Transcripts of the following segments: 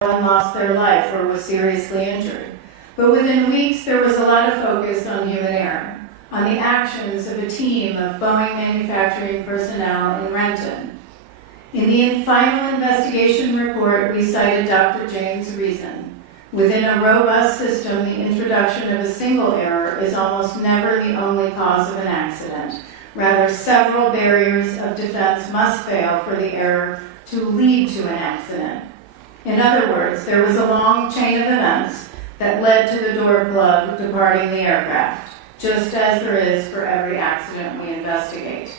and lost their life or was seriously injured. But within weeks, there was a lot of focus on human error, on the actions of a team of Boeing manufacturing personnel in Renton. In the final investigation report, we cited Dr. James' reason. Within a robust system, the introduction of a single error is almost never the only cause of an accident. Rather, several barriers of defense must fail for the error to lead to an accident. In other words, there was a long chain of events that led to the door plug departing the aircraft, just as there is for every accident we investigate.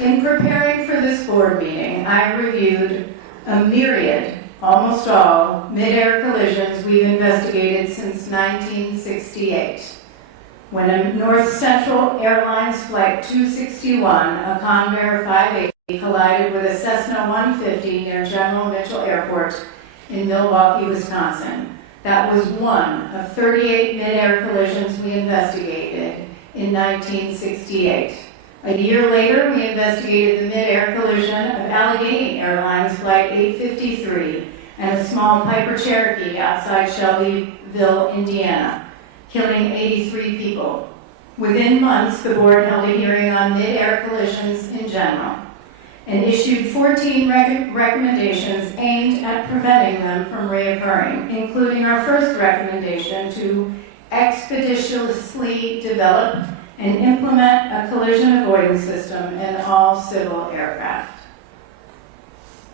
In preparing for this board meeting, I reviewed a myriad, almost all, mid-air collisions we've investigated since 1968. When a North Central Airlines Flight 261, a Convair 580, collided with a Cessna 150 near General Mitchell Airport in Milwaukee, Wisconsin. That was one of 38 mid-air collisions we investigated in 1968. A year later, we investigated the mid-air collision of Allegheny Airlines Flight 853 and a small Piper Cherokee outside Shelbyville, Indiana, killing 83 people. Within months, the board held a hearing on mid-air collisions in general and issued 14 recommendations aimed at preventing them from reoccurring, including our first recommendation to expeditiously develop and implement a collision avoidance system in all civil aircraft.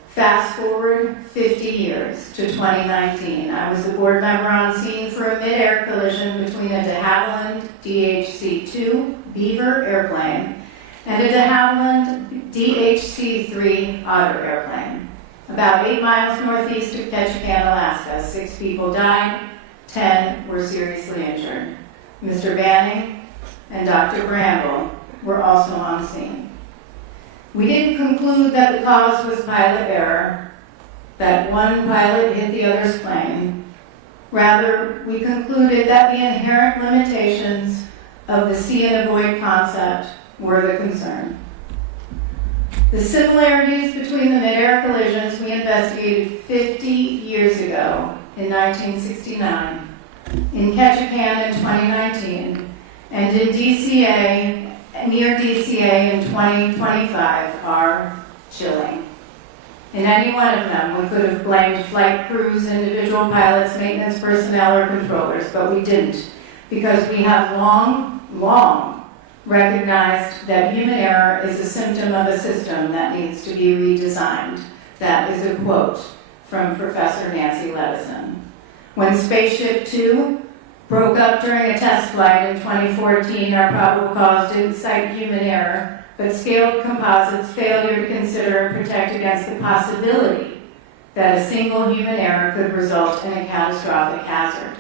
Fast forward 50 years to 2019. I was the board member on scene for a mid-air collision between a de Havilland DHC-2 Beaver airplane and a de Havilland DHC-3 Otter airplane. About 8 miles northeast of Ketchikan, Alaska, 6 people died, 10 were seriously injured. Mr. Banning and Dr. Bramble were also on scene. We didn't conclude that the cause was pilot error, that one pilot hit the other's plane. Rather, we concluded that the inherent limitations of the see and avoid concept were the concern. The similarities between the mid-air collisions we investigated 50 years ago in 1969, in Ketchikan in 2019, and in DCA, near DCA in 2025 are chilling. In any one of them, we could have blamed flight crews, individual pilots, maintenance personnel, or controllers, but we didn't, because we have long recognized that human error is a symptom of a system that needs to be redesigned. That is a quote from Professor Nancy Levison. When Spaceship Two broke up during a test flight in 2014, our probable cause didn't cite human error, but scaled composites' failure to consider and protect against the possibility that a single human error could result in a catastrophic hazard.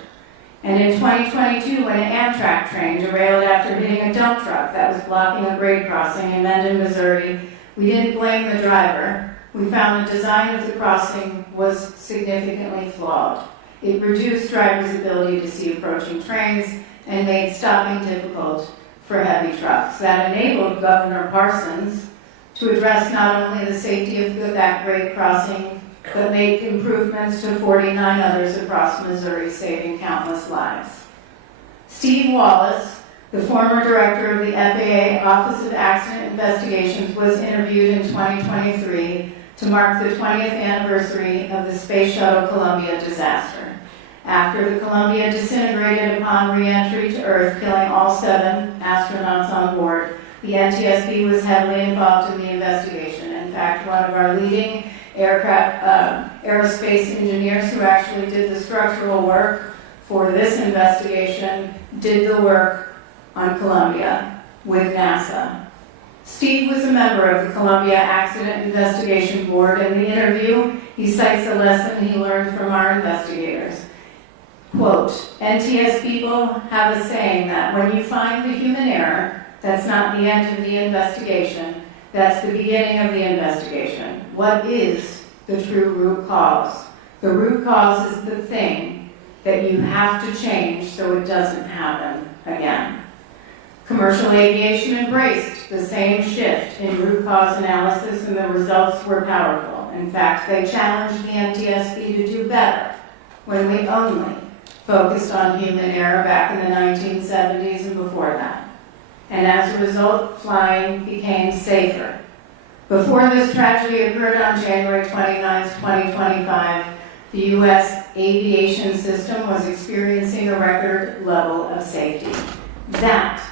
And in 2022, when an Amtrak train derailed after hitting a dump truck that was blocking a grade crossing in Mendon, Missouri, we didn't blame the driver. We found the design of the crossing was significantly flawed. It reduced drivers' ability to see approaching trains and made stopping difficult for heavy trucks. That enabled Governor Parsons to address not only the safety of that grade crossing, but make improvements to 49 others across Missouri, saving countless lives. Steve Wallace, the former director of the FAA Office of Accident Investigations, was interviewed in 2023 to mark the 20th anniversary of the Space Shuttle Columbia disaster. After the Columbia disintegrated upon re-entry to Earth, killing all 7 astronauts on board, the NTSB was heavily involved in the investigation. In fact, one of our leading aerospace engineers who actually did the structural work for this investigation did the work on Columbia with NASA. Steve was a member of the Columbia Accident Investigation Board. In the interview, he cites a lesson he learned from our investigators. Quote, NTS people have a saying that when you find the human error, that's not the end of the investigation, that's the beginning of the investigation. What is the true root cause? The root cause is the thing that you have to change so it doesn't happen again. Commercial aviation embraced the same shift in root cause analysis, and the results were powerful. In fact, they challenged the NTSB to do better when we only focused on human error back in the 1970s and before that. And as a result, flying became safer. Before this tragedy occurred on January 29, 2025, the U.S. aviation system was experiencing a record level of safety. That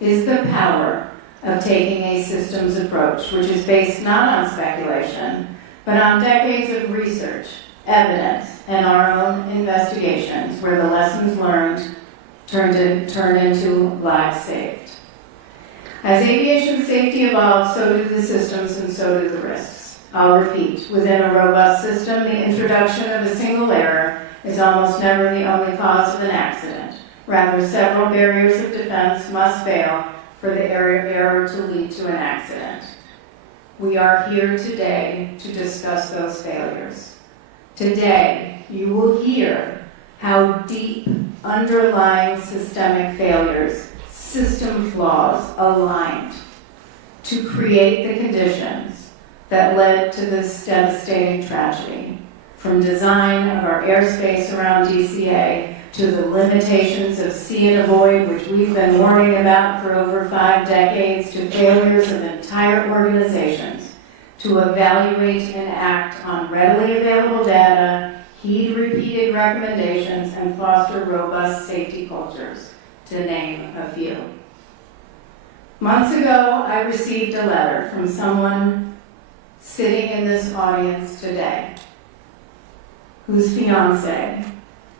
is the power of taking a systems approach, which is based not on speculation, but on decades of research, evidence, and our own investigations where the lessons learned turned into lives saved. As aviation safety evolved, so did the systems and so did the risks. I'll repeat, within a robust system, the introduction of a single error is almost never the only cause of an accident. Rather, several barriers of defense must fail for the error to lead to an accident. We are here today to discuss those failures. Today, you will hear how deep underlying systemic failures, system flaws aligned to create the conditions that led to this devastating tragedy. From design of our airspace around DCA to the limitations of see and avoid, which we've been warning about for over 5 decades, to failures of entire organizations to evaluate and act on readily available data, heed repeated recommendations, and foster robust safety cultures, to name a few. Months ago, I received a letter from someone sitting in this audience today whose fiance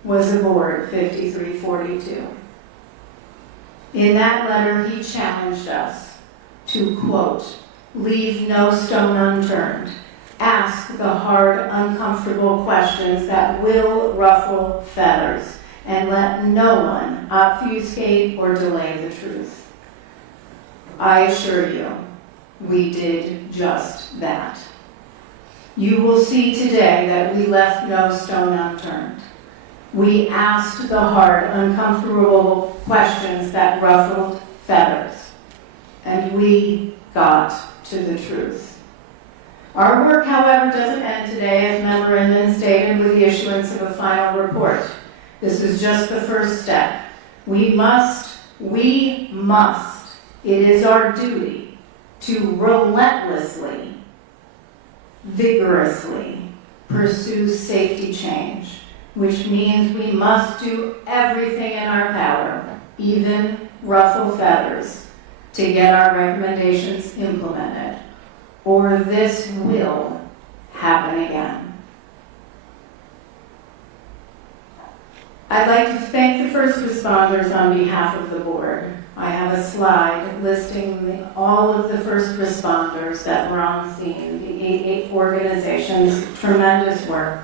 was aboard 5342. In that letter, he challenged us to, quote, leave no stone unturned, ask the hard, uncomfortable questions that will ruffle feathers, and let no one obfuscate or delay the truth. I assure you, we did just that. You will see today that we left no stone unturned. We asked the hard, uncomfortable questions that ruffled feathers, and we got to the truth. Our work, however, doesn't end today, as memorandum stated, with the issuance of a final report. This is just the first step. We must, it is our duty to relentlessly, vigorously pursue safety change, which means we must do everything in our power, even ruffle feathers, to get our recommendations implemented, or this will happen again. I'd like to thank the first responders on behalf of the board. I have a slide listing all of the first responders that were on scene, the 8 organizations, tremendous work.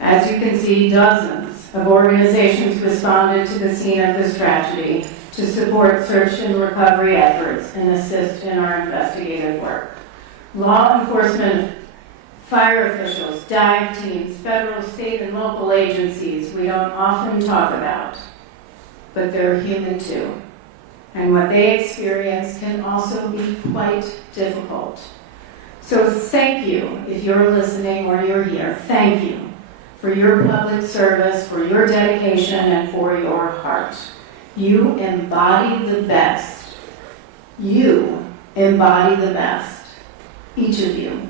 As you can see, dozens of organizations responded to the scene of this tragedy to support search and recovery efforts and assist in our investigative work. Law enforcement, fire officials, dive teams, federal, state, and local agencies we don't often talk about, but they're human too. And what they experience can also be quite difficult. So thank you, if you're listening or you're here, thank you for your public service, for your dedication, and for your heart. You embody the best. You embody the best, each of you,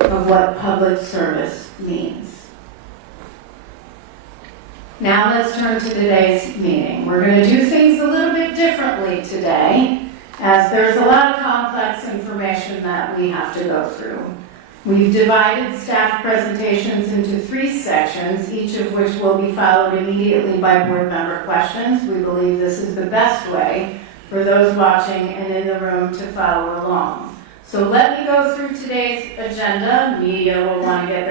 of what public service means. Now let's turn to today's meeting. We're going to do things a little bit differently today, as there's a lot of complex information that we have to go through. We've divided staff presentations into 3 sections, each of which will be followed immediately by board member questions. We believe this is the best way for those watching and in the room to follow along. So let me go through today's agenda. Media will want to get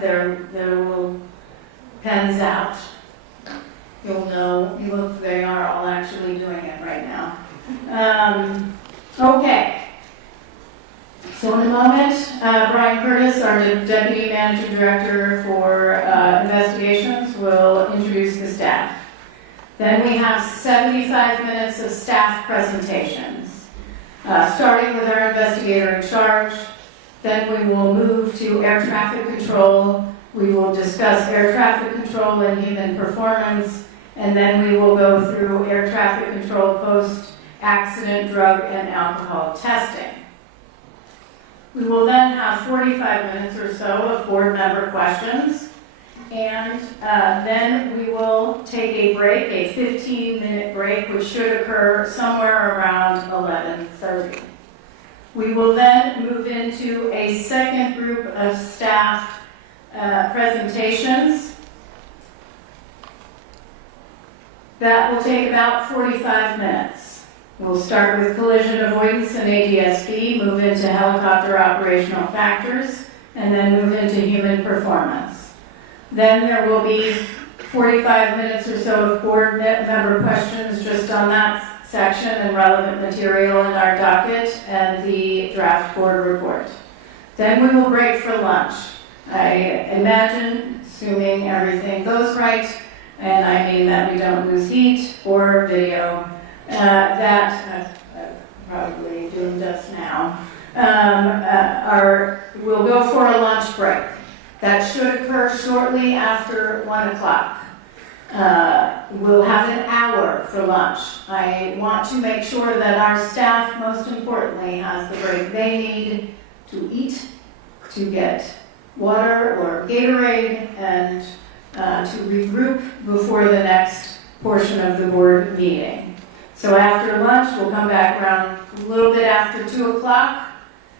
their little pens out. You'll know, look, they are all actually doing it right now. Okay. So in a moment, Brian Curtis, our Deputy Managing Director for Investigations, will introduce the staff. Then we have 75 minutes of staff presentations, starting with our investigator in charge, Then we will move to air traffic control. We will discuss air traffic control and human performance, and then we will go through air traffic control post-accident drug and alcohol testing. We will then have 45 minutes or so of board member questions, and then we will take a break, a 15-minute break, which should occur somewhere around 11:30. We will then move into a second group of staff presentations. That will take about 45 minutes. We'll start with collision avoidance and ADSB, move into helicopter operational factors, and then move into human performance. Then there will be 45 minutes or so of board member questions just on that section and relevant material in our docket and the draft board report. Then we will break for lunch. I imagine, assuming everything goes right, and I mean that we don't lose heat or video, that probably doing just now, we'll go for a lunch break. That should occur shortly after 1 o'clock. We'll have an hour for lunch. I want to make sure that our staff, most importantly, has the break they need to eat, to get water or Gatorade, and to regroup before the next portion of the board meeting. So after lunch, we'll come back around a little bit after 2 o'clock.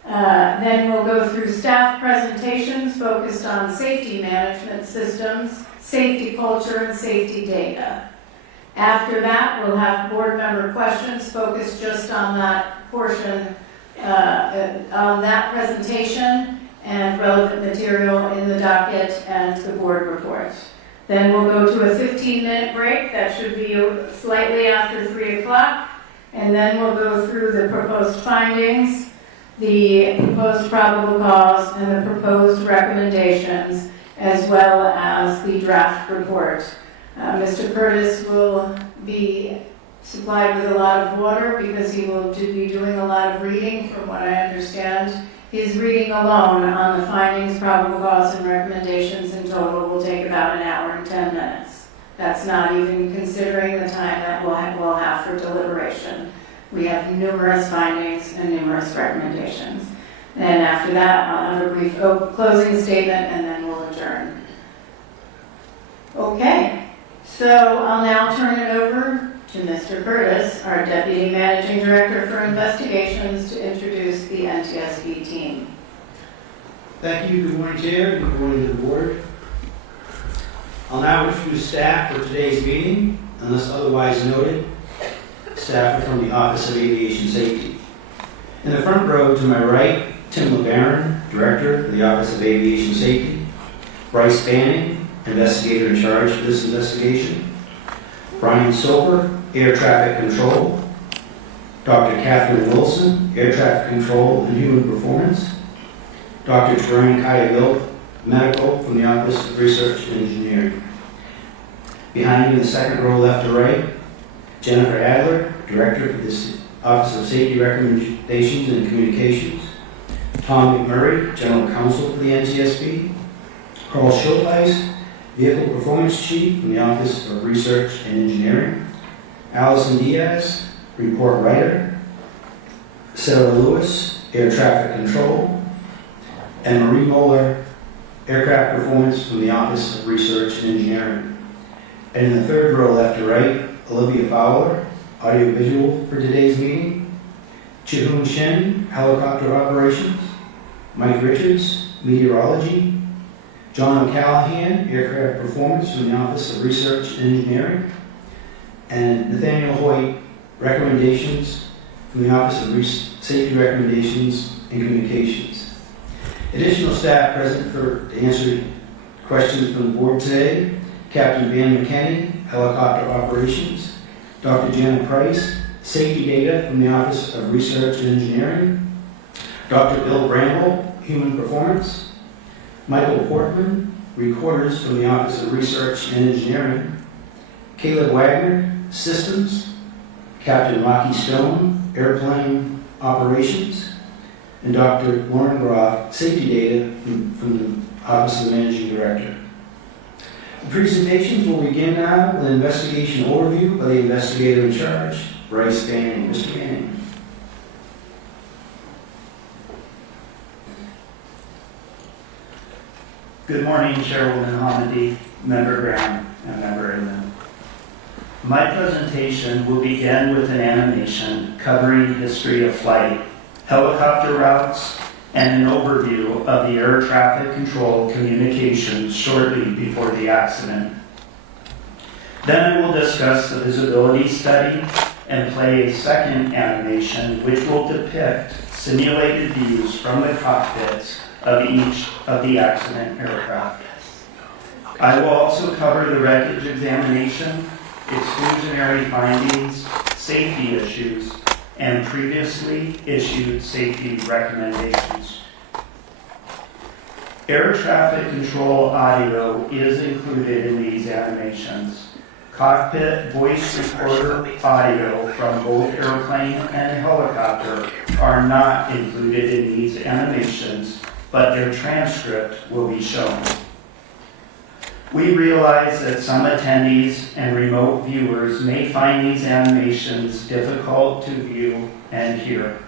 Then we'll go through staff presentations focused on safety management systems, safety culture, and safety data. After that, we'll have board member questions focused just on that portion, on that presentation and relevant material in the docket and the board report. Then we'll go to a 15-minute break. That should be slightly after 3 o'clock. And then we'll go through the proposed findings, the proposed probable cause, and the proposed recommendations, as well as the draft report. Mr. Curtis will be supplied with a lot of water because he will be doing a lot of reading, from what I understand. His reading alone on the findings, probable cause, and recommendations in total will take about 1 hour and 10 minutes. That's not even considering the time that we'll have for deliberation. We have numerous findings and numerous recommendations. And after that, I'll have a brief closing statement, and then we'll adjourn. Okay, so I'll now turn it over to Mr. Curtis, our Deputy Managing Director for Investigations, to introduce the NTSB team. Thank you. Good morning, Chair. Good morning to the board. I'll now introduce staff for today's meeting. Unless otherwise noted, staff are from the Office of Aviation Safety. In the front row to my right, Tim LeBaron, Director for the Office of Aviation Safety. Bryce Banning, Investigator in charge of this investigation. Brian Soper, Air Traffic Control. Dr. Catherine Wilson, Air Traffic Control and Human Performance. Dr. Terrain Kaya-Gill, Medical from the Office of Research and Engineering. Behind me in the second row, left to right, Jennifer Adler, Director for the Office of Safety Recommendations and Communications. Tom McMurray, General Counsel for the NTSB. Carl Schultheis, Vehicle Performance Chief from the Office of Research and Engineering. Allison Diaz, Report Writer. Sarah Lewis, Air Traffic Control. And Marie Moeller, Aircraft Performance from the Office of Research and Engineering. And in the third row, left to right, Olivia Fowler, Audiovisual for today's meeting. Chihoon Shen, Helicopter Operations. Mike Richards, Meteorology. John O'Callahan, Aircraft Performance from the Office of Research and Engineering. And Nathaniel Hoyt, Recommendations from the Office of Safety Recommendations and Communications. Additional staff present to answer questions from the board today: Captain Van McKenney, Helicopter Operations. Dr. Janet Price, Safety Data from the Office of Research and Engineering. Dr. Bill Bramble, Human Performance. Michael Portman, Recorders from the Office of Research and Engineering. Caleb Wagner, Systems. Captain Rocky Stone, Airplane Operations. and Dr. Lauren Groff, safety data from the Office of the Managing Director. The presentations will begin now with an investigation overview by the investigator in charge, Bryce Banning. Mr. Banning. Good morning, Chairwoman Hamady, Member Graham, and Member Inman. My presentation will begin with an animation covering the history of flight, helicopter routes, and an overview of the air traffic control communications shortly before the accident. Then I will discuss the visibility study and play a second animation which will depict simulated views from the cockpits of each of the accident aircraft. I will also cover the wreckage examination, exclusionary findings, safety issues, and previously issued safety recommendations. Air traffic control audio is included in these animations. Cockpit voice recorder audio from both airplane and helicopter are not included in these animations, but their transcript will be shown. We realize that some attendees and remote viewers may find these animations difficult to view and hear.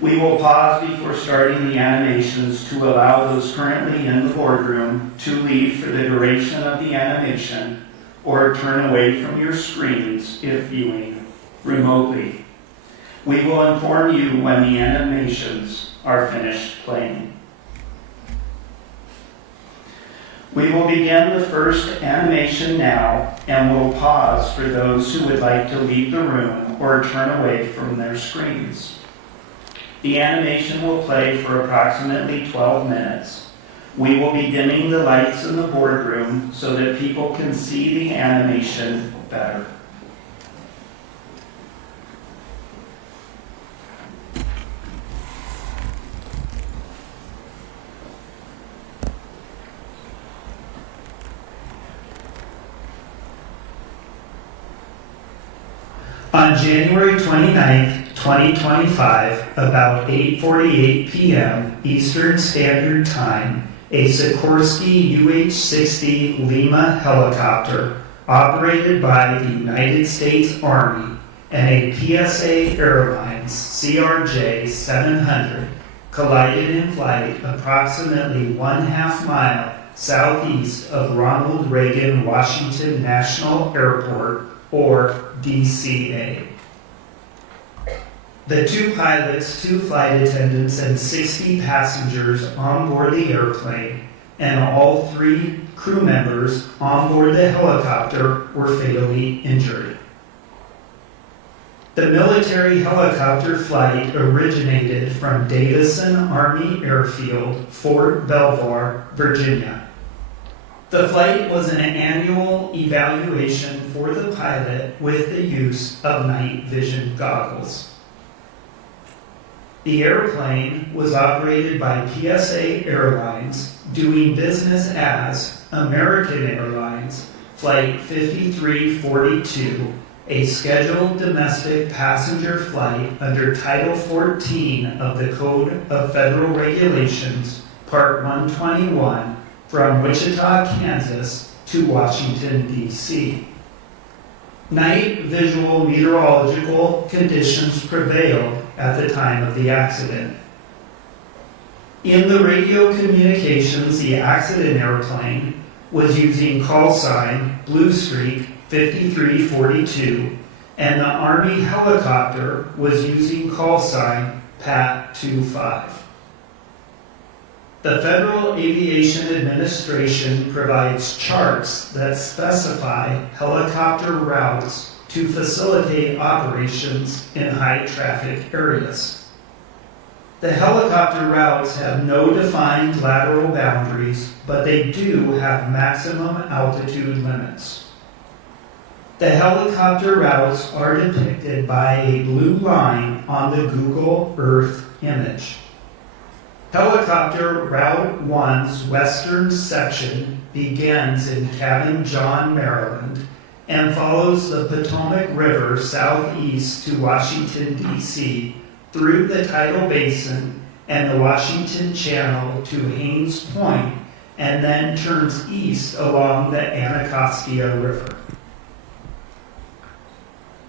We will pause before starting the animations to allow those currently in the boardroom to leave for the duration of the animation or turn away from your screens if viewing remotely. We will inform you when the animations are finished playing. We will begin the first animation now and will pause for those who would like to leave the room or turn away from their screens. The animation will play for approximately 12 minutes. We will be dimming the lights in the boardroom so that people can see the animation better. On January 29, 2025, about 8:48 p.m. Eastern Standard Time, a Sikorsky UH-60 Lima helicopter operated by the United States Army and a PSA Airlines CRJ 700 collided in flight approximately 1/2 mile southeast of Ronald Reagan Washington National Airport, or DCA. The two pilots, 2 flight attendants, and 60 passengers on board the airplane, and all 3 crew members on board the helicopter were fatally injured. The military helicopter flight originated from Davison Army Airfield, Fort Belvoir, Virginia. The flight was an annual evaluation for the pilot with the use of night vision goggles. The airplane was operated by PSA Airlines, doing business as American Airlines Flight 5342, a scheduled domestic passenger flight under Title 14 of the Code of Federal Regulations, Part 121, from Wichita, Kansas to Washington, D.C. Night visual meteorological conditions prevailed at the time of the accident. In the radio communications, the accident airplane was using call sign Blue Streak 5342, and the Army helicopter was using call sign Pat 25. The Federal Aviation Administration provides charts that specify helicopter routes to facilitate operations in high-traffic areas. The helicopter routes have no defined lateral boundaries, but they do have maximum altitude limits. The helicopter routes are depicted by a blue line on the Google Earth image. Helicopter Route 1's western section begins in Cabin John, Maryland, and follows the Potomac River southeast to Washington, D.C., through the tidal basin and the Washington Channel to Haines Point, and then turns east along the Anacostia River.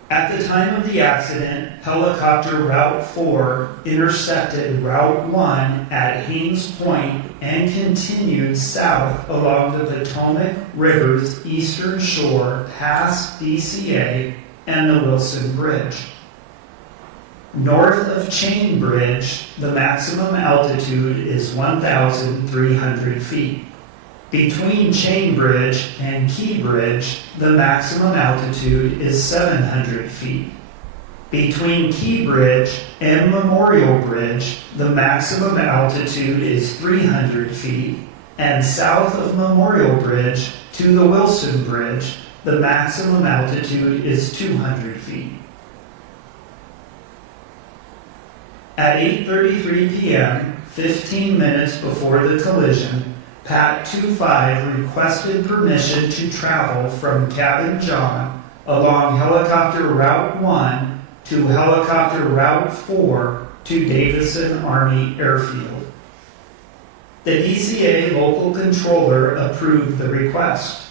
At the time of the accident, helicopter Route 4 intersected Route 1 at Haines Point and continued south along the Potomac River's eastern shore past DCA and the Wilson Bridge. North of Chain Bridge, the maximum altitude is 1,300 feet. Between Chain Bridge and Key Bridge, the maximum altitude is 700 feet. Between Key Bridge and Memorial Bridge, the maximum altitude is 300 feet. And south of Memorial Bridge to the Wilson Bridge, the maximum altitude is 200 feet. At 8:33 p.m., 15 minutes before the collision, Pat 25 requested permission to travel from Cabin John along helicopter Route 1 to helicopter Route 4 to Davison Army Airfield. The DCA local controller approved the request.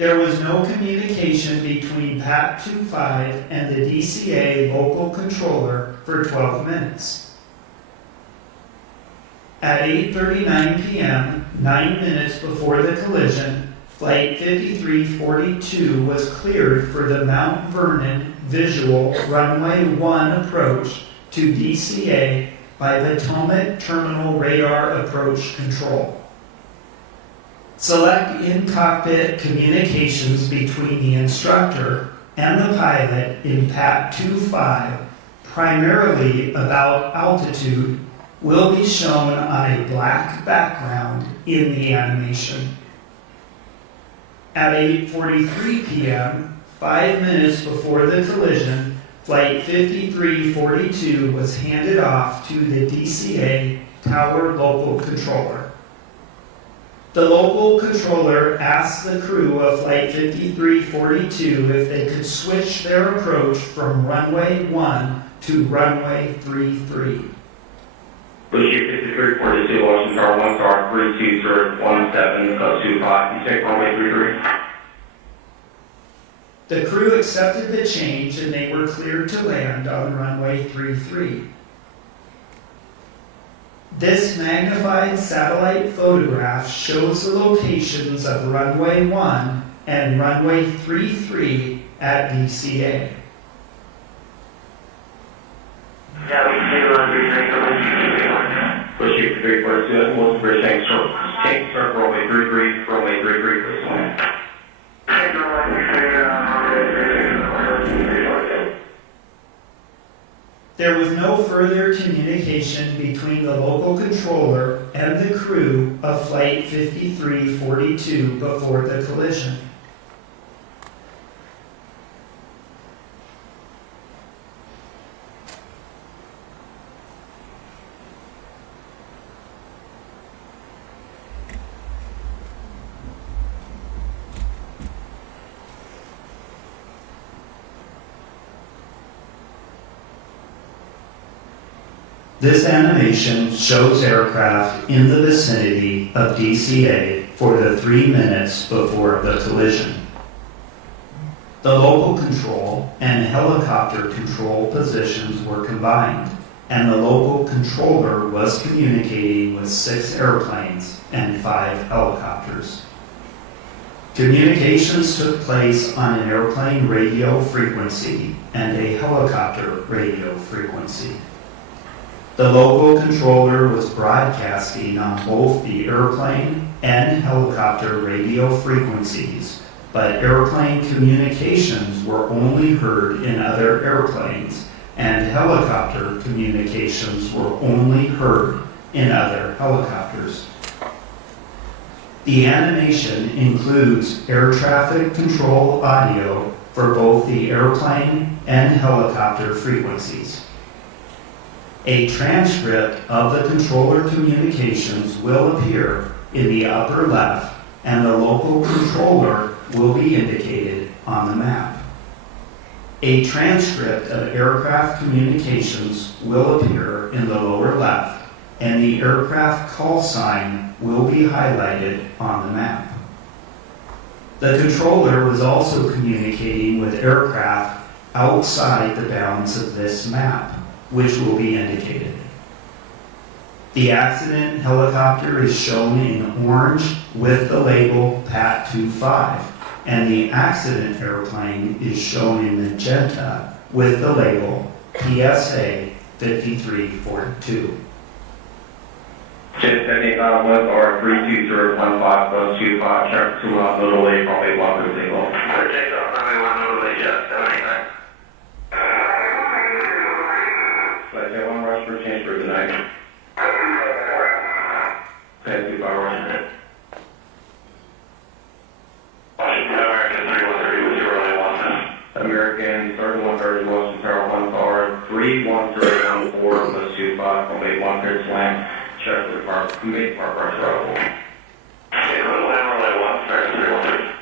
There was no communication between Pat 25 and the DCA local controller for 12 minutes. At 8:39 p.m., 9 minutes before the collision, Flight 5342 was cleared for the Mount Vernon Visual Runway 1 approach to DCA by Potomac Terminal Radar Approach Control. Select in-cockpit communications between the instructor and the pilot in PAT 25, primarily about altitude, will be shown on a black background in the animation. At 8:43 p.m., 5 minutes before the collision, Flight 5342 was handed off to the DCA Tower Local Controller. The local controller asked the crew of Flight 5342 if they could switch their approach from runway 1 to runway 33. Bushie 5342, Washington Tower 1 star 3201725. You take runway 33. The crew accepted the change and they were cleared to land on runway 33. This magnified satellite photograph shows the locations of runway 1 and runway 33 at DCA. Yeah, we can see runway 33. Bushie 5342, Wilson Bridge, change start runway 33, runway 33, please land. There was no further communication between the local controller and the crew of Flight 5342 before the collision. This animation shows aircraft in the vicinity of DCA for the 3 minutes before the collision. The local control and helicopter control positions were combined, and the local controller was communicating with 6 airplanes and 5 helicopters. Communications took place on an airplane radio frequency and a helicopter radio frequency. The local controller was broadcasting on both the airplane and helicopter radio frequencies, but airplane communications were only heard in other airplanes, and helicopter communications were only heard in other helicopters. The animation includes air traffic control audio for both the airplane and helicopter frequencies. A transcript of the controller communications will appear in the upper left and the local controller will be indicated on the map. A transcript of aircraft communications will appear in the lower left, and the aircraft call sign will be highlighted on the map. The controller was also communicating with aircraft outside the bounds of this map, which will be indicated. The accident helicopter is shown in orange with the label PAT-25, and the accident airplane is shown in magenta with the label PSA 5342. Jet 79 winds are 32015+25, traffic 2 miles northerly from 81 signal. Take off 91 northerly, Jet 79. Flight Jet 1 rush for change for tonight. Flight 25 rush. Washington American 313 with 091. American 3130 Washington Tower 1 Tower 31014+25 from 81 clear to land. Check the park, make park rush travel. Okay, go to land relay 1, start 313.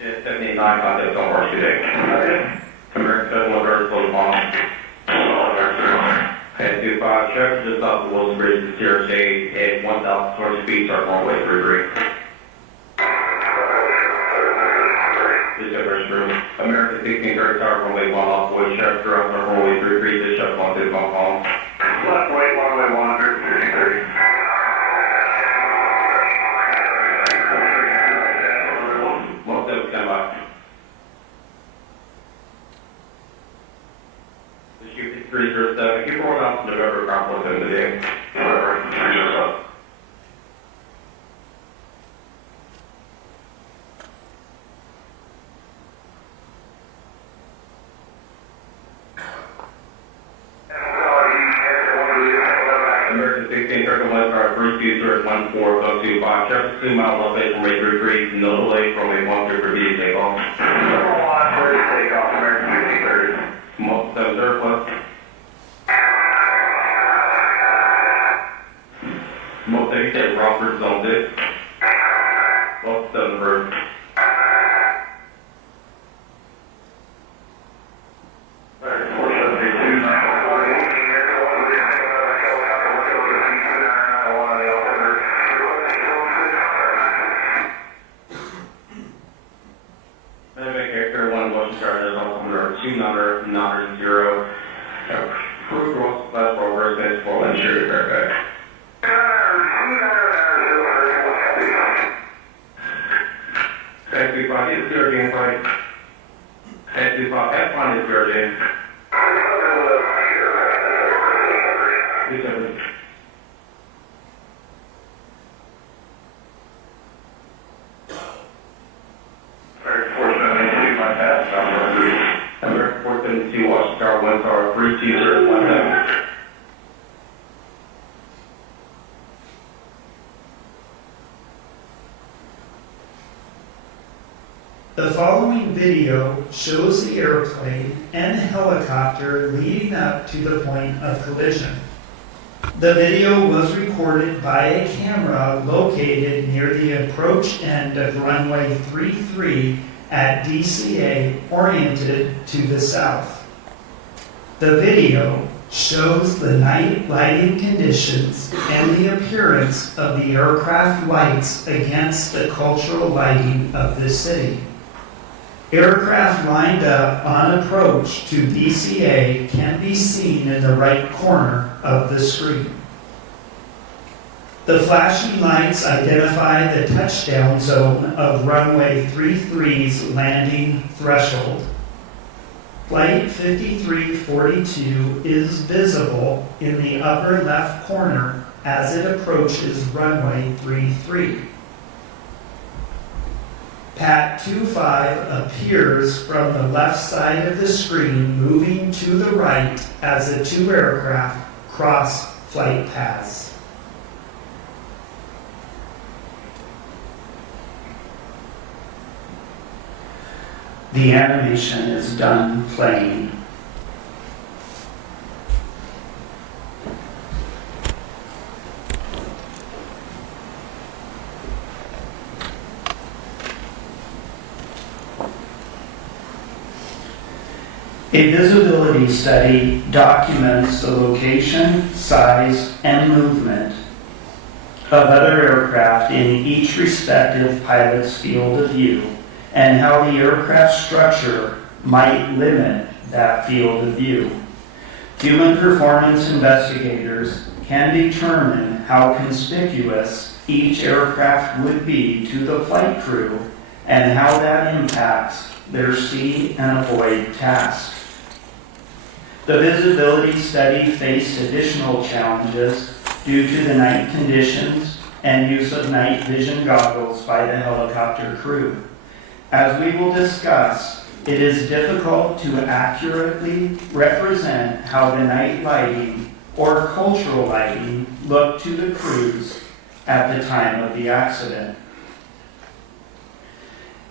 Yeah, 79, contact on March 2 day. American 7130, close bomb. Okay, 25, check just off the Wilson Bridge to Sierra Shade at 1,020 feet, start runway 33. Just over room. American 1630, start runway 1 off Wood, check throughout the runway 33, just shut 1 to the bump home. Left right, runway 1, 1630. Most of them stand by. 307. Keep rolling out to November ground force in the day. Whatever. 307. American 16, Circle West, Star 32014.25. Traffic 2 miles elevation from 833. No delay from 813 for VA takeoff. Takeoff, American 1630. Most 7 surplus. Most of you said Rockford Zone 6. Most 7 first. The following video shows the airplane and helicopter leading up to the point of collision. The video was recorded by a camera located near the approach end of runway 33 at DCA, oriented to the south. The video shows the night lighting conditions and the appearance of the aircraft lights against the cultural lighting of the city. Aircraft lined up on approach to DCA can be seen in the right corner of the screen. The flashing lights identify the touchdown zone of runway 33's landing threshold. Flight 5342 is visible in the upper left corner as it approaches runway 33. PAT-25 appears from the left side of the screen, moving to the right as the two aircraft cross flight paths. The animation is done playing. A visibility study documents the location, size, and movement of other aircraft in each respective pilot's field of view, and how the aircraft structure might limit that field of view. Human performance investigators can determine how conspicuous each aircraft would be to the flight crew and how that impacts their see and avoid tasks. The visibility study faced additional challenges due to the night conditions and use of night vision goggles by the helicopter crew. As we will discuss, it is difficult to accurately represent how the night lighting or cultural lighting looked to the crews at the time of the accident.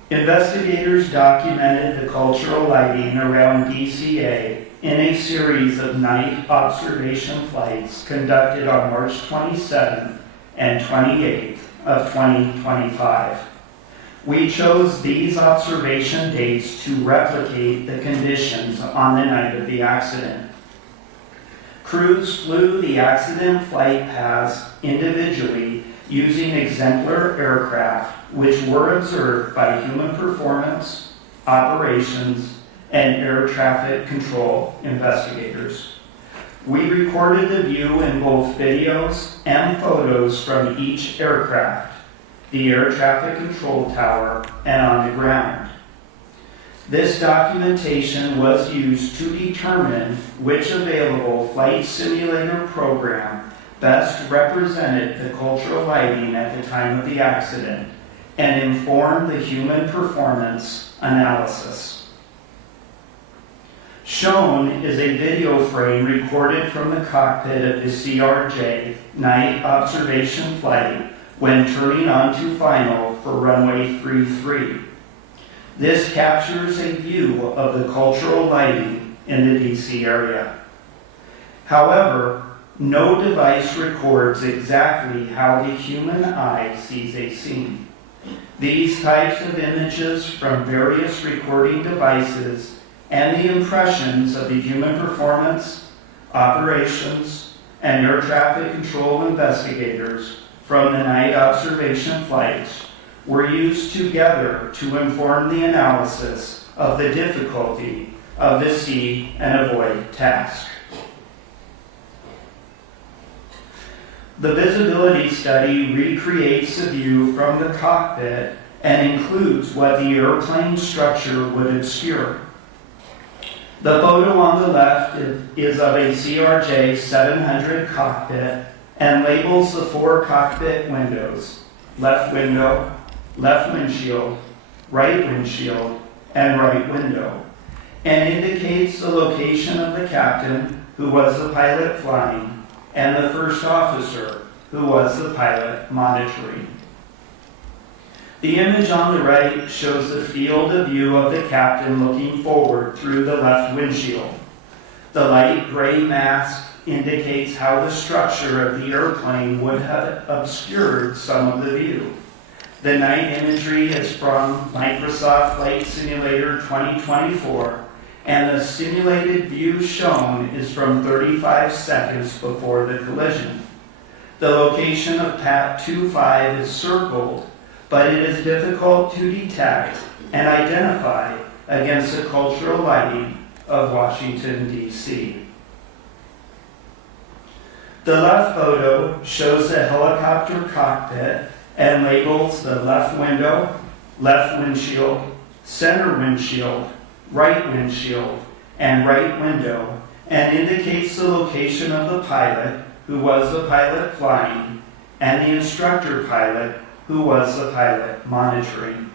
Investigators documented the cultural lighting around DCA in a series of night observation flights conducted on March 27th and 28th of 2025. We chose these observation dates to replicate the conditions on the night of the accident. Crews flew the accident flight paths individually using exemplar aircraft which were observed by human performance, operations, and air traffic control investigators. We recorded the view in both videos and photos from each aircraft, the air traffic control tower, and on the ground. This documentation was used to determine which available flight simulator program best represented the cultural lighting at the time of the accident and informed the human performance analysis. Shown is a video frame recorded from the cockpit of the CRJ night observation flight when turning onto final for runway 33. This captures a view of the cultural lighting in the DC area. However, no device records exactly how the human eye sees a scene. These types of images from various recording devices and the impressions of the human performance, operations, and air traffic control investigators from the night observation flights were used together to inform the analysis of the difficulty of the see and avoid task. The visibility study recreates the view from the cockpit and includes what the airplane structure would obscure. The photo on the left is of a CRJ 700 cockpit and labels the four cockpit windows: left window, left windshield, right windshield, and right window, and indicates the location of the captain, who was the pilot flying, and the first officer, who was the pilot monitoring. The image on the right shows the field of view of the captain looking forward through the left windshield. The light gray mask indicates how the structure of the airplane would have obscured some of the view. The night imagery is from Microsoft Flight Simulator 2024, and the simulated view shown is from 35 seconds before the collision. The location of Pat 25 is circled, but it is difficult to detect and identify against the cultural lighting of Washington, D.C. The left photo shows the helicopter cockpit and labels the left window, left windshield, center windshield, right windshield, and right window, and indicates the location of the pilot, who was the pilot flying, and the instructor pilot, who was the pilot monitoring.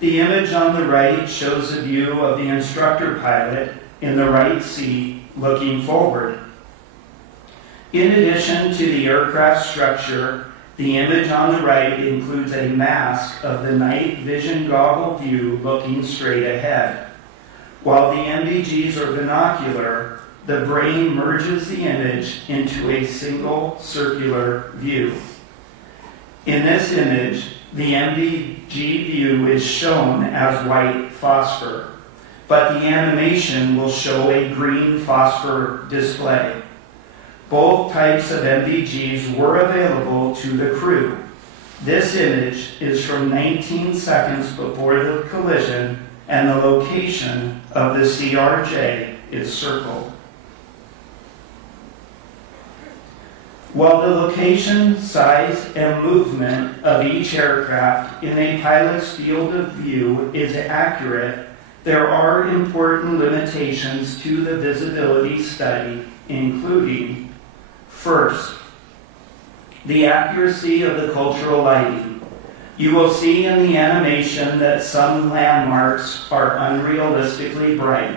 The image on the right shows a view of the instructor pilot in the right seat looking forward. In addition to the aircraft structure, the image on the right includes a mask of the night vision goggle view looking straight ahead. While the NVGs are binocular, the brain merges the image into a single circular view. In this image, the NVG view is shown as white phosphor, but the animation will show a green phosphor display. Both types of NVGs were available to the crew. This image is from 19 seconds before the collision, and the location of the CRJ is circled. While the location, size, and movement of each aircraft in a pilot's field of view is accurate, there are important limitations to the visibility study, including: first, the accuracy of the cultural lighting. You will see in the animation that some landmarks are unrealistically bright.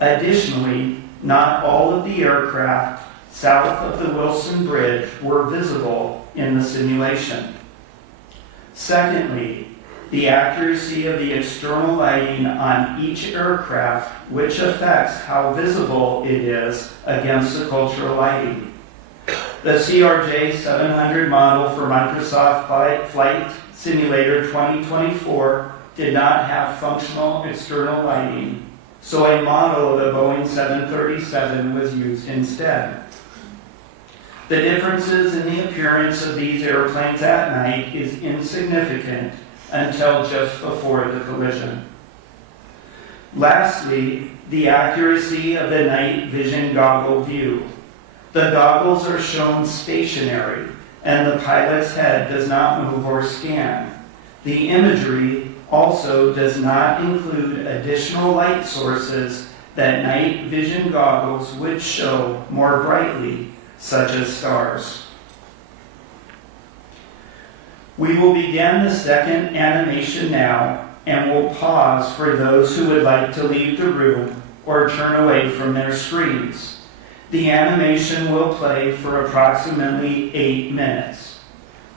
Additionally, not all of the aircraft south of the Wilson Bridge were visible in the simulation. Secondly, the accuracy of the external lighting on each aircraft, which affects how visible it is against the cultural lighting. The CRJ 700 model for Microsoft Flight Simulator 2024 did not have functional external lighting, so a model of the Boeing 737 was used instead. The differences in the appearance of these airplanes at night is insignificant until just before the collision. Lastly, the accuracy of the night vision goggle view. The goggles are shown stationary, and the pilot's head does not move or scan. The imagery also does not include additional light sources that night vision goggles would show more brightly, such as stars. We will begin the second animation now, and will pause for those who would like to leave the room or turn away from their screens. The animation will play for approximately 8 minutes.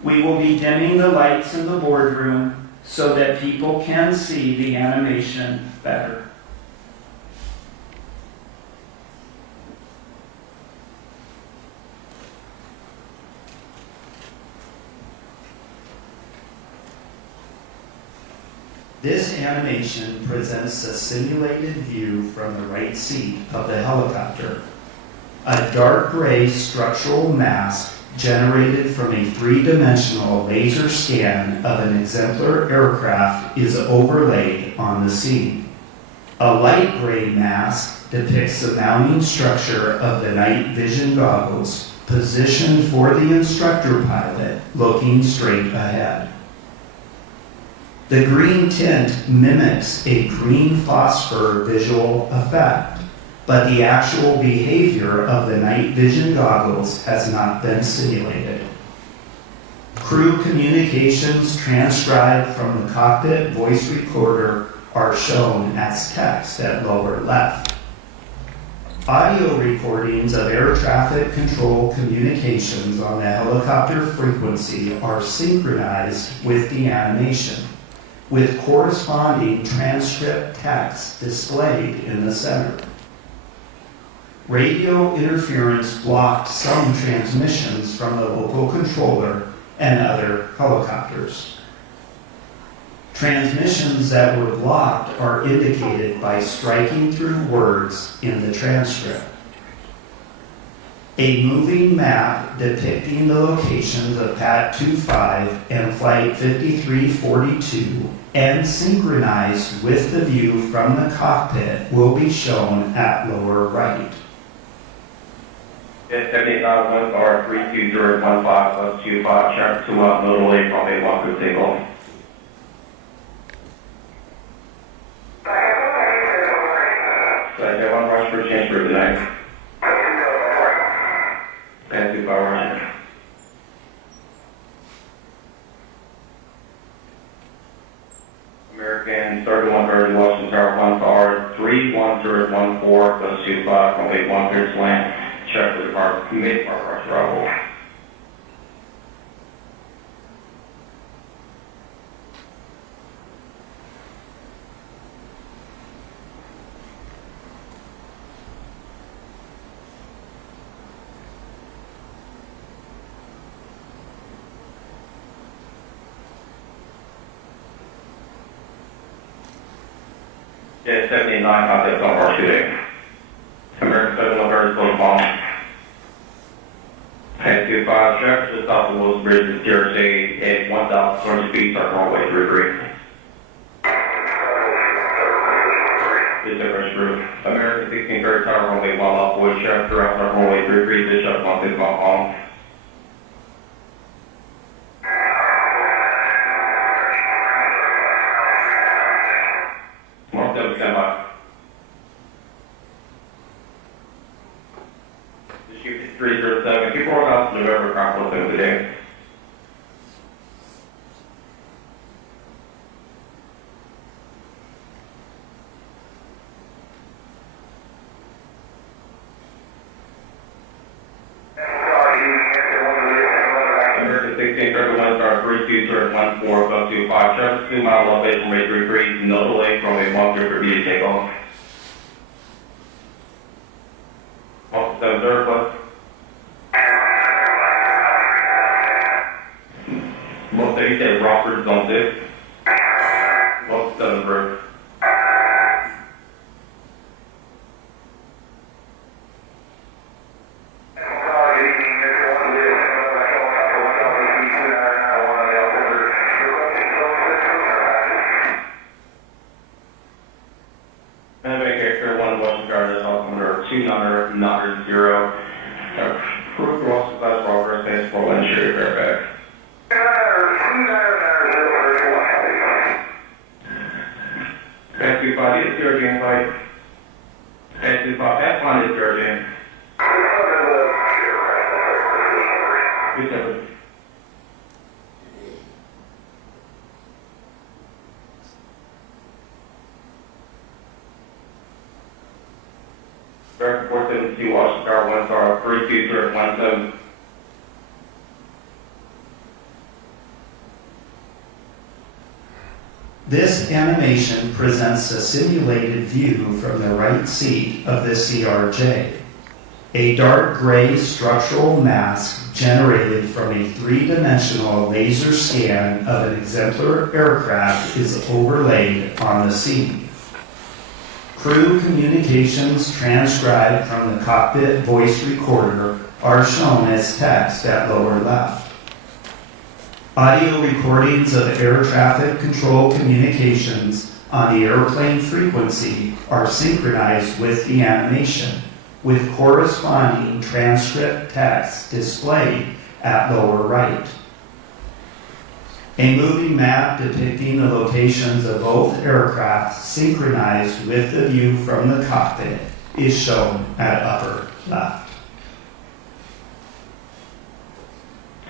We will be dimming the lights in the boardroom so that people can see the animation better. This animation presents a simulated view from the right seat of the helicopter. A dark gray structural mask generated from a three-dimensional laser scan of an exemplar aircraft is overlaid on the scene. A light gray mask depicts the mounting structure of the night vision goggles, positioned for the instructor pilot looking straight ahead. The green tint mimics a green phosphor visual effect, but the actual behavior of the night vision goggles has not been simulated. Crew communications transcribed from the cockpit voice recorder are shown as text at lower left. Audio recordings of air traffic control communications on the helicopter frequency are synchronized with the animation, with corresponding transcript text displayed in the center. Radio interference blocked some transmissions from the local controller and other helicopters. Transmissions that were blocked are indicated by striking through words in the transcript. A moving map depicting the locations of Pat 25 and Flight 5342 and synchronized with the view from the cockpit will be shown at lower right. It's 78,000 or 32015 +25, sharp 2 out, notably from a 1 good takeoff. Flight 1 rush for change for tonight. And 2 power rush. American 3130 Washington Tower 1 power 31014 +25 from a 1 good slant. check with our committee for our travel. Yeah, 79 contact on our shooting. American 713 close bomb. 1025, traffic just off the Wilson Bridge to TRC at 1,200 feet, start runway 33. This is Everest Group. American 1630, tower runway 1 off Wood, traffic throughout start runway 33, this shut 1 bomb. Mark 7 stand by. Shoot 307, keep rolling out to November, Conference 7 today. American 1631, star 32, turn 14, up to 5, traffic 2 mile elevation, rate 33, no delay from a 1 for view takeoff. 7 surplus. Most of you said Rockford Zone 6. Most 7 bird. Air 1 Washington Garden, altimeter 2990. Approved Ross class progress, thanks for one share Fairfax. F25 is your game light. F25, F1 is your game. American 472 Washington Star 1 star 3217. This animation presents a simulated view from the right seat of the CRJ. A dark gray structural mask generated from a three-dimensional laser scan of an exemplar aircraft is overlaid on the scene. Crew communications transcribed from the cockpit voice recorder are shown as text at lower left. Audio recordings of air traffic control communications on the airplane frequency are synchronized with the animation, with corresponding transcript text displayed at lower right. A moving map depicting the locations of both aircraft synchronized with the view from the cockpit is shown at upper left.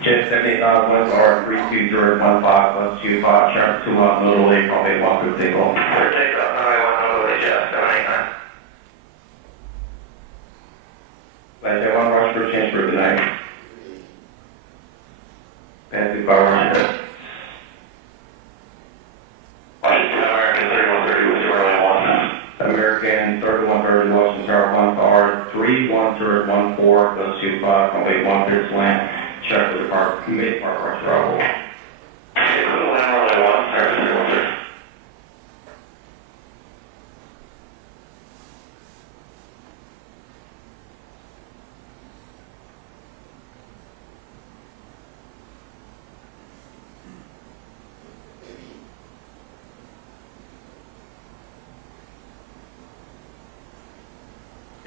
Jet 78 West R 32015 plus 25, traffic 2 miles, no delay, probably 1 for takeoff. Clear takeoff, runway 1, no delay, Jet 789. Jet 1 rush for change for tonight. Fancy power Washington. Washington, American 3130 with 091. American 3130 Washington Tower 1 star 3114 plus 25, probably 1 for slant. Check with the park, committee park our travel.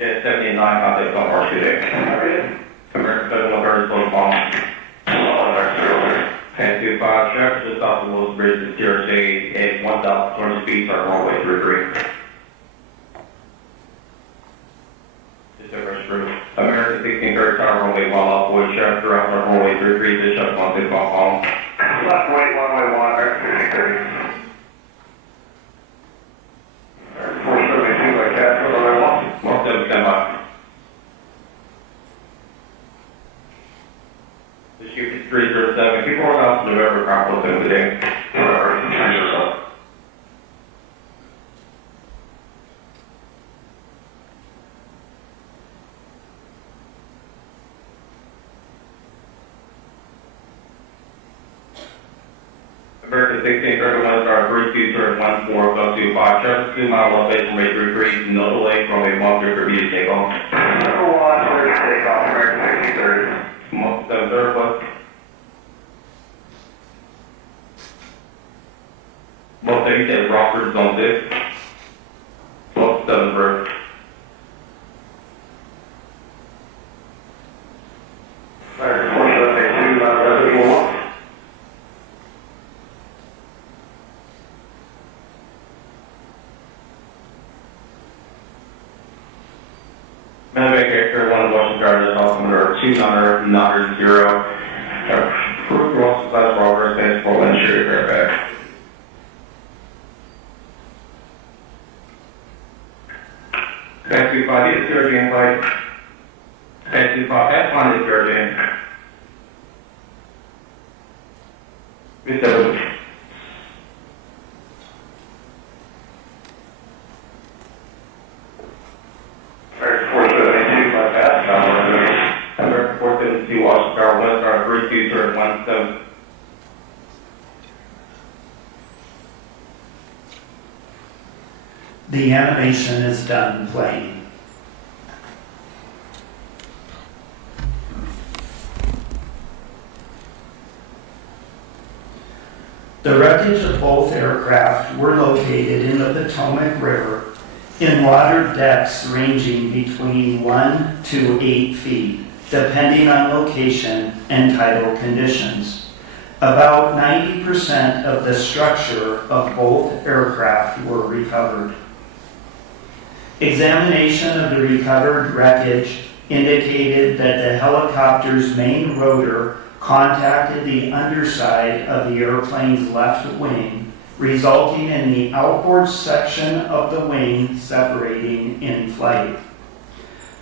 Yeah, 79 contact on our shooting. American 713 close bomb. 1025, traffic just off the Wilson Bridge to TRC at 1,200 feet, start runway 33. This is Everest Group. American 1630, tower runway 1 off Wood, traffic throughout start runway 33, this shut 1 bomb. Left right, runway 1, American 1630. 472 by Castle, runway 1. Mark 7 stand by. aircraft within the day. Thank you, sir. American 16, 31 star 32 14, go to 5, traffic 2 mile elevation, rate 33, no delay from a monster for you to take off. Number 1, clear to take off, American 16, 30. 7 surplus. Most of you said Rockford zone 6. 7 first. American 4782, residue 1. Medivac Air 1 Washington Garden, altimeter 200, 0. Proof Ross Class Robert, thanks for insured Fairfax. Taxi 5 is Georgian flight. Taxi 5 F1 is Georgian. Mr. American 472, my pass, American 472, Washington Star 1 star 32, turn 17. The animation is done playing. The wreckage of both aircraft were located in the Potomac River in water depths ranging between 1 to 8 feet, depending on location and tidal conditions. About 90% of the structure of both aircraft were recovered. Examination of the recovered wreckage indicated that the helicopter's main rotor contacted the underside of the airplane's left wing, resulting in the outboard section of the wing separating in flight.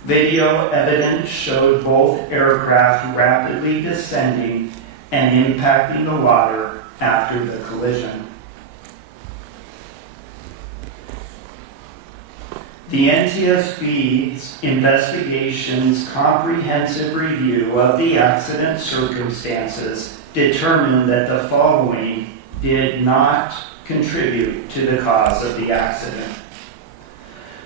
Video evidence showed both aircraft rapidly descending and impacting the water after the collision. The NTSB's investigation's comprehensive review of the accident circumstances determined that the following did not contribute to the cause of the accident.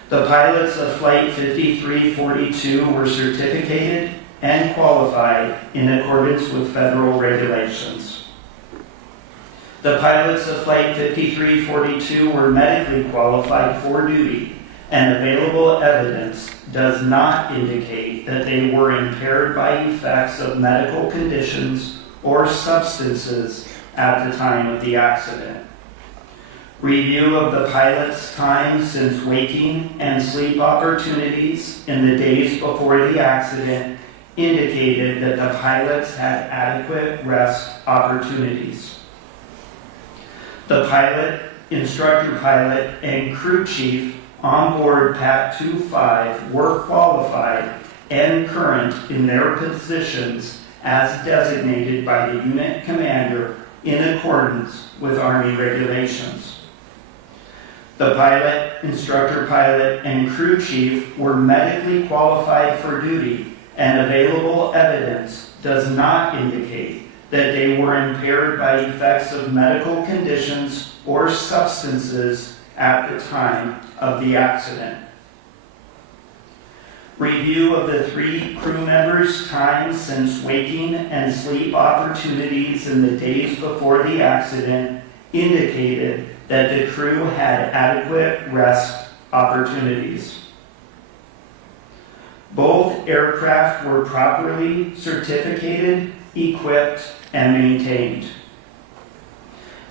The pilots of Flight 5342 were certificated and qualified in accordance with federal regulations. The pilots of Flight 5342 were medically qualified for duty, and available evidence does not indicate that they were impaired by effects of medical conditions or substances at the time of the accident. Review of the pilot's time since waking and sleep opportunities in the days before the accident indicated that the pilots had adequate rest opportunities. The pilot, instructor pilot, and crew chief on board PAT 25 were qualified and current in their positions as designated by the unit commander in accordance with Army regulations. The pilot, instructor pilot, and crew chief were medically qualified for duty, and available evidence does not indicate that they were impaired by effects of medical conditions or substances at the time of the accident. Review of the 3 crew members' time since waking and sleep opportunities in the days before the accident indicated that the crew had adequate rest opportunities. Both aircraft were properly certificated, equipped, and maintained.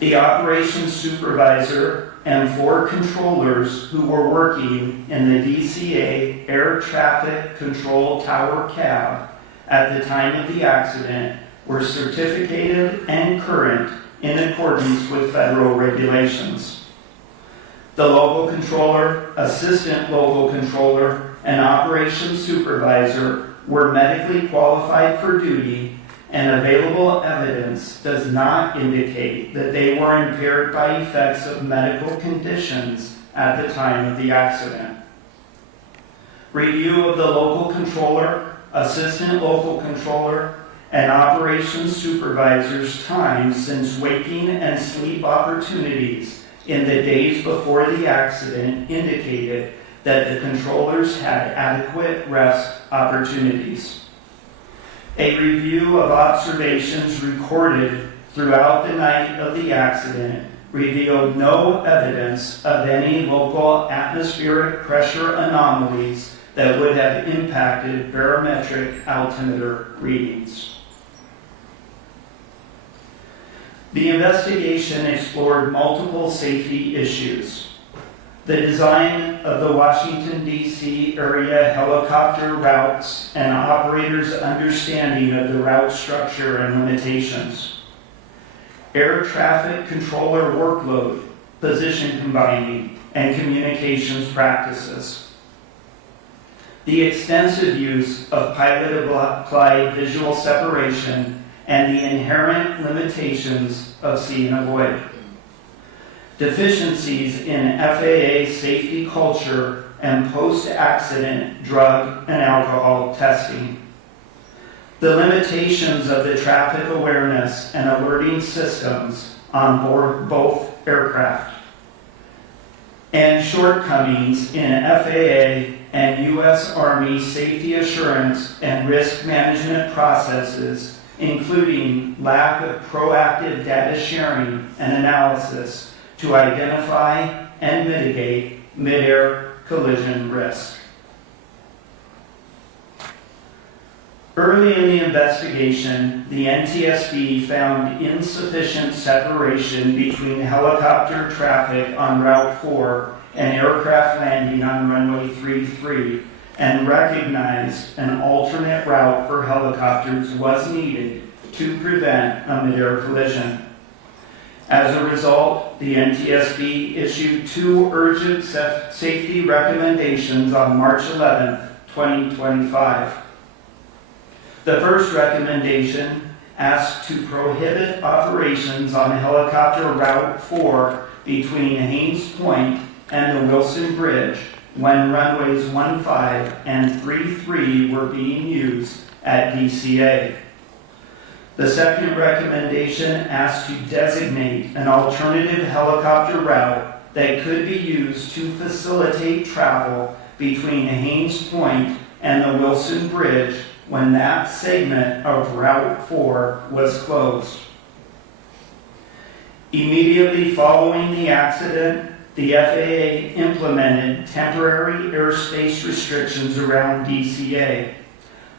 The operations supervisor and 4 controllers who were working in the DCA Air Traffic Control Tower cab at the time of the accident were certificated and current in accordance with federal regulations. The local controller, assistant local controller, and operations supervisor were medically qualified for duty and available evidence does not indicate that they were impaired by effects of medical conditions at the time of the accident. Review of the local controller, assistant local controller, and operations supervisor's time since waking and sleep opportunities in the days before the accident indicated that the controllers had adequate rest opportunities. A review of observations recorded throughout the night of the accident revealed no evidence of any local atmospheric pressure anomalies that would have impacted barometric altimeter readings. The investigation explored multiple safety issues. The design of the Washington, D.C. area helicopter routes and operators' understanding of the route structure and limitations. Air traffic controller workload, position combining, and communications practices. The extensive use of pilot-applied visual separation and the inherent limitations of see and avoid. Deficiencies in FAA safety culture and post-accident drug and alcohol testing. The limitations of the traffic awareness and alerting systems on board both aircraft. And shortcomings in FAA and U.S. Army safety assurance and risk management processes, including lack of proactive data sharing and analysis to identify and mitigate mid-air collision risk. Early in the investigation, the NTSB found insufficient separation between helicopter traffic on Route 4 and aircraft landing on runway 33, and recognized an alternate route for helicopters was needed to prevent a mid-air collision. As a result, the NTSB issued 2 urgent safety recommendations on March 11, 2025. The first recommendation asked to prohibit operations on helicopter Route 4 between Haines Point and the Wilson Bridge when runways 15 and 33 were being used at DCA. The second recommendation asked to designate an alternative helicopter route that could be used to facilitate travel between Haines Point and the Wilson Bridge when that segment of Route 4 was closed. Immediately following the accident, the FAA implemented temporary airspace restrictions around DCA.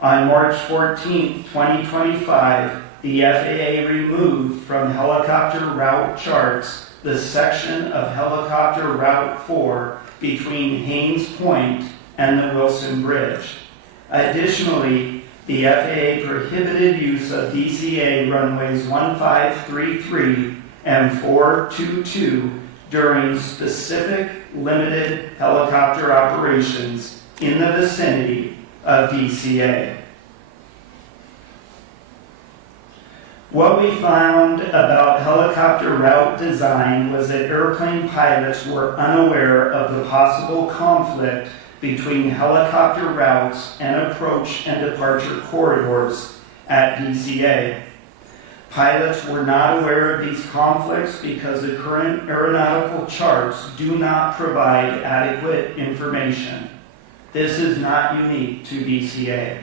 On March 14, 2025, the FAA removed from helicopter route charts the section of helicopter Route 4 between Haines Point and the Wilson Bridge. Additionally, the FAA prohibited use of DCA runways 1533 and 422 during specific limited helicopter operations in the vicinity of DCA. What we found about helicopter route design was that airplane pilots were unaware of the possible conflict between helicopter routes and approach and departure corridors at DCA. Pilots were not aware of these conflicts because the current aeronautical charts do not provide adequate information. This is not unique to DCA.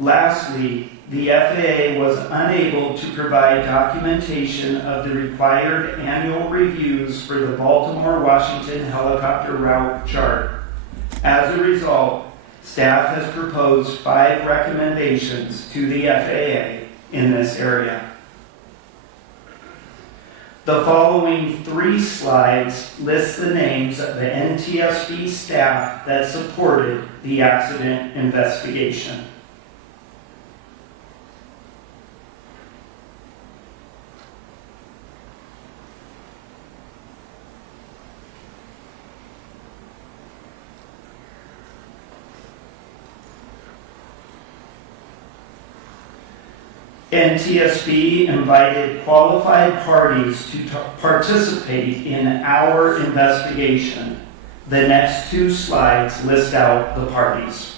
Lastly, the FAA was unable to provide documentation of the required annual reviews for the Baltimore-Washington helicopter route chart. As a result, staff has proposed 5 recommendations to the FAA in this area. The following 3 slides list the names of the NTSB staff that supported the accident investigation. NTSB invited qualified parties to participate in our investigation. The next 2 slides list out the parties.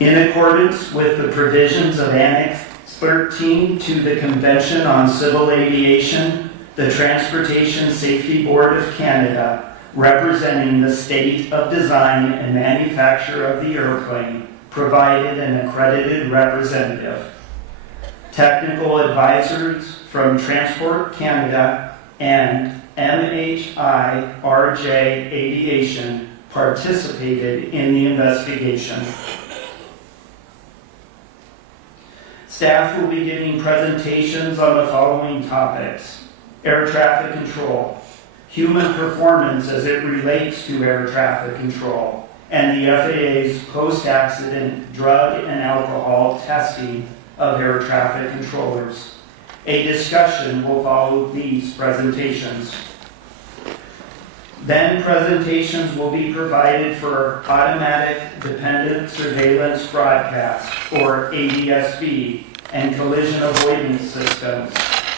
In accordance with the provisions of Annex 13 to the Convention on Civil Aviation, the Transportation Safety Board of Canada, representing the state of design and manufacture of the airplane, provided an accredited representative. Technical advisors from Transport Canada and MHIRJ Aviation participated in the investigation. Staff will be giving presentations on the following topics: air traffic control, human performance as it relates to air traffic control, and the FAA's post-accident drug and alcohol testing of air traffic controllers. A discussion will follow these presentations. Then presentations will be provided for automatic dependent surveillance broadcast, or ADSB, and collision avoidance systems,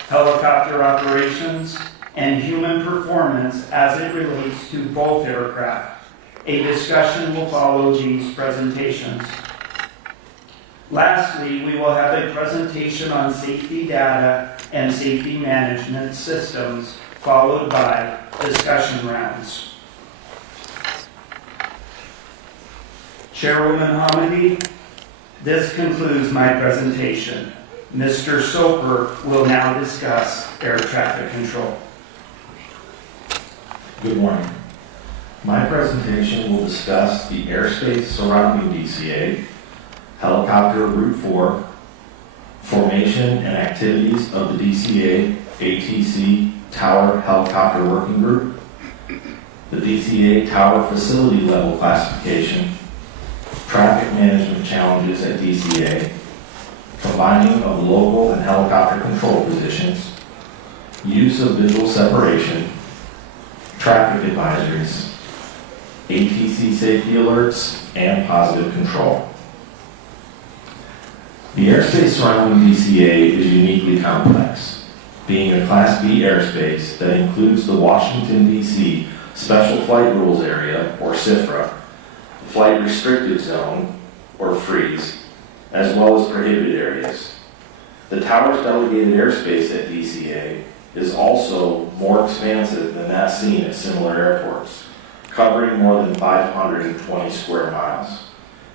helicopter operations, and human performance as it relates to both aircraft. A discussion will follow these presentations. Lastly, we will have a presentation on safety data and safety management systems, followed by discussion rounds. Chairwoman Hamidi, this concludes my presentation. Mr. Soper will now discuss air traffic control. Good morning. My presentation will discuss the airspace surrounding DCA, helicopter Route 4, formation and activities of the DCA ATC Tower Helicopter Working Group, the DCA Tower Facility Level Classification, traffic management challenges at DCA, combining of local and helicopter control positions, use of visual separation, traffic advisories, ATC safety alerts, and positive control. The airspace surrounding DCA is uniquely complex, being a Class B airspace that includes the Washington, D.C. Special Flight Rules Area, or SFRA, Flight Restricted Zone, or FREEZE, as well as prohibited areas. The tower's delegated airspace at DCA is also more expansive than that seen at similar airports, covering more than 520 square miles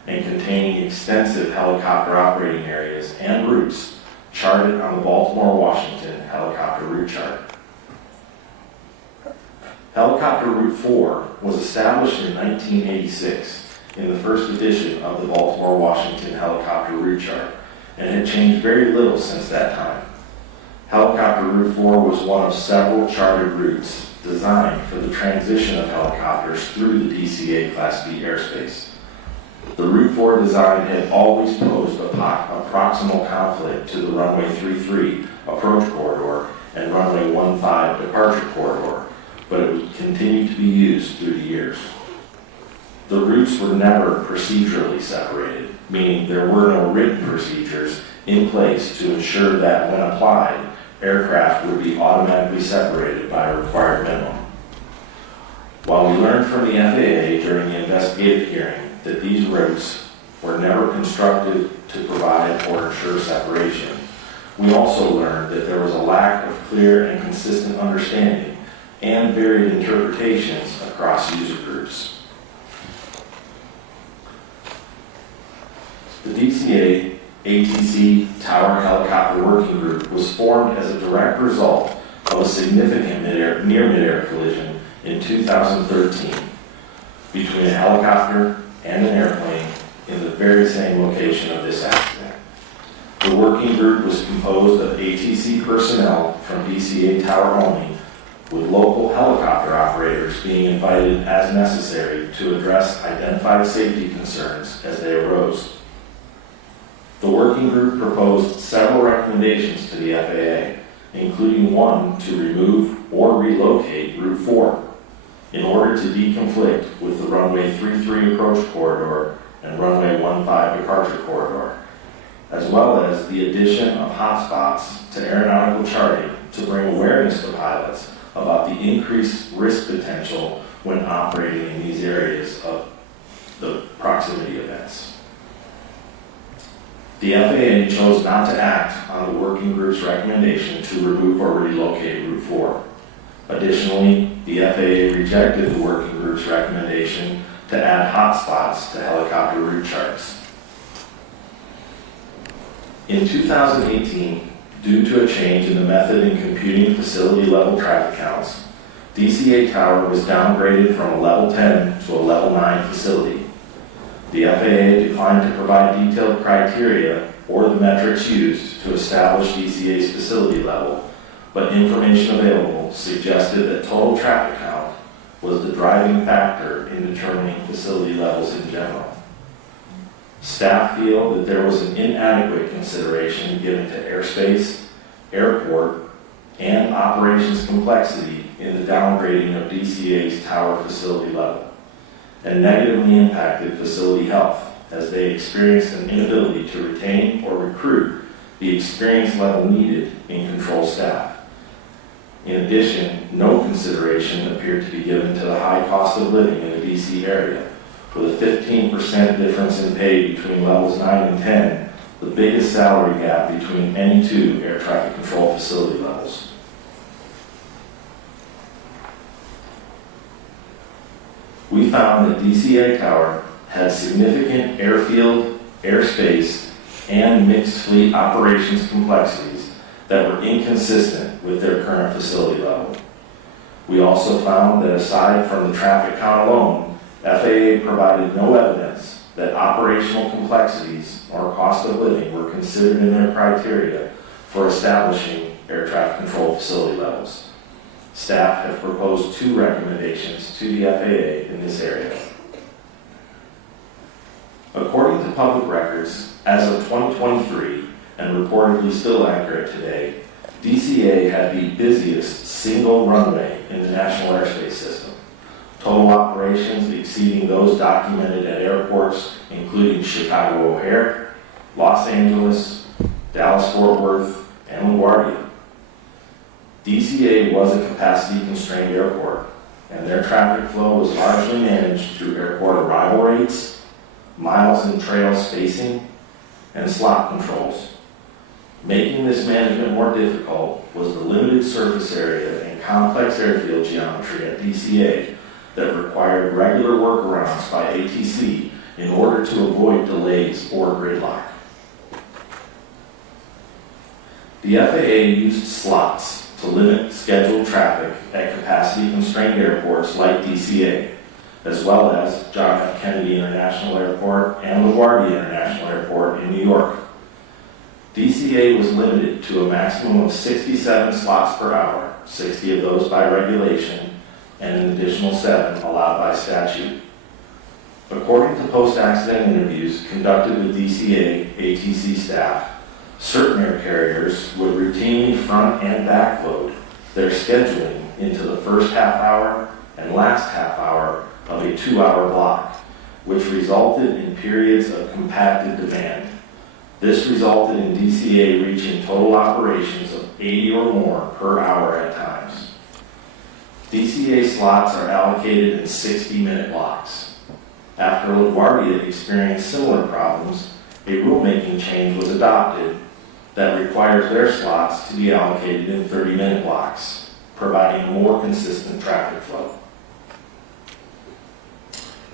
and containing extensive helicopter operating areas and routes charted on the Baltimore-Washington helicopter route chart. Helicopter Route 4 was established in 1986 in the first edition of the Baltimore-Washington helicopter route chart, and had changed very little since that time. Helicopter Route 4 was one of several chartered routes designed for the transition of helicopters through the DCA Class B airspace. The Route 4 design had always posed a proximal conflict to the runway 33 approach corridor and runway 15 departure corridor, but it would continue to be used through the years. The routes were never procedurally separated, meaning there were no written procedures in place to ensure that when applied, aircraft would be automatically separated by a required minimum. While we learned from the FAA during the investigative hearing that these routes were never constructed to provide or ensure separation, we also learned that there was a lack of clear and consistent understanding and varied interpretations across user groups. The DCA ATC Tower Helicopter Working Group was formed as a direct result of a significant near-mid-air collision in 2013 between a helicopter and an airplane in the very same location of this accident. The working group was composed of ATC personnel from DCA Tower only, with local helicopter operators being invited as necessary to address identified safety concerns as they arose. The working group proposed several recommendations to the FAA, including one to remove or relocate Route 4 in order to deconflict with the runway 33 approach corridor and runway 15 departure corridor, as well as the addition of hotspots to aeronautical charting to bring awareness to pilots about the increased risk potential when operating in these areas of the proximity events. The FAA chose not to act on the working group's recommendation to remove or relocate Route 4. Additionally, the FAA rejected the working group's recommendation to add hotspots to helicopter route charts. In 2018, due to a change in the method in computing facility-level traffic counts, DCA Tower was downgraded from a Level 10 to a Level 9 facility. The FAA declined to provide detailed criteria or the metrics used to establish DCA's facility level, but information available suggested that total traffic count was the driving factor in determining facility levels in general. Staff feel that there was an inadequate consideration given to airspace, airport, and operations complexity in the downgrading of DCA's tower facility level, and negatively impacted facility health as they experienced an inability to retain or recruit the experience level needed in control staff. In addition, no consideration appeared to be given to the high cost of living in the DC area, with a 15% difference in pay between levels 9 and 10, the biggest salary gap between any two air traffic control facility levels. We found that DCA Tower had significant airfield, airspace, and mixed fleet operations complexities that were inconsistent with their current facility level. We also found that aside from the traffic count alone, FAA provided no evidence that operational complexities or cost of living were considered in their criteria for establishing air traffic control facility levels. Staff have proposed 2 recommendations to the FAA in this area. According to public records, as of 2023, and reportedly still accurate today, DCA had the busiest single runway in the national airspace system. Total operations exceeding those documented at airports including Chicago O'Hare, Los Angeles, Dallas-Fort Worth, and LaGuardia. DCA was a capacity-constrained airport, and their traffic flow was largely managed through airport arrival rates, miles and trail spacing, and slot controls. Making this management more difficult was the limited surface area and complex airfield geometry at DCA that required regular workarounds by ATC in order to avoid delays or gridlock. The FAA used slots to limit scheduled traffic at capacity-constrained airports like DCA, as well as John F. Kennedy International Airport and LaGuardia International Airport in New York. DCA was limited to a maximum of 67 slots per hour, 60 of those by regulation, and an additional 7 allowed by statute. According to post-accident interviews conducted with DCA ATC staff, certain air carriers would routinely front and backload their scheduling into the first half hour and last half hour of a 2-hour block, which resulted in periods of compacted demand. This resulted in DCA reaching total operations of 80 or more per hour at times. DCA slots are allocated in 60-minute blocks. After LaGuardia experienced similar problems, a rulemaking change was adopted that requires their slots to be allocated in 30-minute blocks, providing a more consistent traffic flow.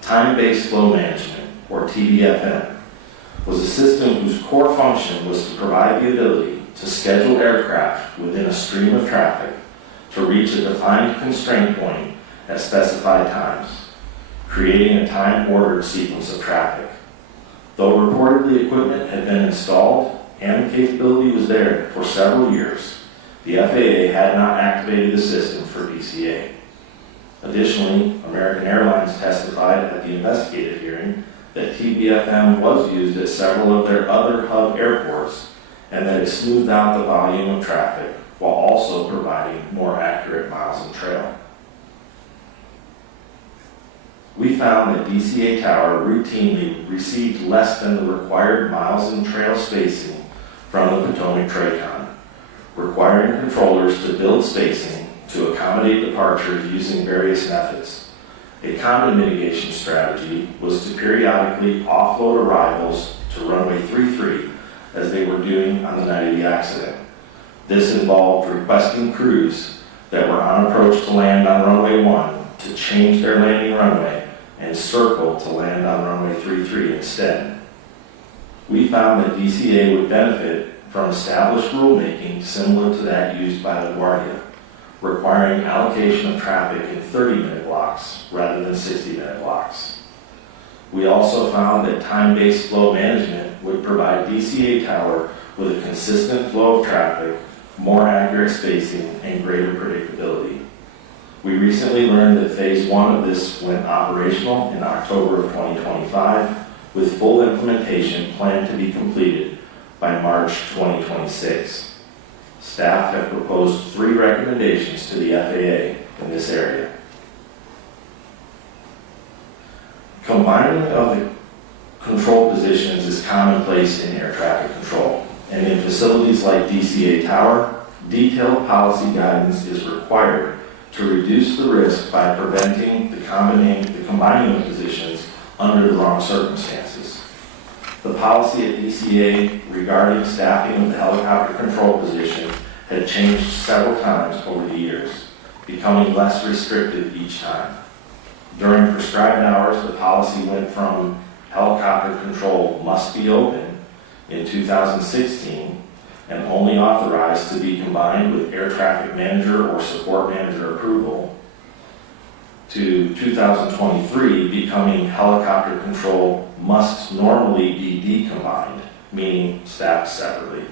Time-based flow management, or TBFM, was a system whose core function was to provide the ability to schedule aircraft within a stream of traffic to reach a defined constraint point at specified times, creating a time-ordered sequence of traffic. Though reportedly equipment had been installed and the capability was there for several years, the FAA had not activated the system for DCA. Additionally, American Airlines testified at the investigative hearing that TBFM was used at several of their other hub airports and that it smoothed out the volume of traffic while also providing more accurate miles and trail. we found that DCA Tower routinely received less than the required miles and trail spacing from the Potomac TRACON, requiring controllers to build spacing to accommodate departures using various methods. A common mitigation strategy was to periodically offload arrivals to runway 33 as they were doing on the night of the accident. This involved requesting crews that were on approach to land on runway 1 to change their landing runway and circle to land on runway 33 instead. We found that DCA would benefit from established rulemaking similar to that used by LaGuardia, requiring allocation of traffic in 30-minute blocks rather than 60-minute blocks. We also found that time-based flow management would provide DCA Tower with a consistent flow of traffic, more accurate spacing, and greater predictability. We recently learned that phase 1 of this went operational in October of 2025, with full implementation planned to be completed by March 2026. Staff have proposed 3 recommendations to the FAA in this area. Combining of the control positions is commonplace in air traffic control, and in facilities like DCA Tower, detailed policy guidance is required to reduce the risk by preventing the combining of positions under the wrong circumstances. The policy at DCA regarding staffing of the helicopter control position had changed several times over the years, becoming less restrictive each time. During prescribed hours, the policy went from helicopter control must be open in 2016 and only authorized to be combined with air traffic manager or support manager approval, to 2023 becoming helicopter control must normally be decombined, meaning staffed separately.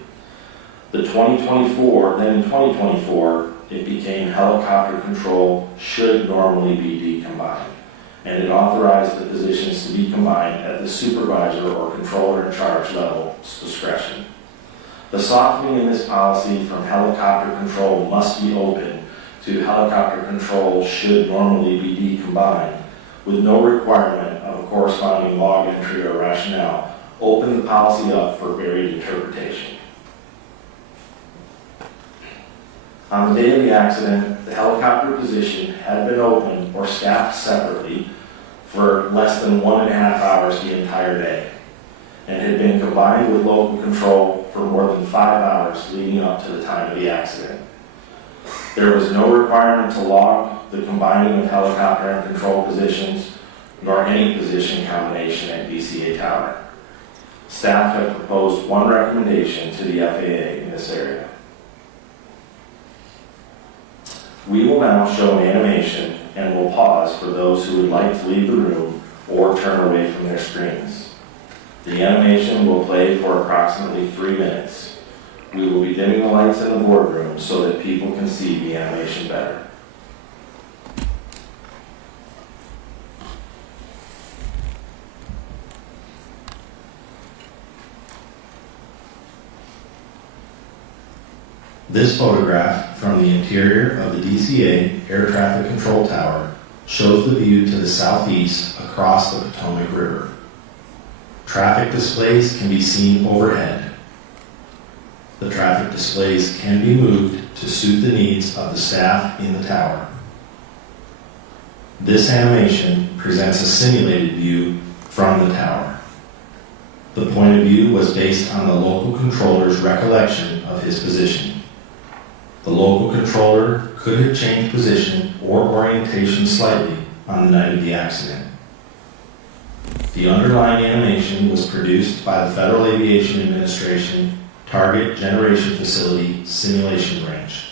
Then in 2024, it became helicopter control should normally be decombined, and it authorized the positions to be combined at the supervisor or controller in charge level's discretion. The softening in this policy from helicopter control must be open to helicopter control should normally be decombined, with no requirement of a corresponding log entry or rationale, opened the policy up for varied interpretation. On the day of the accident, the helicopter position had been open or staffed separately for less than 1.5 hours the entire day, and had been combined with local control for more than 5 hours leading up to the time of the accident. There was no requirement to log the combining of helicopter and control positions, nor any position combination at DCA Tower. Staff have proposed 1 recommendation to the FAA in this area. We will now show an animation and will pause for those who would like to leave the room or turn away from their screens. The animation will play for approximately 3 minutes. We will be dimming the lights in the boardroom so that people can see the animation better. This photograph from the interior of the DCA Air Traffic Control Tower shows the view to the southeast across the Potomac River. Traffic displays can be seen overhead. The traffic displays can be moved to suit the needs of the staff in the tower. This animation presents a simulated view from the tower. The point of view was based on the local controller's recollection of his position. The local controller could have changed position or orientation slightly on the night of the accident. The underlying animation was produced by the Federal Aviation Administration Target Generation Facility Simulation Branch.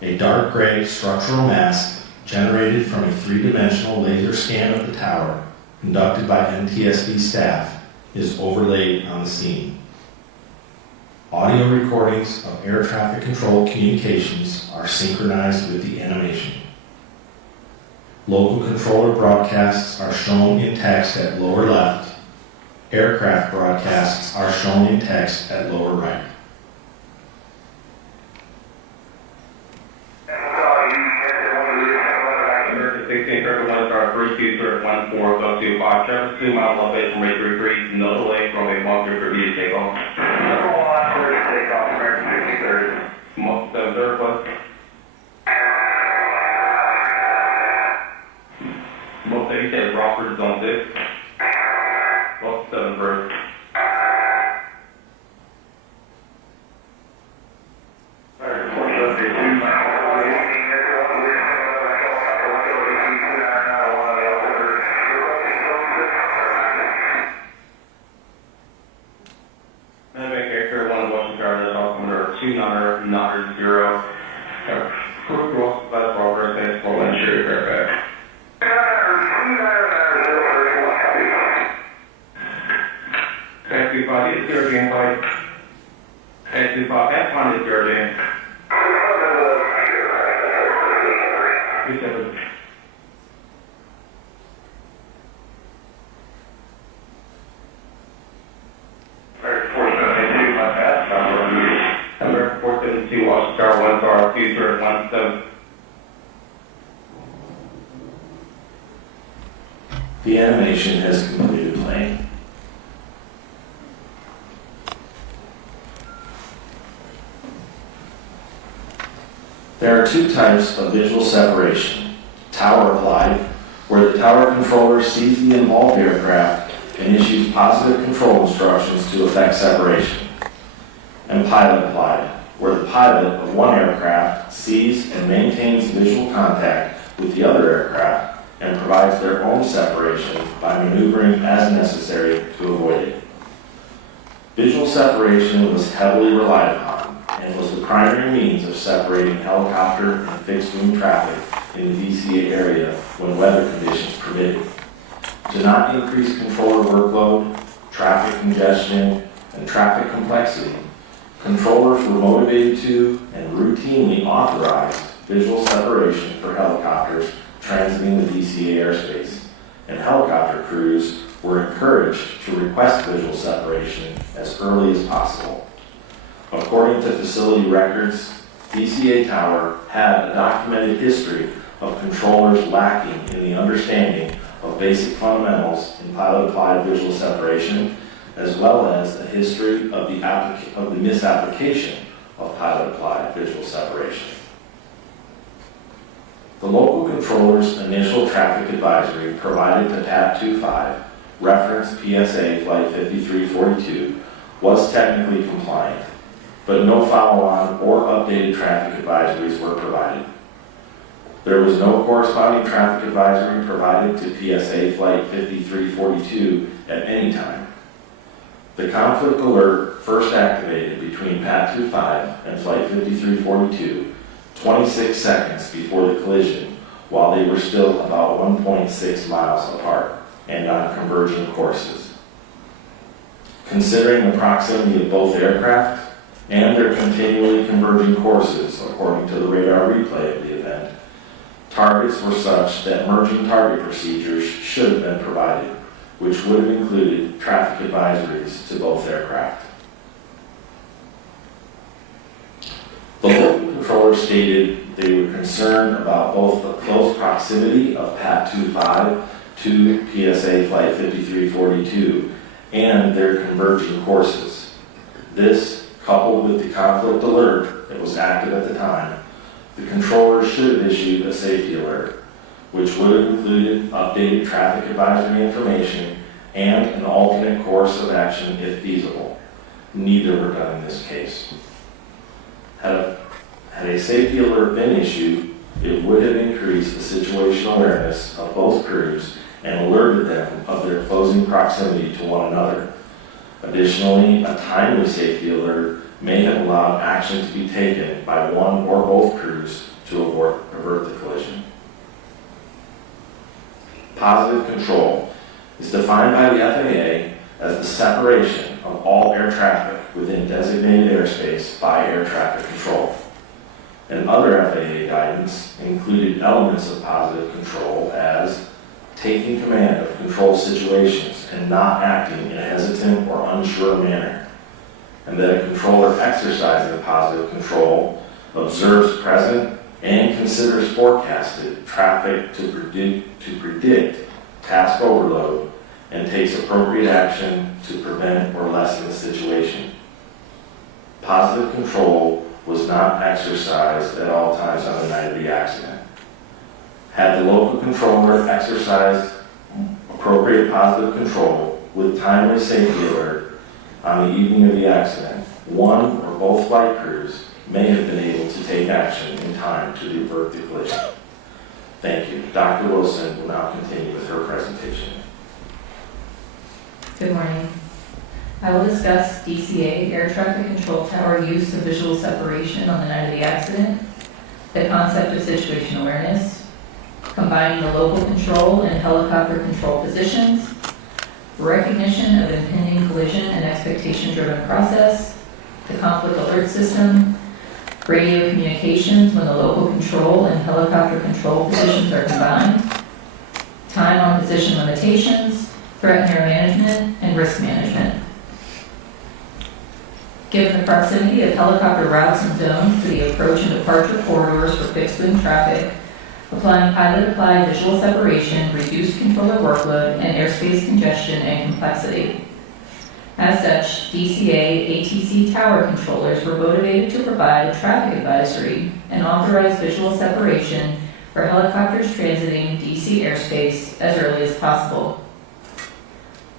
A dark gray structural mask generated from a 3-dimensional laser scan of the tower conducted by NTSB staff is overlaid on the scene. Audio recordings of air traffic control communications are synchronized with the animation. Local controller broadcasts are shown in text at lower left. Aircraft broadcasts are shown in text at lower right. American 16, Circle 1 Star 32, 125, traffic 2 miles elevation from 833, no delay from a 13 for view takeoff. Takeoff, American 63rd. 73rd, please. Most you said Rockford Zone 6. Most 7 first. The animation has completed playing. There are two types of visual separation. Tower applied, where the tower controller sees the involved aircraft and issues positive control instructions to effect separation. And pilot applied, where the pilot of one aircraft sees and maintains visual contact with the other aircraft and provides their own separation by maneuvering as necessary to avoid it. Visual separation was heavily relied upon and was the primary means of separating helicopter and fixed-wing traffic in the DCA area when weather conditions permitted. To not increase controller workload, traffic congestion, and traffic complexity, controllers were motivated to and routinely authorized visual separation for helicopters transiting the DCA airspace, and helicopter crews were encouraged to request visual separation as early as possible. According to facility records, DCA Tower had a documented history of controllers lacking in the understanding of basic fundamentals in pilot-applied visual separation, as well as a history of the misapplication of pilot-applied visual separation. The local controller's initial traffic advisory provided to PAT 25, reference PSA Flight 5342, was technically compliant, but no follow-on or updated traffic advisories were provided. There was no corresponding traffic advisory provided to PSA Flight 5342 at any time. The conflict alert first activated between PAT 25 and Flight 5342 26 seconds before the collision, while they were still about 1.6 miles apart and on converging courses. Considering the proximity of both aircraft and their continually converging courses, according to the radar replay of the event, targets were such that merging target procedures should have been provided, which would have included traffic advisories to both aircraft. The local controller stated they were concerned about both the close proximity of PAT 25 to PSA Flight 5342 and their converging courses. This, coupled with the conflict alert that was active at the time, the controller should have issued a safety alert, which would have included updated traffic advisory information and an alternate course of action if feasible. Neither were done in this case. Had a safety alert been issued, it would have increased the situational awareness of both crews and alerted them of their closing proximity to one another. Additionally, a timely safety alert may have allowed action to be taken by one or both crews to avert the collision. Positive control is defined by the FAA as the separation of all air traffic within designated airspace by air traffic control. And other FAA guidance included elements of positive control as taking command of control situations and not acting in a hesitant or unsure manner, and that a controller exercising positive control observes present and considers forecasted traffic to predict task overload, and takes appropriate action to prevent or lessen the situation. Positive control was not exercised at all times on the night of the accident. Had the local controller exercised appropriate positive control with timely safety alert on the evening of the accident, one or both flight crews may have been able to take action in time to divert the collision. Thank you. Dr. Wilson will now continue with her presentation. Good morning. I will discuss DCA air traffic control tower use of visual separation on the night of the accident, the concept of situation awareness, combining the local control and helicopter control positions, recognition of impending collision and expectation-driven process, the conflict alert system, radio communications when the local control and helicopter control positions are combined, time on position limitations, threat and error management, and risk management. Given the proximity of helicopter routes and zones to the approach and departure corridors for fixed-wing traffic, applying pilot-applied visual separation reduced controller workload and airspace congestion and complexity. As such, DCA ATC tower controllers were motivated to provide a traffic advisory and authorize visual separation for helicopters transiting DC airspace as early as possible.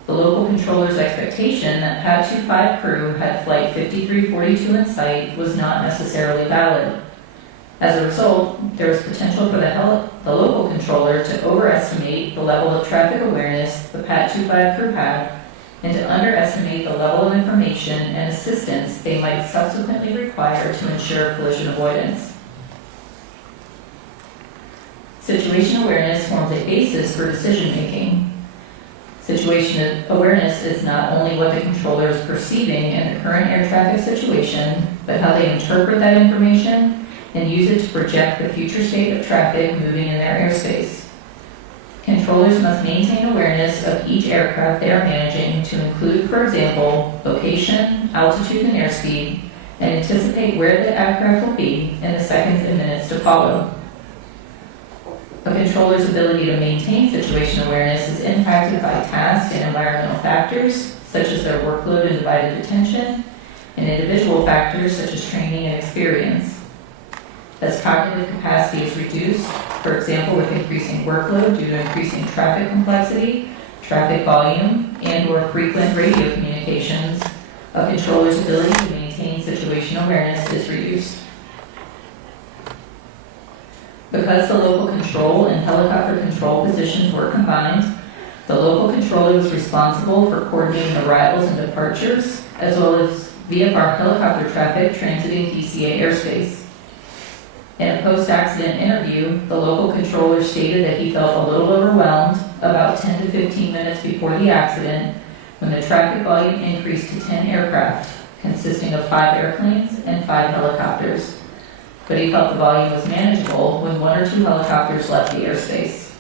The local controller's expectation that Pad 25 crew had Flight 5342 in sight was not necessarily valid. As a result, there was potential for the local controller to overestimate the level of traffic awareness the Pad 25 crew had and to underestimate the level of information and assistance they might subsequently require to ensure collision avoidance. Situation awareness forms a basis for decision-making. Situation awareness is not only what the controller is perceiving in the current air traffic situation, but how they interpret that information and use it to project the future state of traffic moving in their airspace. Controllers must maintain awareness of each aircraft they are managing to include, for example, location, altitude, and airspeed, and anticipate where the aircraft will be in the seconds and minutes to follow. A controller's ability to maintain situation awareness is impacted by task and environmental factors, such as their workload and divided attention, and individual factors such as training and experience. As cognitive capacity is reduced, for example with increasing workload due to increasing traffic complexity, traffic volume, and/or frequent radio communications, a controller's ability to maintain situation awareness is reduced. Because the local control and helicopter control positions were combined, the local controller was responsible for coordinating arrivals and departures, as well as VFR helicopter traffic transiting DCA airspace. In a post-accident interview, the local controller stated that he felt a little overwhelmed about 10 to 15 minutes before the accident when the traffic volume increased to 10 aircraft, consisting of 5 airplanes and 5 helicopters. But he felt the volume was manageable when 1 or 2 helicopters left the airspace.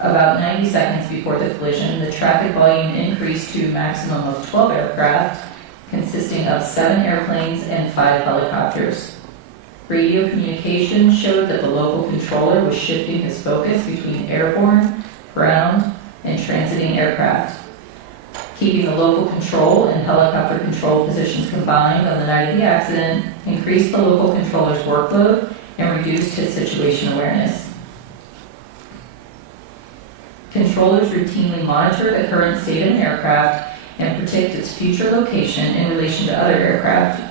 About 90 seconds before the collision, the traffic volume increased to a maximum of 12 aircraft, consisting of 7 airplanes and 5 helicopters. Radio communication showed that the local controller was shifting his focus between airborne, ground, and transiting aircraft. Keeping the local control and helicopter control positions combined on the night of the accident increased the local controller's workload and reduced his situation awareness. Controllers routinely monitor the current state of an aircraft and predict its future location in relation to other aircraft.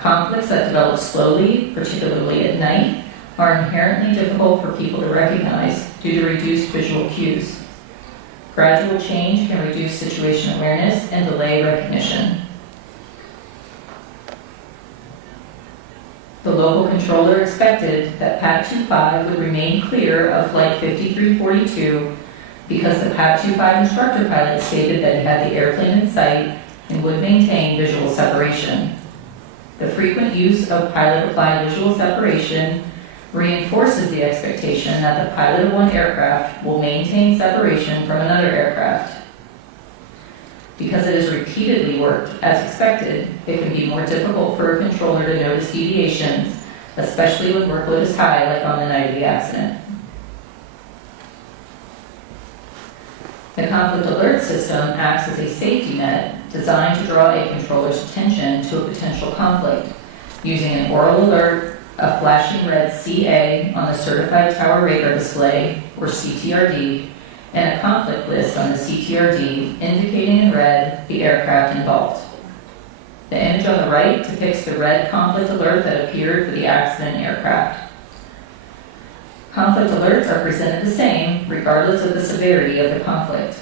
Conflicts that develop slowly, particularly at night, are inherently difficult for people to recognize due to reduced visual cues. Gradual change can reduce situation awareness and delay recognition. The local controller expected that Pad 25 would remain clear of Flight 5342 because the Pad 25 instructor pilot stated that he had the airplane in sight and would maintain visual separation. The frequent use of pilot-applied visual separation reinforces the expectation that the pilot of one aircraft will maintain separation from another aircraft. Because it is repeatedly worked as expected, it can be more difficult for a controller to notice deviations, especially when workload is high, like on the night of the accident. The conflict alert system acts as a safety net designed to draw a controller's attention to a potential conflict using an oral alert, a flashing red CA on the Certified Tower Radar Display, or CTRD, and a conflict list on the CTRD indicating in red the aircraft involved. The image on the right depicts the red conflict alert that appeared for the accident aircraft. Conflict alerts are presented the same regardless of the severity of the conflict.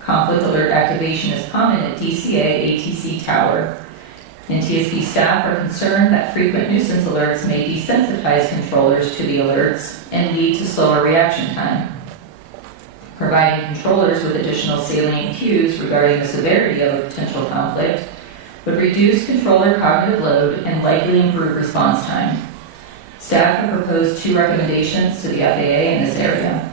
Conflict alert activation is common at DCA ATC Tower. NTSB staff are concerned that frequent nuisance alerts may desensitize controllers to the alerts and lead to slower reaction time. Providing controllers with additional salient cues regarding the severity of a potential conflict would reduce controller cognitive load and likely improve response time. Staff have proposed 2 recommendations to the FAA in this area.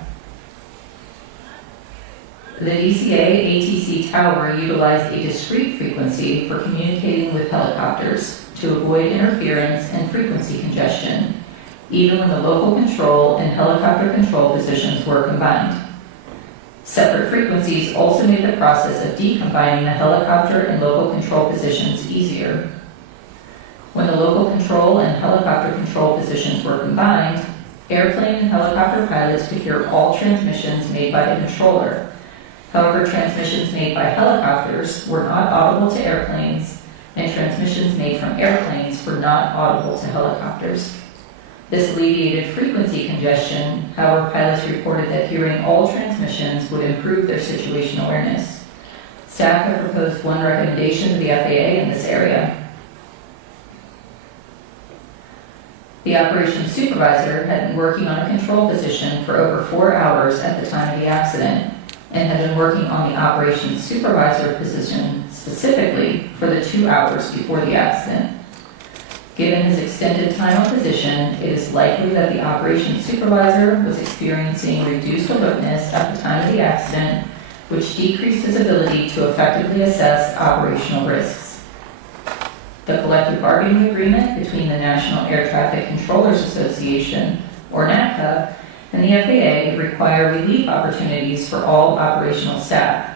The DCA ATC tower utilized a discrete frequency for communicating with helicopters to avoid interference and frequency congestion, even when the local control and helicopter control positions were combined. Separate frequencies also made the process of decombining the helicopter and local control positions easier. When the local control and helicopter control positions were combined, airplane and helicopter pilots could hear all transmissions made by the controller. However, transmissions made by helicopters were not audible to airplanes, and transmissions made from airplanes were not audible to helicopters. This alleviated frequency congestion. However, pilots reported that hearing all transmissions would improve their situational awareness. Staff have proposed 1 recommendation to the FAA in this area. The operations supervisor had been working on a control position for over 4 hours at the time of the accident and had been working on the operations supervisor position specifically for the 2 hours before the accident. Given his extended time on position, it is likely that the operations supervisor was experiencing reduced alertness at the time of the accident, which decreased his ability to effectively assess operational risks. The collective bargaining agreement between the National Air Traffic Controllers Association, or NACA, and the FAA require relief opportunities for all operational staff.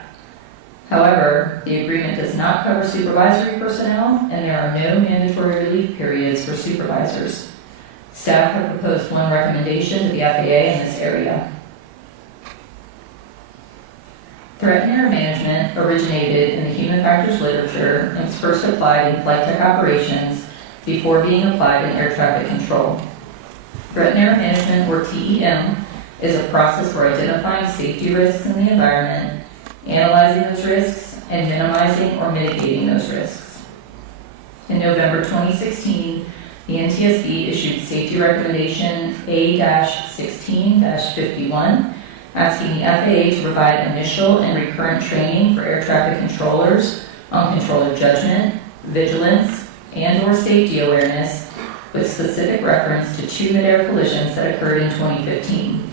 However, the agreement does not cover supervisory personnel, and there are no mandatory relief periods for supervisors. Staff have proposed 1 recommendation to the FAA in this area. Threat and error management originated in the human factors literature and was first applied in flight tech operations before being applied in air traffic control. Threat and error management, or TEM, is a process for identifying safety risks in the environment, analyzing those risks, and minimizing or mitigating those risks. In November 2016, the NTSB issued Safety Recommendation A-16-51, asking the FAA to provide initial and recurrent training for air traffic controllers on controller judgment, vigilance, and/or safety awareness, with specific reference to 2 mid-air collisions that occurred in 2015.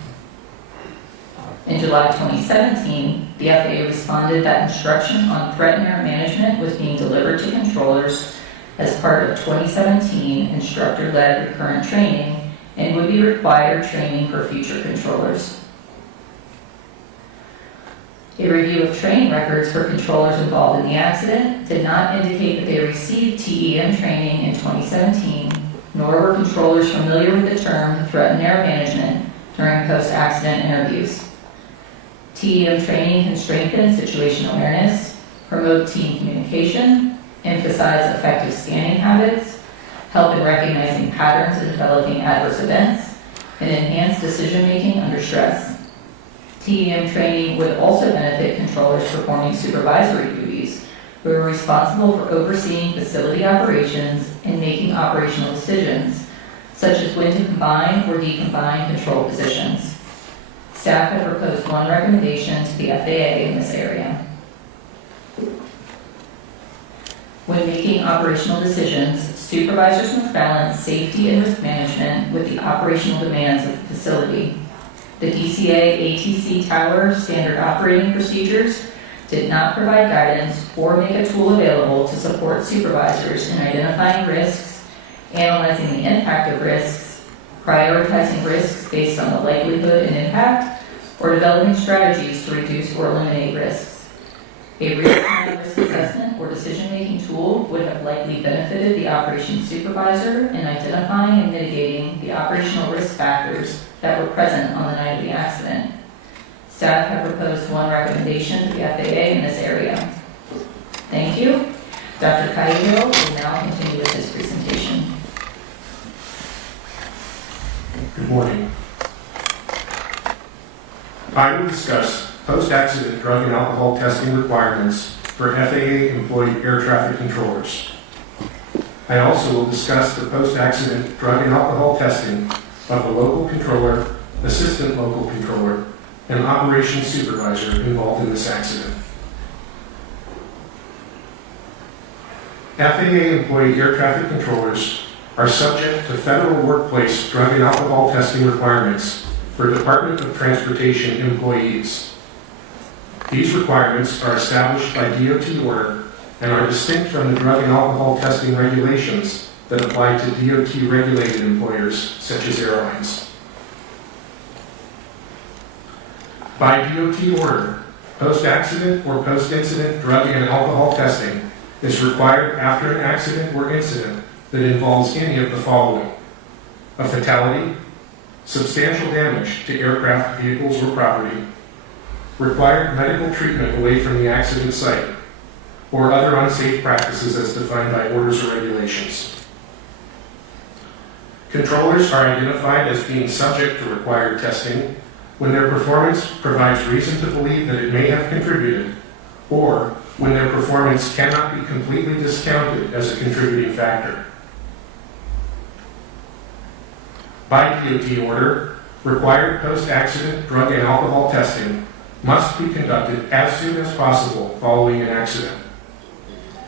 In July 2017, the FAA responded that instruction on threat and error management was being delivered to controllers as part of 2017 instructor-led recurrent training and would be required training for future controllers. A review of training records for controllers involved in the accident did not indicate that they received TEM training in 2017, nor were controllers familiar with the term threat and error management during post-accident interviews. TEM training can strengthen situational awareness, promote team communication, emphasize effective scanning habits, help in recognizing patterns and developing adverse events, and enhance decision-making under stress. TEM training would also benefit controllers performing supervisory duties, who are responsible for overseeing facility operations and making operational decisions, such as when to combine or decombine control positions. Staff have proposed 1 recommendation to the FAA in this area. When making operational decisions, supervisors must balance safety and risk management with the operational demands of the facility. The DCA ATC Tower Standard Operating Procedures did not provide guidance or make a tool available to support supervisors in identifying risks, analyzing the impact of risks, prioritizing risks based on the likelihood and impact, or developing strategies to reduce or eliminate risks. A real-time risk assessment or decision-making tool would have likely benefited the operations supervisor in identifying and mitigating the operational risk factors that were present on the night of the accident. Staff have proposed one recommendation to the FAA in this area. Thank you. Dr. Cahill will now continue with his presentation. Good morning. I will discuss post-accident drug and alcohol testing requirements for FAA employee air traffic controllers. I also will discuss the post-accident drug and alcohol testing of the local controller, assistant local controller, and operations supervisor involved in this accident. FAA employee air traffic controllers are subject to federal workplace drug and alcohol testing requirements for Department of Transportation employees. These requirements are established by DOT order and are distinct from the drug and alcohol testing regulations that apply to DOT-regulated employers such as airlines. By DOT order, post-accident or post-incident drug and alcohol testing is required after an accident or incident that involves any of the following: a fatality, substantial damage to aircraft, vehicles, or property, required medical treatment away from the accident site, or other unsafe practices as defined by orders or regulations. Controllers are identified as being subject to required testing when their performance provides reason to believe that it may have contributed, or when their performance cannot be completely discounted as a contributing factor. By DOT order, required post-accident drug and alcohol testing must be conducted as soon as possible following an accident.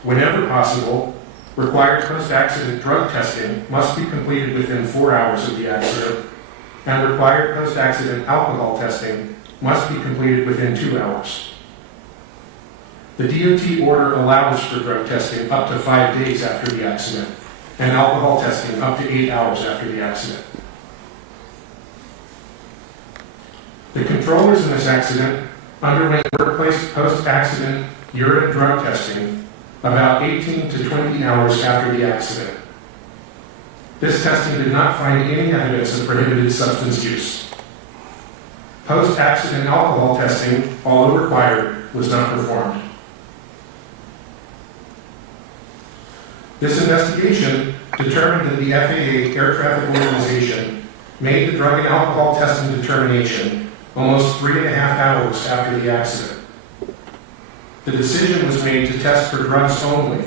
Whenever possible, required post-accident drug testing must be completed within 4 hours of the accident, and required post-accident alcohol testing must be completed within 2 hours. The DOT order allows for drug testing up to 5 days after the accident, and alcohol testing up to 8 hours after the accident. The controllers in this accident underwent workplace post-accident urine drug testing about 18 to 20 hours after the accident. This testing did not find any evidence of prohibited substance use. Post-accident alcohol testing, although required, was not performed. This investigation determined that the FAA Air Traffic Organization made the drug and alcohol testing determination almost 3.5 hours after the accident. The decision was made to test for drugs only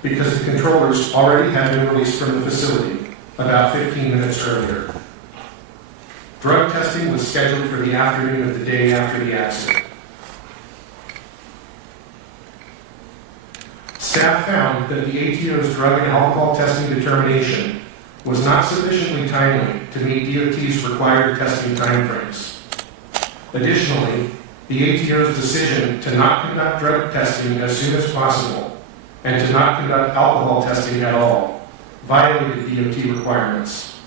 because the controllers already had been released from the facility about 15 minutes earlier. Drug testing was scheduled for the afternoon of the day after the accident. Staff found that the ATO's drug and alcohol testing determination was not sufficiently timely to meet DOT's required testing timeframes. Additionally, the ATO's decision to not conduct drug testing as soon as possible and to not conduct alcohol testing at all violated DOT requirements.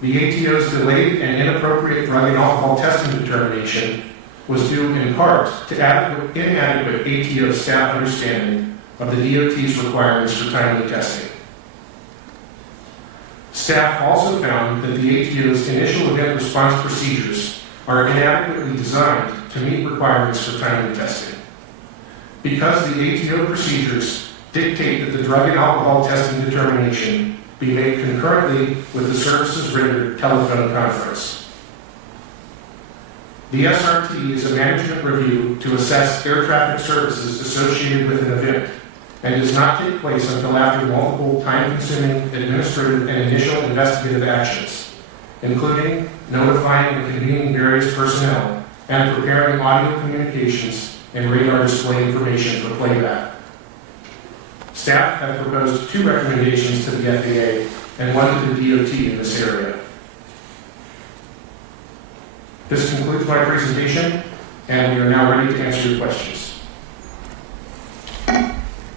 The ATO's delayed and inappropriate drug and alcohol testing determination was due in part to inadequate ATO staff understanding of the DOT's requirements for timely testing. Staff also found that the ATO's initial event response procedures are inadequately designed to meet requirements for timely testing. Because the ATO procedures dictate that the drug and alcohol testing determination be made concurrently with the service's rendered telephone conference. The SRT is a management review to assess air traffic services associated with an event and does not take place until after multiple time-consuming administrative and initial investigative actions, including notifying and convening various personnel and preparing audio communications and radar display information for playback. Staff have proposed 2 recommendations to the FAA and 1 to the DOT in this area. This concludes my presentation, and we are now ready to answer your questions.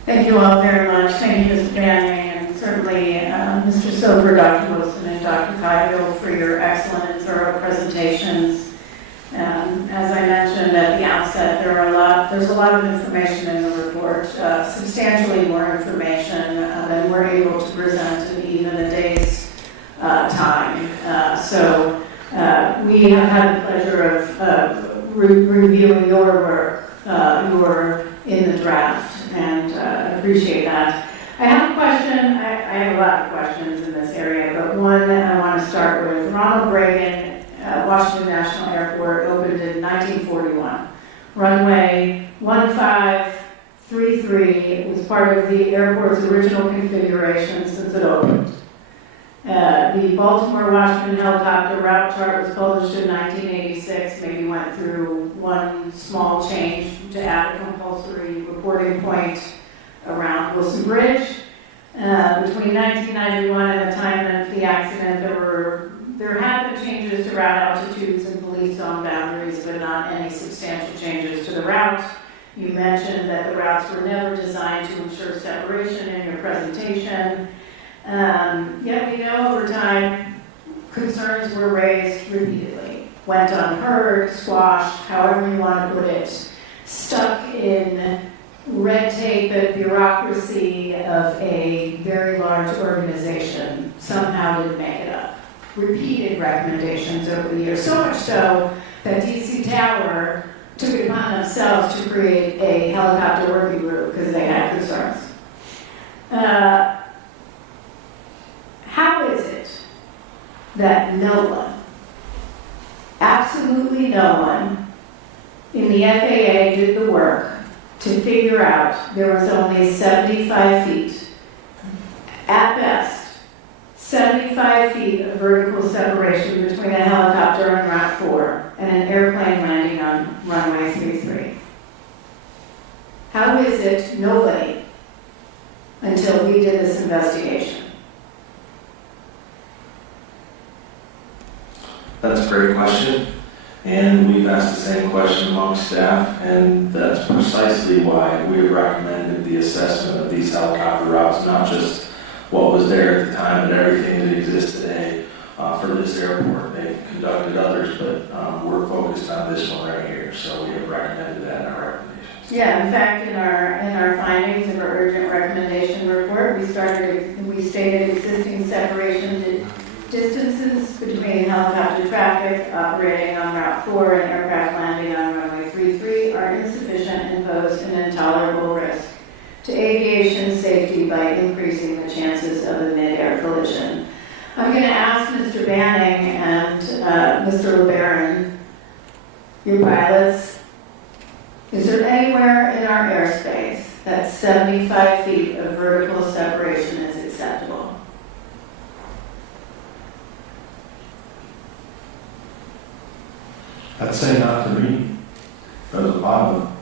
Thank you all very much. Thank you, Mr. Manning, and certainly Mr. Sober, Dr. Wilson, and Dr. Cahill for your excellent and thorough presentations. There's a lot of information in the report, substantially more information than we're able to present in even a day's time. So we have had the pleasure of reviewing your work. You're in the draft, and appreciate that. I have a question. I have a lot of questions in this area, but one I want to start with. Ronald Reagan Washington National Airport opened in 1941. Runway 1533 was part of the airport's original configuration since it opened. The Baltimore-Washington helicopter route chart was published in 1986, maybe went through one small change to add a compulsory reporting point around Wilson Bridge. Between 1991 and the time of the accident, there had been changes to route altitudes and police zone boundaries, but not any substantial changes to the route. You mentioned that the routes were never designed to ensure separation in your presentation. Yet we know over time, concerns were raised repeatedly, went unheard, squashed, however you want to put it, stuck in red tape and bureaucracy of a very large organization, somehow didn't make it up. Repeated recommendations over the years, so much so that DC Tower took it upon themselves to create a helicopter working group because they had concerns. How is it that no one, absolutely no one, in the FAA did the work to figure out there was only 75 feet, at best, 75 feet of vertical separation between a helicopter on Route 4 and an airplane landing on runway 33? How is it nobody, until we did this investigation? That's a great question, and we've asked the same question among staff, and that's precisely why we have recommended the assessment of these helicopter routes, not just what was there at the time, but everything that exists today for this airport. They've conducted others, but we're focused on this one right here, so we have recommended that in our recommendations. Yeah, in fact, in our findings of our urgent recommendation report, we stated existing separation distances between helicopter traffic operating on Route 4 and aircraft landing on runway 33 are insufficient and pose an intolerable risk to aviation safety by increasing the chances of a mid-air collision. I'm going to ask Mr. Banning and Mr. LeBaron, your pilots, is there anywhere in our airspace that 75 feet of vertical separation is acceptable? I'd say not to me. There's a lot of them.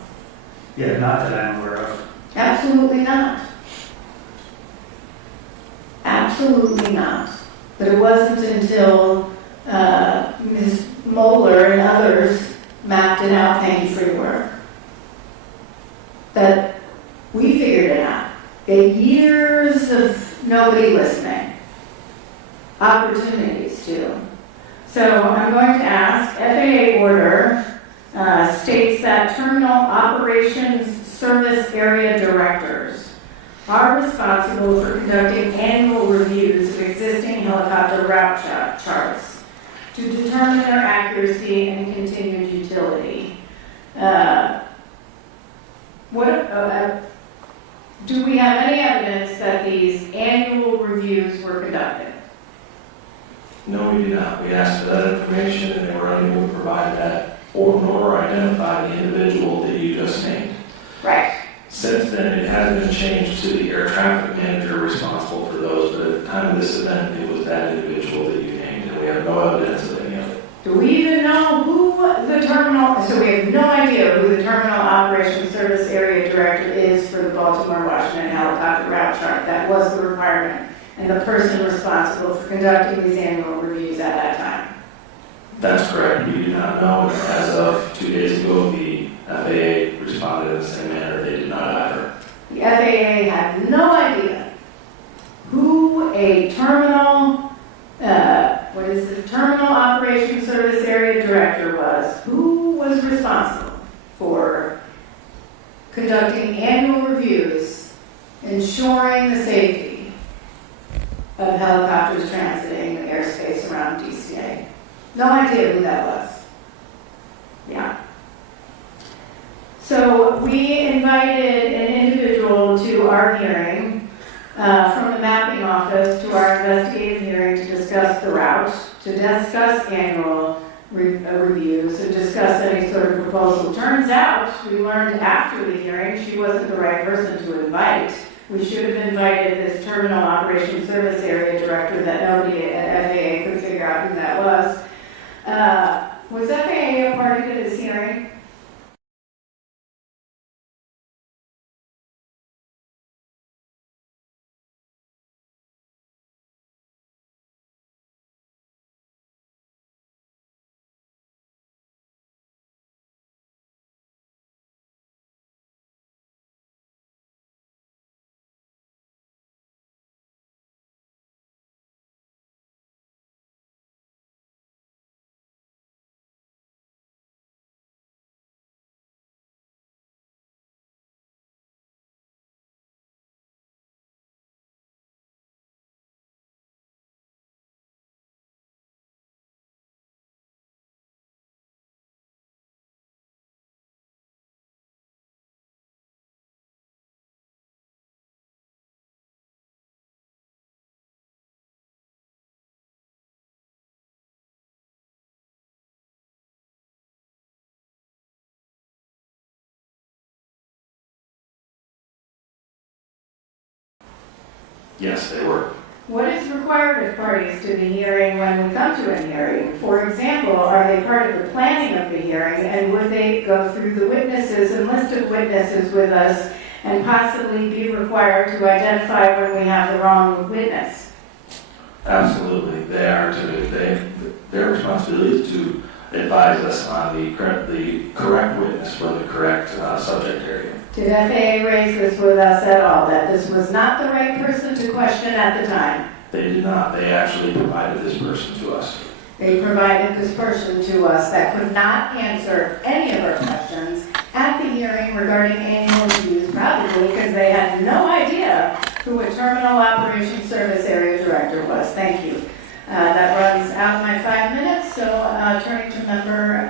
Yeah, not that I'm aware of. Absolutely not. Absolutely not. But it wasn't until Ms. Moeller and others mapped it out pain-free work that we figured it out. Years of nobody listening. Opportunities too. So I'm going to ask, FAA order states that terminal operations service area directors are responsible for conducting annual reviews of existing helicopter route charts to determine their accuracy and continued utility. Do we have any evidence that these annual reviews were conducted? No, we do not. We asked for that information, and they were unable to provide that nor identify the individual that you just named. Right. Since then, it has been changed to the air traffic manager responsible for those, but at the time of this event, it was that individual that you named, and we have no evidence of any of it. Do we even know who the terminal, so we have no idea who the terminal operations service area director is for the Baltimore-Washington helicopter route chart? That was the requirement, and the person responsible for conducting these annual reviews at that time. That's correct. We do not know. As of 2 days ago, the FAA responded in the same manner. They did not either. The FAA had no idea who a terminal, terminal operations service area director was. Who was responsible for conducting annual reviews, ensuring the safety of helicopters transiting the airspace around DCA. No idea who that was. Yeah. So we invited an individual to our hearing from the mapping office to our investigative hearing to discuss the route, to discuss annual reviews, and discuss any sort of proposal. Turns out, we learned after the hearing she wasn't the right person to invite. We should have invited this Terminal Operations Service Area Director that nobody at FAA could figure out who that was. Was FAA a party to this hearing? Yes, they were. What is required of parties to the hearing when we come to a hearing? For example, are they part of the planning of the hearing, and would they go through the witnesses and list of witnesses with us and possibly be required to identify when we have the wrong witness? Absolutely. Their responsibility is to advise us on the correct witness for the correct subject area. Did FAA raise this with us at all, that this was not the right person to question at the time? They did not. They actually provided this person to us. They provided this person to us that could not answer any of our questions at the hearing regarding annual reviews, probably because they had no idea who a Terminal Operations Service Area Director was. Thank you. That runs out my 5 minutes, so turning to member,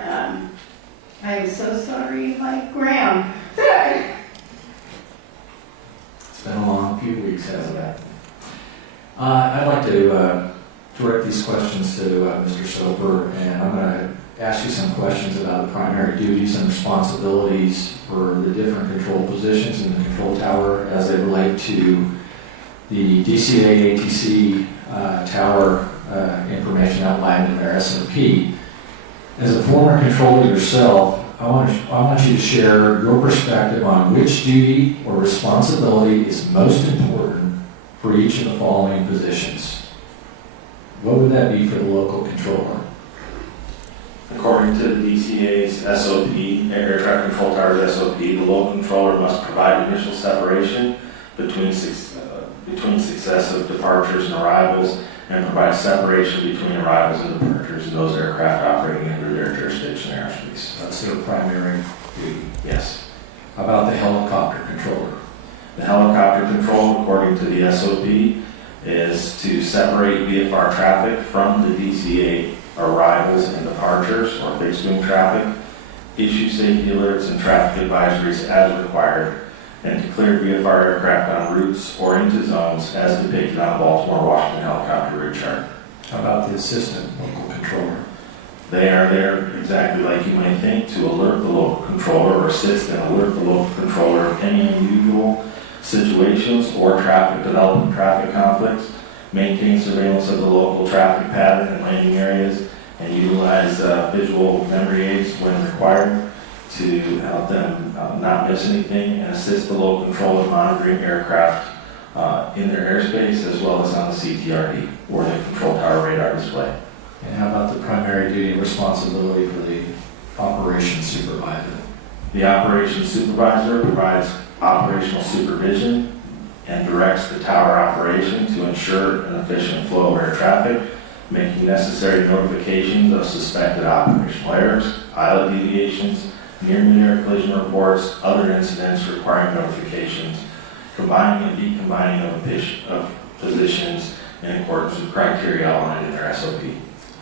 I am so sorry, Mike Graham. It's been a long few weeks, hasn't it? I'd like to direct these questions to Mr. Soper, and I'm going to ask you some questions about the primary duties and responsibilities for the different control positions in the control tower as they relate to the DCA ATC tower information outlined in their SOP. As a former controller yourself, I want you to share your perspective on which duty or responsibility is most important for each of the following positions. What would that be for the local controller? According to the DCA's SOP, Air Traffic Control Tower's SOP, the local controller must provide initial separation between successive departures and arrivals, and provide separation between arrivals and departures in those aircraft operating under their jurisdiction airspace. That's their primary duty. Yes. How about the helicopter controller? The helicopter control, according to the SOP, is to separate VFR traffic from the DCA arrivals and departures or fixed-wing traffic, issue safety alerts and traffic advisories as required, and to clear VFR aircraft on routes or into zones as depicted on the Baltimore-Washington helicopter route chart. How about the assistant local controller? They are there exactly like you might think to alert the local controller or assist and alert the local controller of any unusual situations or traffic development, traffic conflicts, maintain surveillance of the local traffic pattern and landing areas, and utilize visual memory aids when required to help them not miss anything, and assist the local controller monitoring aircraft in their airspace as well as on the CTRD or the control tower radar display. And how about the primary duty and responsibility for the operations supervisor? The operations supervisor provides operational supervision and directs the tower operation to ensure an efficient flow of air traffic, making necessary notifications of suspected operational errors, pilot deviations, near-midair collision reports, other incidents requiring notifications, combining and decombining of positions in accordance with criteria outlined in their SOP.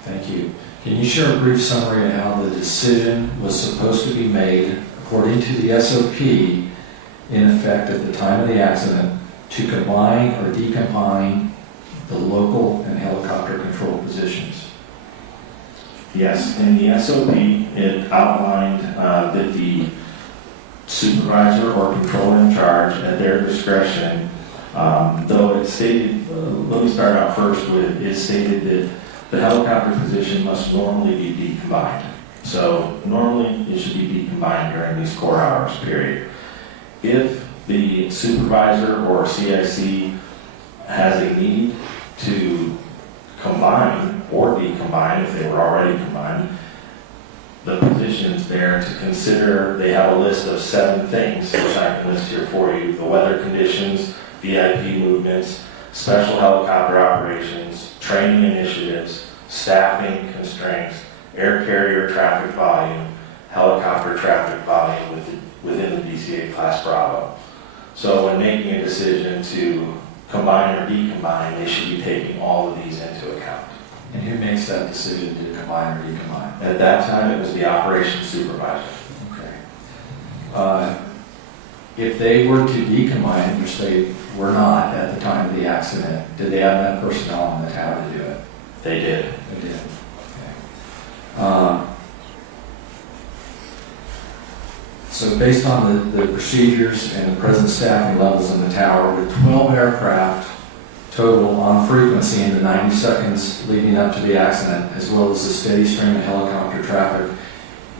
Thank you. Can you share a brief summary of how the decision was supposed to be made according to the SOP in effect at the time of the accident to combine or decombine the local and helicopter control positions? Yes, in the SOP, it outlined that the supervisor or controller in charge at their discretion, though it stated, let me start out first with, it stated that the helicopter position must normally be decombined. So normally it should be decombined during these core hours, period. If the supervisor or CIC has a need to combine or decombine, if they were already combined, the positions there to consider, they have a list of 7 things, which I can list here for you: the weather conditions, VIP movements, special helicopter operations, training initiatives, staffing constraints, air carrier traffic volume, helicopter traffic volume within the DCA Class Bravo. So when making a decision to combine or decombine, they should be taking all of these into account. And who makes that decision to combine or decombine? At that time, it was the operations supervisor. Okay. If they were to decombine, which they were not at the time of the accident, did they have enough personnel on the tower to do it? They did. They did. Okay. So based on the procedures and the present staffing levels in the tower, with 12 aircraft total on frequency in the 90 seconds leading up to the accident, as well as the steady stream of helicopter traffic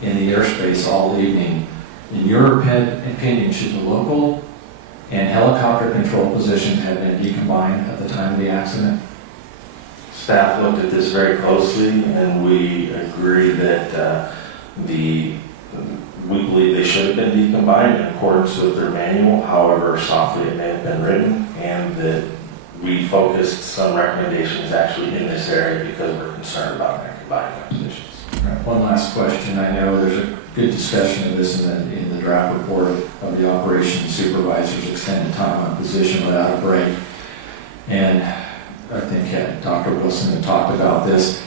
in the airspace all evening, in your opinion, should the local and helicopter control positions have been decombined at the time of the accident? Staff looked at this very closely, and we agree that we believe they should have been decombined in accordance with their manual, however softly it may have been written, and that we focused some recommendations actually in this area because we're concerned about their combining positions. Right. One last question. I know there's a good discussion of this in the draft report of the operations supervisor's extended time on position without a break. And I think Dr. Wilson had talked about this.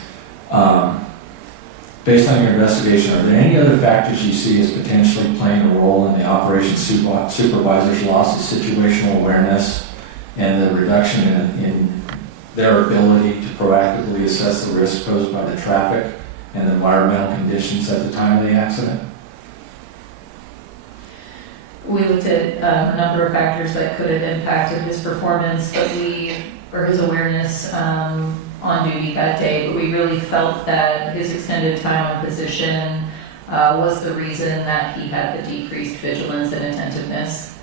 Based on your investigation, are there any other factors you see as potentially playing a role in the operations supervisor's loss of situational awareness and the reduction in their ability to proactively assess the risk posed by the traffic and the environmental conditions at the time of the accident? We looked at a number of factors that could have impacted his performance, or his awareness on duty that day, but we really felt that his extended time on position was the reason that he had the decreased vigilance and attentiveness.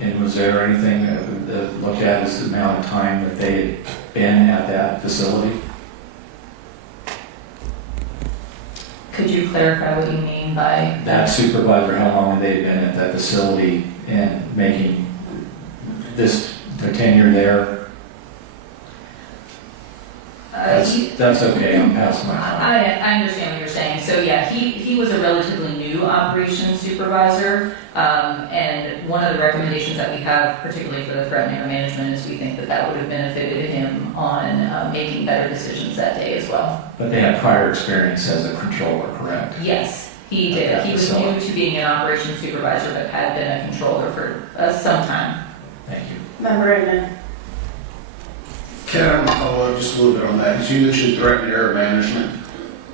And was there anything that looked at as the amount of time that they had been at that facility? Could you clarify what you mean by That supervisor, how long had they been at that facility and making this tenure there? That's okay, I'm past my time. I understand what you're saying. So yeah, he was a relatively new operations supervisor, and one of the recommendations that we have, particularly for the threat and error management, is we think that would have benefited him on making better decisions that day as well. But they had prior experience as a controller, correct? Yes, he did. He was new to being an operations supervisor, but had been a controller for some time. Thank you. Member Edmund. Ken, I'm going to follow up just a little bit on that, because you mentioned threat and error management.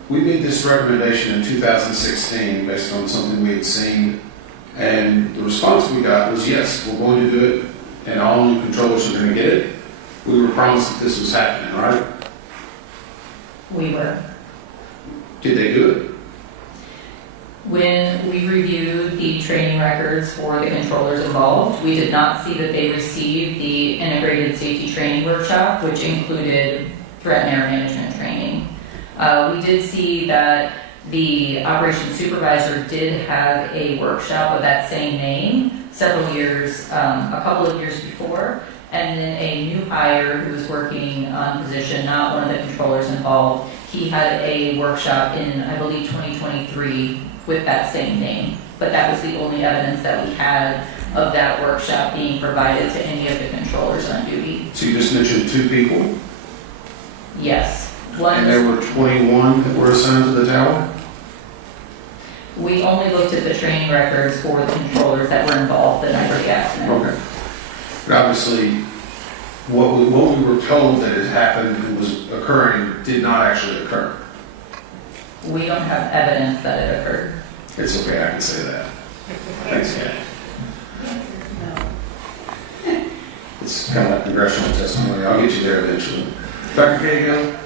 We made this recommendation in 2016 based on something we had seen, and the response we got was, yes, we're going to do it, and all new controllers are going to get it. We were promised that this was happening, right? We were. Did they do it? When we reviewed the training records for the controllers involved, we did not see that they received the integrated safety training workshop, which included threat and error management training. We did see that the operations supervisor did have a workshop of that same name several years, a couple of years before, and then a new hire who was working on position, not one of the controllers involved, he had a workshop in, I believe, 2023 with that same name. But that was the only evidence that we had of that workshop being provided to any of the controllers on duty. So you just mentioned 2 people, Yes. One, and there were 21 that were assigned to the tower? we only looked at the training records for the controllers that were involved the night of the accident. Okay. But obviously, what we were told that had happened and was occurring did not actually occur. We don't have evidence that it occurred. It's okay, I can say that. Thanks, Ken. It's kind of like congressional testimony. I'll get you there eventually. Dr. Cahill,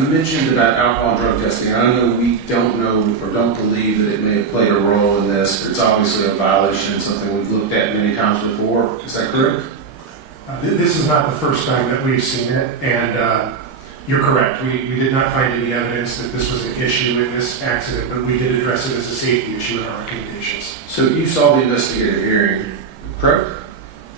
you mentioned about alcohol and drug testing. I know we don't know or don't believe that it may have played a role in this, but it's obviously a violation, something we've looked at many times before. Is that correct? This is not the first time that we've seen it, and you're correct. We did not find any evidence that this was an issue in this accident, but we did address it as a safety issue in our recommendations. So you saw the investigative hearing, correct?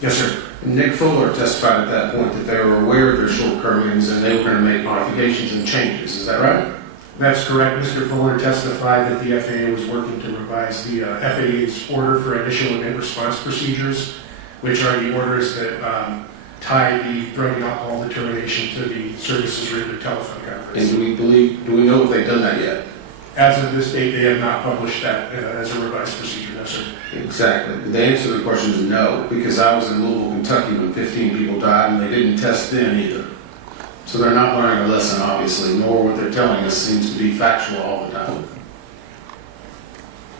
Yes, sir. Nick Fuller testified at that point that they were aware of their shortcomings and they were going to make modifications and changes. Is that right? That's correct. Mr. Fuller testified that the FAA was working to revise the FAA's order for initial event response procedures, which are the orders that tie the drug and alcohol determination to the services written telephone conference. And do we know if they've done that yet? As of this date, they have not published that as a revised procedure, no, sir. Exactly. The answer to the question is no, because I was in Louisville, Kentucky when 15 people died and they didn't test then either. So they're not learning a lesson, obviously, nor what they're telling us seems to be factual all the time.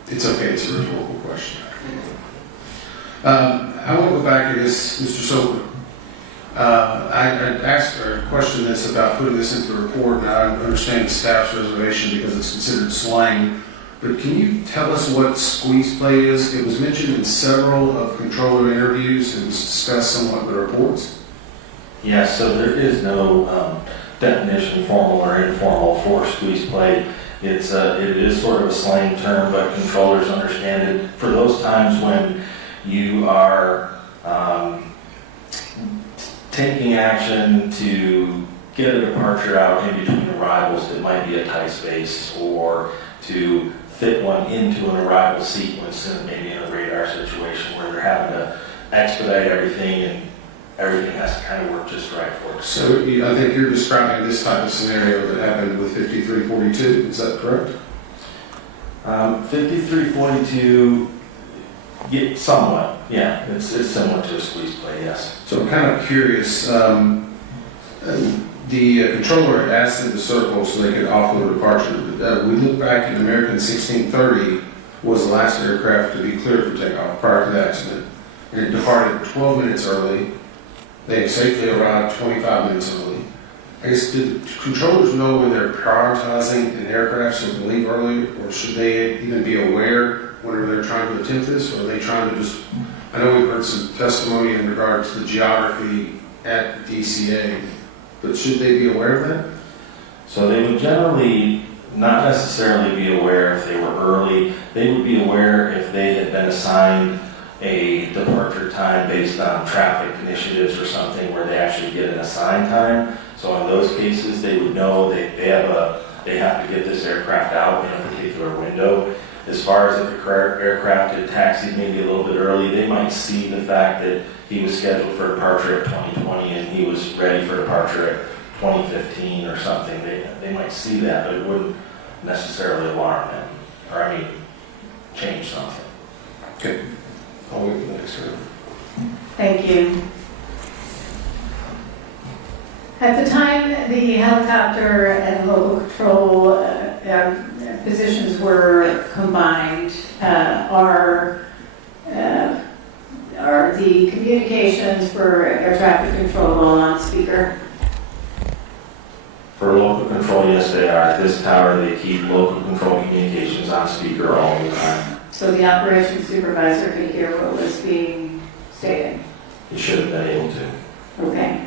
It's okay, it's a rhetorical question. I want to go back to this, Mr. Soper. I asked or questioned this about putting this into the report, and I understand the staff's reservation because it's considered slang. But can you tell us what squeeze play is? It was mentioned in several of controller interviews and was discussed somewhat in the reports. Yes, so there is no definition, formal or informal, for squeeze play. It is sort of a slang term, but controllers understand it for those times when you are taking action to get a departure out in between arrivals that might be a tight space, or to fit one into an arrival sequence and maybe in a radar situation where they're having to expedite everything and everything has to kind of work just right for it. So I think you're describing this type of scenario that happened with 5342. Is that correct? 5342, somewhat, yeah. It's similar to a squeeze play, yes. So I'm kind of curious. The controller had asked them to circle so they could offload departure. We look back at American 1630 was the last aircraft to be cleared for takeoff prior to the accident. And it departed 12 minutes early. They safely arrived 25 minutes early. I guess, do controllers know when they're prioritizing an aircraft so they can leave early, or should they even be aware whenever they're trying to attempt this, or are they trying to just, I know we've heard some testimony in regards to the geography at DCA, but should they be aware of that? So they would generally not necessarily be aware if they were early. They would be aware if they had been assigned a departure time based on traffic initiatives or something where they actually get an assigned time. So in those cases, they would know they have to get this aircraft out in a particular window. As far as if the aircraft had taxied maybe a little bit early, they might see the fact that he was scheduled for departure at 2020 and he was ready for departure at 2015 or something. They might see that, but it wouldn't necessarily alarm them, or change something. Okay. I'll wait for the next round. Thank you. At the time the helicopter and local control positions were combined, are the communications for air traffic control all on speaker? For local control, yes, they are. At this tower, they keep local control communications on speaker all the time. So the operations supervisor could hear what was being stated? He should have been able to. Okay.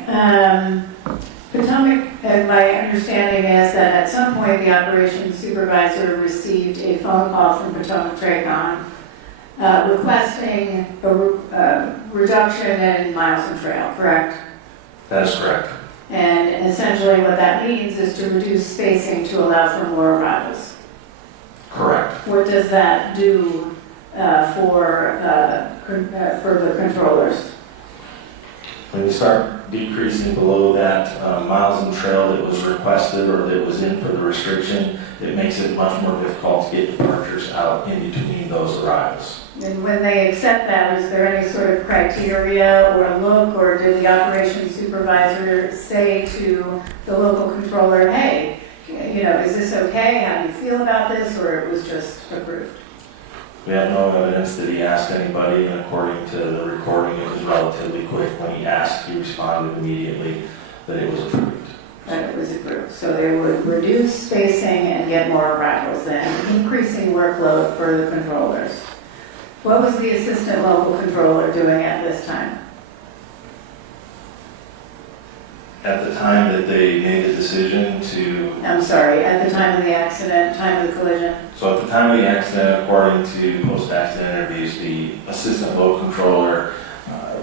Potomac, my understanding is that at some point the operations supervisor received a phone call from Potomac Tracon requesting a reduction in miles and trail, correct? That is correct. And essentially what that means is to reduce spacing to allow for more arrivals. Correct. What does that do for the controllers? When you start decreasing below that miles and trail that was requested or that was in for the restriction, it makes it much more difficult to get departures out in between those arrivals. And when they accept that, is there any sort of criteria or look, or did the operations supervisor say to the local controller, hey, is this okay? How do you feel about this? Or it was just approved? We have no evidence that he asked anybody, and according to the recording, it was relatively quick. When he asked, he responded immediately that it was approved. That it was approved. So they would reduce spacing and get more arrivals, and increasing workload for the controllers. What was the assistant local controller doing at this time? At the time that they made the decision to... I'm sorry, at the time of the accident, time of the collision? So at the time of the accident, according to post-accident interviews, the assistant local controller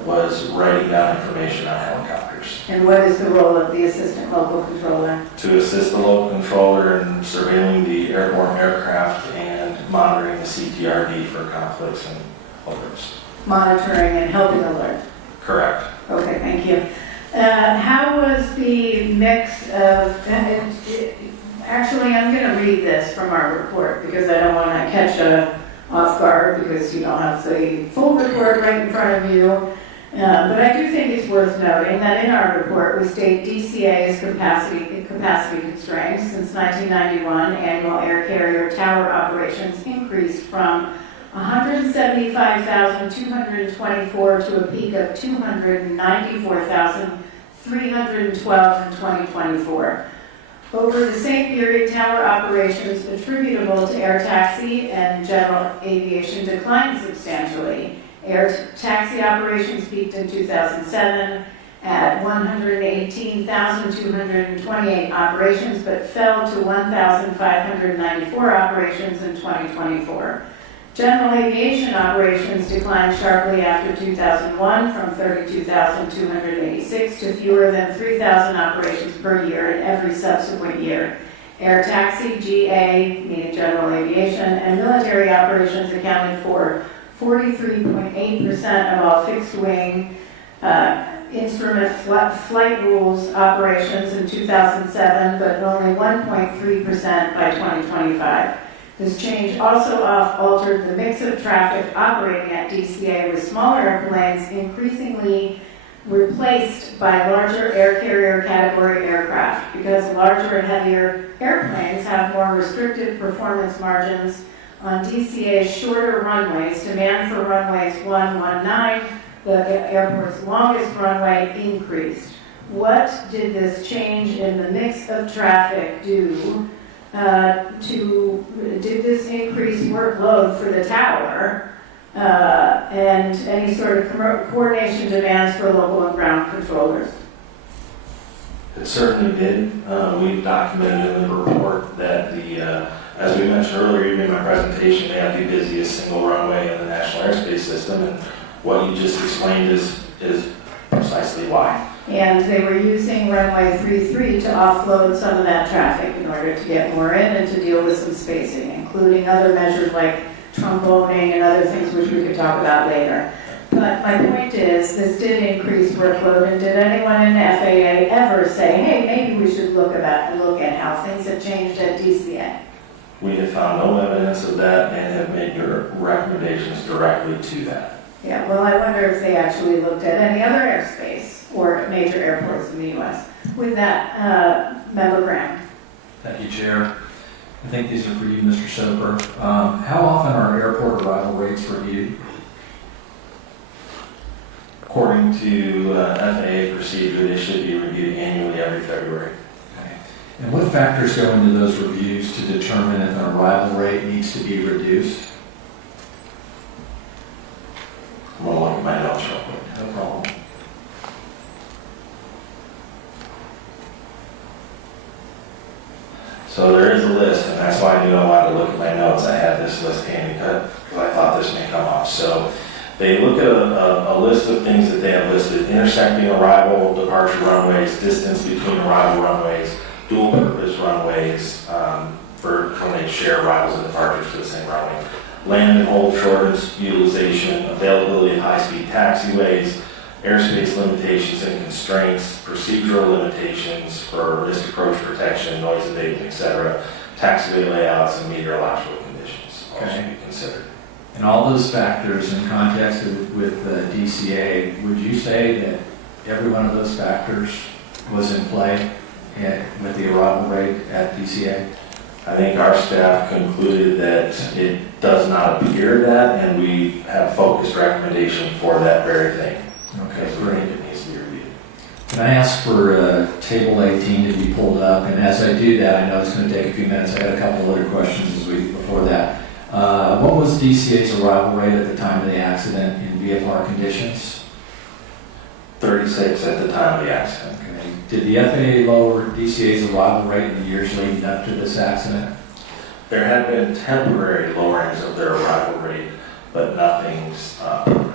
was writing down information on helicopters. And what is the role of the assistant local controller? To assist the local controller in surveilling the airborne aircraft and monitoring the CTRD for conflicts and alerts. Monitoring and helping alert. Correct. Okay, thank you. How was the mix of, actually I'm going to read this from our report because I don't want to catch off guard because you don't have the full report right in front of you. But I do think it's worth noting that in our report we state DCA's capacity constraints. Since 1991, annual air carrier tower operations increased from 175,224 to a peak of 294,312 in 2024. Over the same period, tower operations attributable to air taxi and general aviation declined substantially. Air taxi operations peaked in 2007 at 118,228 operations, but fell to 1,594 operations in 2024. General aviation operations declined sharply after 2001 from 32,286 to fewer than 3,000 operations per year in every subsequent year. Air taxi, GA, meaning general aviation, and military operations accounted for 43.8% of all fixed-wing instrument flight rules operations in 2007, but only 1.3% by 2025. This change also altered the mix of traffic operating at DCA, with smaller airplanes increasingly replaced by larger air carrier category aircraft. Because larger and heavier airplanes have more restrictive performance margins on DCA's shorter runways, demand for runways 119, the airport's longest runway, increased. What did this change in the mix of traffic do did this increase workload for the tower and any sort of coordination demands for local and ground controllers? It certainly did. We've documented in the report that as we mentioned earlier, even in my presentation, they have the busiest single runway in the National Airspace System, and what you just explained is precisely why. And they were using runway 33 to offload some of that traffic in order to get more in and to deal with some spacing, including other measures like tromboning and other things which we could talk about later. But my point is, this did increase workload, and did anyone in FAA ever say, hey, maybe we should look at how things have changed at DCA? We have found no evidence of that and have made your recommendations directly to that. Yeah, well, I wonder if they actually looked at any other airspace or major airports in the U.S. with that memorandum. Thank you, Chair. I think these are for you, Mr. Soper. How often are airport arrival rates reviewed? According to FAA procedure, they should be reviewed annually every February. Okay. And what factors go into those reviews to determine if an arrival rate needs to be reduced? I'm going to look at my notes real quick. No problem. So there is a list, and that's why I knew I wanted to look at my notes. I had this list handy because I thought this may come up. So They look at a list of things that they have listed: intersecting arrival, departure runways, distance between arrival runways, dual purpose runways, for when they share arrivals and departures to the same runway, land and hold shortness utilization, availability of high-speed taxiways, airspace limitations and constraints, procedural limitations for missed approach protection, noise abatement, etc., taxiway layouts, and meteorological conditions all should be considered. And all those factors in context with DCA, would you say that every one of those factors was in play with the arrival rate at DCA? I think our staff concluded that it does not appear that, and we have focused recommendation for that very thing. Okay, We great. think it needs to be reviewed. Can I ask for Table 18 to be pulled up? And as I do that, I know it's going to take a few minutes. I got a couple other questions before that. What was DCA's arrival rate at the time of the accident in VFR conditions? 36 at the time of the accident. Okay. Did the FAA lower DCA's arrival rate in the years leading up to this accident? There have been temporary lowerings of their arrival rate, but nothing's permanent.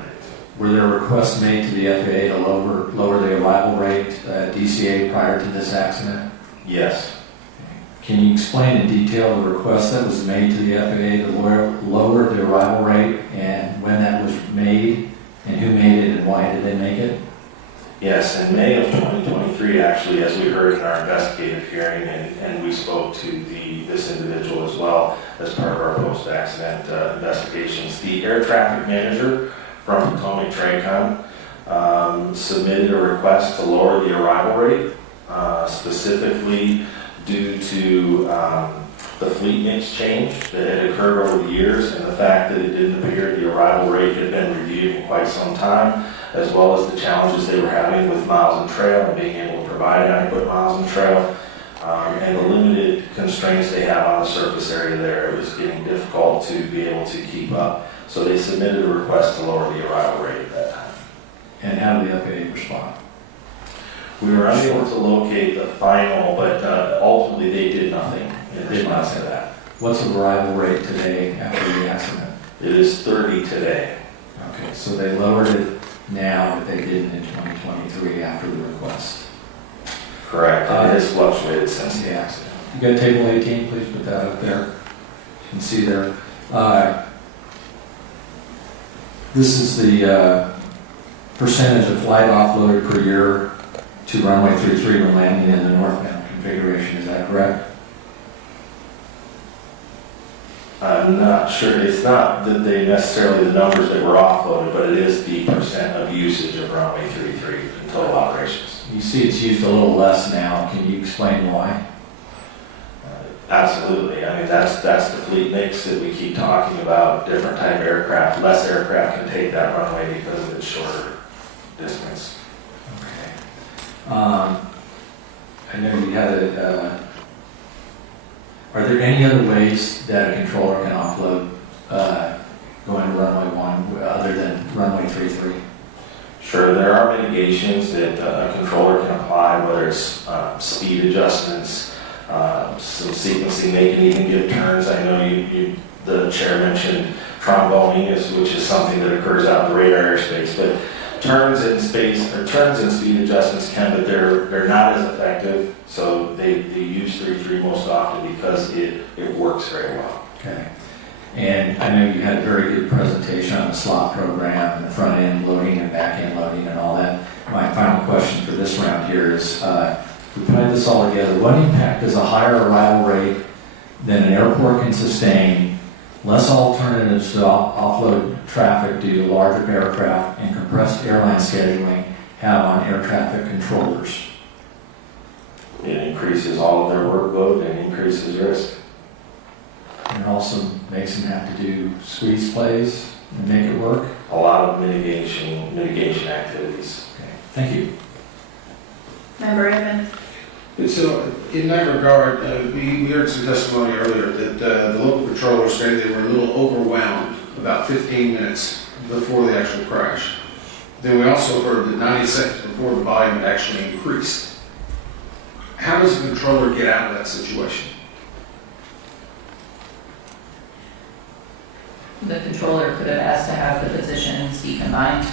Were there requests made to the FAA to lower the arrival rate DCA prior to this accident? Yes. Can you explain in detail the request that was made to the FAA to lower the arrival rate and when that was made and who made it and why did they make it? Yes, in May of 2023, actually, as we heard in our investigative hearing, and we spoke to this individual as well as part of our post-accident investigations, the air traffic manager from Potomac TRACON submitted a request to lower the arrival rate, specifically due to the fleet mix change that had occurred over the years and the fact that it didn't appear the arrival rate had been reviewed in quite some time, as well as the challenges they were having with miles and trail and being able to provide adequate miles and trail, and the limited constraints they have on the surface area there. It was getting difficult to be able to keep up. So they submitted a request to lower the arrival rate at that time. And how did the FAA respond? We were unable to locate the final, but ultimately they did nothing in response to that. What's the arrival rate today after the accident? It is 30 today. Okay, so they lowered it now, but they didn't in 2023 after the request. Correct. And it has fluctuated since the accident. You got table 18, please put that up there. You can see there. This is the percentage of flight offload per year to runway 33 when landing in the northbound configuration. Is that correct? I'm not sure. It's not that they necessarily the numbers that were offloaded, but it is the percent of usage of runway 33 in total operations. You see it's used a little less now. Can you explain why? Absolutely. I mean, that's the fleet mix that we keep talking about. Different type of aircraft. Less aircraft can take that runway because of its shorter distance. Okay. I know you had a. Are there any other ways that a controller can offload going to runway 1 other than runway 33? Sure, there are mitigations that a controller can apply, whether it's speed adjustments, some sequencing. They can even give turns. I know the chair mentioned tromboning, which is something that occurs out in the radar airspace, but turns in space or turns and speed adjustments can, but they're not as effective. So they use 33 most often because it works very well. Okay. And I know you had a very good presentation on the slot program and the front end loading and back end loading and all that. My final question for this round here is, we put this all together, what impact does a higher arrival rate than an airport can sustain, less alternatives to offload traffic due to larger aircraft and compressed airline scheduling have on air traffic controllers? It increases all of their workload and increases risk. And it also makes them have to do squeeze plays and make it work? A lot of mitigation activities. Okay. Thank you. Member Edmund. So, in that regard, we heard some testimony earlier that the local controllers say they were a little overwhelmed about 15 minutes before the actual crash. Then we also heard that 90 seconds before the volume had actually increased. How does a controller get out of that situation? The controller could have asked to have the positions be combined.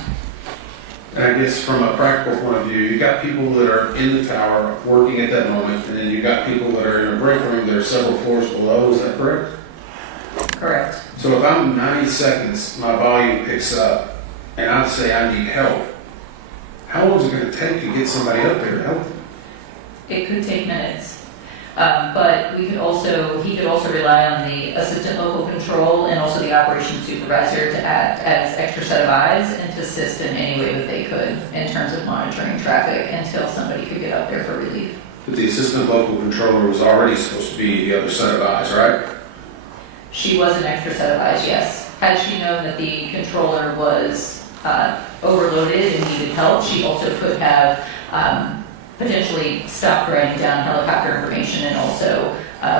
And I guess from a practical point of view, you got people that are in the tower working at that moment, and then you got people that are in a break room that are several floors below. Is that correct? Correct. So if I'm 90 seconds, my volume picks up, and I say I need help, how long is it going to take to get somebody up there to help them? It could take minutes. But he could also rely on the assistant local control and also the operations supervisor to act as extra set of eyes and to assist in any way that they could in terms of monitoring traffic until somebody could get up there for relief. But the assistant local controller was already supposed to be the other set of eyes, right? She was an extra set of eyes, yes. Had she known that the controller was overloaded and needed help, she also could have potentially stopped writing down helicopter information and also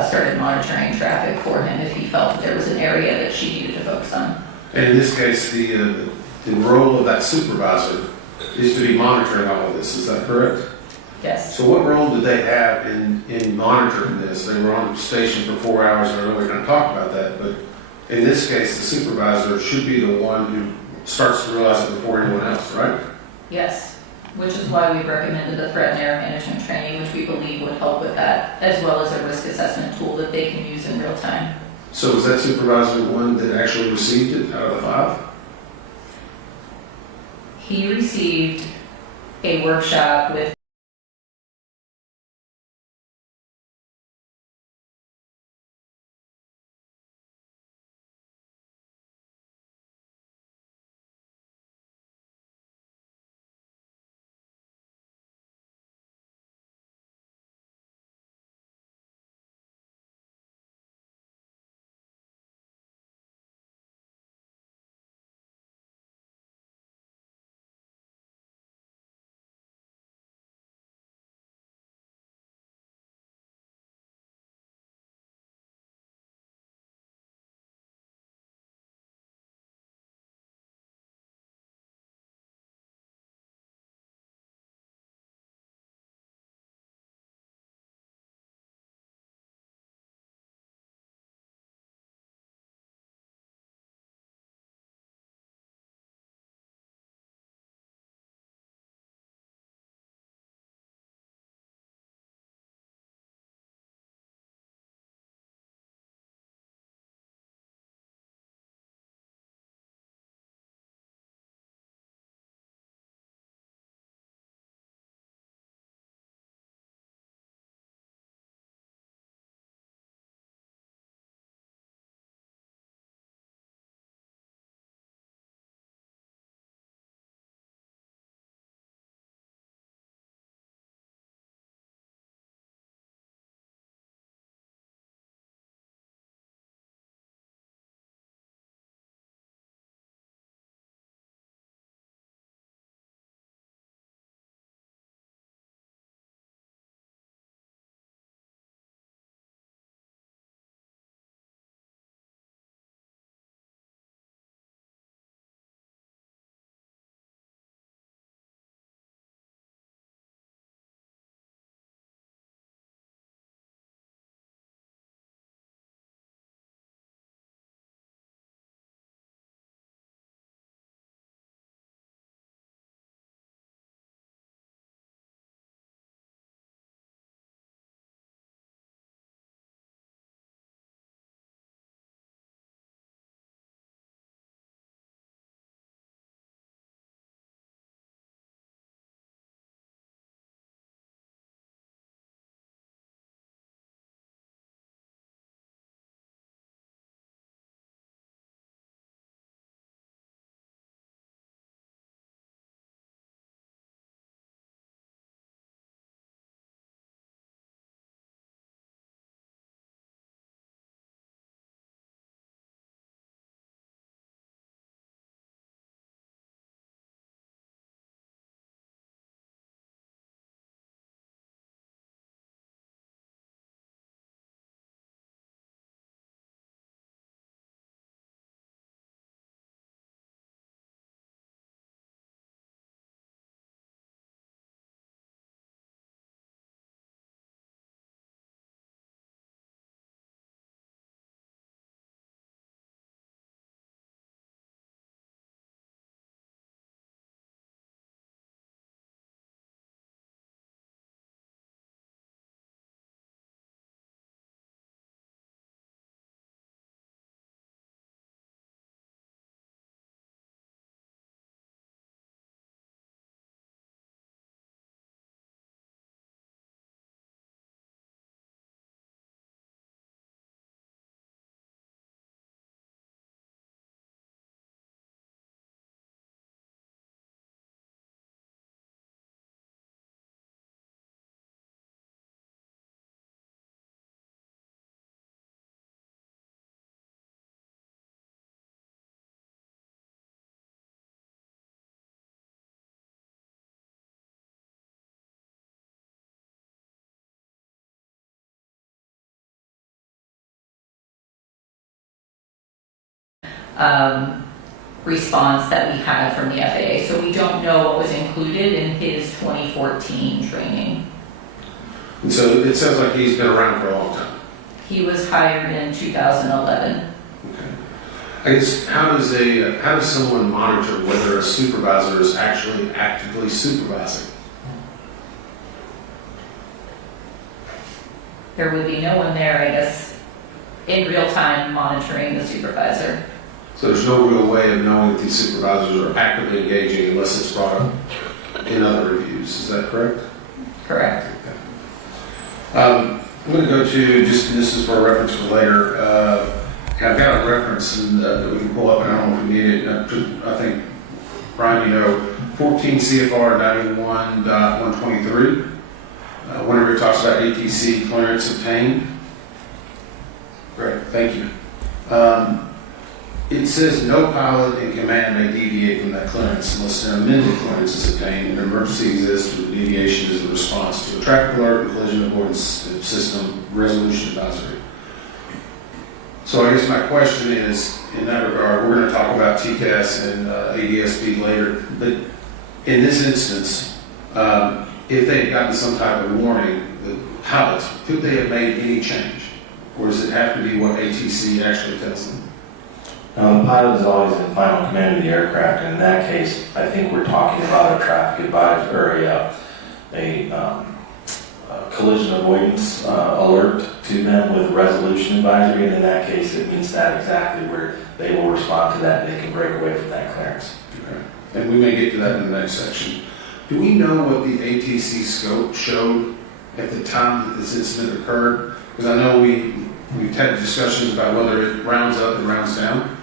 started monitoring traffic for him if he felt that there was an area that she needed to focus on. And in this case, the role of that supervisor is to be monitoring all of this. Is that correct? Yes. So what role did they have in monitoring this? They were on station for 4 hours, and I know we're going to talk about that, but in this case, the supervisor should be the one who starts to realize it before anyone else, right? Yes, which is why we recommended the threat and error management training, which we believe would help with that, as well as a risk assessment tool that they can use in real time. So was that supervisor the one that actually received it out of the 5? He received a workshop with response that we had from the FAA. So we don't know what was included in his 2014 training. And so it sounds like he's been around for a long time. He was hired in 2011. Okay. I guess how does someone monitor whether a supervisor is actually actively supervising? There would be no one there, I guess, in real time monitoring the supervisor. So there's no real way of knowing if these supervisors are actively engaging unless it's brought up in other reviews. Is that correct? Correct. I'm going to go to just, this is for a reference for later. I've got a reference that we can pull up, and I don't know if we need it. I think, Brian, you know, 14 CFR 91.123. Whenever it talks about ATC clearance obtained. Great, thank you. It says no pilot in command may deviate from that clearance unless an amended clearance is obtained and an emergency exists with deviation as a response to a traffic alert and collision avoidance system resolution advisory. So I guess my question is, in that regard, we're going to talk about TCAS and ADSB later, but in this instance, if they had gotten some type of warning, the pilots, could they have made any change? Or does it have to be what ATC actually tells them? The pilot is always in final command of the aircraft, and in that case, I think we're talking about a traffic advisory, or a collision avoidance alert to them with resolution advisory, and in that case, it means that exactly where they will respond to that and they can break away from that clearance. Okay. And we may get to that in the next section. Do we know what the ATC scope showed at the time that this incident occurred? Because I know we've had discussions about whether it rounds up and rounds down.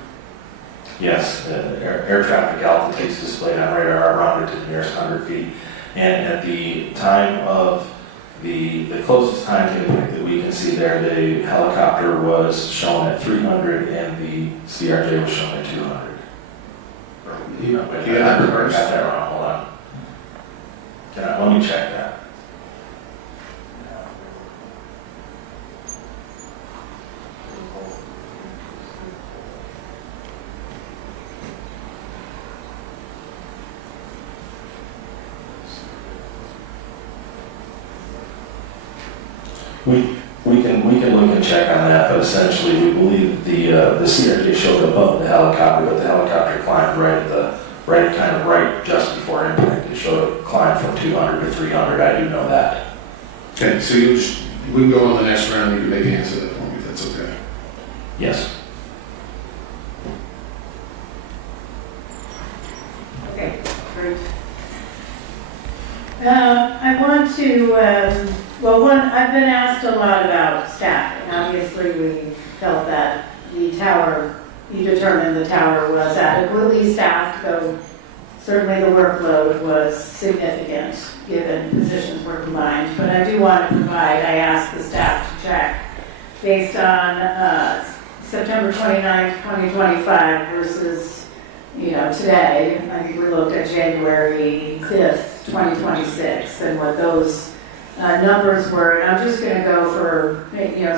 Yes, air traffic altitudes displayed on radar are rounded to the nearest 100 feet. And at the time of the closest time to impact that we can see there, the helicopter was shown at 300 and the CRJ was shown at 200. You I got that wrong, hold on. Let me check that. We can look and check on that, but essentially we believe the CRJ showed above the helicopter, but the helicopter climbed right just before impact. It showed a climb from 200 to 300. I do know that. Okay, so we can go on the next round. You can maybe answer that for me if that's okay. Yes. Okay, great. I want to, I've been asked a lot about staffing. Obviously, we felt that you determined the tower was adequately staffed, though certainly the workload was significant given positions were combined. But I do want to provide, I asked the staff to check based on September 29th, 2025 versus, today. I think we looked at January 5th, 2026 and what those numbers were. And I'm just going to go for,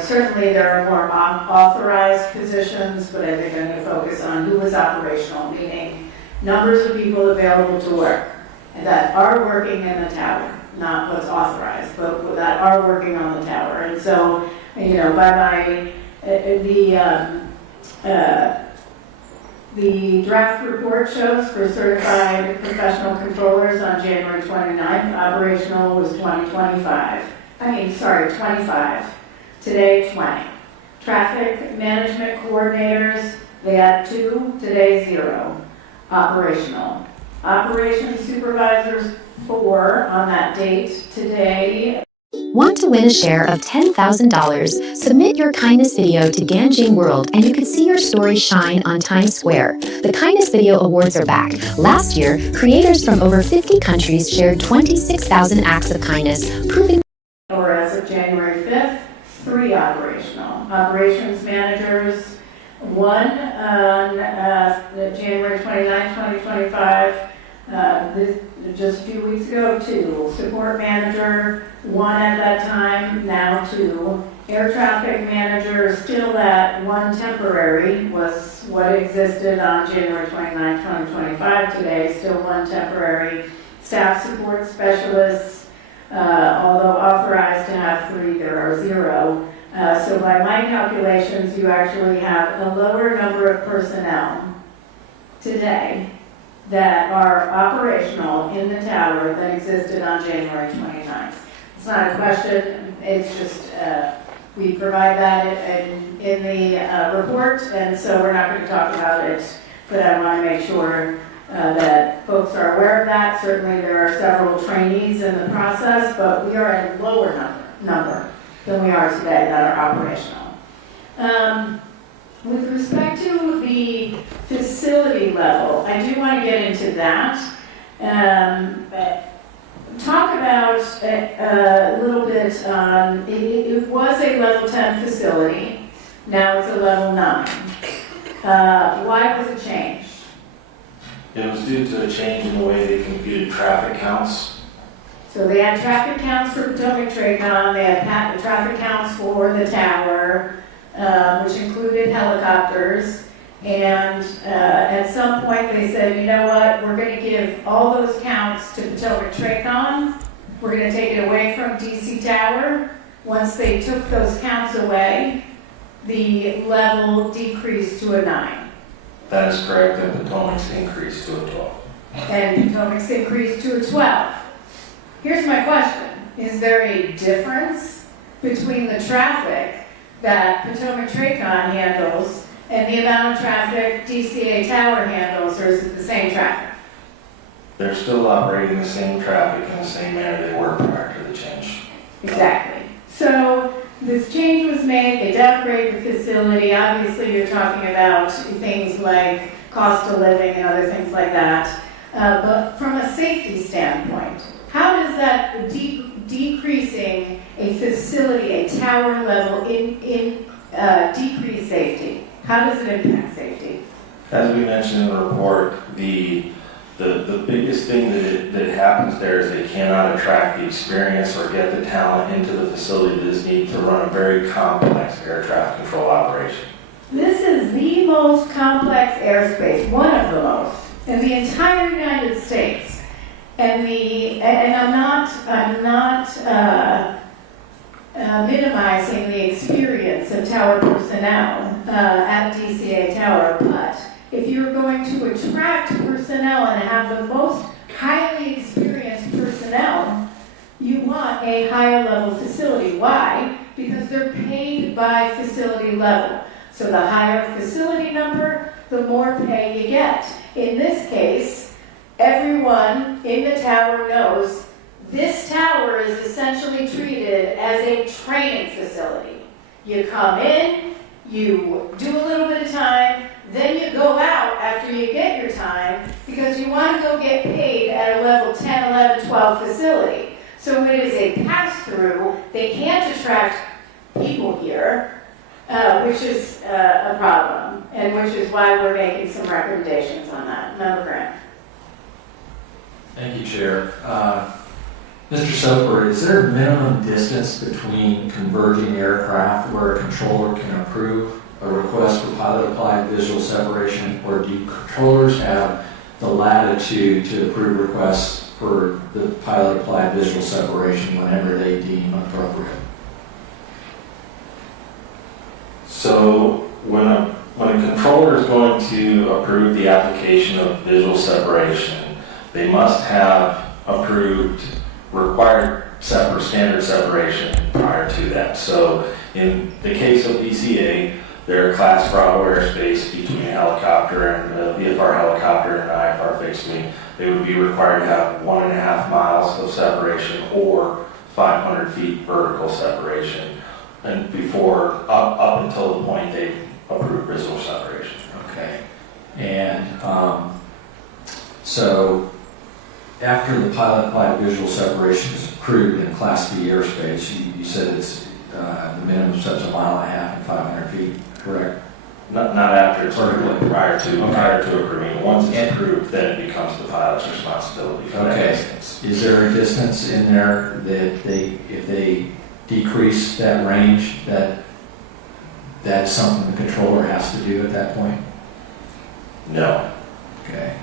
certainly there are more authorized positions, but I think I'm going to focus on who was operational, meaning numbers of people available to work and that are working in the tower, not what's authorized, but that are working on the tower. And so, the draft report shows for certified professional controllers on January 29th, operational was 25. Today, 20. Traffic management coordinators, they had 2, today 0. Operational. Operations supervisors, 4 on that date, today. Want to win a share of $10,000? Submit your kindness video to Ganjing World and you could see your story shine on Times Square. The Kindness Video Awards are back. Last year, creators from over 50 countries shared 26,000 acts of kindness, proving Or as of January 5th, 3 operational. Operations managers, 1 on January 29th, 2025, Just a few weeks ago, 2. Support manager, 1 at that time, now 2. Air traffic manager, still at 1 temporary, was what existed on January 29, 2025. Today, still 1 temporary. Staff support specialists, although authorized to have 3, there are 0. So by my calculations, you actually have a lower number of personnel today that are operational in the tower than existed on January 29th. It's not a question, it's just, we provide that in the report, and so we're not going to talk about it, but I want to make sure that folks are aware of that. Certainly there are several trainees in the process, but we are at a lower number than we are today that are operational. With respect to the facility level, I do want to get into that. Talk about a little bit on, it was a level 10 facility, now it's a level 9. Why was it changed? It was due to a change in the way they computed traffic counts. So they had traffic counts for Potomac Tracon, they had traffic counts for the tower, which included helicopters, and at some point they said, you know what, we're going to give all those counts to Potomac Tracon, we're going to take it away from DC Tower. Once they took those counts away, the level decreased to a 9. That is correct, and Potomac's increased to a 12. And Potomac's increased to a 12. Here's my question. Is there a difference between the traffic that Potomac Tracon handles and the amount of traffic DCA Tower handles, or is it the same traffic? They're still operating the same traffic in the same manner they were prior to the change. Exactly. So this change was made, they downgraded the facility. Obviously you're talking about things like cost of living and other things like that. But from a safety standpoint, how does that decreasing a facility, a tower level, decrease safety? How does it impact safety? As we mentioned in the report, the biggest thing that happens there is they cannot attract the experience or get the talent into the facility that is needed to run a very complex air traffic control operation. This is the most complex airspace, one of the most, in the entire United States. And I'm not minimizing the experience of tower personnel at DCA Tower, but if you're going to attract personnel and have the most highly experienced personnel, you want a higher level facility. Why? Because they're paid by facility level. So the higher facility number, the more pay you get. In this case, everyone in the tower knows this tower is essentially treated as a training facility. You come in, you do a little bit of time, then you go out after you get your time because you want to go get paid at a level 10, 11, 12 facility. So it is a pass-through. They can't attract people here, which is a problem, and which is why we're making some recommendations on that. Member Grant. Thank you, Chair. Mr. Soper, is there a minimum distance between converging aircraft where a controller can approve a request for pilot-applied visual separation, or do controllers have the latitude to approve requests for the pilot-applied visual separation whenever they deem appropriate? So when a controller is going to approve the application of visual separation, they must have approved required standard separation prior to that. So in the case of DCA, their Class Bravo airspace between a helicopter and a VFR helicopter and an IFR fixed wing, they would be required to have 1.5 miles of separation or 500 feet vertical separation, and before up until the point they approve visual separation. Okay. And so after the pilot-applied visual separation is approved in Class B airspace, you said it's the minimum steps 1.5 miles and 500 feet, correct? Not after it's approved, prior to agreement. Once it's approved, then it becomes the pilot's responsibility for that Okay. distance. Is there a distance in there that if they decrease that range, that's something the controller has to do at that point? No. Okay.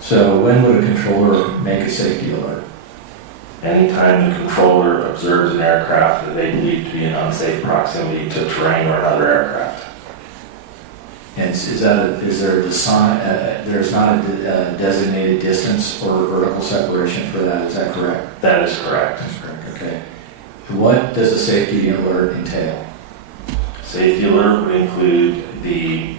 So when would a controller make a safety alert? Anytime the controller observes an aircraft that they believe to be in unsafe proximity to terrain or another aircraft. And is there there's not a designated distance or vertical separation for that, is that correct? That is correct. That's correct, okay. What does a safety alert entail? Safety alert would include the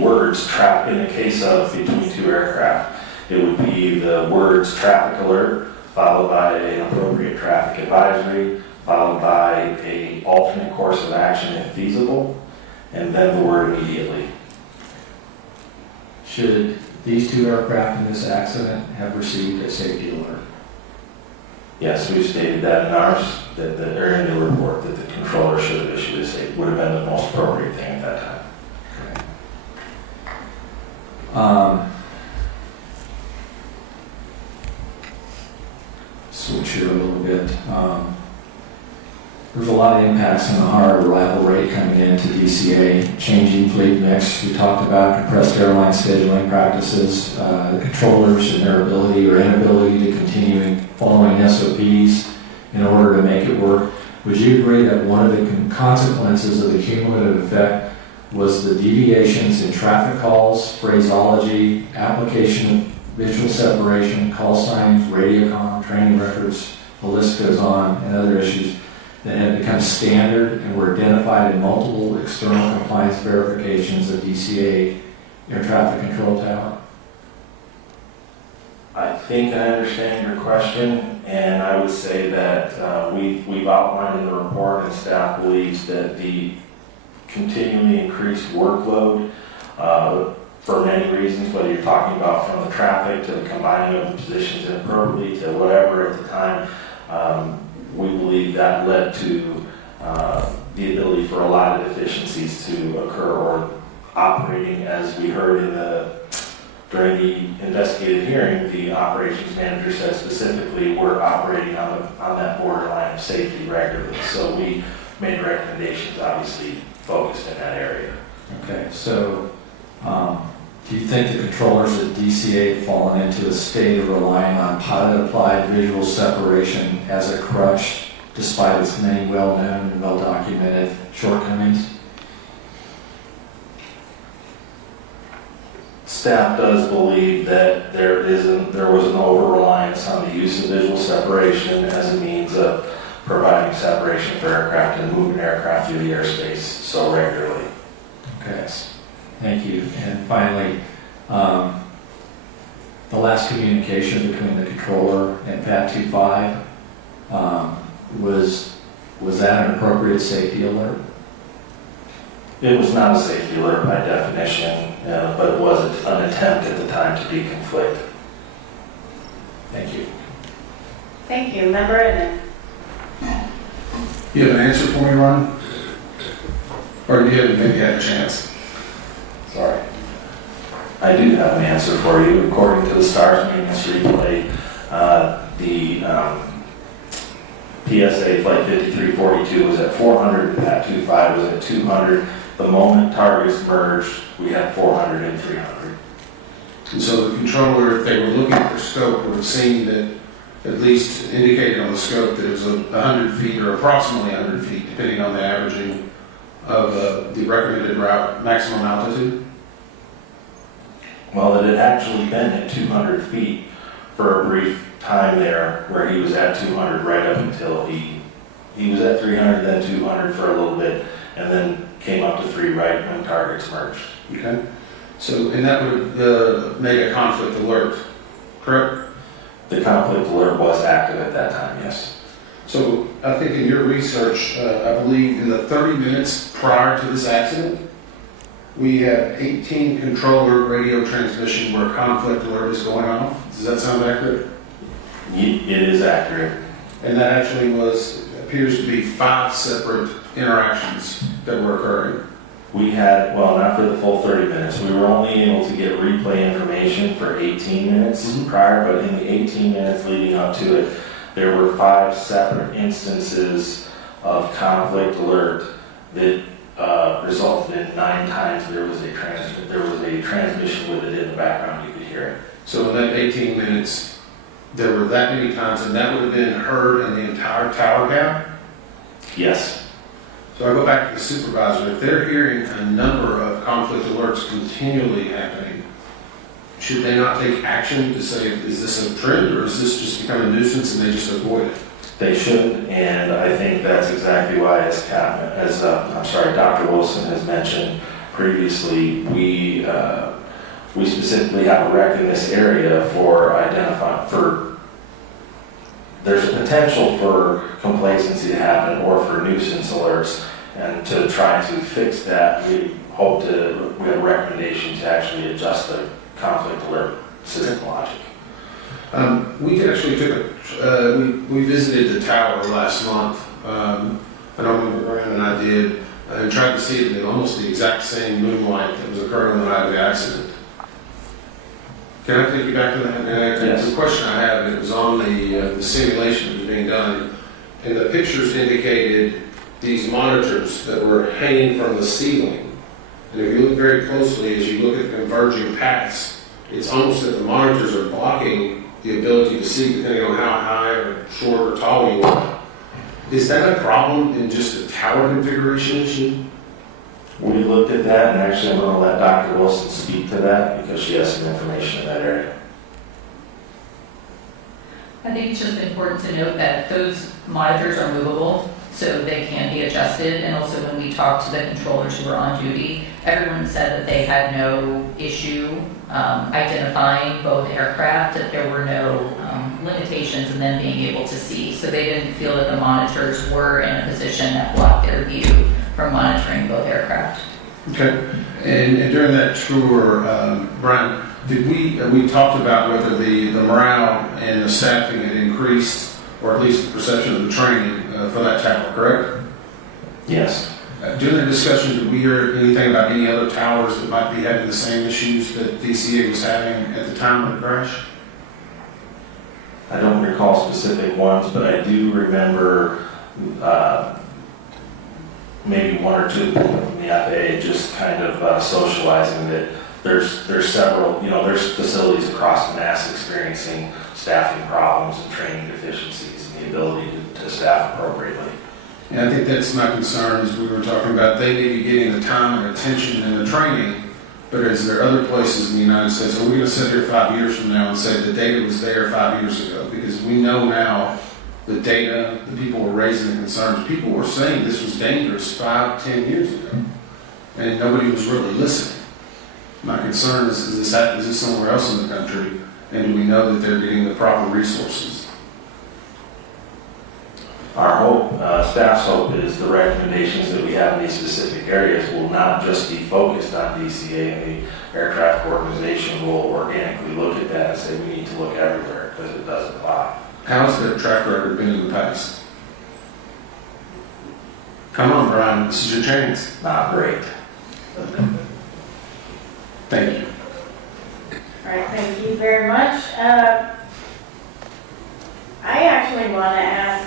words trapped in the case of between two aircraft. It would be the words traffic alert, followed by an appropriate traffic advisory, followed by an alternate course of action if feasible, and then the word immediately. Should these two aircraft in this accident have received a safety alert? Yes, we stated that in ours, that in the report, that the controller should have issued a safety, would have been the most appropriate thing at that time. Switch here a little bit. There's a lot of impacts on the hard arrival rate coming into DCA, changing fleet mix. We talked about compressed airline scheduling practices, the controllers and their ability or inability to continue following SOPs in order to make it work. Would you agree that one of the consequences of the cumulative effect was the deviations in traffic calls, phraseology, application of visual separation, call signs, radiocom, training records, the list goes on, and other issues that have become standard and were identified in multiple external compliance verifications of DCA air traffic control talent? I think I understand your question, and I would say that we've outlined in the report, and staff believes that the continually increased workload for many reasons, whether you're talking about from the traffic to the combining of the positions inappropriately to whatever at the time, we believe that led to the ability for a lot of deficiencies to occur, or operating, as we heard during the investigative hearing, the operations manager said specifically we're operating on that borderline of safety regularly. So we made recommendations, obviously focused in that area. Okay, so do you think the controllers at DCA have fallen into a state of relying on pilot-applied visual separation as a crutch, despite its many well-known and well-documented shortcomings? Staff does believe that there was an over-reliance on the use of visual separation as a means of providing separation for aircraft and moving aircraft through the airspace so regularly. Okay, thank you. And finally, the last communication between the controller and FAT 25, was that an appropriate safety alert? It was not a safety alert by definition, but it was an attempt at the time to deconflict. Thank you. Thank you. Member Edmond. You have an answer for me, Ron? Or do you have maybe had a chance? Sorry. I do have an answer for you. According to the STARS maintenance replay, the PSA flight 5342 was at 400, and PAT 25 was at 200. The moment targets merged, we had 400 and 300. And so the controller, if they were looking at their scope, would have seen that, at least indicated on the scope, that it was 100 feet or approximately 100 feet, depending on the averaging of the recommended route maximum altitude? Well, it had actually been at 200 feet for a brief time there, where he was at 200 right up until he was at 300, then 200 for a little bit, and then came up to 3 right when targets merged. Okay. So, and that would make a conflict alert, correct? The conflict alert was active at that time, yes. So I think in your research, I believe in the 30 minutes prior to this accident, we have 18 controller radio transmission where conflict alert is going off. Does that sound accurate? It is accurate. And that actually appears to be 5 separate interactions that were occurring. We had, well, not for the full 30 minutes. We were only able to get replay information for 18 minutes prior, but in the 18 minutes leading up to it, there were 5 separate instances of conflict alert that resulted in 9 times there was a transmission with it in the background. You could hear it. So in that 18 minutes, there were that many times, and that would have been heard in the entire tower count? Yes. So I go back to the supervisor. If they're hearing a number of conflict alerts continually happening, should they not take action to say, is this a trend, or is this just become a nuisance and they just avoid it? They should, and I think that's exactly why, as Dr. Wilson has mentioned previously, we specifically have a rec in this area there's a potential for complacency to happen or for nuisance alerts, and to try to fix that, we have a recommendation to actually adjust the conflict alert system logic. We actually we visited the tower last month. I know Brian and I did, and tried to see it in almost the exact same moonlight that was occurring on the night of the accident. Can I take you back to that? Yes. The question I have, it was on the simulation that was being done, and the pictures indicated these monitors that were hanging from the ceiling. And if you look very closely, as you look at converging paths, it's almost that the monitors are blocking the ability to see, depending on how high or short or tall you are. Is that a problem in just a tower configuration issue? We looked at that, and actually I'm going to let Dr. Wilson speak to that because she has some information in that area. I think it's just important to note that those monitors are movable, so they can be adjusted. And also when we talked to the controllers who were on duty, everyone said that they had no issue identifying both aircraft, that there were no limitations in them being able to see. So they didn't feel that the monitors were in a position that blocked their view from monitoring both aircraft. Okay. And during that tour, Brian, we talked about whether the morale and the staffing had increased, or at least the perception of the training for that tower, correct? Yes. During the discussion, did we hear anything about any other towers that might be having the same issues that DCA was having at the time of the crash? I don't recall specific ones, but I do remember maybe 1 or 2 people from the FAA just kind of socializing that there's several, there's facilities across the NAS experiencing staffing problems and training deficiencies and the ability to staff appropriately. Yeah, I think that's my concern, as we were talking about. They may be getting the time and attention and the training, but is there other places in the United States, are we going to sit here 5 years from now and say the data was there 5 years ago? Because we know now the data, the people were raising the concerns. People were saying this was dangerous 5, 10 years ago, and nobody was really listening. My concern is this somewhere else in the country, and do we know that they're getting the proper resources? Our hope, staff's hope, is the recommendations that we have in these specific areas will not just be focused on DCA, and the aircraft organization will organically look at that and say we need to look everywhere because it doesn't apply. How's their track record been in the past? Come on, Brian, this is your chance. Not great. Thank you. All right, thank you very much. I actually want to ask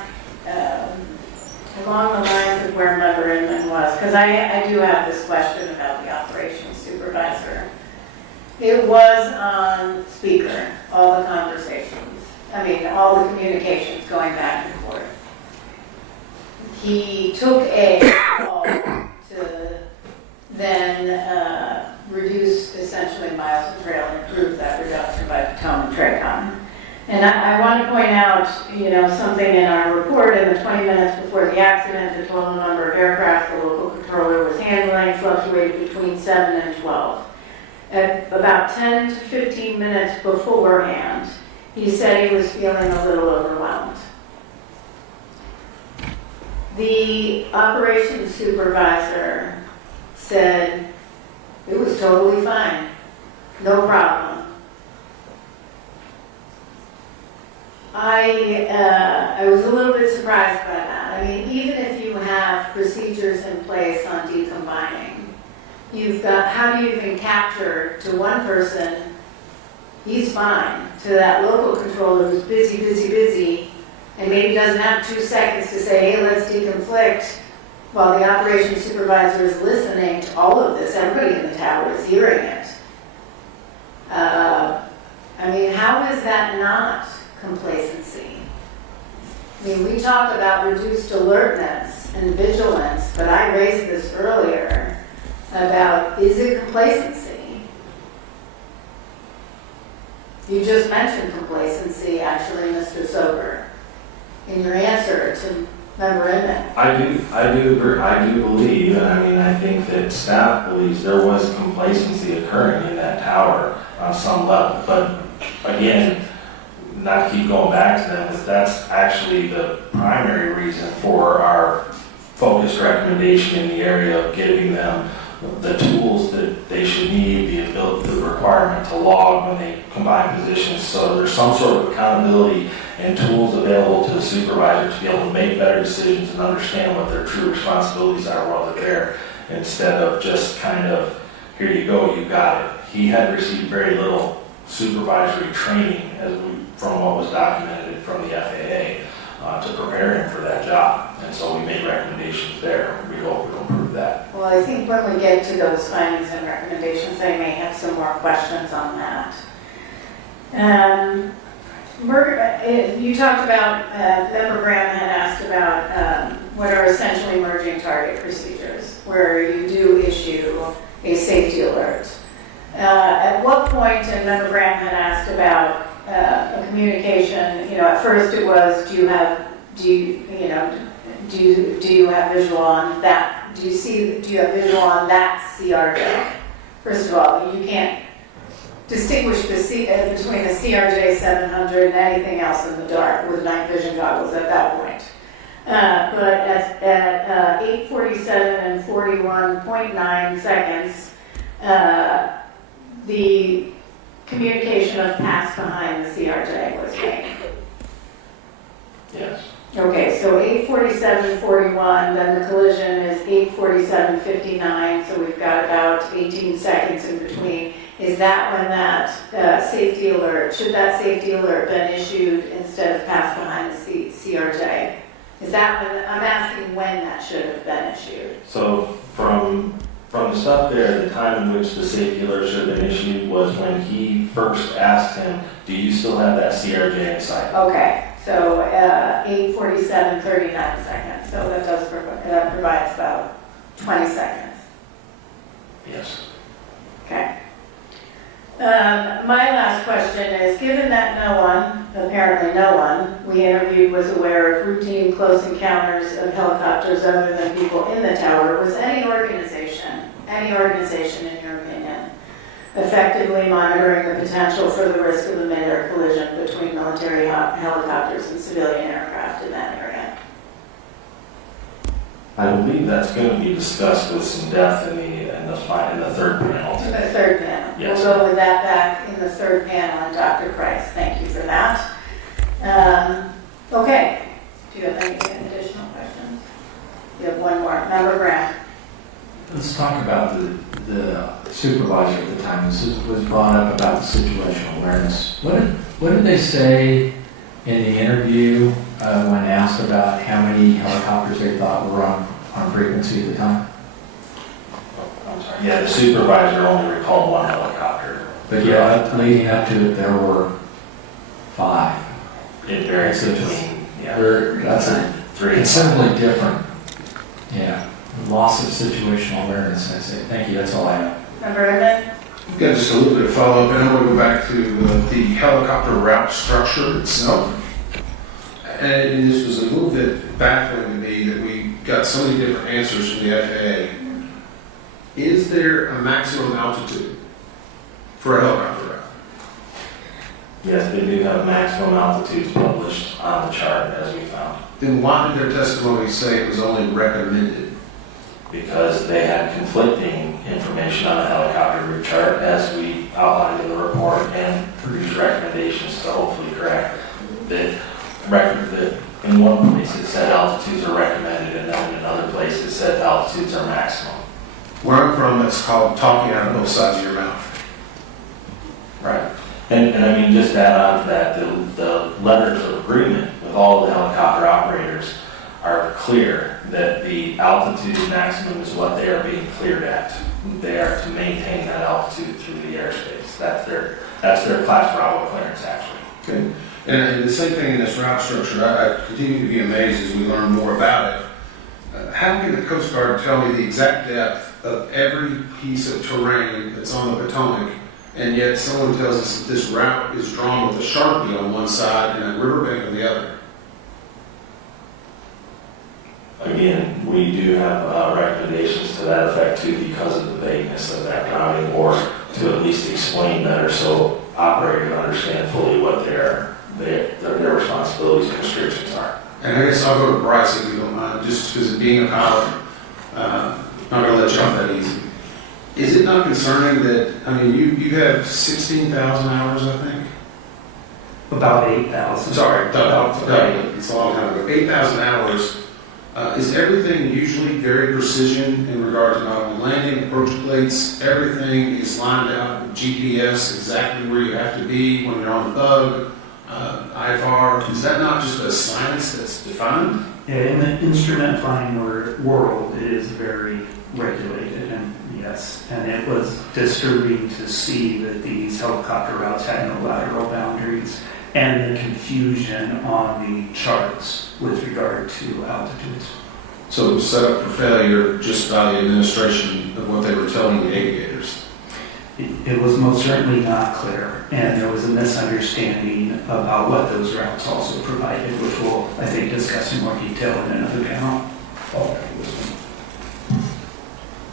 along the lines of where Member Inman was, because I do have this question about the operations supervisor. It was on speaker, all the conversations. All the communications going back and forth. He took a call to then reduce essentially miles of trail and improve that reduction by Potomac TRACON. And I want to point out, something in our report. In the 20 minutes before the accident, the total number of aircraft the local controller was handling fluctuated between 7 and 12. At about 10 to 15 minutes beforehand, he said he was feeling a little overwhelmed. The operations supervisor said it was totally fine, no problem. I was a little bit surprised by that. Even if you have procedures in place on decombining, you've got, how do you even capture to one person, he's fine, to that local controller who's busy, and maybe doesn't have 2 seconds to say, hey, let's deconflict, while the operations supervisor is listening to all of this. Everybody in the tower is hearing it. I mean, how is that not complacency? I mean, we talk about reduced alertness and vigilance, but I raised this earlier about, is it complacency? You just mentioned complacency, actually, Mr. Sober, in your answer to Member Inman. I do agree. I do believe, and I mean, I think that staff believes there was complacency occurring in that tower on some level. But again, not to keep going back to them, but that's actually the primary reason for our focused recommendation in the area of giving them the tools that they should need, the requirement to log when they combine positions. So there's some sort of accountability and tools available to the supervisor to be able to make better decisions and understand what their true responsibilities are while they're there, instead of just kind of, here you go, you got it. He had received very little supervisory training from what was documented from the FAA to prepare him for that job. And so we made recommendations there. We hope we'll improve that. Well, I think when we get to those findings and recommendations, I may have some more questions on that. You talked about, Member Graham had asked about what are essentially merging target procedures, where you do issue a safety alert. At what point, and Member Graham had asked about a communication, at first it was, do you have visual on that? Do you have visual on that CRJ? First of all, you can't distinguish between the CRJ 700 and anything else in the dark with night vision goggles at that point. But at 8:47 and 41.9 seconds, the communication of pass behind the CRJ was made. Yes. Okay, so 8:47:41, then the collision is 8:47:59, so we've got about 18 seconds in between. Is that when that safety alert, should that safety alert been issued instead of pass behind the CRJ? Is that when, I'm asking when that should have been issued? So from the stuff there, the time in which the safety alert should have been issued was when he first asked him, do you still have that CRJ in sight? Okay, so 8:47:39 seconds, so that provides about 20 seconds. Yes. Okay. My last question is, given that apparently no one we interviewed was aware of routine close encounters of helicopters other than people in the tower, was any organization in your opinion, effectively monitoring the potential for the risk of a mid-air collision between military helicopters and civilian aircraft in that area? I believe that's going to be discussed with some depth in the third panel. In the third panel. Yes. We'll go with that back in the third panel, and Dr. Price, thank you for that. Okay. Do you have any additional questions? You have one more. Member Graham. Let's talk about the supervisor at the time. This was brought up about the situational awareness. What did they say in the interview when asked about how many helicopters they thought were on frequency at the time? I'm sorry. Yeah, the supervisor only recalled one helicopter. But yeah, leading up to it, there were 5. It varies between, That's a 3 considerably different. Yeah. Loss of situational awareness, I say. Thank you, that's all I have. Member Inman? I've got just a little bit of follow-up, and I want to go back to the helicopter route structure itself. And this was a little bit baffling to me that we got so many different answers from the FAA. Is there a maximum altitude for a helicopter route? Yes, they do have maximum altitudes published on the chart, as we found. Then why did their testimony say it was only recommended? Because they had conflicting information on the helicopter route chart, as we outlined in the report, and produced recommendations to hopefully correct that. In one place it said altitudes are recommended, and then in another place it said altitudes are maximum. Where I'm from, that's called talking out of both sides of your mouth. Right. And I mean, just to add on to that, the letters of agreement with all the helicopter operators are clear that the altitude maximum is what they are being cleared at. They are to maintain that altitude through the airspace. That's their Class Bravo clearance, actually. Okay. And the same thing in this route structure, I continue to be amazed as we learn more about it. How can the Coast Guard tell me the exact depth of every piece of terrain that's on the Potomac, and yet someone tells us that this route is drawn with a Sharpie on one side and a riverbank on the other? Again, we do have recommendations to that effect too, because of the vagueness of that routing, or to at least explain better so operators can understand fully what their responsibilities and restrictions are. And I guess I'll go to Bryce if you don't mind, just because of being a pilot, not going to let you off that easy. Is it not concerning that, I mean, you have 16,000 hours, I think? About 8,000. Sorry, it's a long time ago. 8,000 hours. Is everything usually very precision in regard to not only landing, approach plates, everything is lined out with GPS, exactly where you have to be when you're on the bug, IFR? Is that not just a science that's defined? Yeah, in the instrument flying world, it is very regulated, and yes, and it was disturbing to see that these helicopter routes had no lateral boundaries, and the confusion on the charts with regard to altitudes. So it was set up for failure just by the administration of what they were telling the aviators. It was most certainly not clear, and there was a misunderstanding about what those routes also provided, which we'll, I think, discuss in more detail in another panel.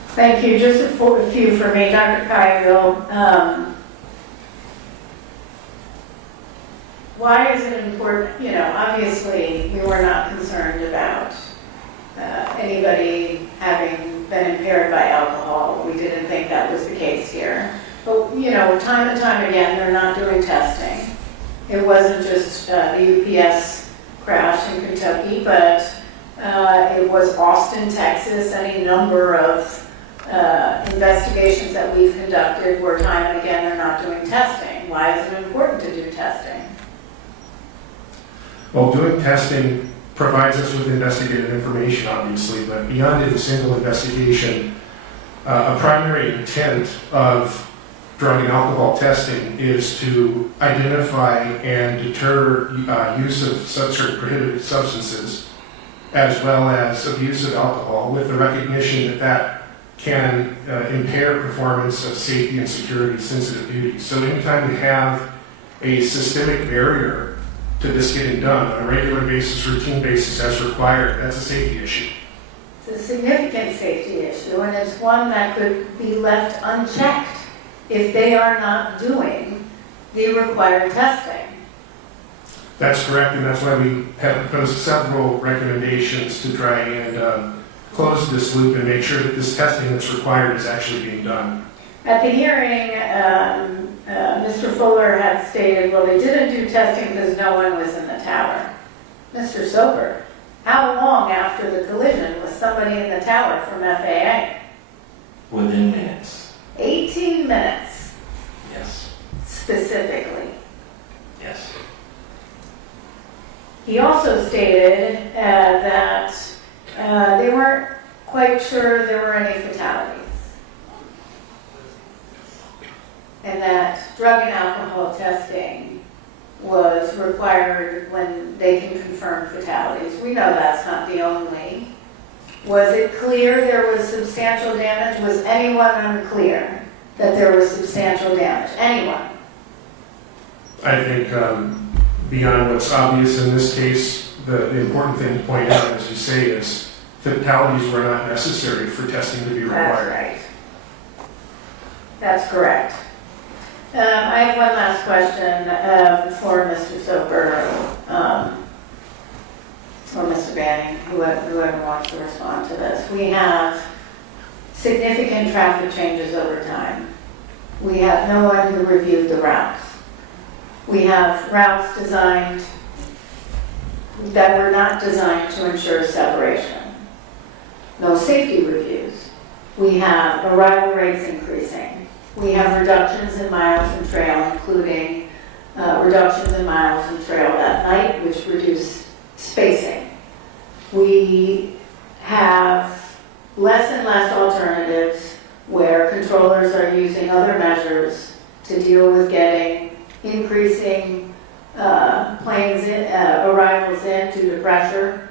Thank you. Just a few for me, Dr. Kyle. Why is it important? You know, obviously, we were not concerned about anybody having been impaired by alcohol. We didn't think that was the case here. But, you know, time and time again, they're not doing testing. It wasn't just the UPS crash in Kentucky, but it was Austin, Texas, any number of investigations that we've conducted where time and again they're not doing testing. Why is it important to do testing? Well, doing testing provides us with investigative information, obviously, but beyond a single investigation, a primary intent of drug and alcohol testing is to identify and deter use of certain prohibited substances, as well as abuse of alcohol, with the recognition that that can impair performance of safety and security sensitive duties. So anytime you have a systemic barrier to this getting done on a regular basis, routine basis as required, that's a safety issue. It's a significant safety issue, and it's one that could be left unchecked if they are not doing the required testing. That's correct, and that's why we have proposed several recommendations to try and close this loop and make sure that this testing that's required is actually being done. At the hearing, Mr. Fuller had stated, well, they didn't do testing because no one was in the tower. Mr. Soper, how long after the collision was somebody in the tower from FAA? Within minutes. 18 minutes. Yes. Specifically. Yes. He also stated that they weren't quite sure there were any fatalities, and that drug and alcohol testing was required when they can confirm fatalities. We know that's not the only. Was it clear there was substantial damage? Was anyone unclear that there was substantial damage? Anyone? I think beyond what's obvious in this case, the important thing to point out, as you say, is fatalities were not necessary for testing to be required. That's right. That's correct. I have one last question for Mr. Soper or Mr. Banning, whoever wants to respond to this. We have significant traffic changes over time. We have no one who reviewed the routes. We have routes designed that were not designed to ensure separation. No safety reviews. We have arrival rates increasing. We have reductions in miles and trail, including reductions in miles and trail at night, which reduce spacing. We have less and less alternatives where controllers are using other measures to deal with getting increasing arrivals in due to pressure,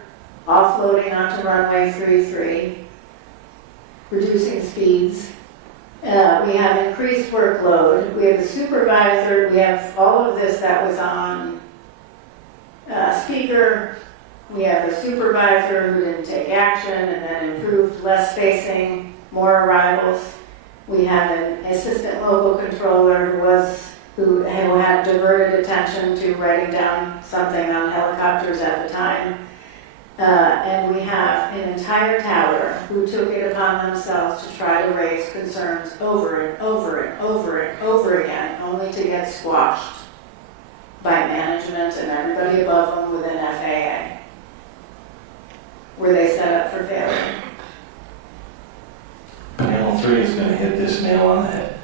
offloading onto runway 33, reducing speeds. We have increased workload. We have a supervisor. We have all of this that was on speaker. We have a supervisor who didn't take action and then improved less spacing, more arrivals. We have an assistant local controller who had diverted attention to writing down something on helicopters at the time. And we have an entire tower who took it upon themselves to try to raise concerns over and over and over and over again, only to get squashed by management and everybody above them within FAA. Were they set up for failure? Panel 3 is going to hit this nail on the head.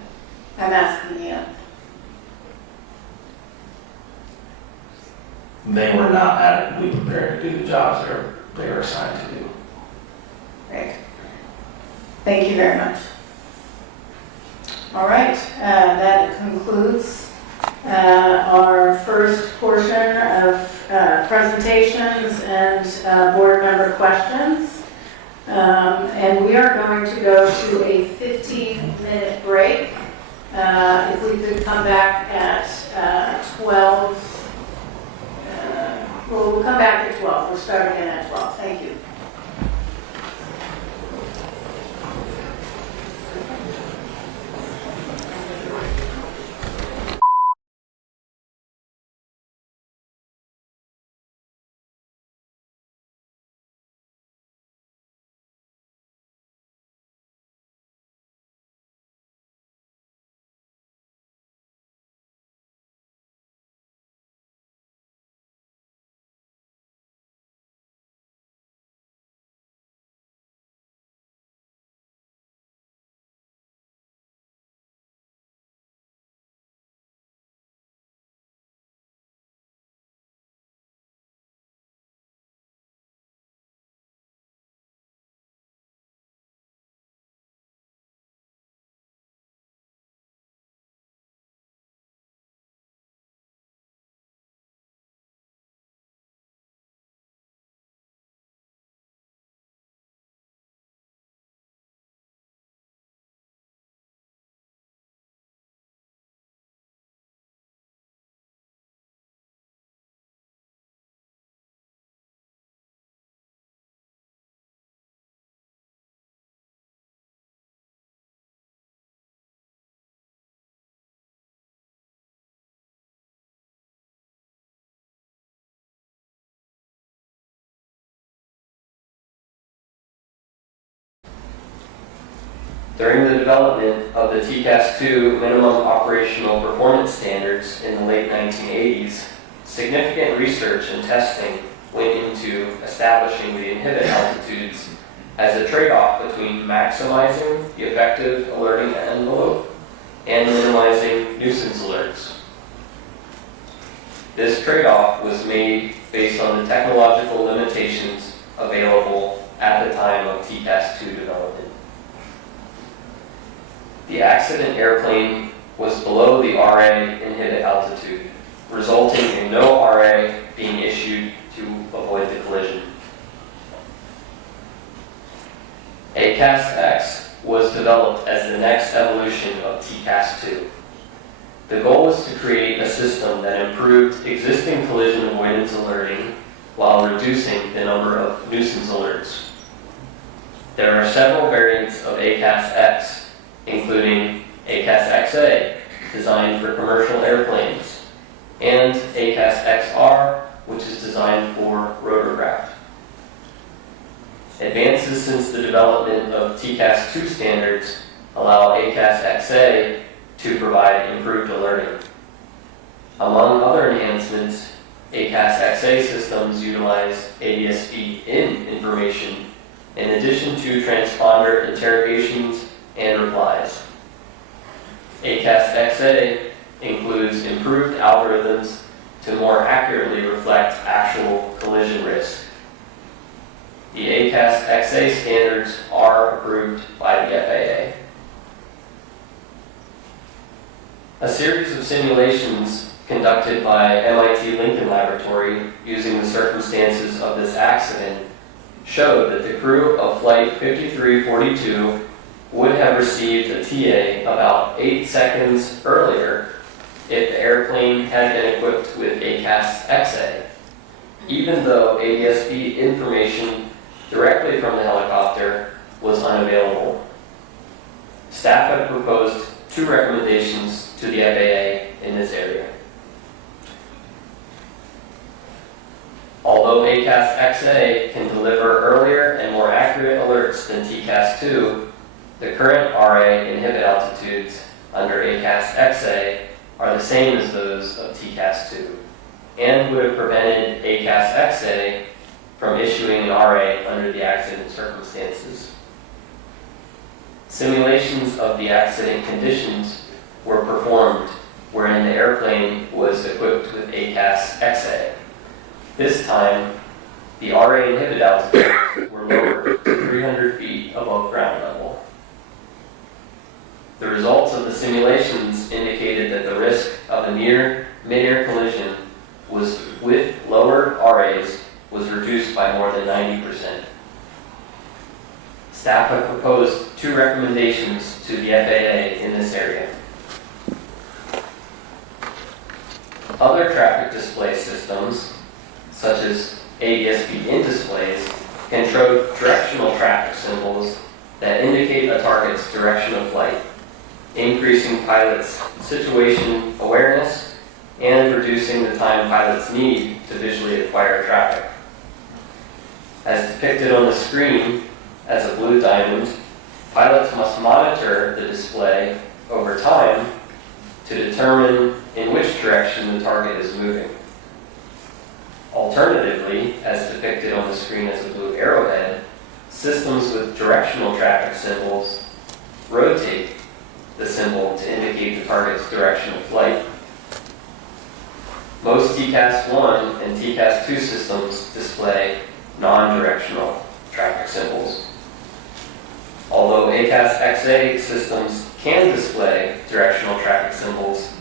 I'm asking you. They were not adequately prepared to do the jobs they were assigned to do. Great. Thank you very much. All right, that concludes our first portion of presentations and board member questions. And we are going to go to a 15-minute break. If we could come back at 12. We'll come back at 12. We're starting in at 12. Thank you. During the development of the TCAS-2 minimum operational performance standards in the late 1980s, significant research and testing went into establishing the inhibit altitudes as a trade-off between maximizing the effective alerting envelope and minimizing nuisance alerts. This trade-off was made based on the technological limitations available at the time of TCAS-2 development. The accident airplane was below the RA inhibit altitude, resulting in no RA being issued to avoid the collision. ACAS-X was developed as the next evolution of TCAS-2. The goal was to create a system that improved existing collision avoidance alerting while reducing the number of nuisance alerts. There are several variants of ACAS-X, including ACAS-XA, designed for commercial airplanes, and ACAS-XR, which is designed for rotorcraft. Advances since the development of TCAS-2 standards allow ACAS-XA to provide improved alerting. Among other enhancements, ACAS-XA systems utilize ADS-B in information in addition to transponder interrogations and replies. ACAS-XA includes improved algorithms to more accurately reflect actual collision risk. The ACAS-XA standards are approved by the FAA. A series of simulations conducted by MIT Lincoln Laboratory using the circumstances of this accident showed that the crew of Flight 5342 would have received a TA about 8 seconds earlier if the airplane had been equipped with ACAS-XA, even though ADS-B information directly from the helicopter was unavailable. Staff had proposed 2 recommendations to the FAA in this area. Although ACAS-XA can deliver earlier and more accurate alerts than TCAS-2, the current RA inhibit altitudes under ACAS-XA are the same as those of TCAS-2 and would have prevented ACAS-XA from issuing an RA under the accident circumstances. Simulations of the accident conditions were performed wherein the airplane was equipped with ACAS-XA. This time, the RA inhibit altitudes were lowered to 300 feet above ground level. The results of the simulations indicated that the risk of a near mid-air collision was with lowered RAs was reduced by more than 90%. Staff have proposed 2 recommendations to the FAA in this area. Other traffic display systems, such as ADS-B in-displays, can show directional traffic symbols that indicate a target's direction of flight, increasing pilots' situation awareness and reducing the time pilots need to visually acquire traffic. As depicted on the screen as a blue diamond, pilots must monitor the display over time to determine in which direction the target is moving. Alternatively, as depicted on the screen as a blue arrowhead, systems with directional traffic symbols rotate the symbol to indicate the target's direction of flight. Most TCAS-1 and TCAS-2 systems display non-directional traffic symbols. Although ACAS-XA systems can display directional traffic symbols,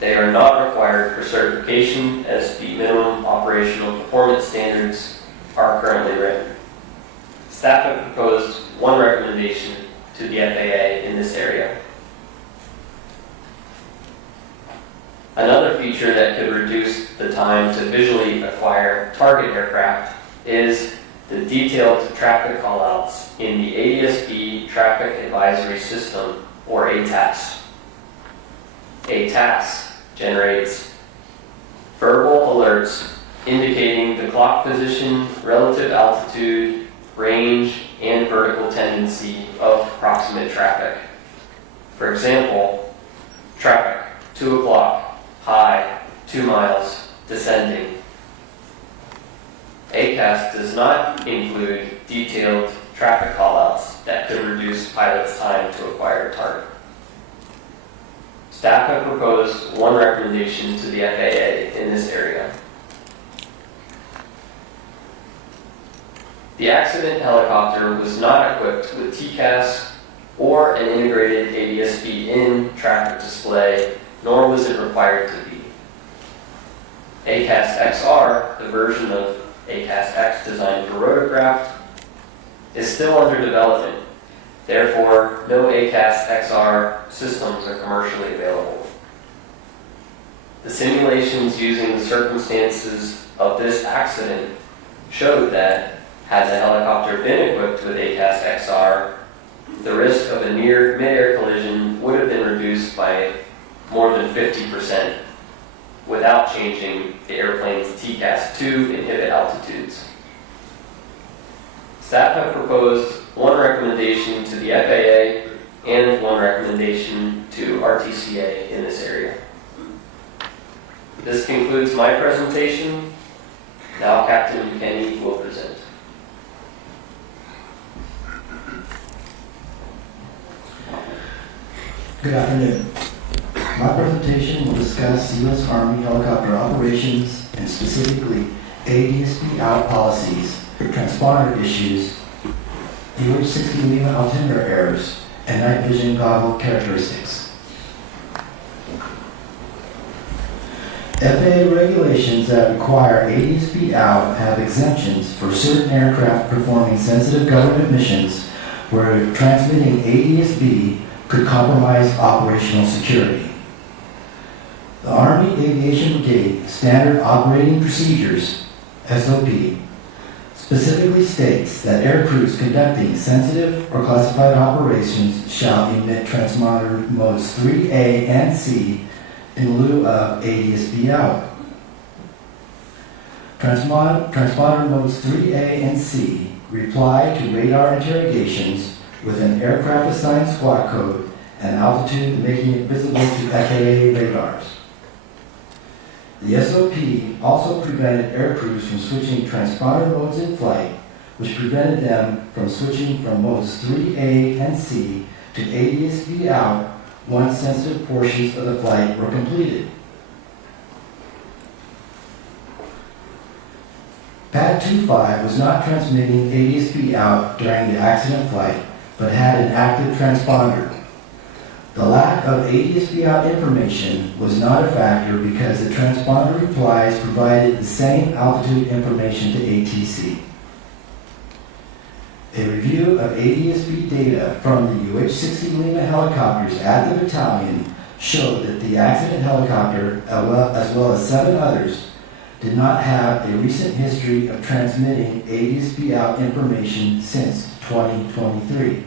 they are not required for certification as the minimum operational performance standards are currently written. Staff have proposed 1 recommendation to the FAA in this area. Another feature that could reduce the time to visually acquire target aircraft is the detailed traffic callouts in the ADS-B Traffic Advisory System, or ATAS. ATAS generates verbal alerts indicating the clock position, relative altitude, range, and vertical tendency of proximate traffic. For example, traffic, 2 o'clock, high, 2 miles, descending. ACAS does not include detailed traffic callouts that could reduce pilots' time to acquire a target. Staff have proposed 1 recommendation to the FAA in this area. The accident helicopter was not equipped with TCAS or an integrated ADS-B in traffic display, nor was it required to be. ACAS-XR, the version of ACAS-X designed for rotorcraft, is still under development. Therefore, no ACAS-XR systems are commercially available. The simulations using the circumstances of this accident showed that, had the helicopter been equipped with ACAS-XR, the risk of a near mid-air collision would have been reduced by more than 50% without changing the airplane's TCAS-2 inhibit altitudes. Staff have proposed 1 recommendation to the FAA and 1 recommendation to RTCA in this area. This concludes my presentation. Now Captain McKinney will present. Good afternoon. My presentation will discuss U.S. Army helicopter operations and specifically ADSB out policies, transponder issues, UH-60 Lima altimeter errors, and night vision goggle characteristics. FAA regulations that require ADSB out have exemptions for certain aircraft performing sensitive government missions where transmitting ADSB could compromise operational security. The Army Aviation Brigade Standard Operating Procedures, SOP, specifically states that air crews conducting sensitive or classified operations shall emit transponder modes 3A and C in lieu of ADSB out. Transponder modes 3A and C reply to radar interrogations with an aircraft assigned squawk code and altitude making it visible to FAA radars. The SOP also prevented air crews from switching transponder modes in flight, which prevented them from switching from modes 3A and C to ADSB out once sensitive portions of the flight were completed. Pad 25 was not transmitting ADSB out during the accident flight, but had an active transponder. The lack of ADSB out information was not a factor because the transponder replies provided the same altitude information to ATC. A review of ADSB data from the UH-60 Lima helicopters at the battalion showed that the accident helicopter, as well as 7 others, did not have a recent history of transmitting ADSB out information since 2023.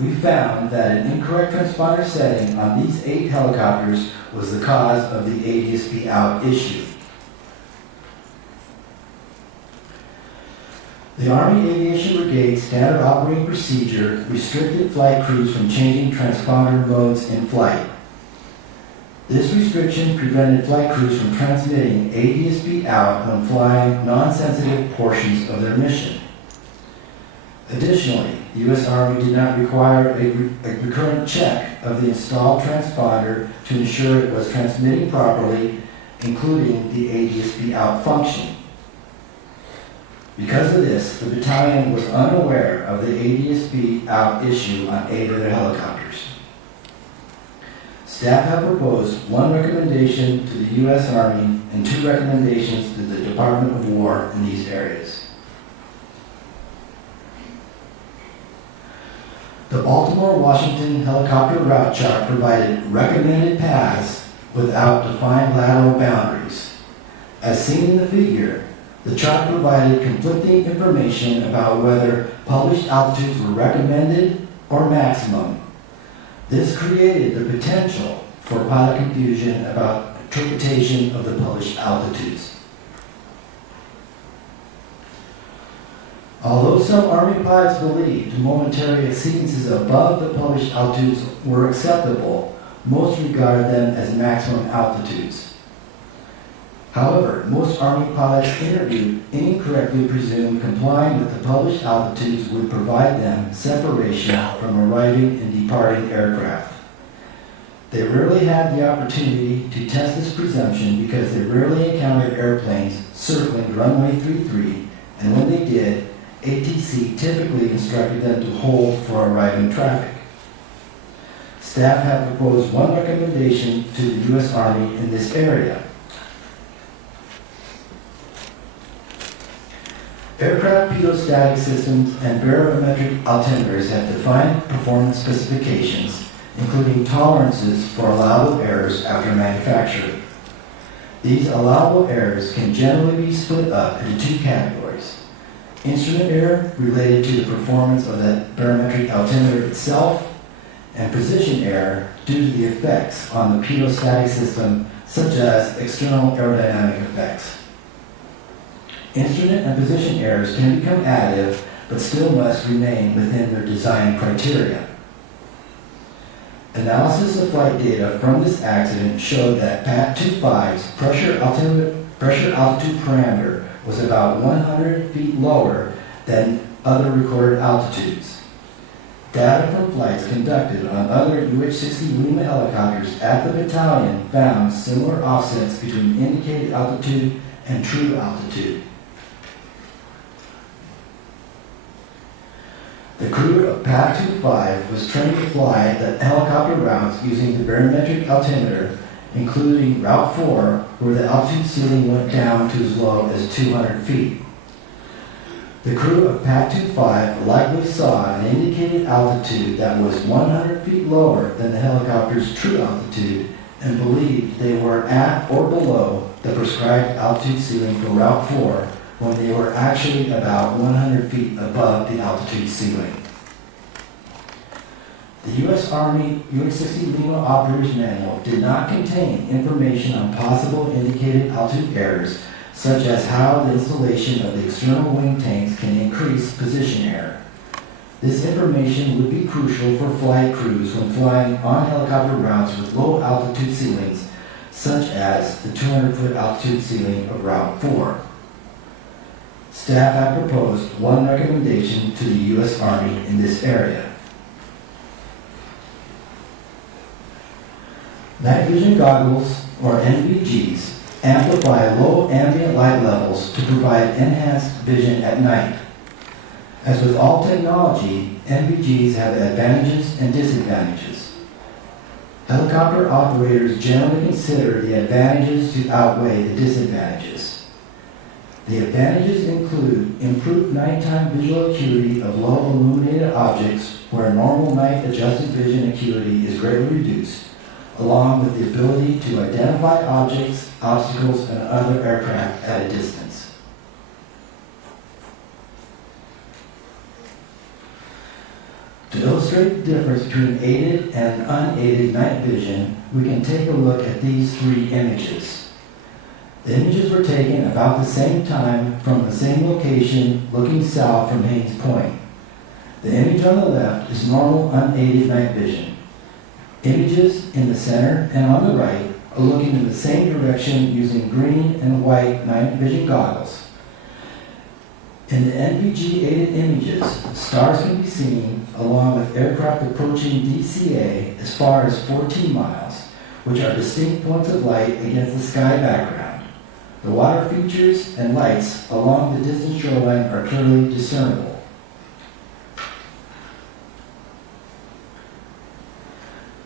We found that an incorrect transponder setting on these 8 helicopters was the cause of the ADSB out issue. The Army Aviation Brigade Standard Operating Procedure restricted flight crews from changing transponder modes in flight. This restriction prevented flight crews from transmitting ADSB out when flying non-sensitive portions of their mission. Additionally, the U.S. Army did not require a recurrent check of the installed transponder to ensure it was transmitting properly, including the ADSB out function. Because of this, the battalion was unaware of the ADSB out issue on 8 of their helicopters. Staff have proposed 1 recommendation to the U.S. Army and 2 recommendations to the Department of War in these areas. The Baltimore-Washington helicopter route chart provided recommended paths without defined lateral boundaries. As seen in the figure, the chart provided conflicting information about whether published altitudes were recommended or maximum. This created the potential for pilot confusion about interpretation of the published altitudes. Although some Army pilots believed momentary exceedances above the published altitudes were acceptable, most regarded them as maximum altitudes. However, most Army pilots interviewed incorrectly presumed complying with the published altitudes would provide them separation from arriving and departing aircraft. They rarely had the opportunity to test this presumption because they rarely encountered airplanes circling runway 33, and when they did, ATC typically instructed them to hold for arriving traffic. Staff have proposed 1 recommendation to the U.S. Army in this area. Aircraft pitot-static systems and barometric altimeters have defined performance specifications, including tolerances for allowable errors after manufacture. These allowable errors can generally be split up into 2 categories. Instrument error related to the performance of the barometric altimeter itself, and position error due to the effects on the pitot-static system, such as external aerodynamic effects. Instrument and position errors can become additive, but still must remain within their design criteria. Analysis of flight data from this accident showed that PAT 25's pressure altitude parameter was about 100 feet lower than other recorded altitudes. Data from flights conducted on other UH-60 Lima helicopters at the battalion found similar offsets between indicated altitude and true altitude. The crew of PAC-25 was trained to fly the helicopter routes using the barometric altimeter, including Route 4, where the altitude ceiling went down to as low as 200 feet. The crew of PAC-25 likely saw an indicated altitude that was 100 feet lower than the helicopter's true altitude and believed they were at or below the prescribed altitude ceiling for Route 4 when they were actually about 100 feet above the altitude ceiling. The U.S. Army UH-60 Lima Operator's Manual did not contain information on possible indicated altitude errors, such as how the installation of the external wing tanks can increase position error. This information would be crucial for flight crews when flying on helicopter routes with low altitude ceilings, such as the 200-foot altitude ceiling of Route 4. Staff have proposed one recommendation to the U.S. Army in this area. Night vision goggles, or NVGs, amplify low ambient light levels to provide enhanced vision at night. As with all technology, NVGs have advantages and disadvantages. Helicopter operators generally consider the advantages to outweigh the disadvantages. The advantages include improved nighttime visual acuity of low illuminated objects where normal night adjusted vision acuity is greatly reduced, along with the ability to identify objects, obstacles, and other aircraft at a distance. To illustrate the difference between aided and unaided night vision, we can take a look at these three images. The images were taken about the same time from the same location looking south from Haines Point. The image on the left is normal unaided night vision. Images in the center and on the right are looking in the same direction using green and white night vision goggles. In the NVG-aided images, stars can be seen along with aircraft approaching DCA as far as 14 miles, which are distinct points of light against the sky background. The water features and lights along the distant shoreline are clearly discernible.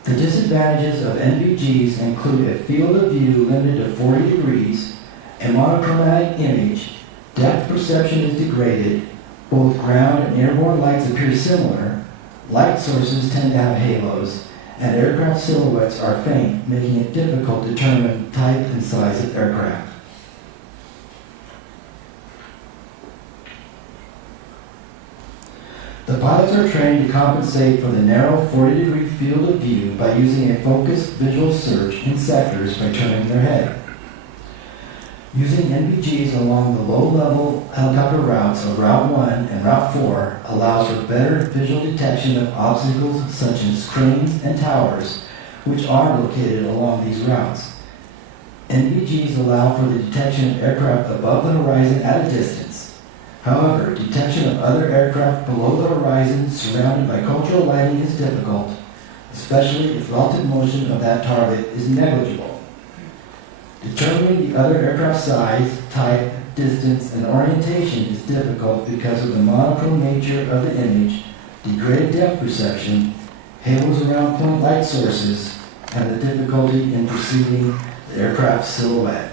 The disadvantages of NVGs include a field of view limited to 40 degrees, a monochromatic image, depth perception is degraded, both ground and airborne lights appear similar, light sources tend to have halos, and aircraft silhouettes are faint, making it difficult to determine type and size of aircraft. The pilots are trained to compensate for the narrow 40-degree field of view by using a focused visual search in sectors by turning their head. Using NVGs along the low-level helicopter routes of Route 1 and Route 4 allows for better visual detection of obstacles such as cranes and towers, which are located along these routes. NVGs allow for the detection of aircraft above the horizon at a distance. However, detection of other aircraft below the horizon surrounded by cultural lighting is difficult, especially if relative motion of that target is negligible. Determining the other aircraft size, type, distance, and orientation is difficult because of the monochrome nature of the image, degraded depth perception, halos around point light sources, and the difficulty in perceiving the aircraft silhouette.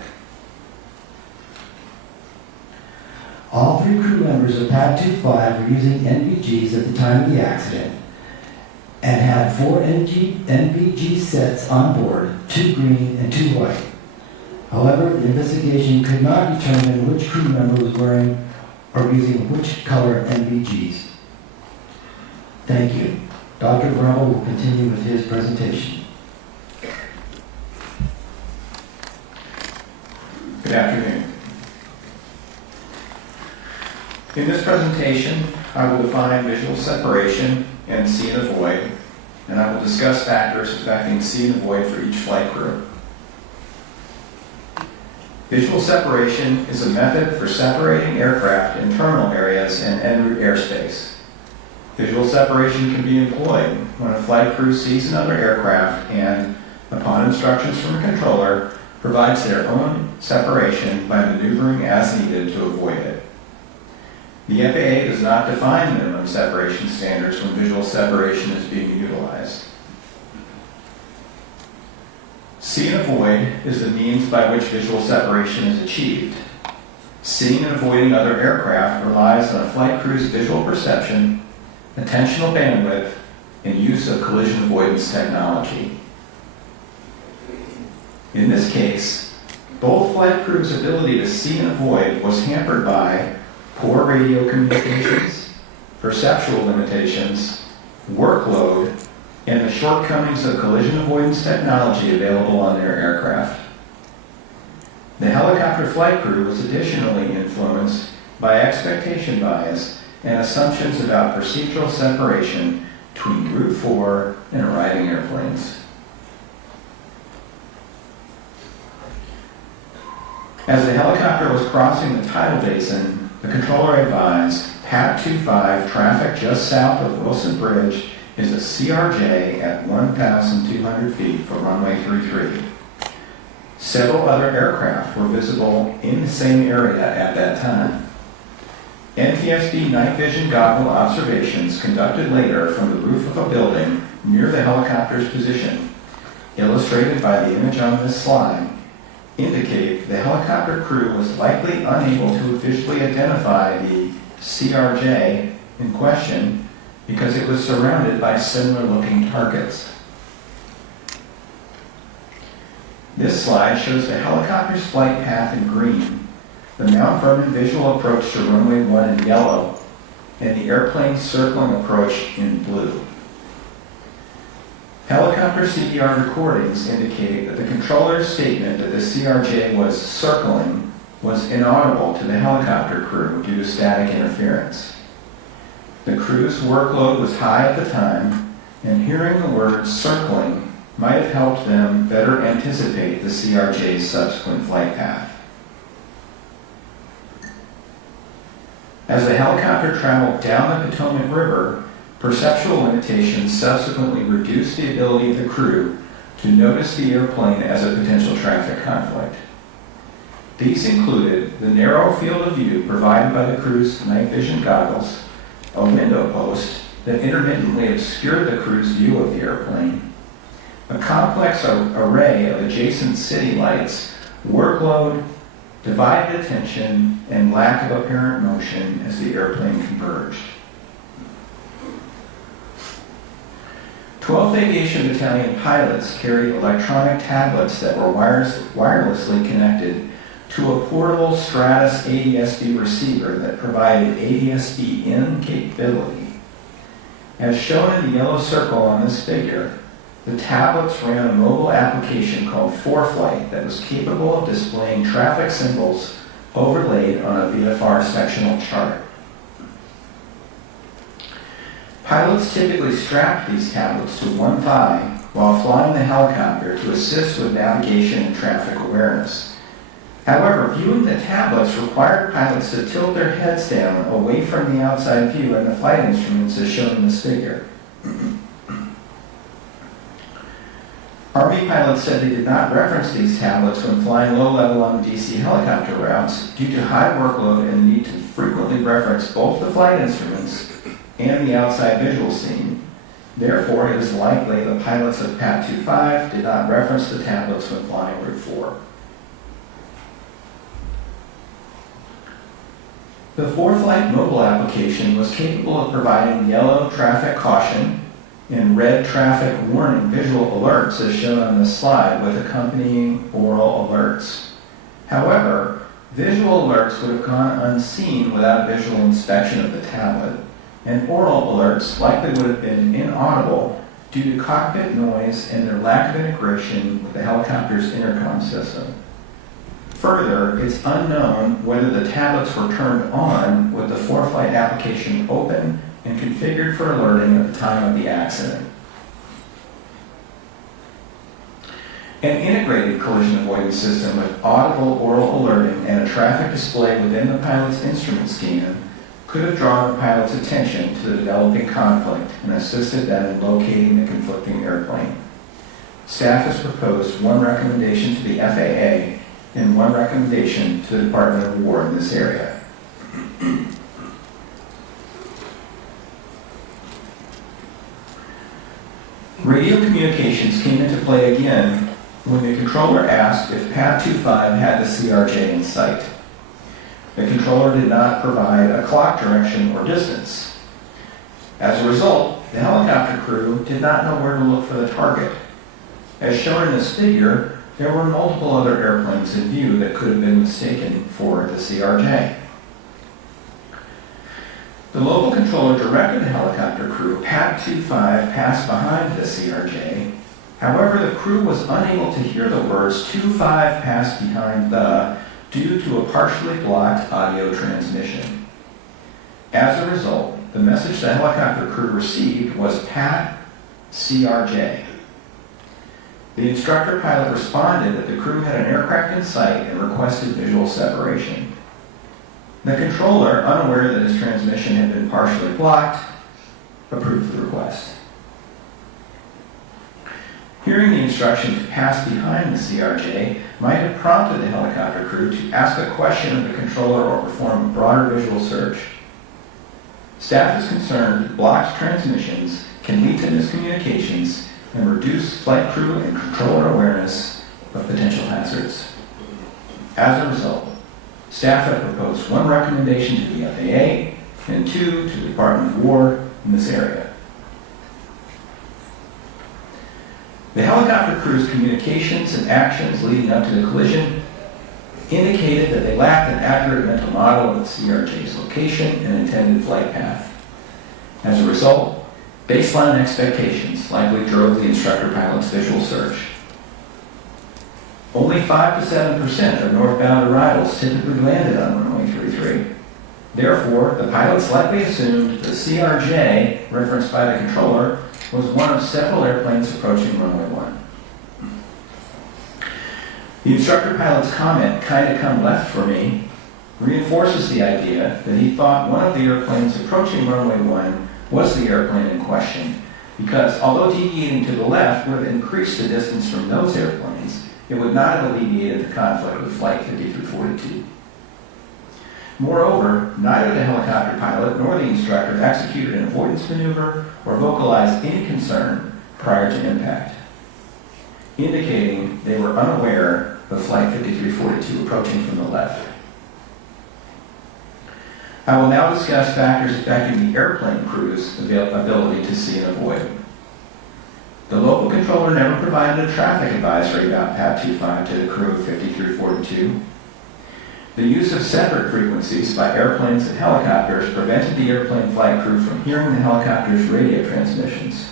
All three crew members of PAC-25 were using NVGs at the time of the accident and had 4 NVG sets on board, 2 green and 2 white. However, the investigation could not determine which crew member was wearing or using which color NVGs. Thank you. Dr. Bramble will continue with his presentation. Good afternoon. In this presentation, I will define visual separation and see and avoid, and I will discuss factors affecting see and avoid for each flight crew. Visual separation is a method for separating aircraft in terminal areas and en route airspace. Visual separation can be employed when a flight crew sees another aircraft and, upon instructions from a controller, provides their own separation by maneuvering as needed to avoid it. The FAA does not define minimum separation standards when visual separation is being utilized. See and avoid is the means by which visual separation is achieved. Seeing and avoiding other aircraft relies on a flight crew's visual perception, attentional bandwidth, and use of collision avoidance technology. In this case, both flight crews' ability to see and avoid was hampered by poor radio communications, perceptual limitations, workload, and the shortcomings of collision avoidance technology available on their aircraft. The helicopter flight crew was additionally influenced by expectation bias and assumptions about procedural separation between Route 4 and arriving airplanes. As the helicopter was crossing the tidal basin, the controller advised, PAT 25 traffic just south of Wilson Bridge is a CRJ at 1,200 feet for runway 33. Several other aircraft were visible in the same area at that time. NTSB night vision goggle observations conducted later from the roof of a building near the helicopter's position, illustrated by the image on this slide, indicate the helicopter crew was likely unable to visually identify the CRJ in question because it was surrounded by similar-looking targets. This slide shows the helicopter's flight path in green, the Mount Vernon visual approach to runway 1 in yellow, and the airplane circling approach in blue. Helicopter CPR recordings indicate that the controller's statement that the CRJ was circling was inaudible to the helicopter crew due to static interference. The crew's workload was high at the time, and hearing the word circling might have helped them better anticipate the CRJ's subsequent flight path. As the helicopter traveled down the Potomac River, perceptual limitations subsequently reduced the ability of the crew to notice the airplane as a potential traffic conflict. These included the narrow field of view provided by the crew's night vision goggles, a window post that intermittently obscured the crew's view of the airplane, a complex array of adjacent city lights, workload, divided attention, and lack of apparent motion as the airplane converged. 12th Aviation Battalion pilots carried electronic tablets that were wirelessly connected to a portable Stratus ADSB receiver that provided ADSB-in capability. As shown in the yellow circle on this figure, the tablets ran a mobile application called ForeFlight that was capable of displaying traffic symbols overlaid on a VFR sectional chart. Pilots typically strapped these tablets to one thigh while flying the helicopter to assist with navigation and traffic awareness. However, viewing the tablets required pilots to tilt their heads down away from the outside view and the flight instruments as shown in this figure. Army pilots said they did not reference these tablets when flying low-level on DC helicopter routes due to high workload and the need to frequently reference both the flight instruments and the outside visual scene. Therefore, it is likely the pilots of PAT 25 did not reference the tablets when flying Route 4. The ForeFlight mobile application was capable of providing yellow traffic caution and red traffic warning visual alerts as shown on this slide with accompanying oral alerts. However, visual alerts would have gone unseen without visual inspection of the tablet, and oral alerts likely would have been inaudible due to cockpit noise and their lack of integration with the helicopter's intercom system. Further, it's unknown whether the tablets were turned on with the ForeFlight application open and configured for alerting at the time of the accident. An integrated collision avoidance system with audible oral alerting and a traffic display within the pilot's instrument scan could have drawn the pilot's attention to the developing conflict and assisted them in locating the conflicting airplane. Staff has proposed one recommendation to the FAA and one recommendation to the Department of War in this area. Radio communications came into play again when the controller asked if Pad 25 had the CRJ in sight. The controller did not provide a clock direction or distance. As a result, the helicopter crew did not know where to look for the target. As shown in this figure, there were multiple other airplanes in view that could have been mistaken for the CRJ. The local controller directed the helicopter crew, Pad 25 passed behind the CRJ. However, the crew was unable to hear the words 25 passed behind the due to a partially blocked audio transmission. As a result, the message the helicopter crew received was Pad CRJ. The instructor pilot responded that the crew had an aircraft in sight and requested visual separation. The controller, unaware that his transmission had been partially blocked, approved the request. Hearing the instruction to pass behind the CRJ might have prompted the helicopter crew to ask a question of the controller or perform a broader visual search. Staff is concerned that blocked transmissions can lead to miscommunications and reduce flight crew and controller awareness of potential hazards. As a result, staff have proposed one recommendation to the FAA and two to the Department of War in this area. The helicopter crew's communications and actions leading up to the collision indicated that they lacked an accurate mental model of the CRJ's location and intended flight path. As a result, baseline expectations likely drove the instructor pilot's visual search. Only 5 to 7% of northbound arrivals typically landed on runway 33. Therefore, the pilots likely assumed the CRJ, referenced by the controller, was one of several airplanes approaching runway 1. The instructor pilot's comment, "kinda come left for me," reinforces the idea that he thought one of the airplanes approaching runway 1 was the airplane in question, because although deviating to the left would have increased the distance from those airplanes, it would not have alleviated the conflict with Flight 5342. Moreover, neither the helicopter pilot nor the instructor executed an avoidance maneuver or vocalized any concern prior to impact, indicating they were unaware of Flight 5342 approaching from the left. I will now discuss factors affecting the airplane crew's ability to see and avoid. The local controller never provided a traffic advisory about Pad 25 to the crew of 5342. The use of separate frequencies by airplanes and helicopters prevented the airplane flight crew from hearing the helicopter's radio transmissions.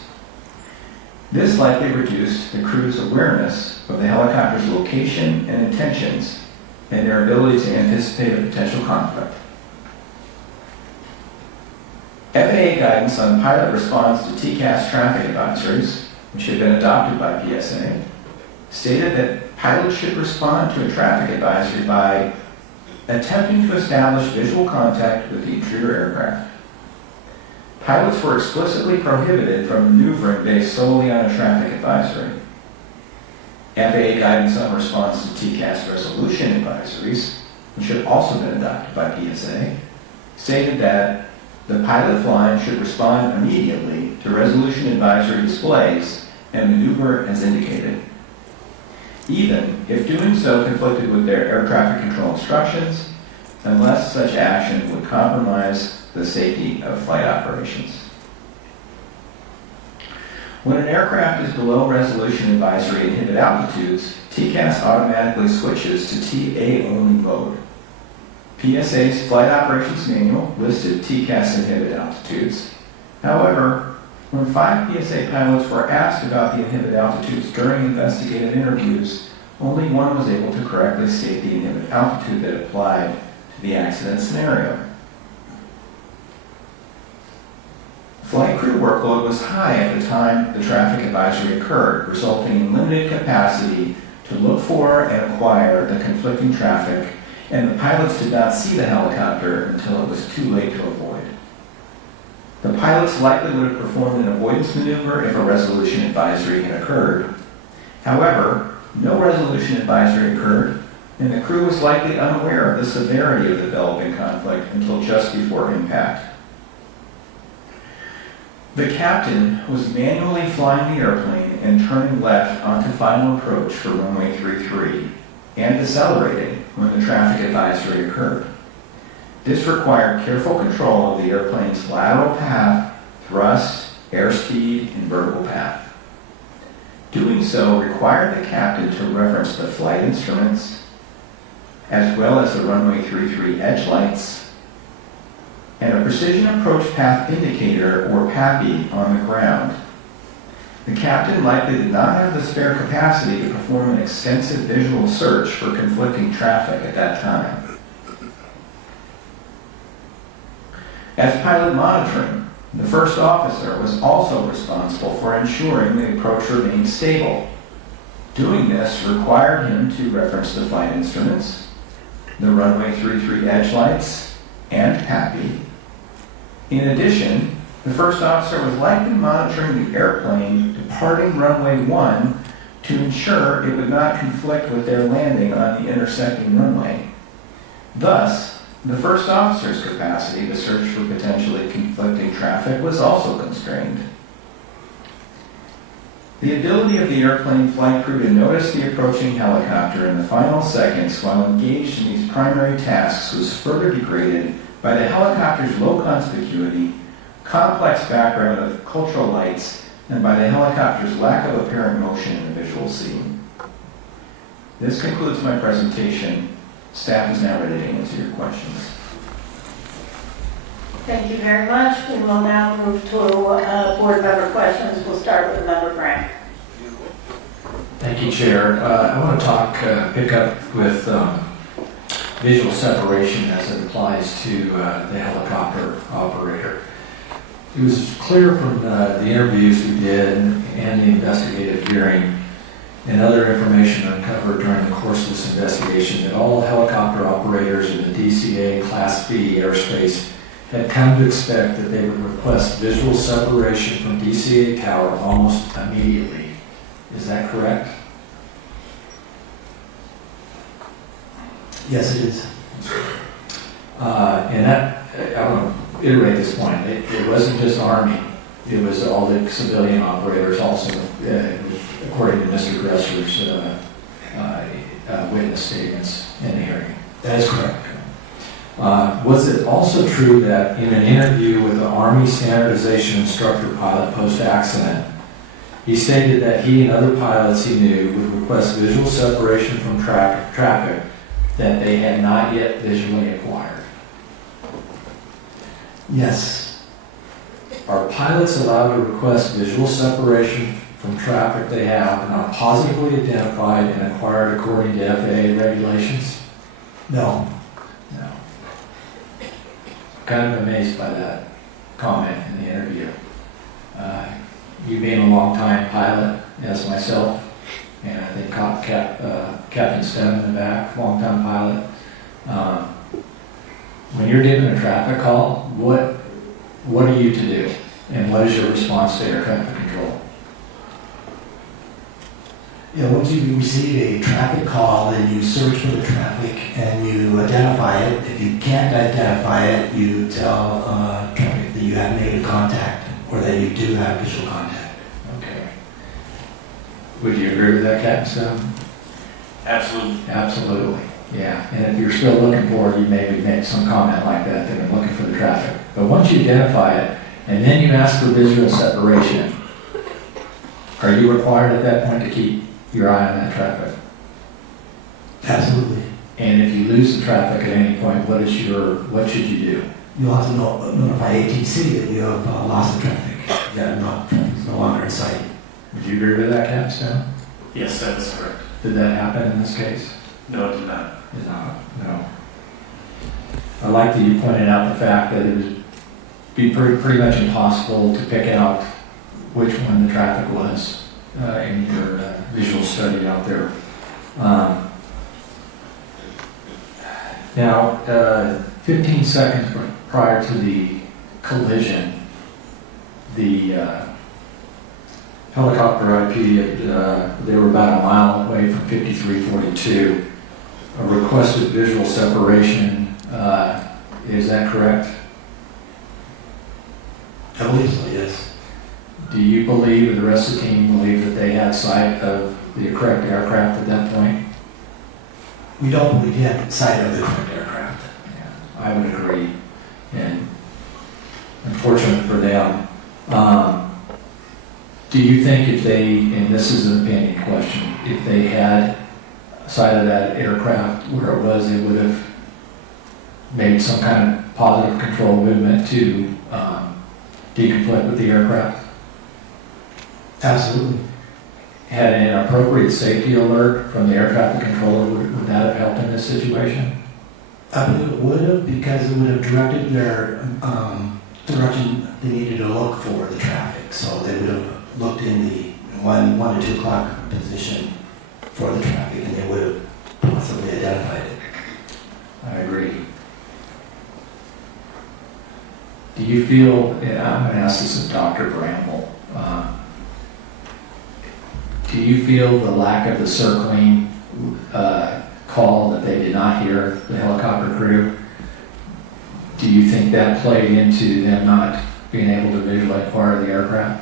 This likely reduced the crew's awareness of the helicopter's location and intentions and their ability to anticipate a potential conflict. FAA guidance on pilot response to TCAS traffic advisories, which had been adopted by PSA, stated that pilots should respond to a traffic advisory by attempting to establish visual contact with the intruder aircraft. Pilots were explicitly prohibited from maneuvering based solely on a traffic advisory. FAA guidance on response to TCAS resolution advisories, which had also been adopted by PSA, stated that the pilot flying should respond immediately to resolution advisory displays and maneuver as indicated, even if doing so conflicted with their air traffic control instructions, unless such action would compromise the safety of flight operations. When an aircraft is below resolution advisory inhibit altitudes, TCAS automatically switches to TA-only mode. PSA's Flight Operations Manual listed TCAS inhibit altitudes. However, when 5 PSA pilots were asked about the inhibit altitudes during investigative interviews, only one was able to correctly state the inhibit altitude that applied to the accident scenario. Flight crew workload was high at the time the traffic advisory occurred, resulting in limited capacity to look for and acquire the conflicting traffic, and the pilots did not see the helicopter until it was too late to avoid. pilots likely would have performed an avoidance maneuver if a resolution advisory had occurred. However, no resolution advisory occurred, and the crew was likely unaware of the severity of the developing conflict until just before impact. The captain was manually flying the airplane and turning left onto final approach for runway 33 and decelerating when the traffic advisory occurred. This required careful control of the airplane's lateral path, thrust, airspeed, and vertical path. Doing so required the captain to reference the flight instruments, as well as the runway 33 edge lights, and a precision approach path indicator, or PAPI, on the ground. The captain likely did not have the spare capacity to perform an extensive visual search for conflicting traffic at that time. As pilot monitoring, the first officer was also responsible for ensuring the approach remained stable. Doing this required him to reference the flight instruments, the runway 33 edge lights, and PAPI. In addition, the first officer was likely monitoring the airplane departing runway 1 to ensure it would not conflict with their landing on the intersecting runway. Thus, the first officer's capacity to search for potentially conflicting traffic was also constrained. The ability of the airplane flight crew to notice the approaching helicopter in the final seconds while engaged in these primary tasks was further degraded by the helicopter's low conspicuity, complex background of cultural lights, and by the helicopter's lack of apparent motion in the visual scene. This concludes my presentation. Staff is now ready to answer your questions. Thank you very much. We will now move to board member questions. We'll start with Member Grant. Thank you, Chair. I want to pick up with visual separation as it applies to the helicopter operator. It was clear from the interviews we did and the investigative hearing and other information uncovered during the course of this investigation that all helicopter operators in the DCA Class B airspace had come to expect that they would request visual separation from DCA tower almost immediately. Is that correct? Yes, it is. And that, I want to iterate this point. It wasn't just Army. It was all the civilian operators also, according to Mr. Gresser's witness statements in the hearing. That is correct. Was it also true that in an interview with the Army standardization instructor pilot post-accident, he stated that he and other pilots he knew would request visual separation from traffic that they had not yet visually acquired? Yes. Are pilots allowed to request visual separation from traffic they have not positively identified and acquired according to FAA regulations? No. No. Kind of amazed by that comment in the interview. You being a long-time pilot, as myself, and I think Captain Stem in the back, long-time pilot. When you're given a traffic call, what are you to do? And what is your response to air traffic control? Yeah, once you receive a traffic call, then you search for the traffic and you identify it. If you can't identify it, you tell traffic that you have negative contact or that you do have visual contact. Okay. Would you agree with that, Captain Stone? Absolutely. Absolutely. Yeah. And if you're still looking for it, you maybe make some comment like that I'm looking for the traffic. But once you identify it, and then you ask for visual separation, are you required at that point to keep your eye on that traffic? Absolutely. And if you lose the traffic at any point, what should you do? You'll have to notify ATC that you have lost the traffic. That traffic is no longer in sight. Would you agree with that, Captain Stone? Yes, that is correct. Did that happen in this case? No, it did not. Did not. No. I like that you pointed out the fact that it would be pretty much impossible to pick out which one the traffic was in your visual study out there. Now, 15 seconds prior to the collision, the helicopter IP, they were about a mile away from 5342. A requested visual separation, is that correct? I believe so, yes. Do you believe, or the rest of the team believe, that they had sight of the correct aircraft at that point? We don't believe he had sight of the correct aircraft. Yeah, I would agree. And unfortunate for them. Do you think if they, and this is an opinion question, if they had sight of that aircraft where it was, they would have made some kind of positive control movement to deconflict with the aircraft? Absolutely. Had an appropriate safety alert from the air traffic controller, would that have helped in this situation? I believe it would have, because it would have directed their direction they needed to look for the traffic. So they would have looked in the 1 to 2 o'clock position for the traffic, and they would have possibly identified it. I agree. Do you feel, and I'm going to ask this of Dr. Bramble, do you feel the lack of the circling call that they did not hear the helicopter crew? Do you think that played into them not being able to visualize part of the aircraft?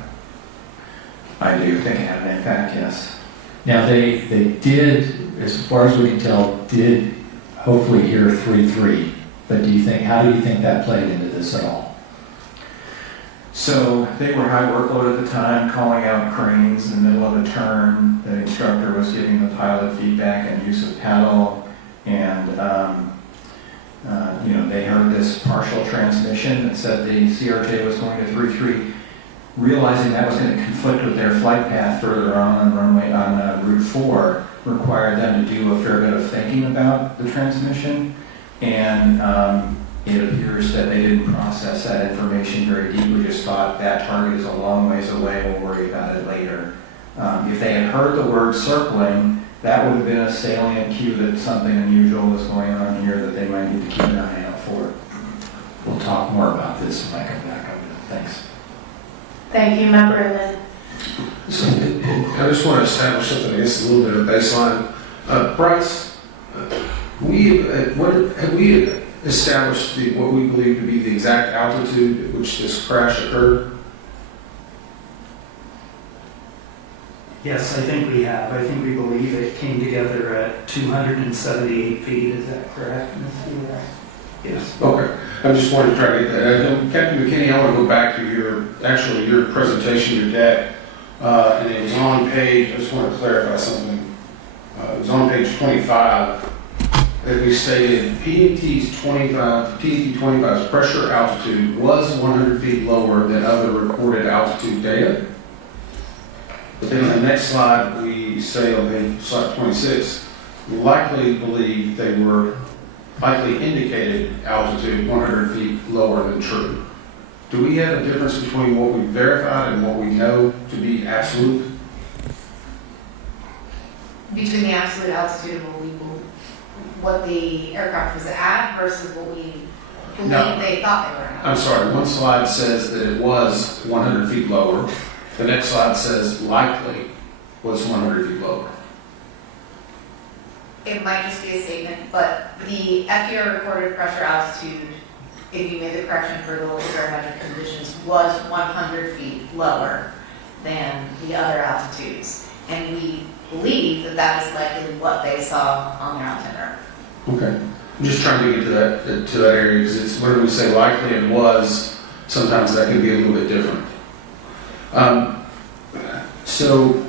I do think it had an impact, yes. Now they did, as far as we can tell, did hopefully hear 3-3, but how do you think that played into this at all? So they were high workload at the time, calling out cranes in the middle of a turn. The instructor was giving the pilot feedback and use of paddle, and they heard this partial transmission that said the CRJ was going to 3-3. Realizing that was going to conflict with their flight path further on runway on Route 4, required them to do a fair bit of thinking about the transmission, and it appears that they didn't process that information very deeply, just thought that target is a long ways away, we'll worry about it later. If they had heard the word circling, that would have been a salient cue that something unusual was going on here that they might need to keep an eye out for. We'll talk more about this when I come back up. Thanks. Thank you, Member Lynn. So, I just want to establish something, I guess, a little bit of baseline. Bryce, have we established what we believe to be the exact altitude at which this crash occurred? Yes, I think we have. I think we believe it came together at 278 feet. Is that correct, Ms. Ewell? Yes. Okay. I just wanted to try to get that. Captain McKinney, I want to go back to your presentation, your deck, and it was on page, I just want to clarify something. It was on page 25 that we stated PNT 25's pressure altitude was 100 feet lower than other reported altitude data. But then on the next slide, we say on page slide 26, we likely believe they were likely indicated altitude 100 feet lower than true. Do we have a difference between what we verified and what we know to be absolute? Between the absolute altitude and what the aircraft was at versus what we believe they thought they were at? I'm sorry, one slide says that it was 100 feet lower. The next slide says likely was 100 feet lower. It might just be a statement, but the FDR recorded pressure altitude, if you made the correction for the local barometric conditions, was 100 feet lower than the other altitudes. And we believe that that is likely what they saw on their itinerary. Okay. I'm just trying to get to that area because it's where we say likely and was, sometimes that can be a little bit different. So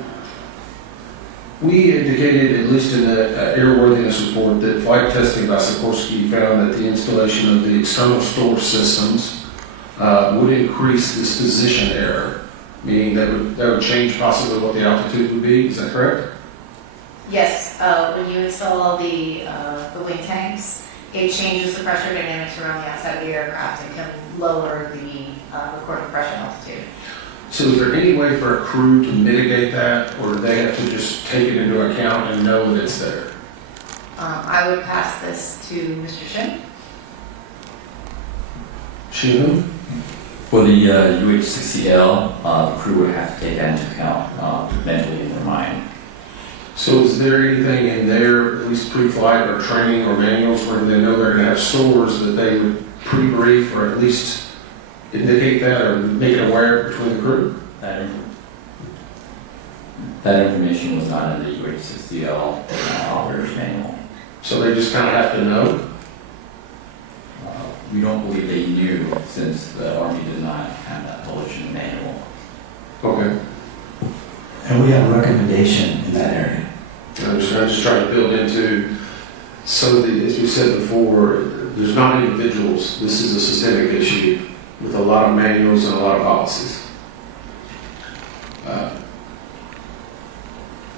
we indicated, at least in the airworthiness report, that flight testing by Sikorsky found that the installation of the external store systems would increase this position error, meaning that would change possibly what the altitude would be. Is that correct? Yes, when you install the wing tanks, it changes the pressure dynamics around the outside of the aircraft and can lower the recorded pressure altitude. So is there any way for a crew to mitigate that, or do they have to just take it into account and know that it's there? I would pass this to Mr. Shin. Shin? For the UH-60L, the crew would have to take that into account mentally in their mind. So is there anything in there, at least pre-flight or training or manuals, where they know they're going to have stores that they would pre-brief or at least indicate that or make it aware between the crew? That information was not in the UH-60L operator's manual. So they just kind of have to know? We don't believe they knew, since the Army did not have that published in the manual. Okay. And we have a recommendation in that area. I'm just trying to build into, so as we said before, there's not individuals. This is a systemic issue with a lot of manuals and a lot of policies.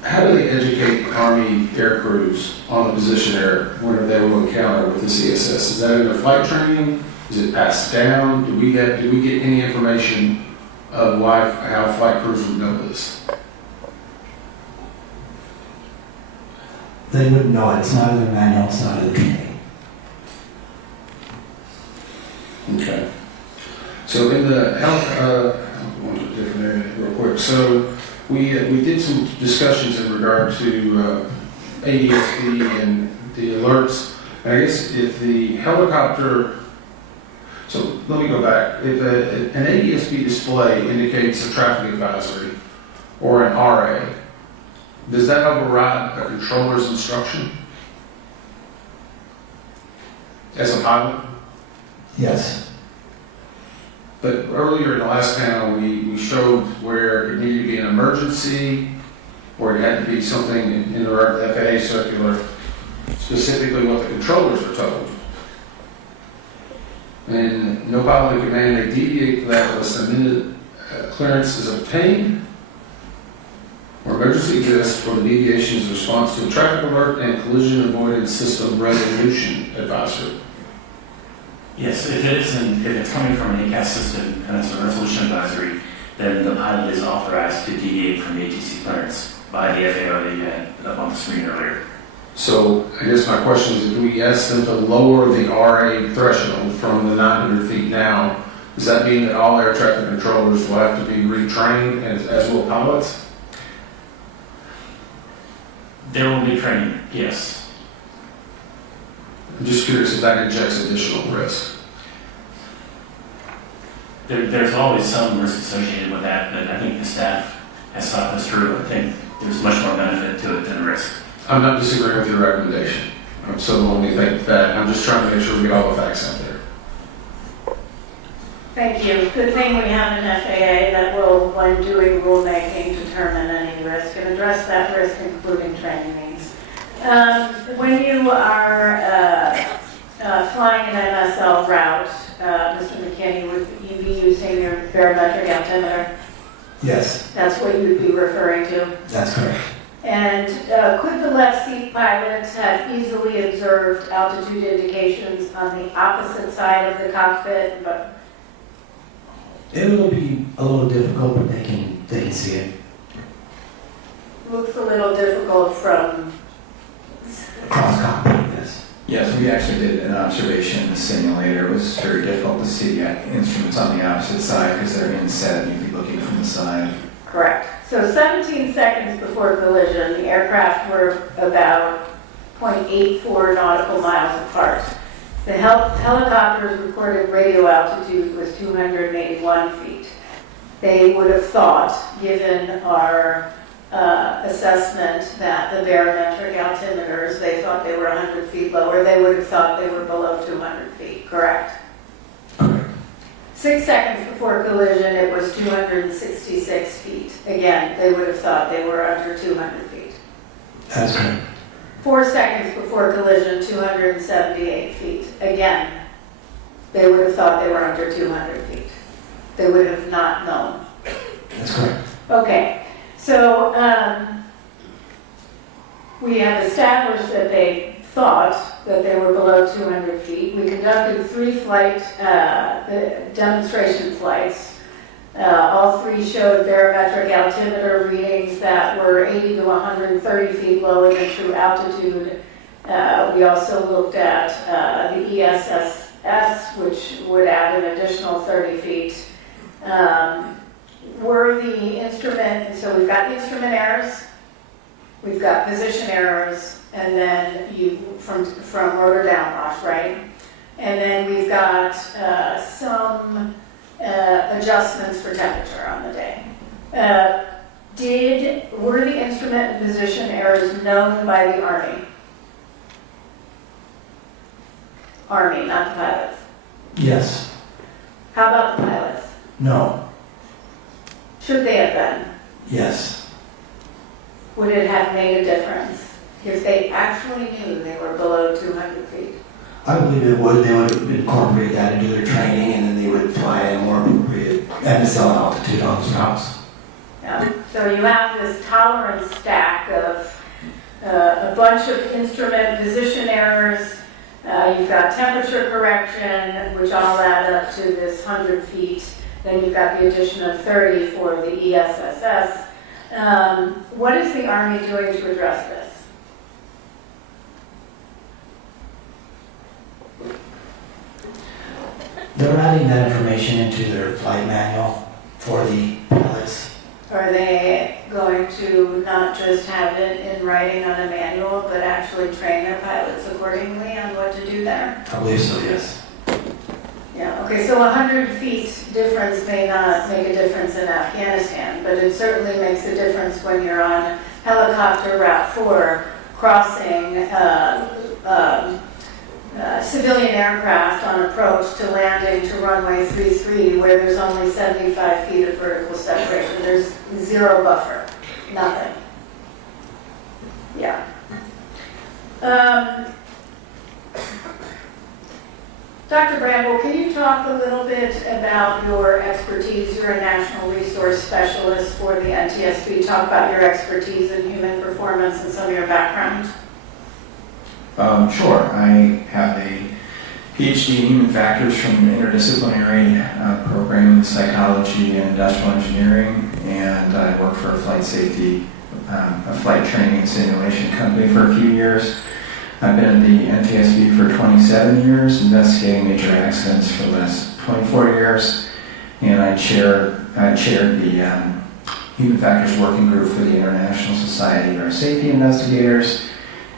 How do they educate Army air crews on the position error whenever they will encounter with the CSS? Is that in their flight training? Is it passed down? Do we get any information of how flight crews would know this? They wouldn't know it. It's not in the manual. It's not in the training. Okay. So in the I want to different area real quick. So we did some discussions in regard to ADSB and the alerts. And I guess if the helicopter, so let me go back. If an ADSB display indicates a traffic advisory or an RA, does that override a controller's instruction as a pilot? Yes. But earlier in the last panel, we showed where it needed to be an emergency, or it had to be something in the FAA circular, specifically what the controllers are told. And no pilot in command may deviate from that unless a minute clearance is obtained, or emergency exists for the deviation is a response to a traffic alert and collision avoidance system resolution advisory. Yes, if it's coming from an ACAS system and it's a resolution advisory, then the pilot is authorized to deviate from ATC clearance by the FAA that you had up on the screen earlier. So I guess my question is, if we ask them to lower the RA threshold from the 900 feet now, does that mean that all air traffic controllers will have to be retrained as will pilots? There will be training, yes. I'm just curious if that injects additional risk. There's always some risk associated with that, but I think the staff has thought this through. I think there's much more benefit to it than risk. I'm not disagreeing with your recommendation. I'm so only think that. I'm just trying to make sure we get all the facts out there. Thank you. Good thing we have an FAA that will, when doing rulemaking, determine any risk and address that risk, including training needs. When you are flying an MSL route, Mr. McKinney, would you be using your barometric altimeter? Yes. That's what you'd be referring to? That's correct. And could the left seat pilots have easily observed altitude indications on the opposite side of the cockpit? But it will be a little difficult, but they can see it. Looks a little difficult from Cross cockpit, yes. Yes, we actually did an observation in the simulator. It was very difficult to see the instruments on the opposite side because they're inset and you'd be looking from the side. Correct. So 17 seconds before collision, the aircraft were about 0.84 nautical miles apart. The helicopter's recorded radio altitude was 281 feet. They would have thought, given our assessment that the barometric altimeters, they thought they were 100 feet lower, they would have thought they were below 200 feet, correct? 6 seconds before collision, it was 266 feet. Again, they would have thought they were under 200 feet. That's correct. 4 seconds before collision, 278 feet. Again, they would have thought they were under 200 feet. They would have not known. That's correct. Okay, so we have established that they thought that they were below 200 feet. We conducted 3 flight demonstration flights. All 3 showed barometric altimeter readings that were 80 to 130 feet lower than true altitude. We also looked at the ESSS, which would add an additional 30 feet. Were the instrument, so we've got instrument errors, we've got position errors, and then from rotor downwash, right? And then we've got some adjustments for temperature on the day. Were the instrument and position errors known by the Army? Army, not the pilots. Yes. How about the pilots? No. Should they have been? Yes. Would it have made a difference if they actually knew they were below 200 feet? I believe it would. They would incorporate that into their training, and then they would fly at a more appropriate MSL altitude on those routes. Yeah. So you have this tolerance stack of a bunch of instrument position errors. You've got temperature correction, which all add up to this 100 feet. Then you've got the addition of 30 for the ESSS. What is the Army doing to address this? They're adding that information into their flight manual for the pilots. Are they going to not just have it in writing on a manual, but actually train their pilots accordingly on what to do there? I believe so, yes. Yeah, okay, so 100 feet difference may not make a difference in Afghanistan, but it certainly makes a difference when you're on helicopter Route 4 crossing civilian aircraft on approach to landing to runway 33, where there's only 75 feet of vertical separation. There's zero buffer, nothing. Yeah. Dr. Bramble, can you talk a little bit about your expertise? You're a national resource specialist for the NTSB. Talk about your expertise in human performance and some of your background. Sure. I have a PhD in human factors from an interdisciplinary program in psychology and industrial engineering, and I worked for a flight safety, a flight training and simulation company for a few years. I've been at the NTSB for 27 years, investigating major accidents for the last 24 years, and I chaired the Human Factors Working Group for the International Society of Air Safety Investigators,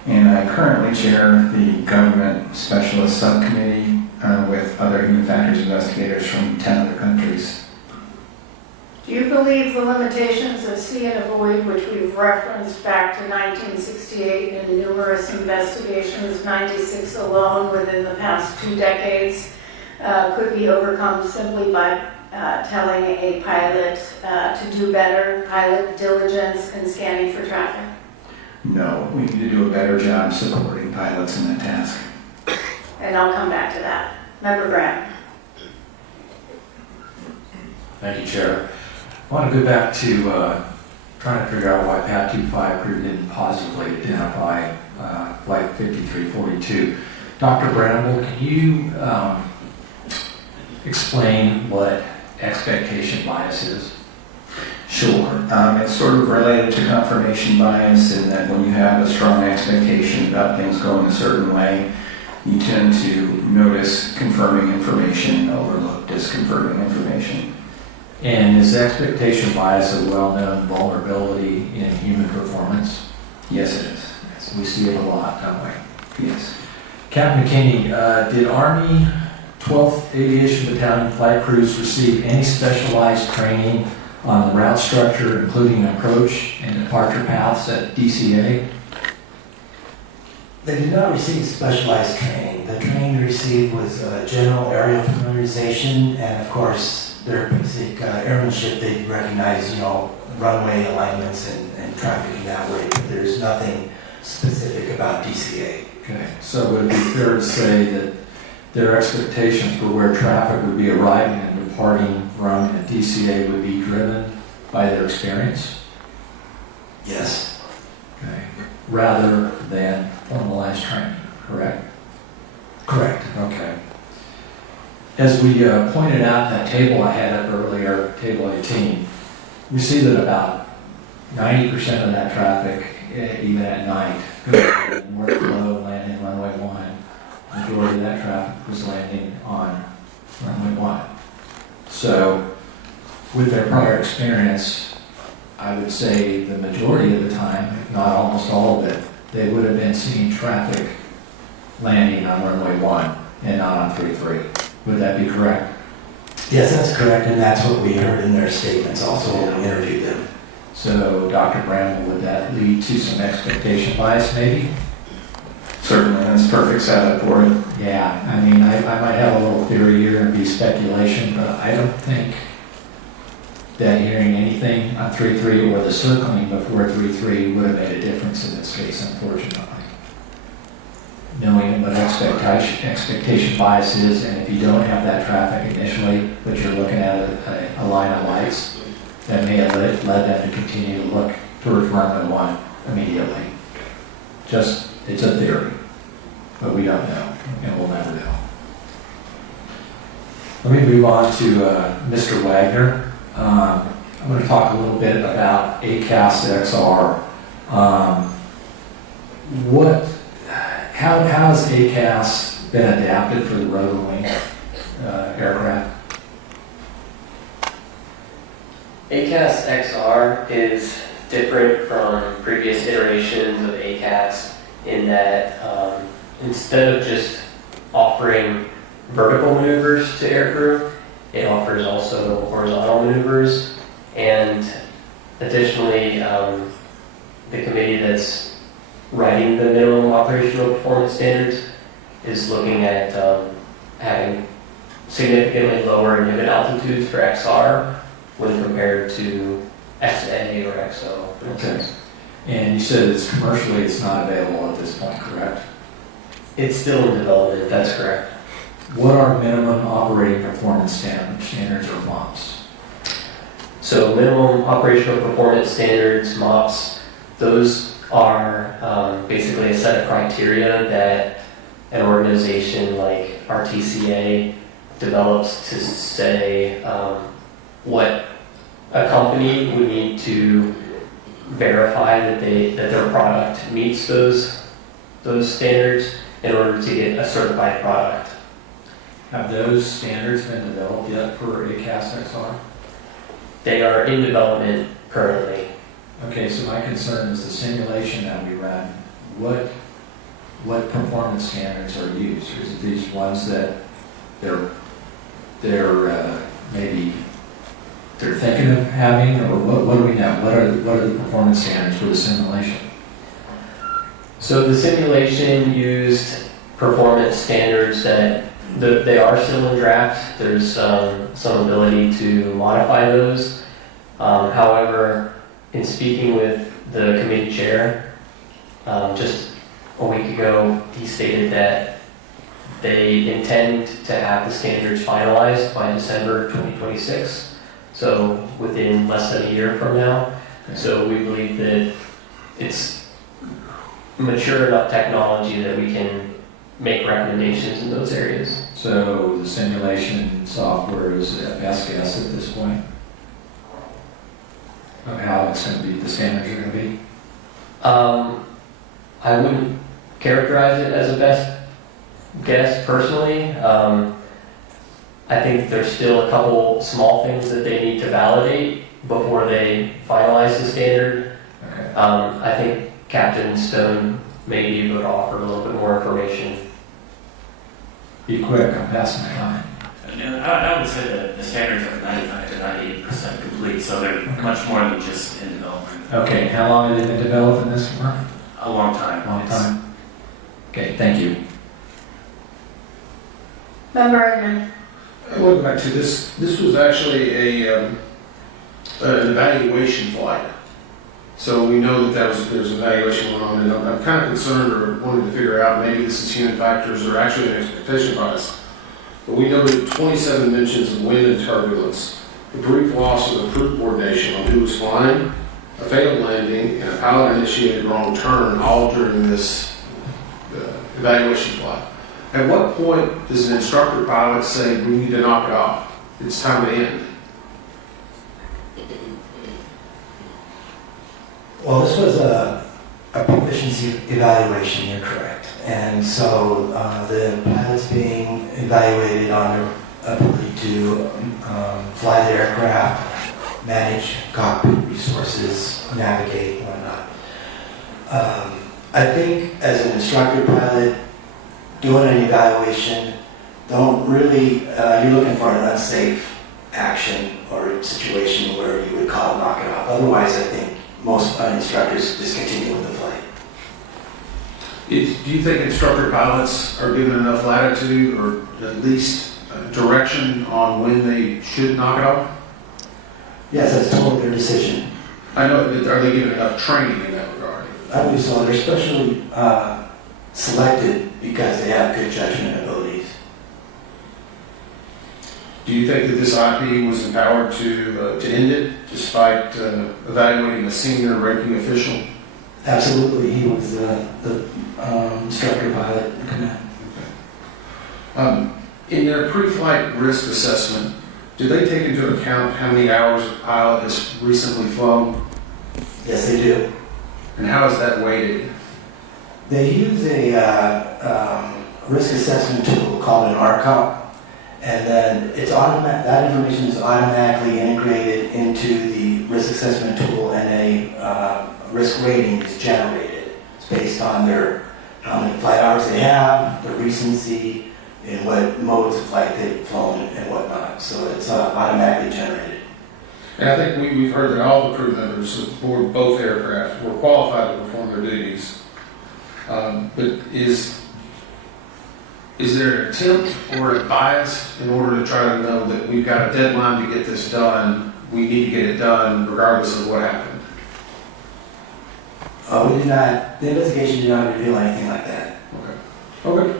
and I currently chair the Government Specialist Subcommittee with other human factors investigators from 10 other countries. Do you believe the limitations of see and avoid, which we've referenced back to 1968 in numerous investigations, 96 alone within the past 2 decades, could be overcome simply by telling a pilot to do better, pilot diligence in scanning for traffic? No, we need to do a better job supporting pilots in that task. And I'll come back to that. Member Graham. Thank you, Chair. I want to go back to trying to figure out why PAT 25 crew didn't positively identify Flight 5342. Dr. Bramble, can you explain what expectation bias is? Sure. It's sort of related to confirmation bias in that when you have a strong expectation about things going a certain way, you tend to notice confirming information and overlook disconfirming information. And is expectation bias a well-known vulnerability in human performance? Yes, it is. Yes, we see it a lot, don't we? Yes. Captain McKinney, did Army 12th Aviation Battalion flight crews receive any specialized training on the route structure, including approach and departure paths at DCA? They did not receive specialized training. The training they received was general aerial familiarization, and of course, their basic airmanship. They recognize, runway alignments and trafficking that way, but there's nothing specific about DCA. Okay, so would it be fair to say that their expectations for where traffic would be arriving and departing from at DCA would be driven by their experience? Yes. Okay. Rather than formalized training, correct? Correct. Okay. As we pointed out in that table I had up earlier, table 18, we see that about 90% of that traffic, even at night, goes north flow, landing runway 1. The majority of that traffic was landing on runway 1. So with their prior experience, I would say the majority of the time, if not almost all of it, they would have been seeing traffic landing on runway 1 and not on 33. Would that be correct? Yes, that's correct, and that's what we heard in their statements also when we interviewed them. So, Dr. Bramble, would that lead to some expectation bias maybe? Certainly, that's a perfect setup for it. Yeah, I mean, I might have a little theory here and be speculation, but I don't think that hearing anything on 3.3 or the circling before 3.3 would have made a difference in this case, unfortunately. Knowing what expectation bias is, and if you don't have that traffic initially, but you're looking at a line of lights, that may have led them to continue to look towards runway 1 immediately. Just, it's a theory, but we don't know, and we'll never know. Let me move on to Mr. Wagner. I'm going to talk a little bit about ACAS XR. How has ACAS been adapted for the rotor wing aircraft? ACAS XR is different from previous iterations of ACAS in that instead of just offering vertical maneuvers to aircrew, it offers also horizontal maneuvers, and additionally, the committee that's writing the minimum operational performance standards is looking at having significantly lower inhibit altitudes for XR when compared to SA or XO. Okay. And you said it's not available at this point, correct? It's still in development, that's correct. What are minimum operating performance standards or MOPS? So minimum operational performance standards, MOPS, those are basically a set of criteria that an organization like RTCA develops to say what a company would need to verify that their product meets those standards in order to get a certified product. Have those standards been developed yet for ACAS XR? They are in development currently. Okay, so my concern is the simulation that we ran. What performance standards are used? Is it these ones that they're maybe they're thinking of having, or what do we know? What are the performance standards for the simulation? So the simulation used performance standards that they are still in draft. There's some ability to modify those. However, in speaking with the committee chair just a week ago, he stated that they intend to have the standards finalized by December 2026, so within less than a year from now. Okay. So we believe that it's mature enough technology that we can make recommendations in those areas. So the simulation software is a best guess at this point of how it's going to be, the standards are going to be? I wouldn't characterize it as a best guess personally. I think there's still a couple small things that they need to validate before they finalize the standard. Okay. I think Captain Stone may be able to offer a little bit more information. Be quick, I'm passing my time. I would say that the standards are 95 to 98% complete, so they're much more than just in development. Okay, how long have they been developing this for? A long time. Long time. Okay, thank you. Member Edmund. I went back to this. This was actually an evaluation flight. So we know that there's an evaluation going on, and I'm kind of concerned or wanted to figure out maybe this is human factors or actually an expectation bias. But we noted 27 mentions of wind and turbulence, a brief loss of the crew coordination on who was flying, a failed landing, and a pilot-initiated wrong turn, all during this evaluation flight. At what point does an instructor pilot say, we need to knock it off? It's time to end. Well, this was a proficiency evaluation, you're correct. And so the pilot's being evaluated on their ability to fly the aircraft manage cockpit resources, navigate, whatnot. I think as an instructor pilot, doing an evaluation, don't really, you're looking for an unsafe action or situation where you would call knock it off. Otherwise, I think most instructors discontinue with the flight. Do you think instructor pilots are given enough latitude or at least direction on when they should knock it off? Yes, that's totally their decision. I know, but are they given enough training in that regard? I believe so. They're specially selected because they have good judgment abilities. Do you think that this IP was empowered to end it despite evaluating a senior ranking official? Absolutely. He was the instructor pilot in command. In their pre-flight risk assessment, do they take into account how many hours a pilot has recently flown? Yes, they do. And how is that weighted? They use a risk assessment tool called an RCOP, and then it's that information is automatically integrated into the risk assessment tool, and a risk rating is generated. It's based on how many flight hours they have, the recency, and what modes of flight they've flown and whatnot. So it's automatically generated. And I think we've heard that all the crew members aboard both aircraft were qualified to perform their duties. But is there an attempt or a bias in order to try to know that we've got a deadline to get this done, we need to get it done regardless of what happened? We did not, the investigation did not reveal anything like that. Okay.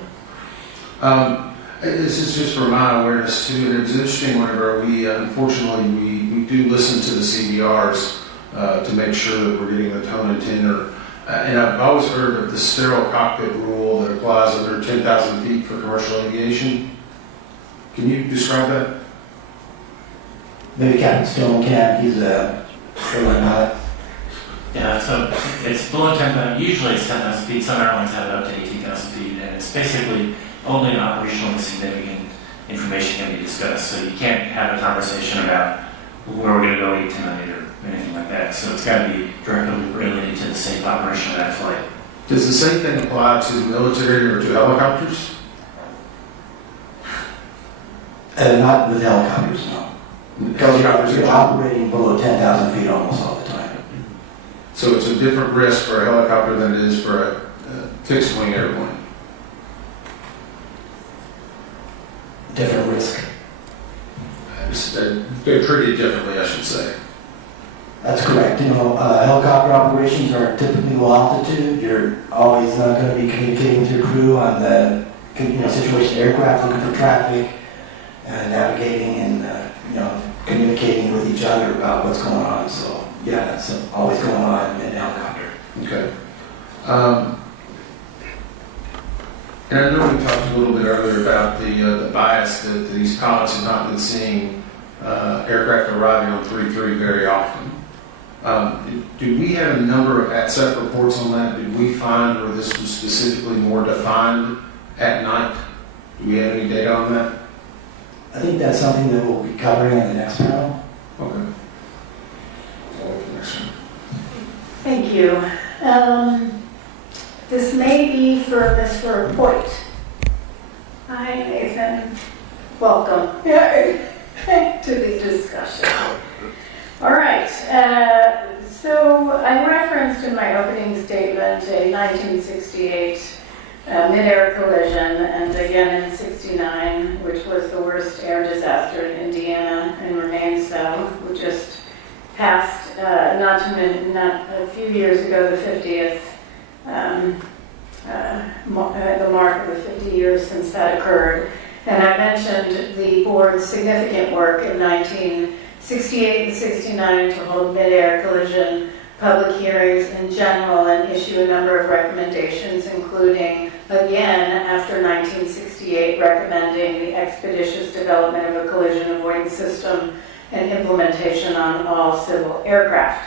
This is just for my awareness too, and it was interesting whenever unfortunately, we do listen to the CBRs to make sure that we're getting the tone and tenor. And I've always heard of the sterile cockpit rule that applies under 10,000 feet for commercial aviation. Can you describe that? Maybe Captain Stone can, he's a airline pilot. Yeah, so it's below 10,000, usually it's 10,000 feet, some airlines have it up to 18,000 feet, and it's basically only an operationally significant information can be discussed, so you can't have a conversation about where we're going to go eat tonight or anything like that, so it's got to be directly related to the safe operation of that flight. Does the same thing apply to military or to helicopters? Not with helicopters, no. Because you're operating below 10,000 feet almost all the time. So it's a different risk for a helicopter than it is for a fixed-wing airplane? Different risk. They're treated differently, I should say. That's correct. Helicopter operations are typically low altitude. You're always not going to be communicating with your crew on the situation aircraft, looking for traffic, navigating and communicating with each other about what's going on. So yeah, that's always going on in a helicopter. Okay. And I know we talked a little bit earlier about the bias that these pilots have not been seeing aircraft arriving on 3-3 very often. Do we have a number of ATSEP reports on that? Did we find where this was specifically more defined at night? Do we have any data on that? I think that's something that we'll be covering in the next panel. Okay. Thank you. This may be for Mr. Hoyt. Hi, Nathan. Welcome to the discussion. All right. So I referenced in my opening statement a 1968 mid-air collision, and again in 69, which was the worst air disaster in Indiana and remains so. We just passed, not a few years ago, the 50th, the mark of the 50 years since that occurred. And I mentioned the board's significant work in 1968 and 69 to hold mid-air collision public hearings in general and issue a number of recommendations, including, again, after 1968, recommending the expeditious development of a collision avoidance system and implementation on all civil aircraft.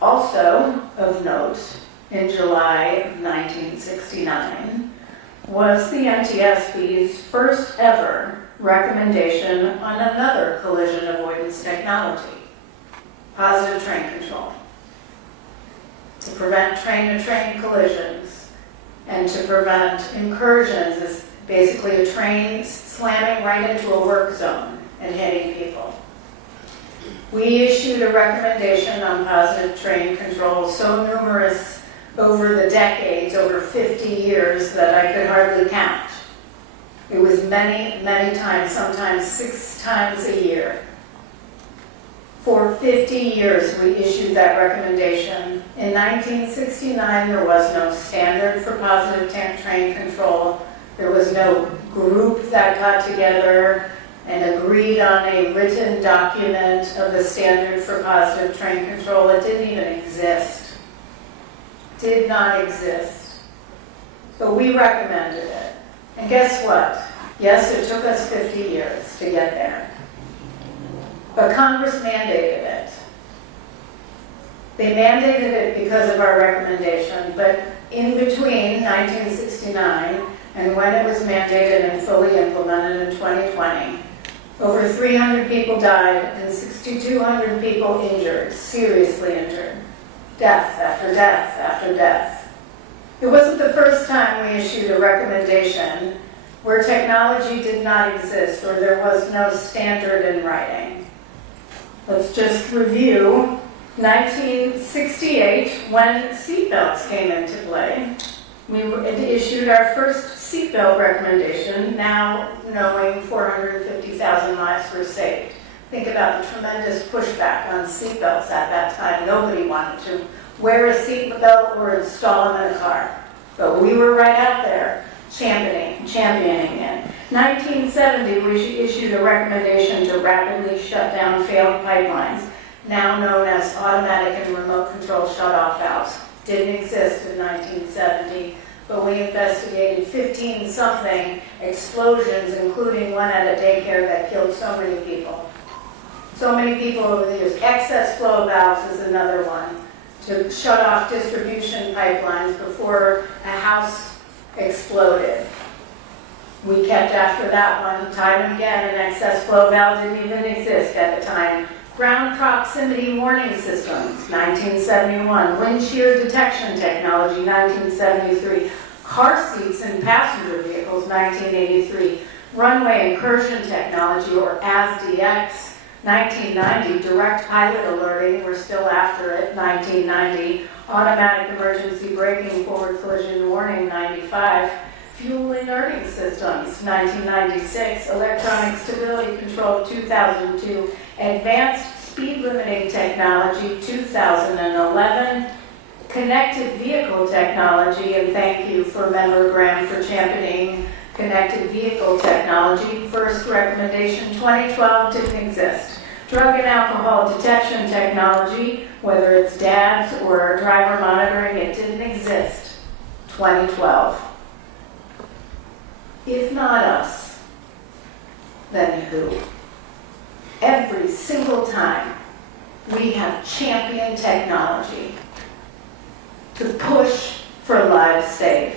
Also of note, in July of 1969, was the NTSB's first ever recommendation on another collision avoidance technology, positive train control, to prevent train-to-train collisions and to prevent incursions. Is basically a train slamming right into a work zone and hitting people. We issued a recommendation on positive train control so numerous over the decades, over 50 years, that I could hardly count. It was many, many times, sometimes 6 times a year. For 50 years, we issued that recommendation. In 1969, there was no standard for positive train control. There was no group that got together and agreed on a written document of the standard for positive train control. It didn't even exist. Did not exist. But we recommended it. And guess what? Yes, it took us 50 years to get there. But Congress mandated it. They mandated it because of our recommendation, but in between 1969 and when it was mandated and fully implemented in 2020, over 300 people died and 6,200 people injured, seriously injured. Death after death after death. It wasn't the first time we issued a recommendation where technology did not exist or there was no standard in writing. Let's just review 1968, when seatbelts came into play. We issued our first seatbelt recommendation, now knowing 450,000 lives were saved. Think about the tremendous pushback on seatbelts at that time. Nobody wanted to wear a seatbelt or install them in a car. But we were right out there championing it. 1970, we issued a recommendation to rapidly shut down failed pipelines, now known as automatic and remote control shutoff valves. Didn't exist in 1970, but we investigated 15-something explosions, including one at a daycare that killed so many people. So many people over the years. Excess flow valves is another one, to shut off distribution pipelines before a house exploded. We kept after that one time and again. An excess flow valve didn't even exist at the time. Ground proximity warning systems, 1971. Wind shear detection technology, 1973. Car seats in passenger vehicles, 1983. Runway incursion technology, or ASDX, 1990. Direct pilot alerting, we're still after it, 1990. Automatic emergency braking, forward collision warning, 95. Fuel inerting systems, 1996. Electronic stability control, 2002. Advanced speed limiting technology, 2011. Connected vehicle technology, and thank you for Member Graham for championing connected vehicle technology. First recommendation, 2012, didn't exist. Drug and alcohol detection technology, whether it's DADS or driver monitoring, it didn't exist. 2012. If not us, then who? Every single time we have championed technology to push for lives saved.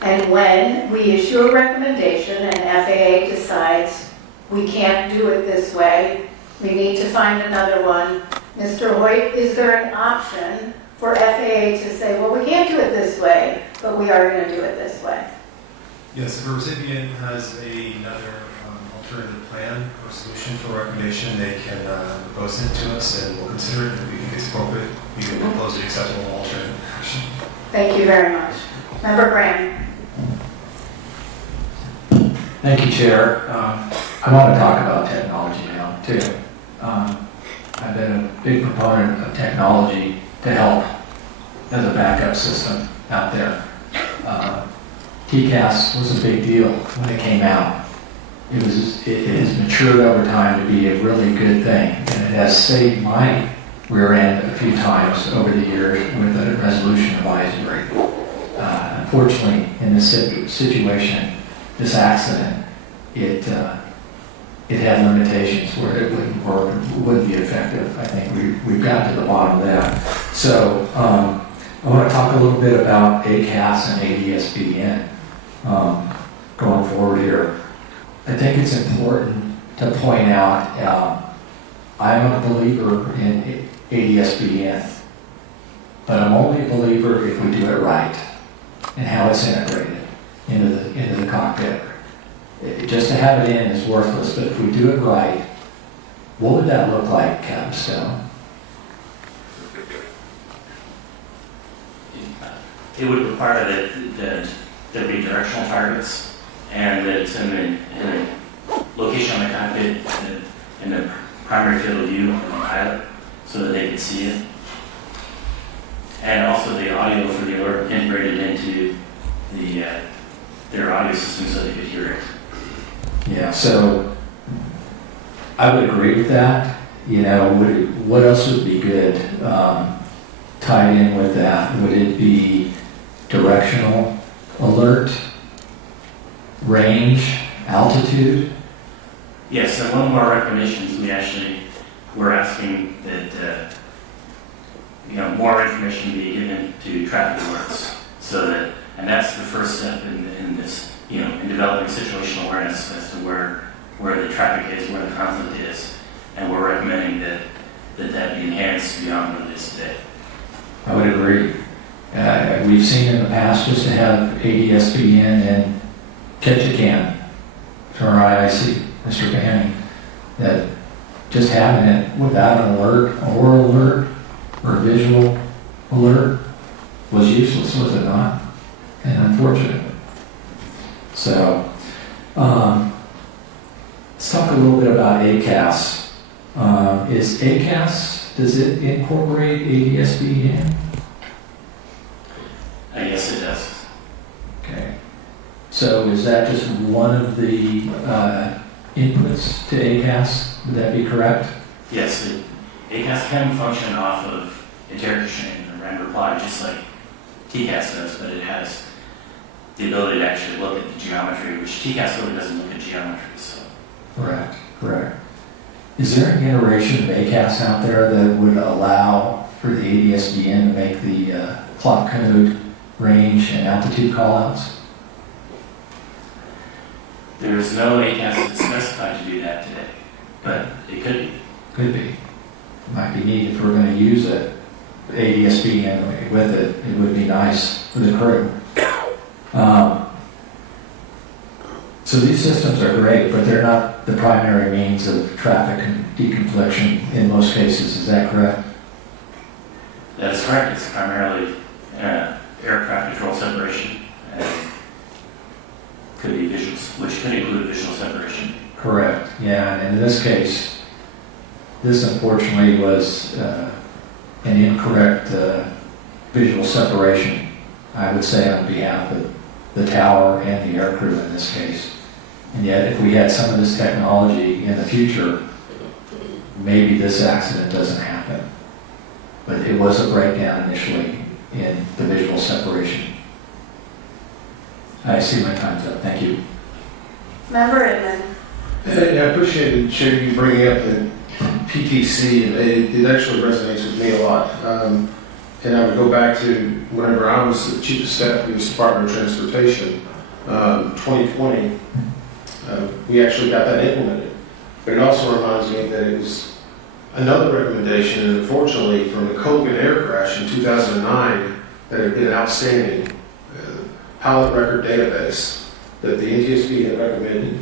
And when we issue a recommendation and FAA decides we can't do it this way, we need to find another one. Mr. Hoyt, is there an option for FAA to say, well, we can't do it this way, but we are going to do it this way? Yes, if a recipient has another alternative plan or solution for recommendation, they can propose it to us and we'll consider it. If we think it's appropriate, we can propose an acceptable alternative option. Thank you very much. Member Graham. Thank you, Chair. I want to talk about technology now, too. I've been a big proponent of technology to help as a backup system out there. TCAS was a big deal when it came out. It has matured over time to be a really good thing, and it has saved my rear end a few times over the years with a resolution advisory. Unfortunately, in this situation, this accident, it had limitations where it wouldn't work, wouldn't be effective. I think we've gotten to the bottom of that. So I want to talk a little bit about ACAS and ADSB going forward here. I think it's important to point out, I'm a believer in ADSBN, but I'm only a believer if we do it right and how it's integrated into the cockpit. Just to have it in is worthless, but if we do it right, what would that look like, Captain Stone? It would require that there be directional targets and that it's in the location on the cockpit in the primary field of view of the pilot so that they can see it. And also the audio for the alert integrated into their audio system so they could hear it. Yeah, so I would agree with that. You know, what else would be good tied in with that? Would it be directional alert, range, altitude? Yes, and one of our recommendations, we're asking that more information be given to traffic alerts, so that, and that's the first step in this, in developing situational awareness as to where the traffic is, where the conflict is, and we're recommending that be enhanced beyond what it is today. I would agree. We've seen in the past just to have ADSBN and Ketchikan from our IIC, Mr. Banning, that just having it without an alert, an oral alert, or a visual alert was useless, was it not? And unfortunate. So, let's talk a little bit about ACAS. Is ACAS, does it incorporate ADSBN? Yes, it does. Okay. So is that just one of the inputs to ACAS? Would that be correct? Yes, ACAS can function off of interrogation and reply just like TCAS does, but it has the ability to actually look at the geometry, which TCAS really doesn't look at geometry. So. Correct. Is there an iteration of ACAS out there that would allow for the ADSBN to make the clock code, range, and altitude callouts? There is no ACAS that's specified to do that today, but it could be. Could be. Might be neat if we're going to use it. ADSBN with it, it would be nice for the crew. So these systems are great, but they're not the primary means of traffic deconfliction in most cases. Is that correct? That is correct. It's primarily aircraft control separation, and could be visuals, which could include visual separation. Correct. Yeah, and in this case, this unfortunately was an incorrect visual separation, I would say, on behalf of the tower and the aircrew in this case. And yet, if we had some of this technology in the future, maybe this accident doesn't happen. But it was a breakdown initially in the visual separation. I see my time's up. Thank you. Member Edmund. I appreciated you bringing up the PTC, and it actually resonates with me a lot. And I would go back to whenever I was the Chief of Staff of the Department of Transportation, 2020, we actually got that implemented. But it also reminds me that it was another recommendation, and unfortunately from the Colgan air crash in 2009, that had been outstanding pilot record database that the NTSB had recommended.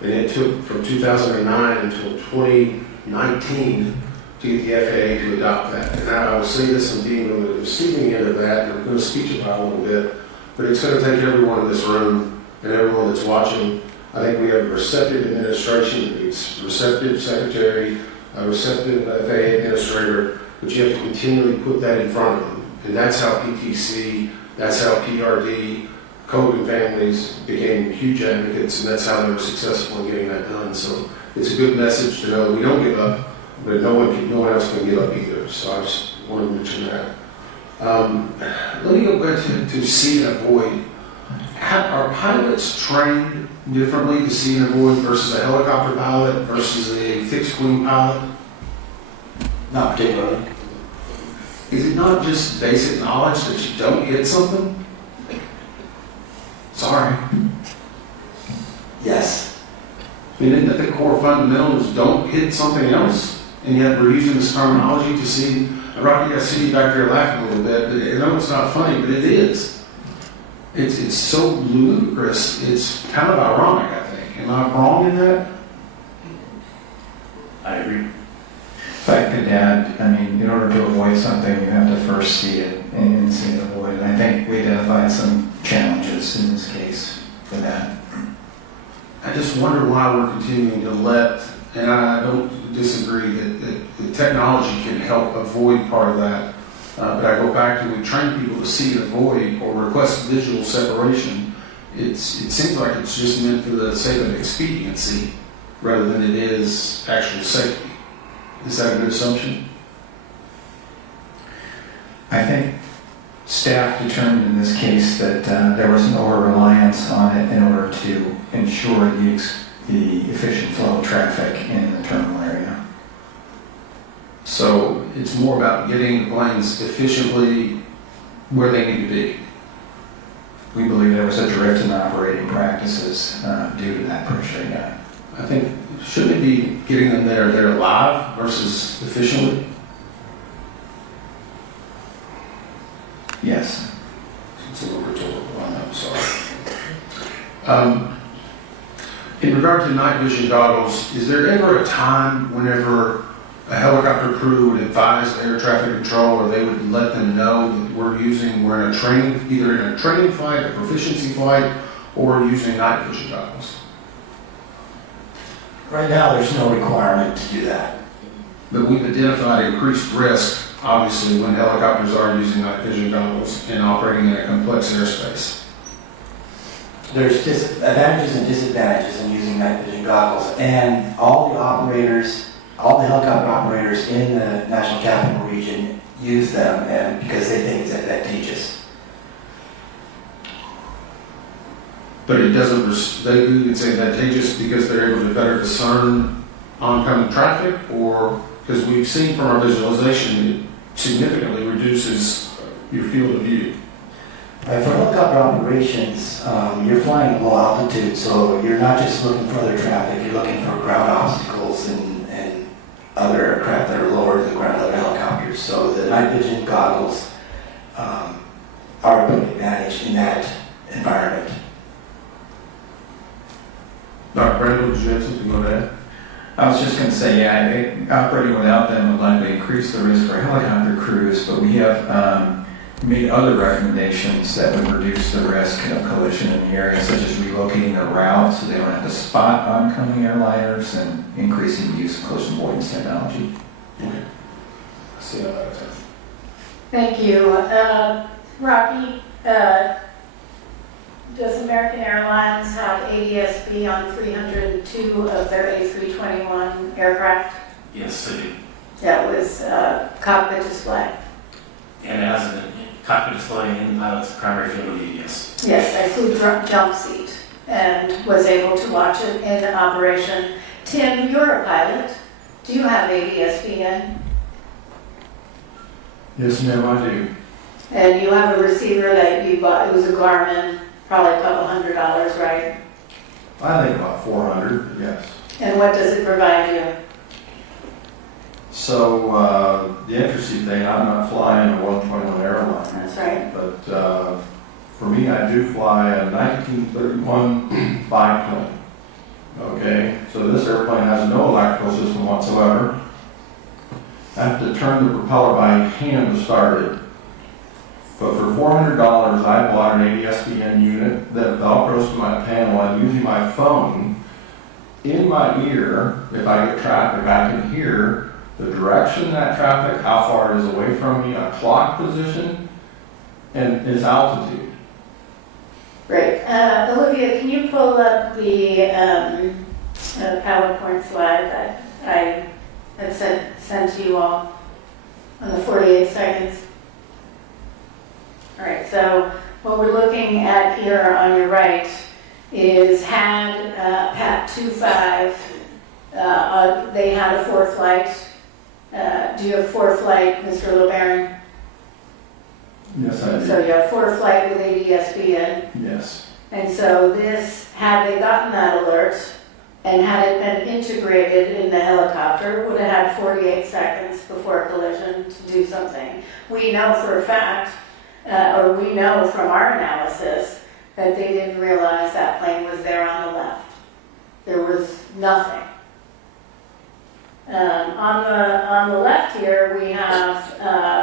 And it took from 2009 until 2019 to get the FAA to adopt that. And now I will say this and being on the receiving end of that, and I'm going to speech about a little bit, but it's going to take everyone in this room and everyone that's watching. I think we have a receptive administration, it's receptive secretary, a receptive FAA administrator, but you have to continually put that in front of them. And that's how PTC, that's how PRD, Colgan families became huge advocates, and that's how they were successful in getting that done. So it's a good message to know we don't give up, but no one else can give up either. So I just want to mention that. Let me go back to see and avoid. Are pilots trained differently to see and avoid versus a helicopter pilot versus a fixed wing pilot? Not particularly. Is it not just basic knowledge that you don't hit something? Sorry. Yes. I mean, isn't that the core fundamental is don't hit something else? And yet we're using this terminology to see, Rocky, I see you back there laughing a little bit, but I know it's not funny, but it is. It's so ludicrous, it's kind of ironic, I think. Am I wrong in that? I agree. If I could add, I mean, in order to avoid something, you have to first see it and see it avoid. And I think we identified some challenges in this case for that. I just wonder why we're continuing to let, and I don't disagree that the technology can help avoid part of that, but I go back to we train people to see and avoid or request visual separation. It seems like it's just meant for the sake of expediency rather than it is actual safety. Is that a good assumption? I think staff determined in this case that there was no reliance on it in order to ensure the efficient flow of traffic in the terminal area. So it's more about getting the planes efficiently where they need to be. We believe there was a drift in operating practices due to that pressure. Yeah. I think, shouldn't it be getting them there live versus efficiently? Yes. It's a little rhetorical, I know, I'm sorry. In regard to night vision goggles, is there ever a time whenever a helicopter crew would advise air traffic control or they would let them know that we're in a training, either in a training flight, a proficiency flight, or using night vision goggles? Right now, there's no requirement to do that. But we've identified increased risk, obviously, when helicopters are using night vision goggles and operating in a complex airspace. There's advantages and disadvantages in using night vision goggles, and all the helicopter operators in the National Capital Region use them and because they think it's advantageous. But it doesn't, you can say advantageous because they're able to better discern oncoming traffic, or because we've seen from our visualization it significantly reduces your field of view. Right, for helicopter operations, you're flying at low altitude, so you're not just looking for other traffic, you're looking for ground obstacles and other aircraft that are lower to the ground, other helicopters. So the night vision goggles are a big advantage in that environment. Dr. Brandon, did you have something to add? I was just going to say, yeah, operating without them would likely increase the risk for helicopter crews, but we have made other recommendations that would reduce the risk of collision in the area, such as relocating their route so they don't have to spot oncoming airliners and increasing the use of collision avoidance technology. Okay. I see how that's it. Thank you. Rocky, does American Airlines have ADS-B on 302 of their A321 aircraft? Yes, they do. That was cockpit display. And as a cockpit display in the pilot's primary field of view, yes. Yes, I flew jump seat and was able to watch it in operation. Tim, you're a pilot. Do you have ADS-B in? Yes, ma'am, I do. And you have a receiver that you bought, it was a Garmin, probably a couple $100, right? I think about 400, yes. And what does it provide you? So the interesting thing, I'm not flying a 121 airline. That's right. But for me, I do fly a 1931 biplane. Okay, so this airplane has no electrical system whatsoever. I have to turn the propeller by hand to start it. But for $400, I bought an ADS-BN unit that velcros to my panel. I'm using my phone in my ear. If I get traffic, I can hear the direction of that traffic, how far it is away from me, a clock position, and its altitude. Great. Olivia, can you pull up the PowerPoint slide that I had sent to you all on the 48 seconds? All right, so what we're looking at here on your right is had PAT 25, they had a 4 flight. Do you have 4 flight, Mr. LeBaron? Yes, I do. So you have 4 flight with ADS-B in. Yes. And so this, had they gotten that alert, and had it been integrated in the helicopter, would have had 48 seconds before collision to do something. We know for a fact, or we know from our analysis, that they didn't realize that plane was there on the left. There was nothing. On the left here, we have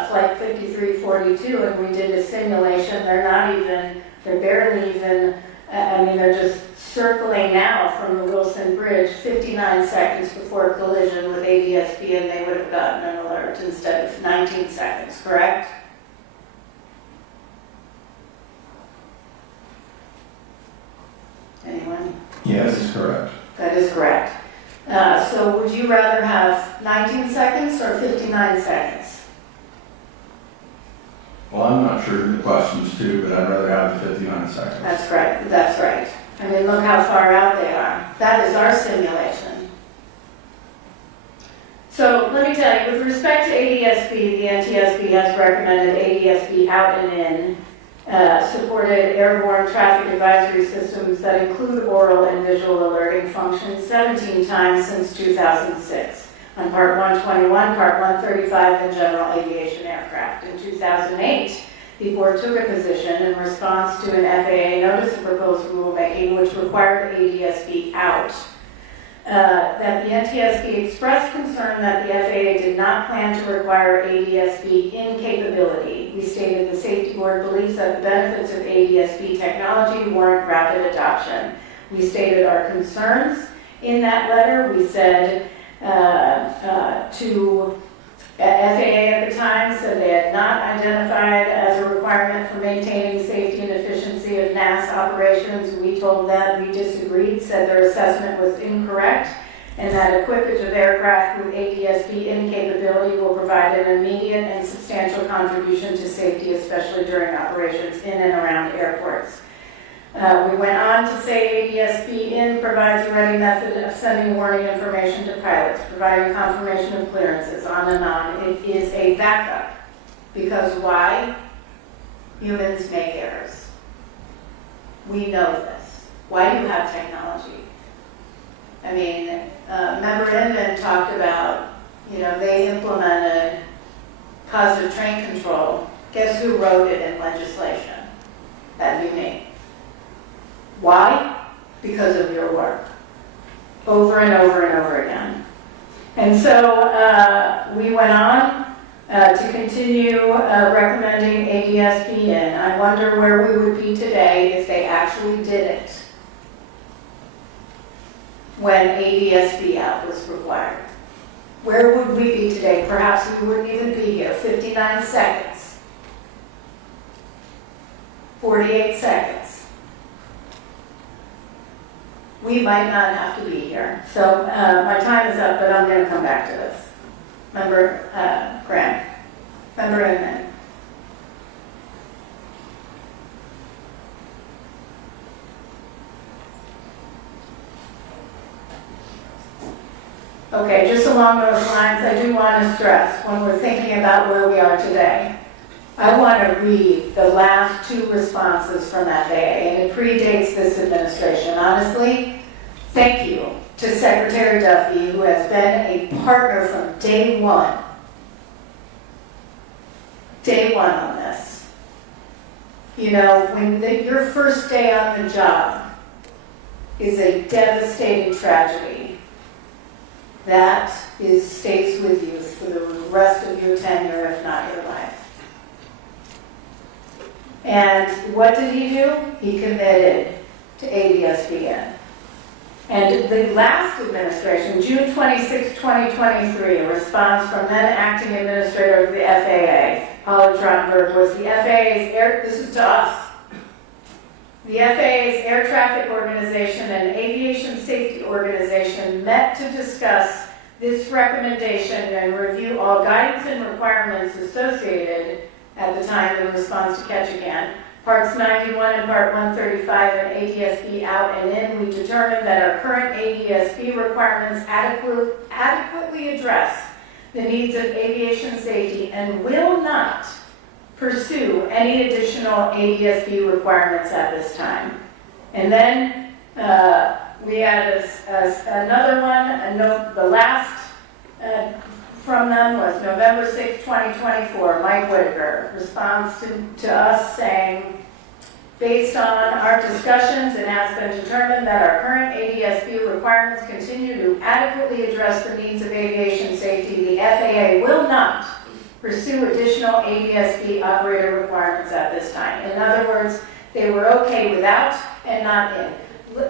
flight 5342, and we did a simulation. They're barely even, they're just circling now from the Wilson Bridge 59 seconds before collision with ADSB, and they would have gotten an alert instead of 19 seconds, correct? Anyone? Yes, that's correct. That is correct. So would you rather have 19 seconds or 59 seconds? Well, I'm not sure the questions too, but I'd rather have the 59 seconds. That's right. That's right. I mean, look how far out they are. That is our simulation. So let me tell you, with respect to ADSB, the NTSB has recommended ADSB out and in, supported airborne traffic advisory systems that include oral and visual alerting functions 17 times since 2006 on Part 121, Part 135, and general aviation aircraft. In 2008, the board took a position in response to an FAA notice of proposed rulemaking which required ADSB out. That the NTSB expressed concern that the FAA did not plan to require ADSB in capability. We stated the safety board believes that the benefits of ADSB technology warrant rapid adoption. We stated our concerns in that letter. We said to FAA at the time said they had not identified as a requirement for maintaining safety and efficiency of NAS operations. We told them we disagreed, said their assessment was incorrect, and that equipage of aircraft with ADSB incapability will provide an immediate and substantial contribution to safety, especially during operations in and around airports. We went on to say ADSB in provides a ready method of sending warning information to pilots, providing confirmation of clearances, on and on. It is a backup. Because why? Humans make errors. We know this. Why do you have technology? I mean, member Inman talked about, they implemented positive train control. Guess who wrote it in legislation? That'd be me. Why? Because of your work. Over and over and over again. And so we went on to continue recommending ADSB in. I wonder where we would be today if they actually did it when ADSB out was required. Where would we be today? Perhaps we wouldn't even be here. 59 seconds. 48 seconds. We might not have to be here. So my time is up, but I'm going to come back to this. Member Graham. Member Inman. Okay, just along those lines, I do want to stress, when we're thinking about where we are today, I want to read the last two responses from FAA, and it predates this administration. Honestly, thank you to Secretary Duffy, who has been a partner from day one. Day one on this. When your first day on the job is a devastating tragedy, that stays with you for the rest of your tenure, if not your life. And what did he do? He committed to ADSB-in. And the last administration, June 26, 2023, a response from then acting administrator of the FAA, Paula Trottenberg, was the FAA's this is to us, the FAA's Air Traffic Organization and Aviation Safety Organization met to discuss this recommendation and review all guidance and requirements associated at the time in response to Catch Again. Parts 91 and Part 135 and ADSB out and in, we determined that our current ADSB requirements adequately address the needs of aviation safety and will not pursue any additional ADSB requirements at this time. And then we had another one, the last from them was November 6, 2024. Mike Whitaker responds to us saying, based on our discussions, it has been determined that our current ADSB requirements continue to adequately address the needs of aviation safety. The FAA will not pursue additional ADSB operator requirements at this time. In other words, they were okay without and not in.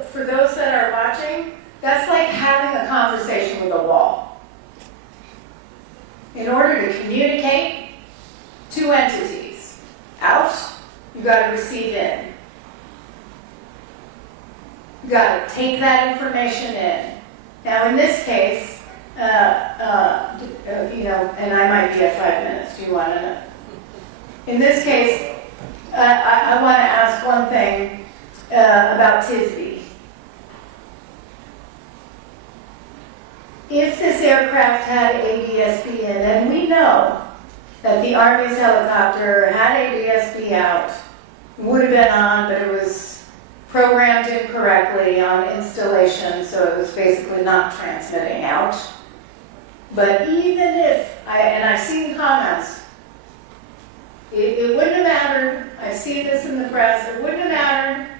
For those that are watching, that's like having a conversation with a wall. In order to communicate, two entities. Out, you got to receive in. You got to take that information in. Now, in this case, and I might be at 5 minutes. Do you want to know? In this case, I want to ask one thing about TSB. If this aircraft had ADSB in, and we know that the Army's helicopter had ADSB out, would have been on, but it was programmed incorrectly on installation, so it was basically not transmitting out. But even if, I've seen comments, it wouldn't have mattered, I've seen this in the press, it wouldn't have mattered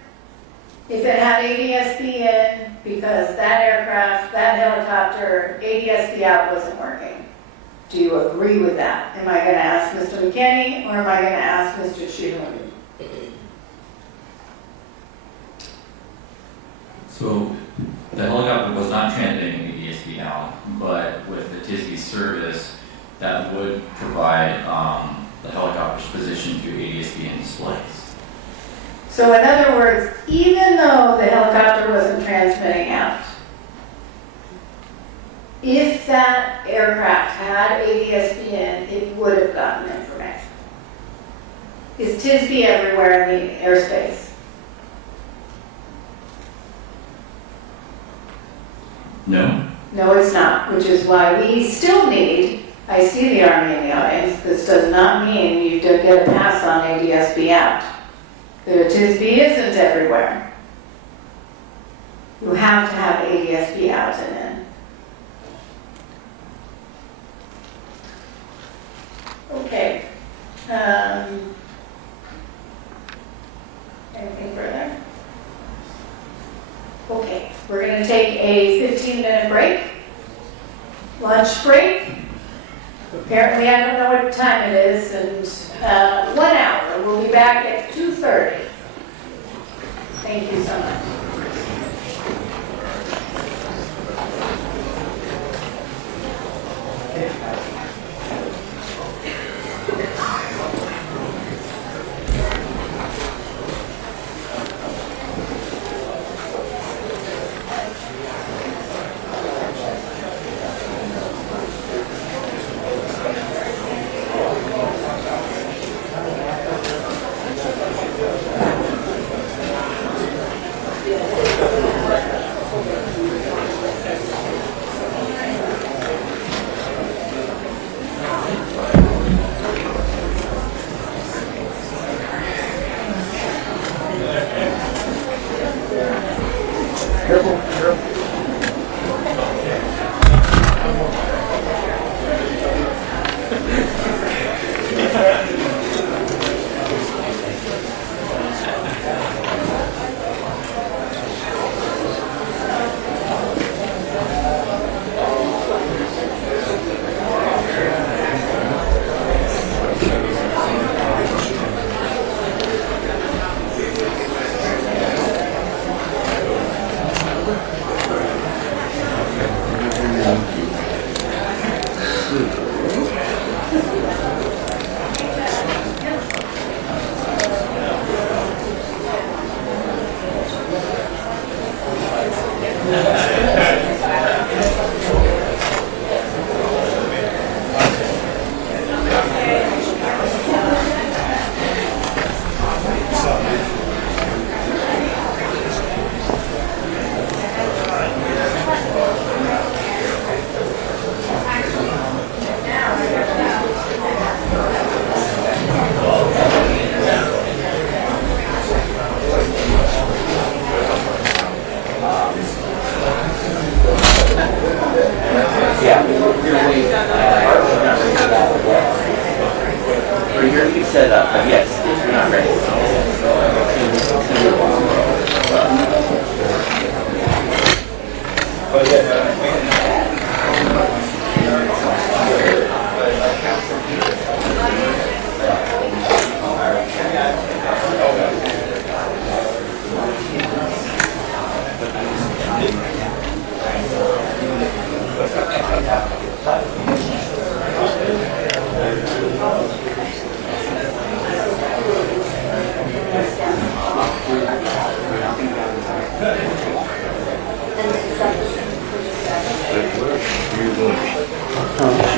if it had ADSB in, because that aircraft, that helicopter, ADSB out wasn't working. Do you agree with that? Am I going to ask Mr. McKinney, or am I going to ask Mr. Chihuahua? So the helicopter was not transmitting ADSB out, but with the TSB service, that would provide the helicopter's position through ADSB and displays. So in other words, even though the helicopter wasn't transmitting out, if that aircraft had ADSB in, it would have gotten information. Is TSB everywhere in the airspace? No. No, it's not, which is why we still need, I see the Army in the audience, this does not mean you don't get a pass on ADSB out. The TSB isn't everywhere. You have to have ADSB out and in. Okay. Anything further? Okay, we're going to take a 15-minute break. Lunch break. Apparently, I don't know what time it is, and 1 hour. We'll be back at 2:30. Thank you so much. set up, but yes, if you're not ready.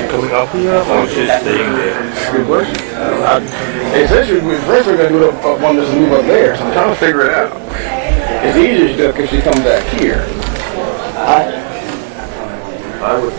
Coming up here or she's staying there? Good question. Essentially, first we're going to do the one that's move up there, so I'm trying to figure it out. It's easier if she comes back here. I would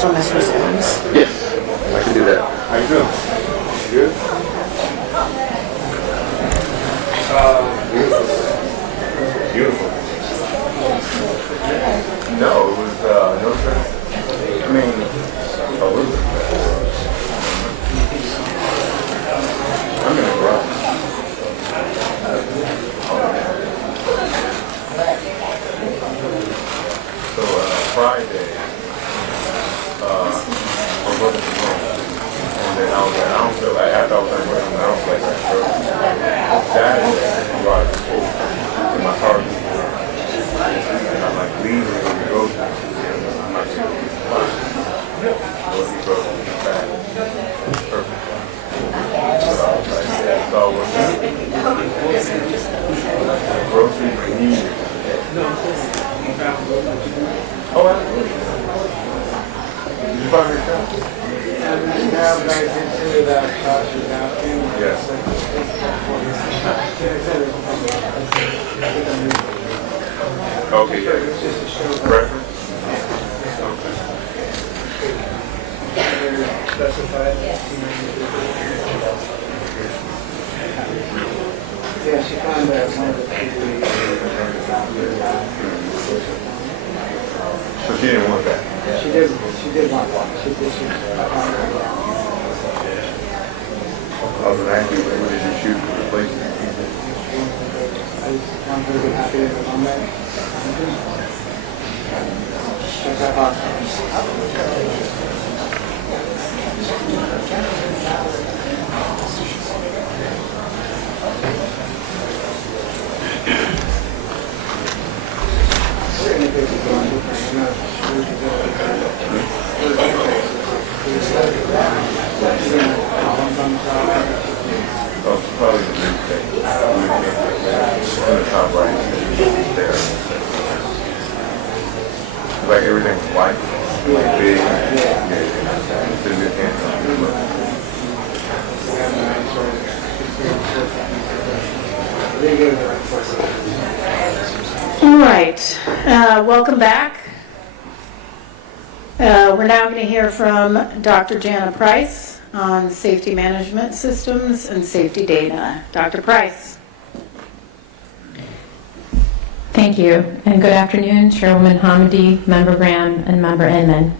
from Mr. Simmons? Yes, I can do that. How you doing? Good? Beautiful. No, it was no traffic. I mean, a little bit. I'm in a garage. So Friday, I'm working from home, and then I was like, I don't feel like, after I was done working, I don't feel like that. Saturday, I was in my car, and I'm like leaving to go to, I'm like, so he goes back, perfect. So I was like, yeah, so what's that? Groceries we need. Oh, absolutely. Did you find your car? Yes. Okay, yeah. Reference? Yeah, she found that one of the So she didn't want that? She did want one. She did. Other than that, what did you shoot for the place? I'm really happy with the moment. Oh, probably the new thing. In the top right, there. Like everything was white, like big, it's in good hands. All right, welcome back. We're now going to hear from Dr. Jana Price on safety management systems and safety data. Dr. Price. Thank you, and good afternoon, Chairwoman Hamidi, Member Graham, and Member Inman.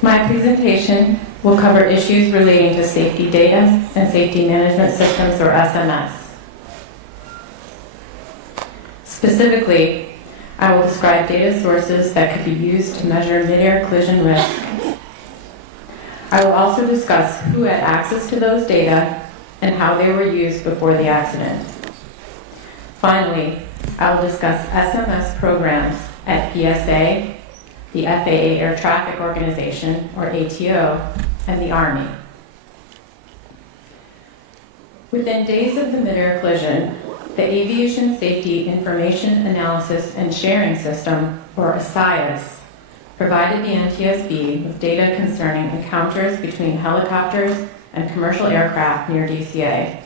My presentation will cover issues relating to safety data and safety management systems, or SMS. Specifically, I will describe data sources that could be used to measure mid-air collision risk. I will also discuss who had access to those data and how they were used before the accident. Finally, I will discuss SMS programs at PSA, the FAA Air Traffic Organization, or ATO, and the Army. Within days of the mid-air collision, the Aviation Safety Information Analysis and Sharing System, or ASIAS, provided the NTSB with data concerning encounters between helicopters and commercial aircraft near DCA.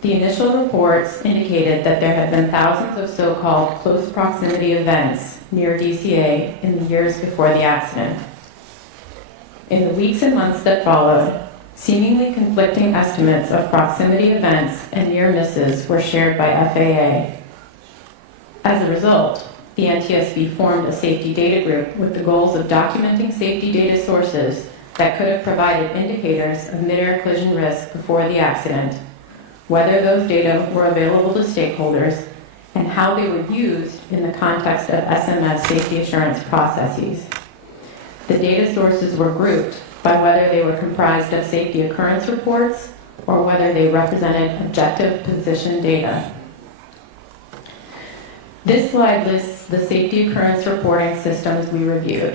The initial reports indicated that there had been thousands of so-called close proximity events near DCA in the years before the accident. In the weeks and months that followed, seemingly conflicting estimates of proximity events and near misses were shared by FAA. As a result, the NTSB formed a safety data group with the goals of documenting safety data sources that could have provided indicators of mid-air collision risk before the accident, whether those data were available to stakeholders, and how they were used in the context of SMS safety assurance processes. The data sources were grouped by whether they were comprised of safety occurrence reports or whether they represented objective position data. This slide lists the safety occurrence reporting systems we reviewed.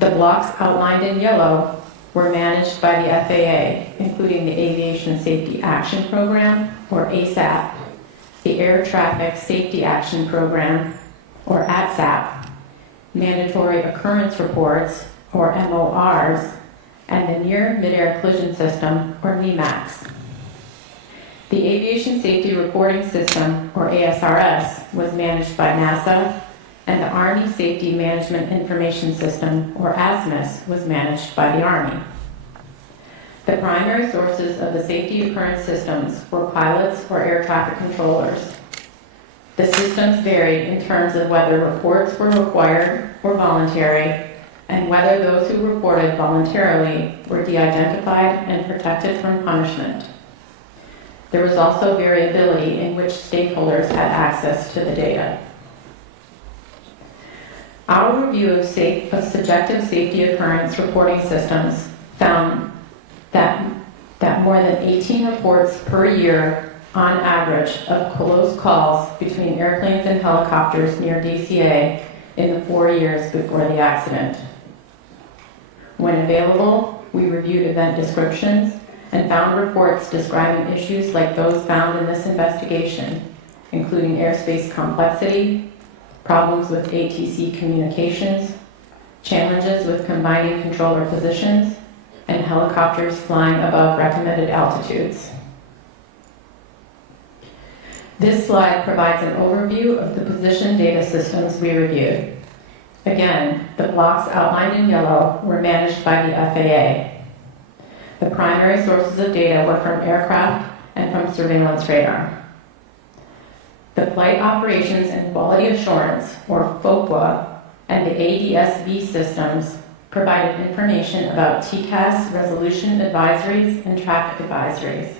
The blocks outlined in yellow were managed by the FAA, including the Aviation Safety Action Program, or ASAP, the Air Traffic Safety Action Program, or ATSAP, Mandatory Occurrence Reports, or MORs, and the Near Mid-Air Collision System, or NEMACS. The Aviation Safety Reporting System, or ASRS, was managed by NASA, and the Army Safety Management Information System, or ASMIS, was managed by the Army. The primary sources of the safety occurrence systems were pilots or air traffic controllers. The systems varied in terms of whether reports were required or voluntary, and whether those who reported voluntarily were de-identified and protected from punishment. There was also variability in which stakeholders had access to the data. Our review of subjective safety occurrence reporting systems found that more than 18 reports per year on average of close calls between airplanes and helicopters near DCA in the 4 years before the accident. When available, we reviewed event descriptions and found reports describing issues like those found in this investigation, including airspace complexity, problems with ATC communications, challenges with combining controller positions, and helicopters flying above recommended altitudes. This slide provides an overview of the position data systems we reviewed. Again, the blocks outlined in yellow were managed by the FAA. The primary sources of data were from aircraft and from surveillance radar. The Flight Operations and Quality Assurance, or FOQA, and the ADSB systems provided information about TCAS resolution advisories and traffic advisories.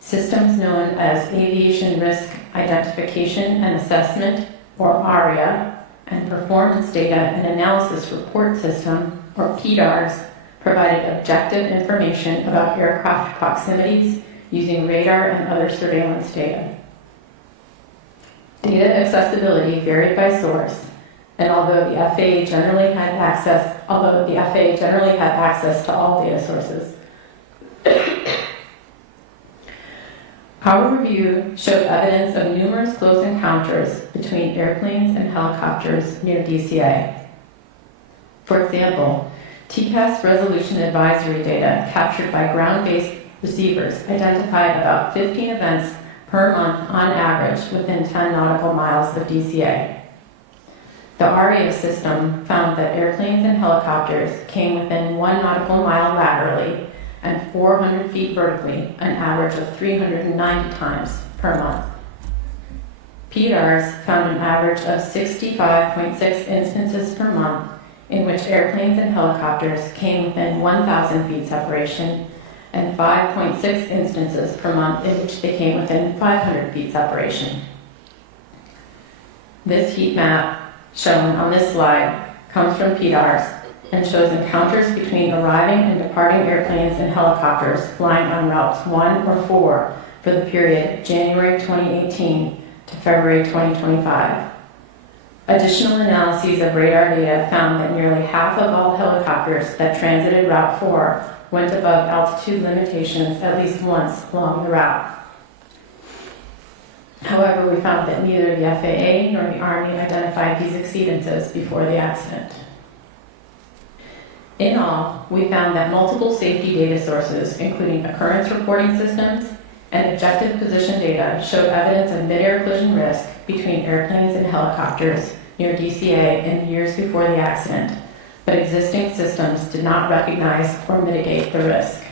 Systems known as Aviation Risk Identification and Assessment, or ARIA, and Performance Data and Analysis Report System, or PDARS, provided objective information about aircraft proximities using radar and other surveillance data. Data accessibility varied by source, and although the FAA generally had access to all data sources. Our review showed evidence of numerous close encounters between airplanes and helicopters near DCA. For example, TCAS resolution advisory data captured by ground-based receivers identified about 15 events per month on average within 10 nautical miles of DCA. The ARIA system found that airplanes and helicopters came within 1 nautical mile laterally and 400 feet vertically, an average of 390 times per month. PDARS found an average of 65.6 instances per month in which airplanes and helicopters came within 1,000 feet separation, and 5.6 instances per month in which they came within 500 feet separation. This heat map shown on this slide comes from PDARS and shows encounters between arriving and departing airplanes and helicopters flying on routes 1 or 4 for the period January 2018 to February 2025. Additional analyses of radar data found that nearly half of all helicopters that transited Route 4 went above altitude limitations at least once along the route. However, we found that neither the FAA nor the Army identified these exceedances before the accident. In all, we found that multiple safety data sources, including occurrence reporting systems and objective position data, showed evidence of mid-air collision risk between airplanes and helicopters near DCA in the years before the accident, but existing systems did not recognize or mitigate the risk.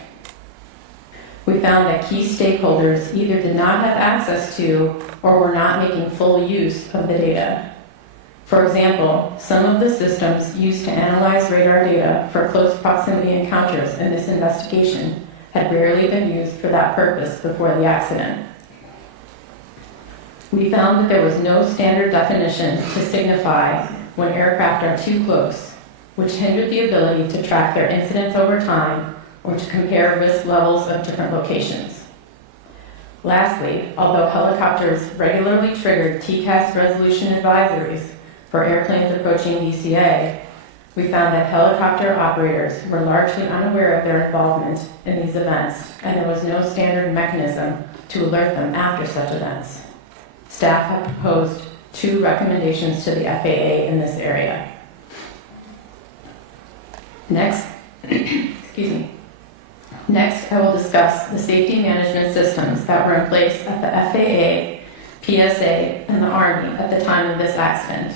We found that key stakeholders either did not have access to or were not making full use of the data. For example, some of the systems used to analyze radar data for close proximity encounters in this investigation had rarely been used for that purpose before the accident. We found that there was no standard definition to signify when aircraft are too close, which hindered the ability to track their incidents over time or to compare risk levels of different locations. Lastly, although helicopters regularly triggered TCAS resolution advisories for airplanes approaching DCA, we found that helicopter operators were largely unaware of their involvement in these events, and there was no standard mechanism to alert them after such events. Staff have proposed 2 recommendations to the FAA in this area. Next, excuse me. Next, I will discuss the safety management systems that were in place at the FAA, PSA, and the Army at the time of this accident.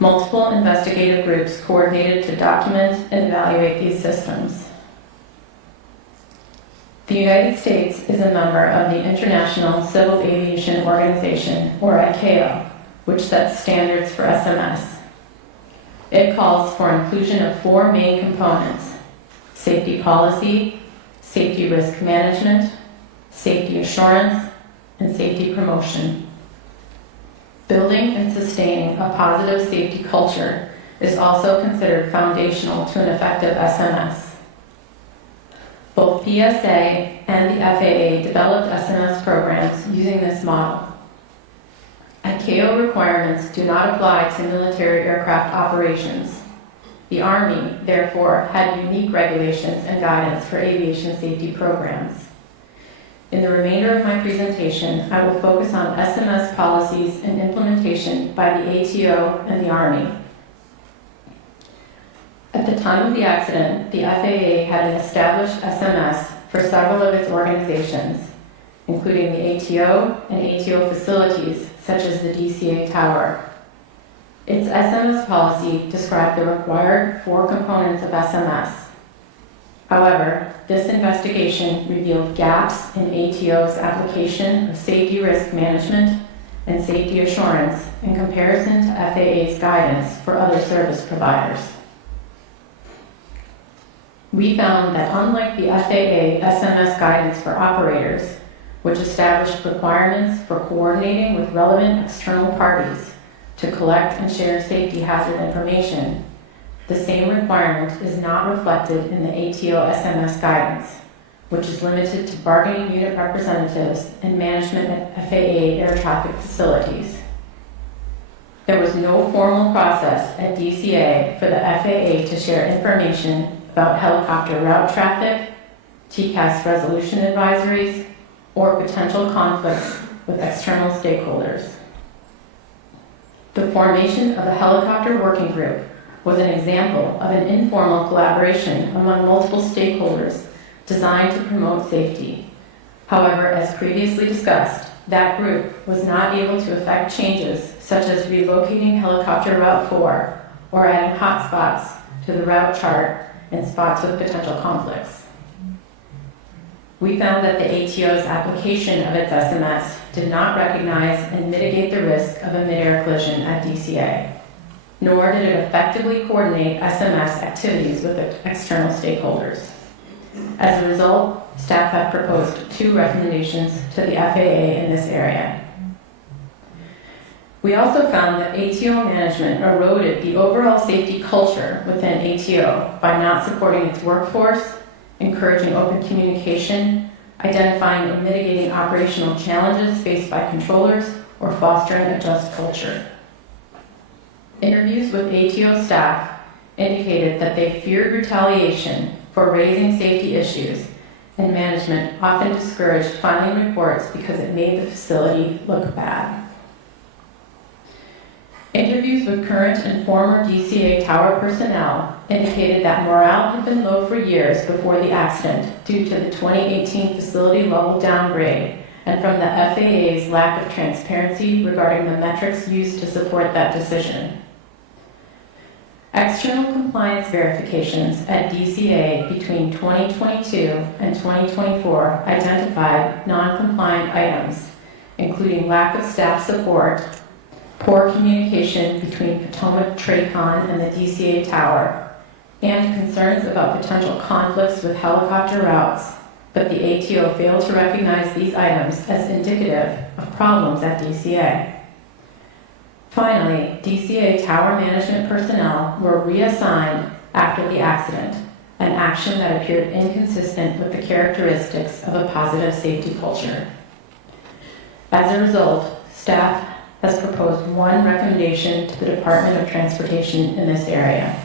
Multiple investigative groups coordinated to document and evaluate these systems. The United States is a member of the International Civil Aviation Organization, or ICAO, which sets standards for SMS. It calls for inclusion of 4 main components: safety policy, safety risk management, safety assurance, and safety promotion. Building and sustaining a positive safety culture is also considered foundational to an effective SMS. Both PSA and the FAA developed SMS programs using this model. ICAO requirements do not apply to military aircraft operations. The Army, therefore, had unique regulations and guidance for aviation safety programs. In the remainder of my presentation, I will focus on SMS policies and implementation by the ATO and the Army. At the time of the accident, the FAA had an established SMS for several of its organizations, including the ATO and ATO facilities, such as the DCA Tower. Its SMS policy described the required 4 components of SMS. However, this investigation revealed gaps in ATO's application of safety risk management and safety assurance in comparison to FAA's guidance for other service providers. We found that unlike the FAA SMS guidance for operators, which established requirements for coordinating with relevant external parties to collect and share safety hazard information, the same requirement is not reflected in the ATO SMS guidance, which is limited to bargaining unit representatives and management at FAA air traffic facilities. There was no formal process at DCA for the FAA to share information about helicopter route traffic, TCAS resolution advisories, or potential conflicts with external stakeholders. The formation of a helicopter working group was an example of an informal collaboration among multiple stakeholders designed to promote safety. However, as previously discussed, that group was not able to effect changes such as relocating helicopter Route 4 or adding hotspots to the route chart and spots with potential conflicts. We found that the ATO's application of its SMS did not recognize and mitigate the risk of a mid-air collision at DCA, nor did it effectively coordinate SMS activities with external stakeholders. As a result, staff have proposed 2 recommendations to the FAA in this area. We also found that ATO management eroded the overall safety culture within ATO by not supporting its workforce, encouraging open communication, identifying and mitigating operational challenges faced by controllers, or fostering a just culture. Interviews with ATO staff indicated that they feared retaliation for raising safety issues, and management often discouraged filing reports because it made the facility look bad. Interviews with current and former DCA tower personnel indicated that morale had been low for years before the accident due to the 2018 facility level downgrade and from the FAA's lack of transparency regarding the metrics used to support that decision. External compliance verifications at DCA between 2022 and 2024 identified non-compliant items, including lack of staff support, poor communication between Potomac TRACON and the DCA tower, and concerns about potential conflicts with helicopter routes, but the ATO failed to recognize these items as indicative of problems at DCA. Finally, DCA tower management personnel were reassigned after the accident, an action that appeared inconsistent with the characteristics of a positive safety culture. As a result, staff has proposed 1 recommendation to the Department of Transportation in this area.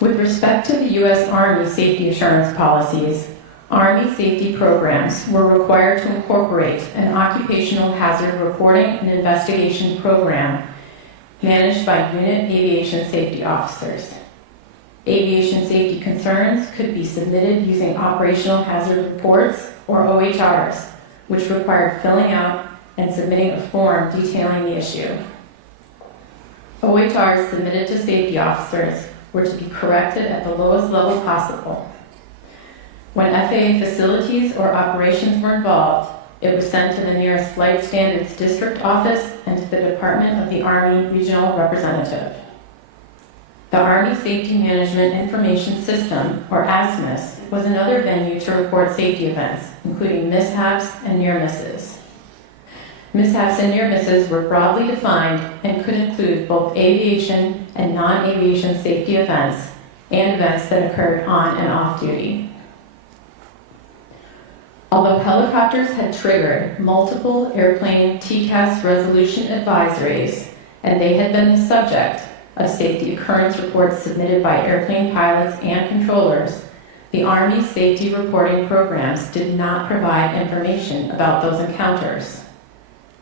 With respect to the U.S. Army safety assurance policies, Army safety programs were required to incorporate an occupational hazard reporting and investigation program managed by unit aviation safety officers. Aviation safety concerns could be submitted using operational hazard reports or OHRs, which required filling out and submitting a form detailing the issue. OHRs submitted to safety officers were to be corrected at the lowest level possible. When FAA facilities or operations were involved, it was sent to the nearest Flight Standards District Office and to the Department of the Army Regional Representative. The Army Safety Management Information System, or ASMIS, was another venue to report safety events, including mishaps and near misses. Mishaps and near misses were broadly defined and could include both aviation and non-aviation safety events and events that occurred on and off duty. Although helicopters had triggered multiple airplane TCAS resolution advisories, and they had been the subject of safety occurrence reports submitted by airplane pilots and controllers, the Army's safety reporting programs did not provide information about those encounters.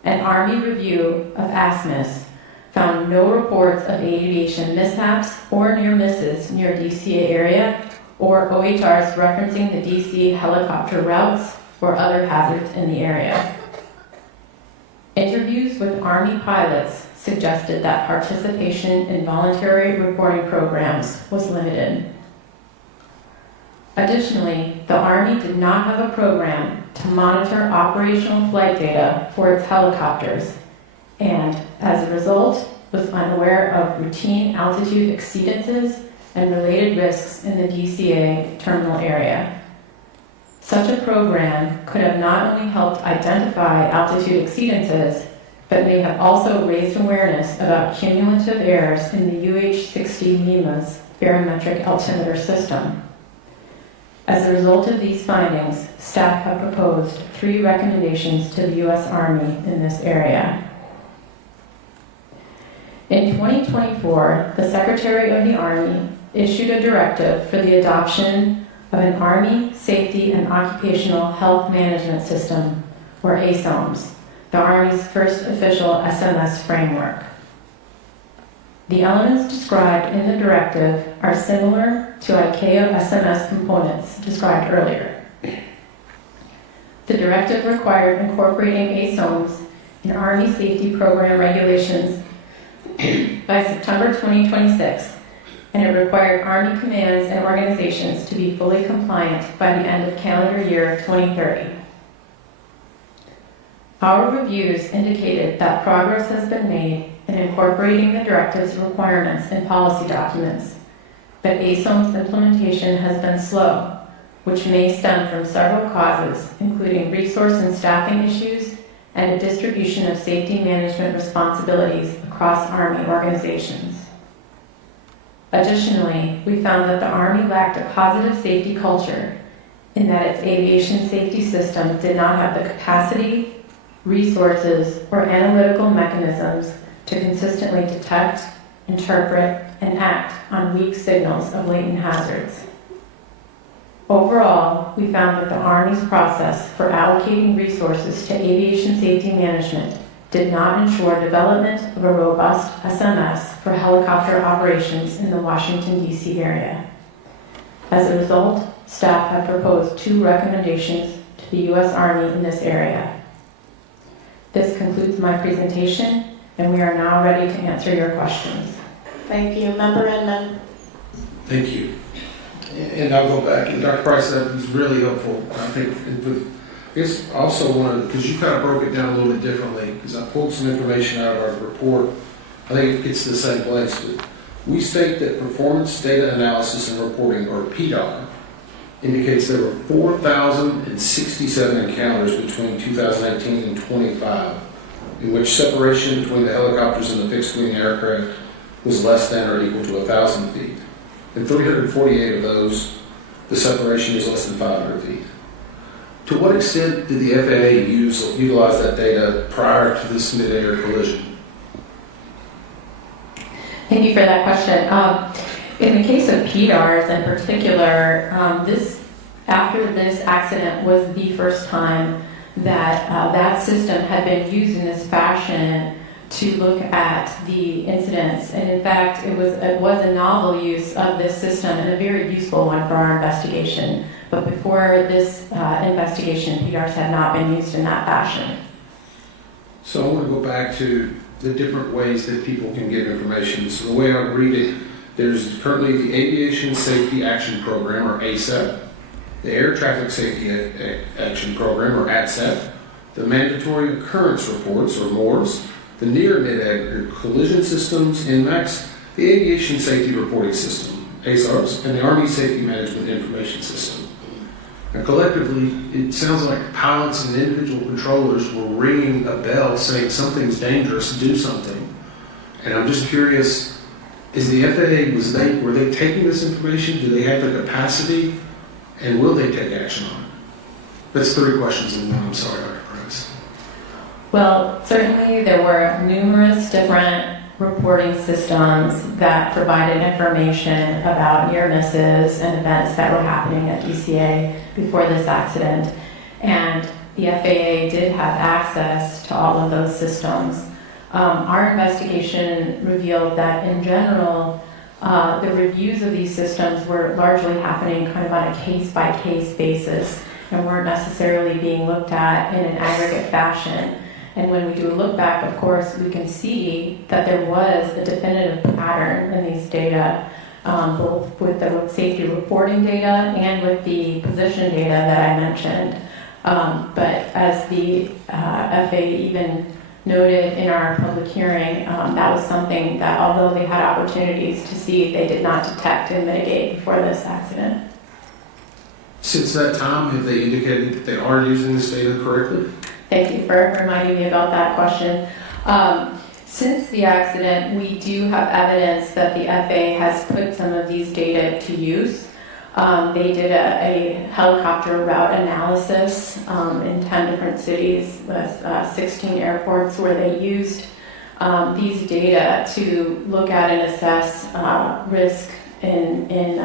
An Army review of ASMIS found no reports of aviation mishaps or near misses near DCA area or OHRs referencing the DC helicopter routes or other hazards in the area. Interviews with Army pilots suggested that participation in voluntary reporting programs was limited. Additionally, the Army did not have a program to monitor operational flight data for its helicopters, and as a result, was unaware of routine altitude exceedances and related risks in the DCA terminal area. Such a program could have not only helped identify altitude exceedances, but may have also raised awareness about cumulative errors in the UH-60 NEMA's barometric altimeter system. As a result of these findings, staff have proposed 3 recommendations to the U.S. Army in this area. In 2024, the Secretary of the Army issued a directive for the adoption of an Army Safety and Occupational Health Management System, or ASOMS, the Army's first official SMS framework. The elements described in the directive are similar to ICAO SMS components described earlier. The directive required incorporating ASOMS in Army Safety Program regulations by September 2026, and it required Army commands and organizations to be fully compliant by the end of calendar year 2030. Our reviews indicated that progress has been made in incorporating the directive's requirements in policy documents, but ASOM's implementation has been slow, which may stem from several causes, including resource and staffing issues and a distribution of safety management responsibilities across Army organizations. Additionally, we found that the Army lacked a positive safety culture in that its aviation safety system did not have the capacity, resources, or analytical mechanisms to consistently detect, interpret, and act on weak signals of latent hazards. Overall, we found that the Army's process for allocating resources to aviation safety management did not ensure development of a robust SMS for helicopter operations in the Washington, D.C. area. As a result, staff have proposed 2 recommendations to the U.S. Army in this area. This concludes my presentation, and we are now ready to answer your questions. Thank you. Member Inman. Thank you. And I'll go back, and Dr. Price, that was really helpful. I think, I guess also wanted, because you kind of broke it down a little bit differently, because I pulled some information out of our report. I think it gets to the same place. But we state that performance data analysis and reporting, or PDAR, indicates there were 4,067 encounters between 2018 and 25, in which separation between the helicopters and the fixed-wing aircraft was less than or equal to 1,000 feet. In 348 of those, the separation is less than 500 feet. To what extent did the FAA utilize that data prior to this mid-air collision? Thank you for that question. In the case of PDARs in particular, after this accident was the first time that that system had been used in this fashion to look at the incidents. And in fact, it was a novel use of this system and a very useful one for our investigation. But before this investigation, PDRs had not been used in that fashion. So I want to go back to the different ways that people can give information. So the way I read it, there's currently the Aviation Safety Action Program, or ASAP, the Air Traffic Safety Action Program, or ATSAP, the Mandatory Occurrence Reports, or MORS, the Near-Mid-Aggregate Collision Systems, NMACS, the Aviation Safety Reporting System, ASARS, and the Army Safety Management Information System. And collectively, it sounds like pilots and individual controllers were ringing a bell saying something's dangerous, do something. And I'm just curious, is the FAA, were they taking this information? Do they have the capacity? And will they take action on it? That's 3 questions in one. I'm sorry, Dr. Price. Well, certainly there were numerous different reporting systems that provided information about near misses and events that were happening at DCA before this accident. And the FAA did have access to all of those systems. Our investigation revealed that in general, the reviews of these systems were largely happening kind of on a case-by-case basis and weren't necessarily being looked at in an aggregate fashion. And when we do a look back, of course, we can see that there was a definitive pattern in these data, both with the road safety reporting data and with the position data that I mentioned. But as the FAA even noted in our public hearing, that was something that although they had opportunities to see, they did not detect and mitigate before this accident. Since that time, have they indicated that they are using this data correctly? Thank you for reminding me about that question. Since the accident, we do have evidence that the FAA has put some of these data to use. They did a helicopter route analysis in 10 different cities with 16 airports where they used these data to look at and assess risk in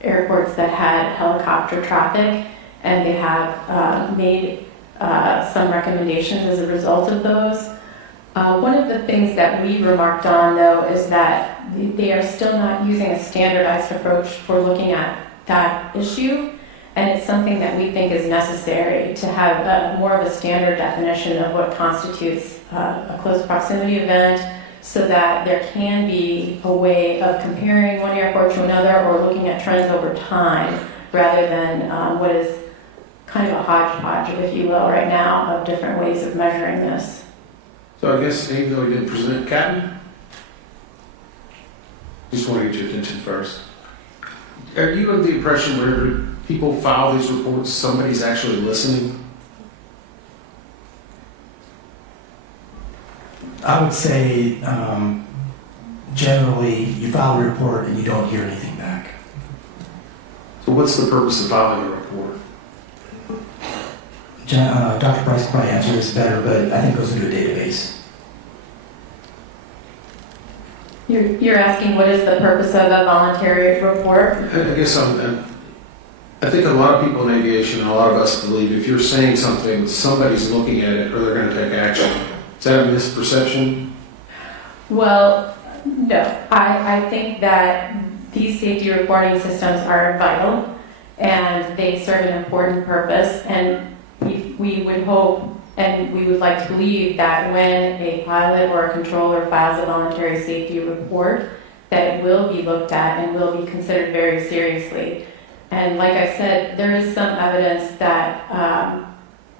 airports that had helicopter traffic, and they have made some recommendations as a result of those. One of the things that we remarked on, though, is that they are still not using a standardized approach for looking at that issue, and it's something that we think is necessary to have more of a standard definition of what constitutes a close proximity event, so that there can be a way of comparing one airport to another or looking at trends over time, rather than what is kind of a hodgepodge, if you will, right now, of different ways of measuring this. So I guess even though we didn't present, Captain, just want to get your attention first. Are you under the impression whenever people file these reports, somebody's actually listening? I would say generally you file a report and you don't hear anything back. So what's the purpose of filing a report? Dr. Price can probably answer this better, but I think it goes into a database. You're asking what is the purpose of a voluntary report? I guess I think a lot of people in aviation and a lot of us believe if you're saying something, somebody's looking at it or they're going to take action. Is that a misperception? Well, no. I think that these safety reporting systems are vital and they serve an important purpose, and we would hope and we would like to believe that when a pilot or a controller files a voluntary safety report, that it will be looked at and will be considered very seriously. And like I said, there is some evidence that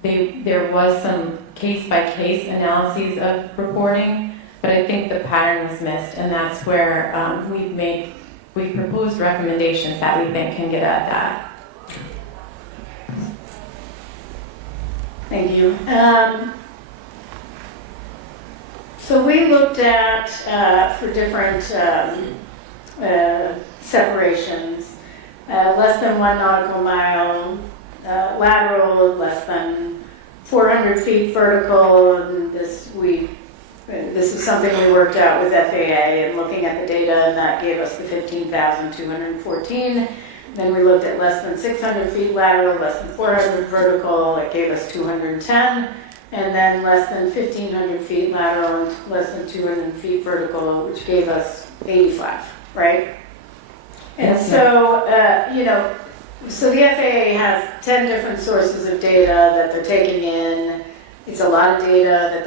there was some case-by-case analyses of reporting, but I think the pattern was missed, and that's where we've proposed recommendations that we think can get at that. Thank you. So we looked at, for different separations, less than 1 nautical mile lateral, less than 400 feet vertical, and this is something we worked out with FAA and looking at the data, and that gave us the 15,214. Then we looked at less than 600 feet lateral, less than 400 vertical, it gave us 210. and then less than 1,500 feet lateral and less than 200 feet vertical, which gave us 85, right? And so, so the FAA has 10 different sources of data that they're taking in. It's a lot of data that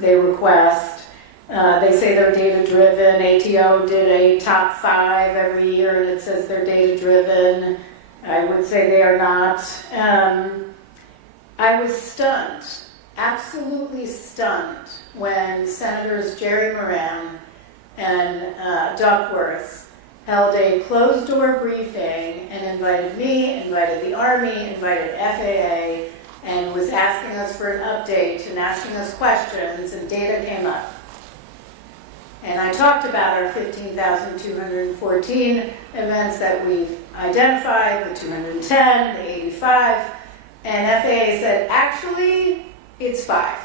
they request. They say they're data-driven. ATO did a top 5 every year, and it says they're data-driven. I would say they are not. I was stunned, absolutely stunned, when Senators Jerry Moran and Duckworth held a closed-door briefing and invited me, invited the Army, invited FAA, and was asking us for an update and asking us questions, and data came up. And I talked about our 15,214 events that we've identified, the 210, the 85, and FAA said, actually, it's 5.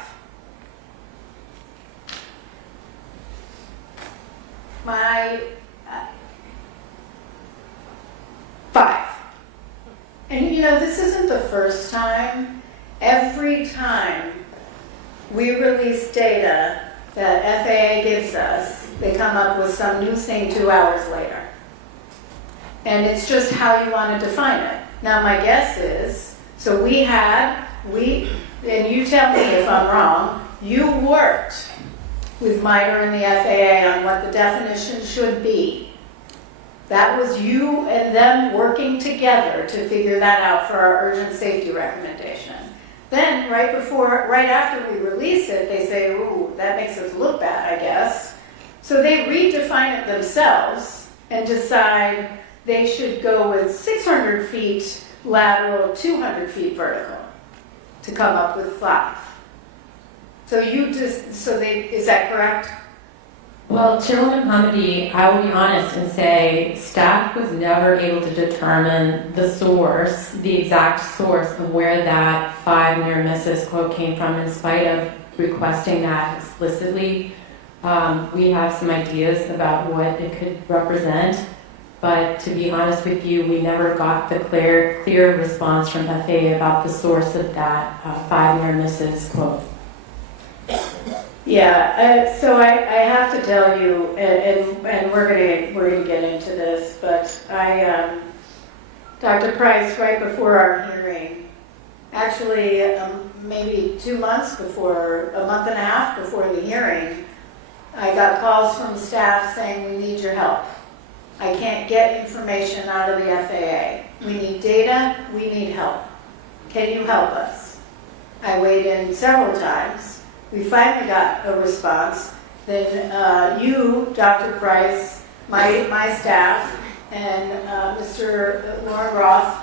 Five. And this isn't the first time. Every time we release data that FAA gives us, they come up with some new thing 2 hours later. And it's just how you want to define it. Now my guess is, so and you tell me if I'm wrong, you worked with MITRE and the FAA on what the definition should be. That was you and them working together to figure that out for our urgent safety recommendation. Then, right after we release it, they say, ooh, that makes us look bad, I guess. So they redefine it themselves and decide they should go with 600 feet lateral, 200 feet vertical to come up with 5. So is that correct? Well, Chairwoman Hamidi, I will be honest and say staff was never able to determine the source, the exact source of where that 5 near misses quote came from, in spite of requesting that explicitly. We have some ideas about what it could represent, but to be honest with you, we never got the clear response from FAA about the source of that 5 near misses quote. Yeah, so I have to tell you, and we're gonna get into this, but Dr. Price, right before our hearing, actually maybe 2 months before, a month and a half before the hearing, I got calls from staff saying, we need your help. I can't get information out of the FAA. We need data, we need help. Can you help us? I weighed in several times. We finally got a response. Then you, Dr. Price, my staff, and Mr. Lauren Roth,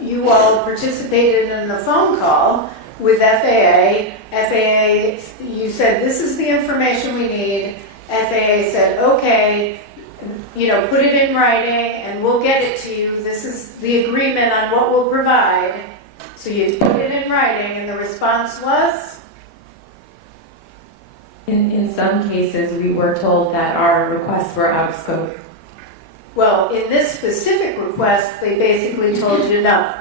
you all participated in a phone call with FAA. FAA, you said, this is the information we need. FAA said, okay, put it in writing and we'll get it to you. This is the agreement on what we'll provide. So you put it in writing, and the response was? In some cases, we were told that our requests were out of scope. Well, in this specific request, they basically told you no.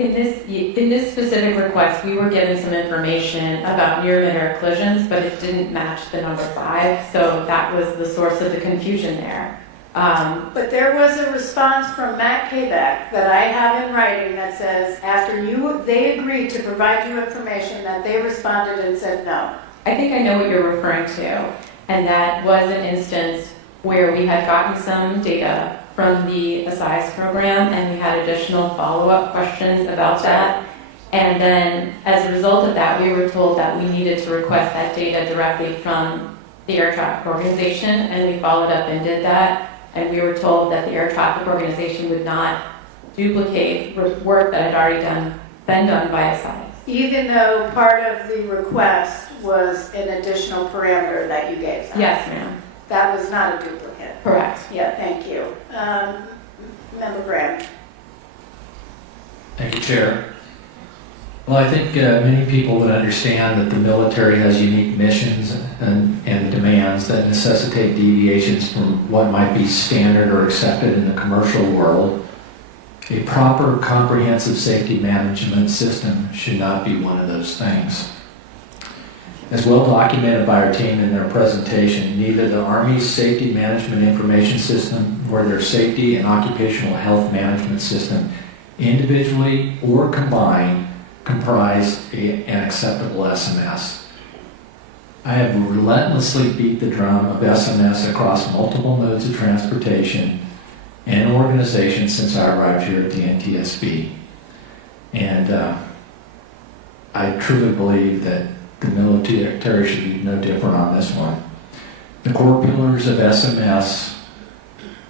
In this specific request, we were given some information about near-midair collisions, but it didn't match the number 5, so that was the source of the confusion there. But there was a response from Matt Kaybeck that I have in writing that says, after they agreed to provide you information, that they responded and said no. I think I know what you're referring to, and that was an instance where we had gotten some data from the ASIS program, and we had additional follow-up questions about that. And then, as a result of that, we were told that we needed to request that data directly from the air traffic organization, and we followed up and did that. And we were told that the air traffic organization would not duplicate work that had already been done by ASIS. Even though part of the request was an additional parameter that you gave them? Yes, ma'am. That was not a duplicate? Correct. Yeah, thank you. Member Graham. Thank you, Chair. Well, I think many people would understand that the military has unique missions and demands that necessitate deviations from what might be standard or accepted in the commercial world. A proper comprehensive safety management system should not be one of those things. As well documented by our team in their presentation, neither the Army's Safety Management Information System nor their Safety and Occupational Health Management System, individually or combined, comprise an acceptable SMS. I have relentlessly beat the drum of SMS across multiple modes of transportation and organizations since I arrived here at the NTSB. And I truly believe that the military should be no different on this one. The core pillars of SMS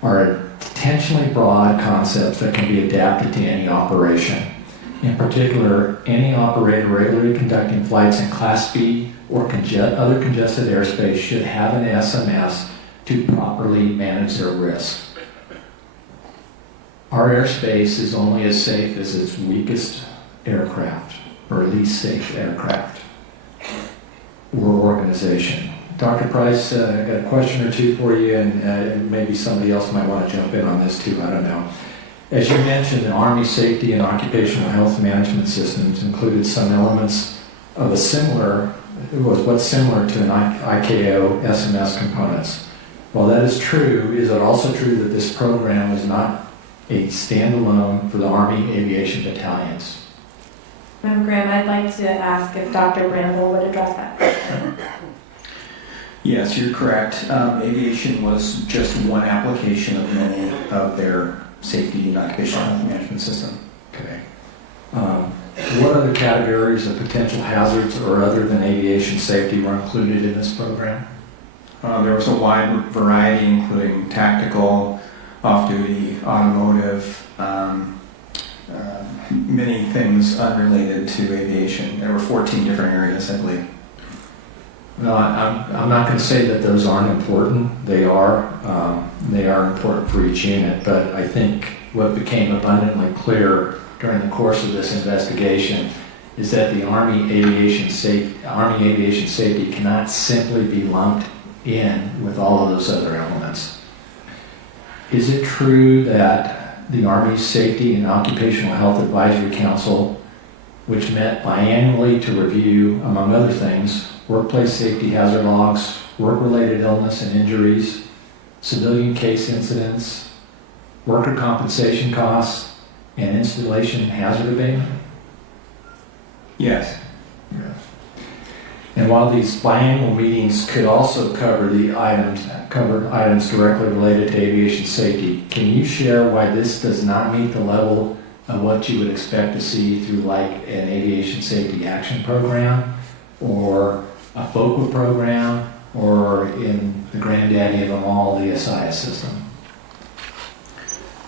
are intentionally broad concepts that can be adapted to any operation. In particular, any operator regularly conducting flights in Class B or other congested airspace should have an SMS to properly manage their risk. Our airspace is only as safe as its weakest aircraft, or least safe aircraft, or organization. Dr. Price, I got a question or two for you, and maybe somebody else might want to jump in on this too, I don't know. As you mentioned, the Army Safety and Occupational Health Management Systems included some elements of what's similar to an ICAO SMS components. While that is true, is it also true that this program is not a standalone for the Army Aviation Battalions? Member Graham, I'd like to ask if Dr. Bramble would address that question. Yes, you're correct. Aviation was just one application of many of their safety and occupational health management system. Okay. What other categories of potential hazards or other than aviation safety were included in this program? There was a wide variety, including tactical, off-duty, automotive, many things unrelated to aviation. There were 14 different areas, I believe. No, I'm not going to say that those aren't important. They are important for each unit, but I think what became abundantly clear during the course of this investigation is that the Army Aviation Safety cannot simply be lumped in with all of those other elements. Is it true that the Army's Safety and Occupational Health Advisory Council, which met biannually to review, among other things, workplace safety hazard logs, work-related illness and injuries, civilian case incidents, worker compensation costs, and installation hazard abatement? Yes. And while these biannual meetings could also cover items directly related to aviation safety, can you share why this does not meet the level of what you would expect to see through like an aviation safety action program, or a FOCA program, or in the granddaddy of them all, the SIS system?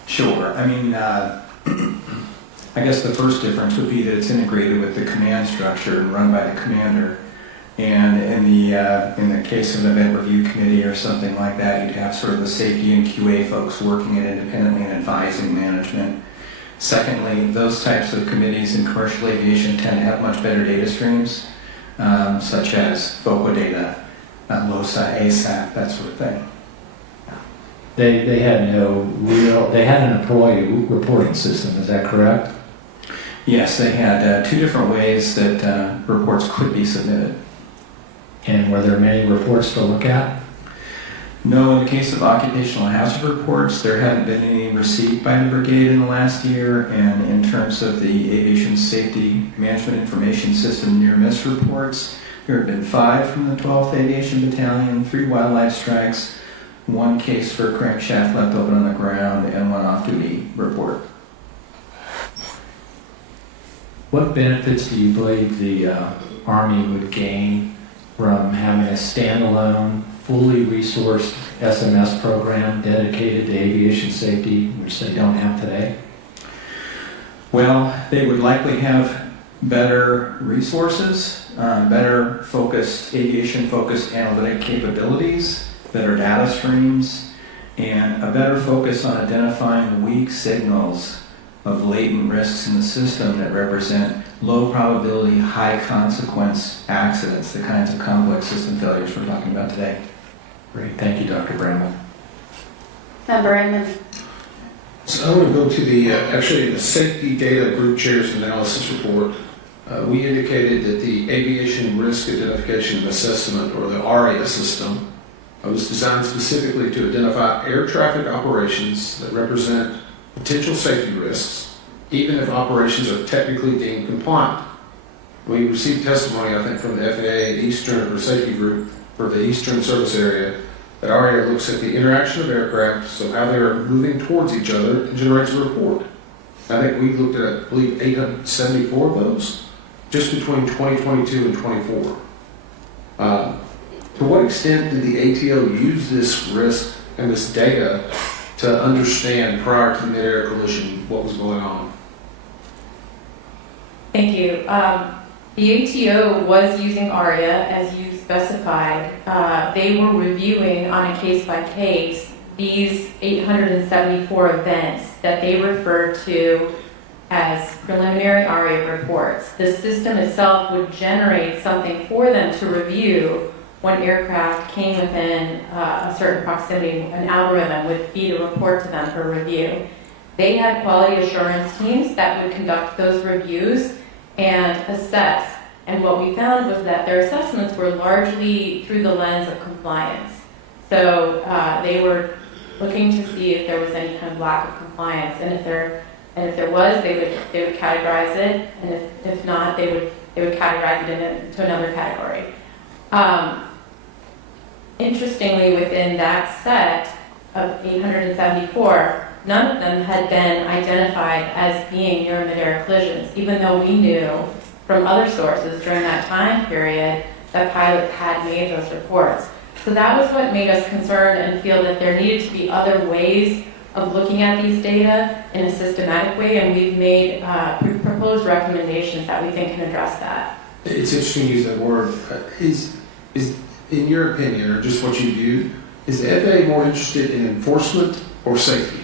Sure. I mean, I guess the first difference would be that it's integrated with the command structure and run by the commander. And in the case of an event review committee or something like that, you'd have sort of the safety and QA folks working it independently and advising management. Secondly, those types of committees in commercial aviation tend to have much better data streams, such as FOCA data, LOSA, ASAP, that sort of thing. They had an employee reporting system, is that correct? Yes, they had two different ways that reports could be submitted. And were there many reports to look at? No, in the case of occupational hazard reports, there hadn't been any received by the brigade in the last year, and in terms of the Aviation Safety Management Information System near-miss reports, there have been 5 from the 12th Aviation Battalion, 3 wildlife strikes, 1 case for a crankshaft left open on the ground, and 1 off-duty report. What benefits do you believe the Army would gain from having a standalone, fully resourced SMS program dedicated to aviation safety, which they don't have today? Well, they would likely have better resources, better focused, aviation-focused analytic capabilities, better data streams, and a better focus on identifying weak signals of latent risks in the system that represent low probability, high consequence accidents, the kinds of complex system failures we're talking about today. Great, thank you, Dr. Bramble. Member Inman. So I want to go to the, actually, the Safety Data Group Chair's Analysis Report. We indicated that the Aviation Risk Identification and Assessment, or the ARIA system, was designed specifically to identify air traffic operations that represent potential safety risks, even if operations are technically deemed compliant. We received testimony, I think, from the FAA Eastern or Safety Group for the Eastern Service Area that ARIA looks at the interaction of aircraft, so how they are moving towards each other, and generates a report. I think we looked at, I believe, 874 of those, just between 2022 and 24. To what extent did the ATO use this risk and this data to understand prior to mid-air collision what was going on? Thank you. The ATO was using ARIA, as you specified. They were reviewing on a case-by-case these 874 events that they referred to as preliminary ARIA reports. The system itself would generate something for them to review when aircraft came within a certain proximity. An algorithm would feed a report to them for review. They had quality assurance teams that would conduct those reviews and assess. And what we found was that their assessments were largely through the lens of compliance. So they were looking to see if there was any kind of lack of compliance, and if there was, they would categorize it, and if not, they would categorize it into another category. Interestingly, within that set of 874, none of them had been identified as being near mid-air collisions, even though we knew from other sources during that time period that pilots had made those reports. So that was what made us concerned and feel that there needed to be other ways of looking at these data in a systematic way, and we've proposed recommendations that we think can address that. It's interesting to use that word. Is in your opinion, or just what you view, is the FAA more interested in enforcement or safety?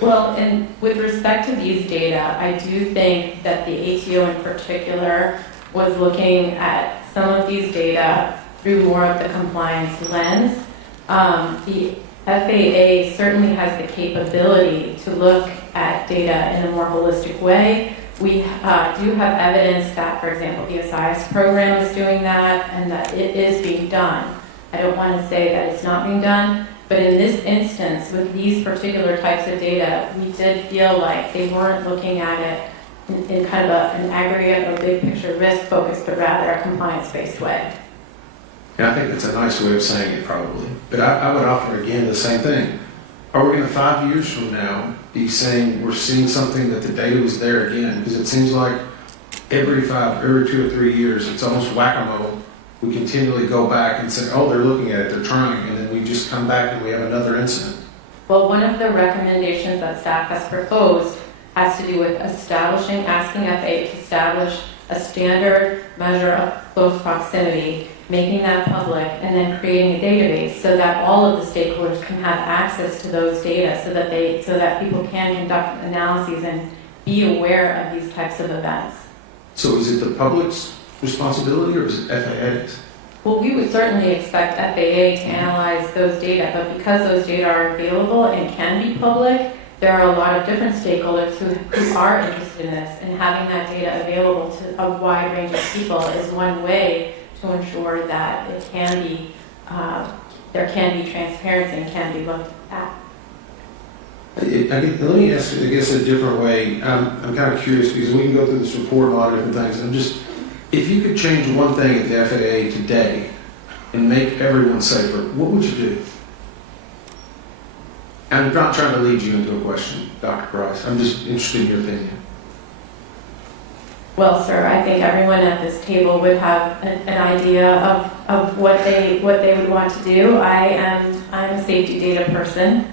Well, and with respect to these data, I do think that the ATO in particular was looking at some of these data through more of the compliance lens. The FAA certainly has the capability to look at data in a more holistic way. We do have evidence that, for example, the SIS program is doing that and that it is being done. I don't want to say that it's not being done, but in this instance, with these particular types of data, we did feel like they weren't looking at it in kind of an aggregate or big picture risk focus, but rather a compliance-based way. Yeah, I think that's a nice way of saying it, probably. But I would offer again the same thing. Are we going to 5 years from now be saying we're seeing something that the data was there again? Because it seems like every 2 or 3 years, it's almost whack-a-mole. We continually go back and say, oh, they're looking at it, they're trying, and then we just come back and we have another incident. Well, one of the recommendations that staff has proposed has to do with asking FAA to establish a standard measure of close proximity, making that public, and then creating a database so that all of the stakeholders can have access to those data, so that people can conduct analyses and be aware of these types of events. So is it the public's responsibility, or is it FAA's? Well, we would certainly expect FAA to analyze those data, but because those data are available and can be public, there are a lot of different stakeholders who are interested in this, and having that data available to a wide range of people is one way to ensure that it can be, there can be transparency and can be looked at. Let me ask, I guess, a different way. I'm kind of curious because we can go through this report and a lot of different things. If you could change one thing at the FAA today and make everyone safer, what would you do? I'm not trying to lead you into a question, Dr. Price. I'm just interested in your opinion. Well, sir, I think everyone at this table would have an idea of what they would want to do. I'm a safety data person,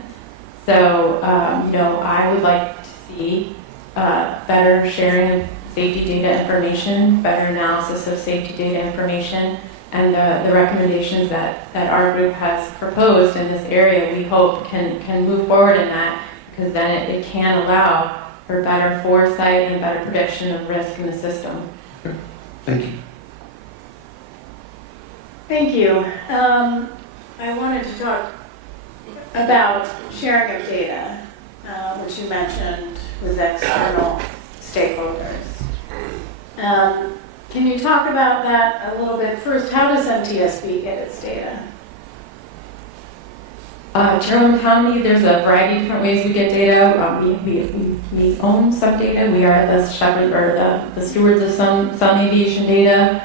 so I would like to see better sharing of safety data information, better analysis of safety data information, and the recommendations that our group has proposed in this area, we hope can move forward in that, because then it can allow for better foresight and better prediction of risk in the system. Thank you. Thank you. I wanted to talk about sharing of data. which you mentioned with external stakeholders. Can you talk about that a little bit? First, how does NTSB get its data? Chairwoman County, there's a variety of different ways we get data. We own some data. We are the shepherd or the stewards of some aviation data.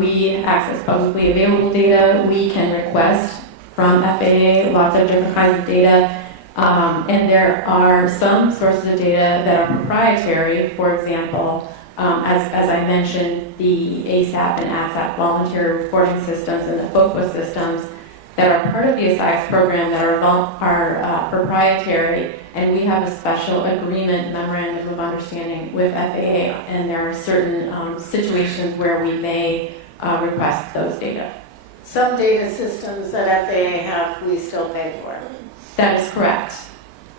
We access publicly available data. We can request from FAA lots of different kinds of data. And there are some sources of data that are proprietary. For example, as I mentioned, the ASAP and ASAP volunteer reporting systems and the FOPA systems that are part of the ASICE program that are proprietary, and we have a special agreement, memorandum of understanding with FAA, and there are certain situations where we may request those data. Some data systems that FAA have, we still pay for. That is correct.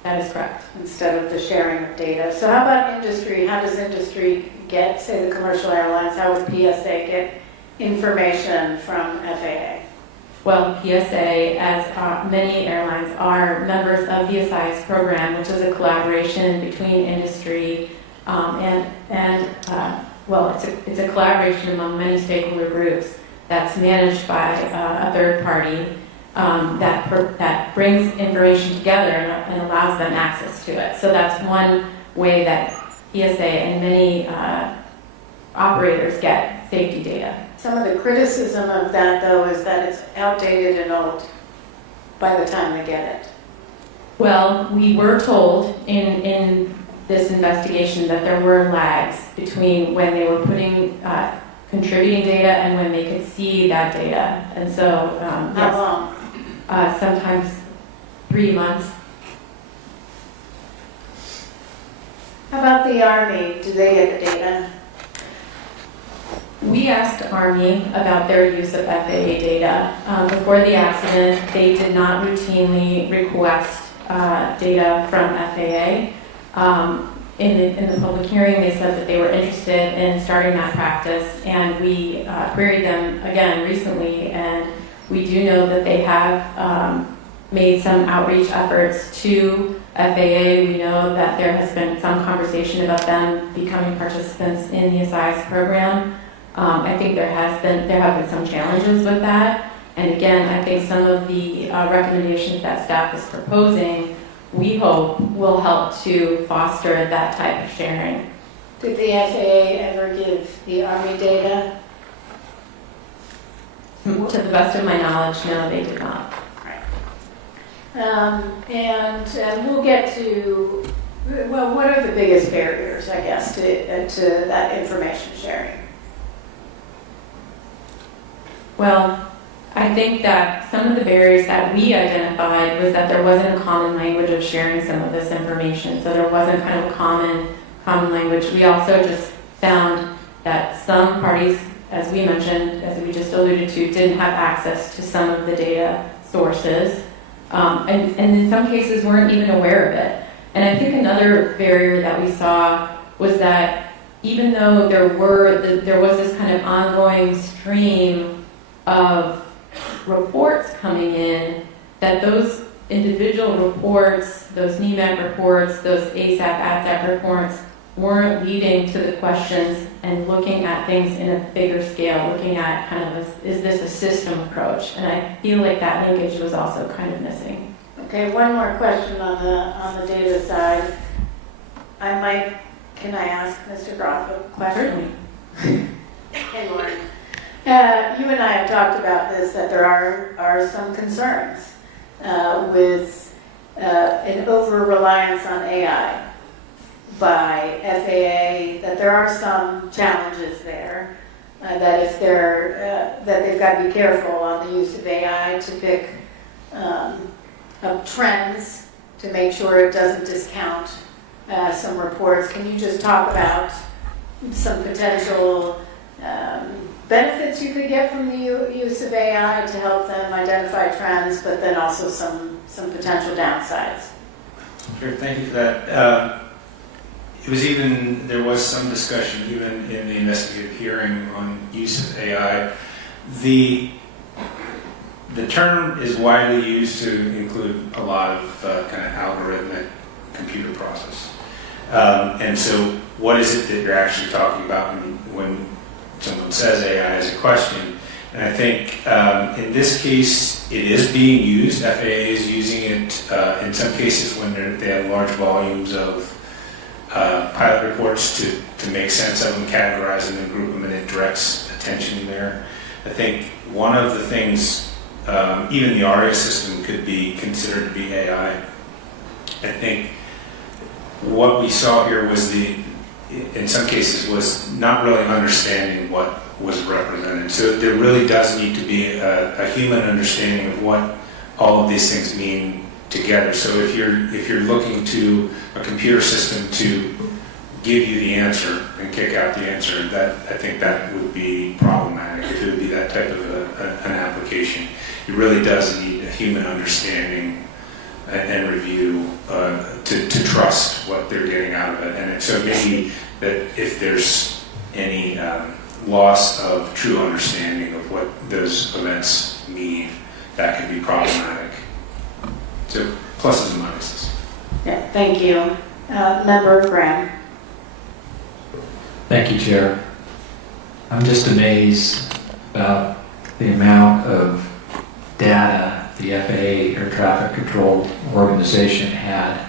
That is correct. Instead of the sharing of data. So how about industry? How does industry get, say the commercial airlines, how would PSA get information from FAA? Well, PSA, as many airlines, are members of the ASICE program, which is a collaboration between industry it's a collaboration among many stakeholder groups that's managed by a third party that brings information together and allows them access to it. So that's one way that PSA and many operators get safety data. Some of the criticism of that, though, is that it's outdated and old by the time they get it. Well, we were told in this investigation that there were lags between when they were contributing data and when they could see that data. And so, how long? Sometimes 3 months. How about the Army? Do they get the data? We asked Army about their use of FAA data. Before the accident, they did not routinely request data from FAA. In the public hearing, they said that they were interested in starting that practice, and we queried them again recently, and we do know that they have made some outreach efforts to FAA. We know that there has been some conversation about them becoming participants in the ASICE program. I think there have been some challenges with that. And again, I think some of the recommendations that staff is proposing, we hope will help to foster that type of sharing. Did the FAA ever give the Army data? To the best of my knowledge, no, they did not. And we'll get to, well, what are the biggest barriers, I guess, to that information sharing? Well, I think that some of the barriers that we identified was that there wasn't a common language of sharing some of this information. So there wasn't kind of a common language. We also just found that some parties, as we mentioned, as we just alluded to, didn't have access to some of the data sources. And in some cases weren't even aware of it. And I think another barrier that we saw was that even though there was this kind of ongoing stream of reports coming in, that those individual reports, those NEMAC reports, those ASAP, ASAP reports, weren't leading to the questions and looking at things in a bigger scale, looking at kind of is this a system approach? And I feel like that linkage was also kind of missing. Okay, one more question on the data side. Can I ask Mr. Groff a question? Hey, Lauren. You and I have talked about this, that there are some concerns with an over-reliance on AI by FAA, that there are some challenges there, that if that they've got to be careful on the use of AI to pick up trends to make sure it doesn't discount some reports. Can you just talk about some potential benefits you could get from the use of AI to help them identify trends, but then also some potential downsides? Sure, thank you for that. There was some discussion even in the investigative hearing on use of AI. The term is widely used to include a lot of kind of algorithmic computer process. And so what is it that you're actually talking about when someone says AI as a question? And I think in this case, it is being used. FAA is using it in some cases when they have large volumes of pilot reports to make sense of them, categorize them, and group them, and it directs attention there. I think one of the things, even the ARIA system could be considered to be AI. I think what we saw here was in some cases, was not really understanding what was represented. So there really does need to be a human understanding of what all of these things mean together. So if you're looking to a computer system to give you the answer and kick out the answer, I think that would be problematic. If it would be that type of an application, it really does need a human understanding and review to trust what they're getting out of it. And so maybe that if there's any loss of true understanding of what those events mean, that can be problematic. So pluses and minuses. Yeah, thank you. Member Graham. Thank you, Chair. I'm just amazed about the amount of data the FAA, Air Traffic Control Organization, had,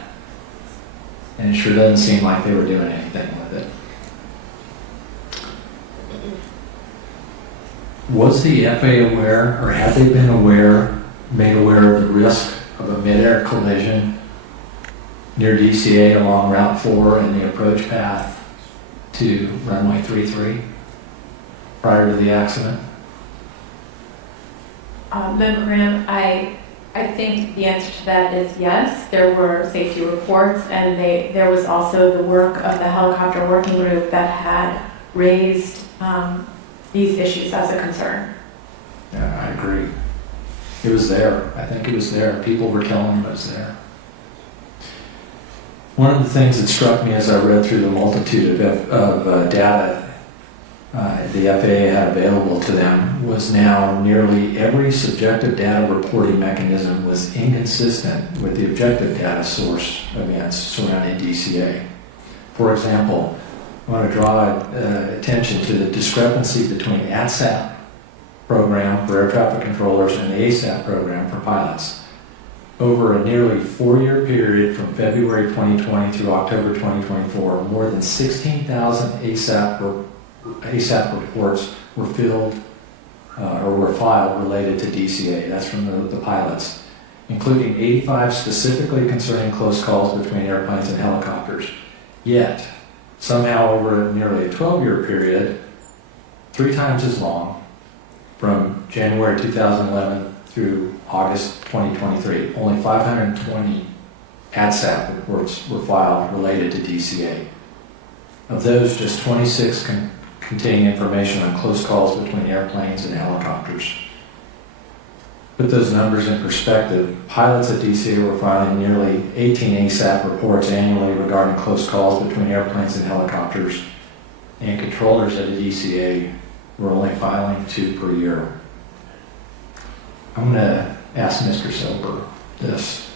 and it sure doesn't seem like they were doing anything with it. Was the FAA aware, or have they been made aware of the risk of a mid-air collision near DCA along Route 4 and the approach path to runway 33 prior to the accident? Member Graham, I think the answer to that is yes. There were safety reports, and there was also the work of the helicopter working group that had raised these issues as a concern. Yeah, I agree. It was there. I think it was there. People were telling them it was there. One of the things that struck me as I read through the multitude of data the FAA had available to them was now nearly every subjective data reporting mechanism was inconsistent with the objective data source events surrounding DCA. For example, I want to draw attention to the discrepancy between the ATSAP program for air traffic controllers and the ASAP program for pilots. Over a nearly 4-year period from February 2020 through October 2024, more than 16,000 ASAP reports were filled or were filed related to DCA. That's from the pilots, including 85 specifically concerning close calls between airplanes and helicopters. Yet, somehow over nearly a 12-year period, 3 times as long, from January 2011 through August 2023, only 520 ADSAP reports were filed related to DCA. Of those, just 26 contain information on close calls between airplanes and helicopters. Put those numbers in perspective, pilots at DCA were filing nearly 18 ASAP reports annually regarding close calls between airplanes and helicopters, and controllers at the DCA were only filing 2 per year. I'm going to ask Mr. Soper this.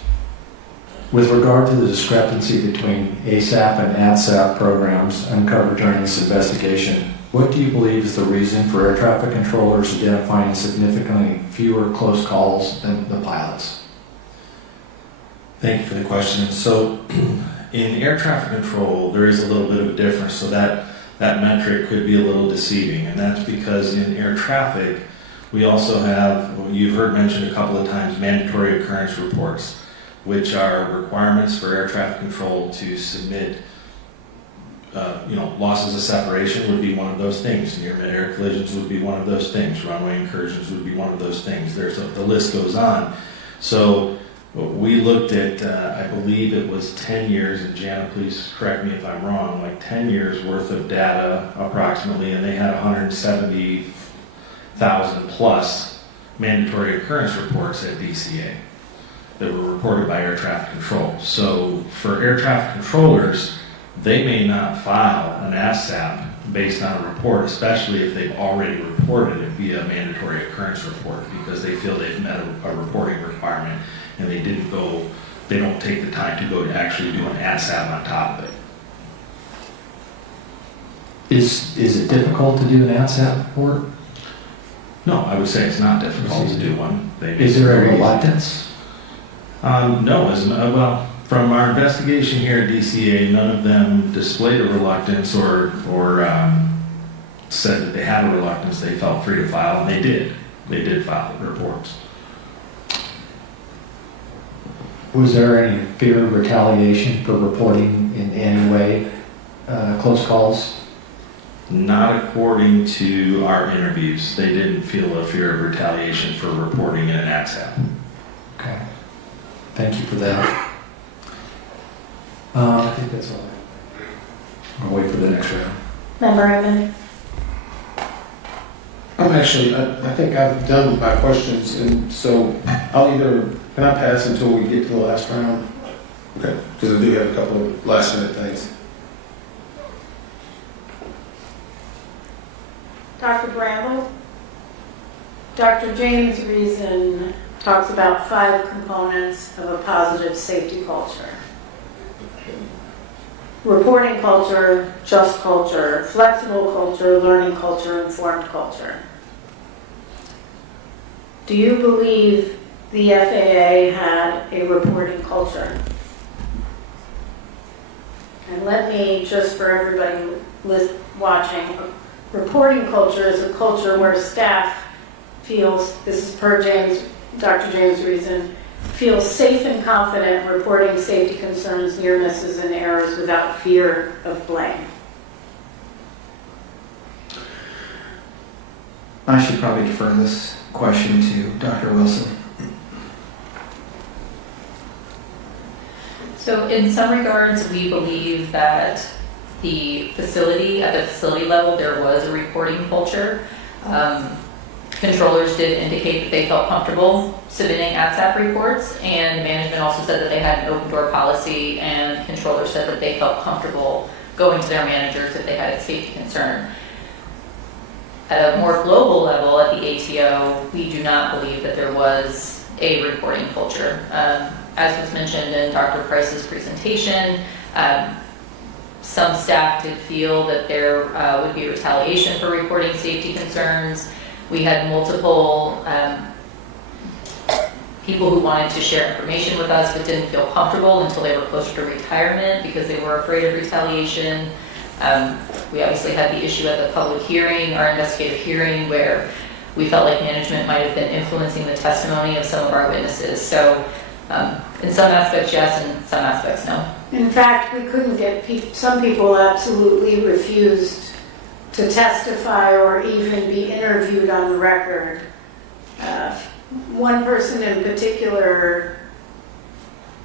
With regard to the discrepancy between ASAP and ADSAP programs uncovered during this investigation, what do you believe is the reason for air traffic controllers identifying significantly fewer close calls than the pilots? Thank you for the question. So in air traffic control, there is a little bit of a difference, so that metric could be a little deceiving, and that's because in air traffic, we also have, you've heard mentioned a couple of times, mandatory occurrence reports, which are requirements for air traffic control to submit. Losses of separation would be one of those things. Near mid-air collisions would be one of those things. Runway incursions would be one of those things. The list goes on. So we looked at, I believe it was 10 years, and Jana, please correct me if I'm wrong, like 10 years worth of data approximately, and they had 170,000 plus mandatory occurrence reports at DCA that were reported by air traffic control. So for air traffic controllers, they may not file an ASAP based on a report, especially if they've already reported it via a mandatory occurrence report, because they feel they've met a reporting requirement and they didn't go they don't take the time to go to actually do an ASAP on top of it. Is it difficult to do an ASAP report? No, I would say it's not difficult to do one. Is there a reluctance? No, well, from our investigation here at DCA, none of them displayed a reluctance or said that they had a reluctance. They felt free to file, and they did. They did file the reports. Was there any fear of retaliation for reporting in any way close calls? Not according to our interviews. They didn't feel a fear of retaliation for reporting in an ASAP. Okay. Thank you for that. I think that's all. I'll wait for the next round. Member Evan. I think I've done my questions, and so can I pass until we get to the last round? Okay, because I do have a couple of last minute things. Dr. Bramble. Dr. James Reason talks about 5 components of a positive safety culture. Reporting culture, just culture, flexible culture, learning culture, informed culture. Do you believe the FAA had a reporting culture? And let me, just for everybody watching, reporting culture is a culture where staff feels, this is per Dr. James Reason, feels safe and confident reporting safety concerns, near misses, and errors without fear of blame. I should probably defer this question to Dr. Wilson. So in some regards, we believe that at the facility level, there was a reporting culture. Controllers did indicate that they felt comfortable submitting ATSAP reports, and management also said that they had an open door policy, and controllers said that they felt comfortable going to their managers if they had a safety concern. At a more global level, at the ATO, we do not believe that there was a reporting culture. As was mentioned in Dr. Price's presentation, some staff did feel that there would be retaliation for reporting safety concerns. We had multiple people who wanted to share information with us but didn't feel comfortable until they were closer to retirement because they were afraid of retaliation. We obviously had the issue at the public hearing, our investigative hearing, where we felt like management might have been influencing the testimony of some of our witnesses. So in some aspects, yes, and some aspects, no. In fact, we couldn't get some people absolutely refused to testify or even be interviewed on the record. One person in particular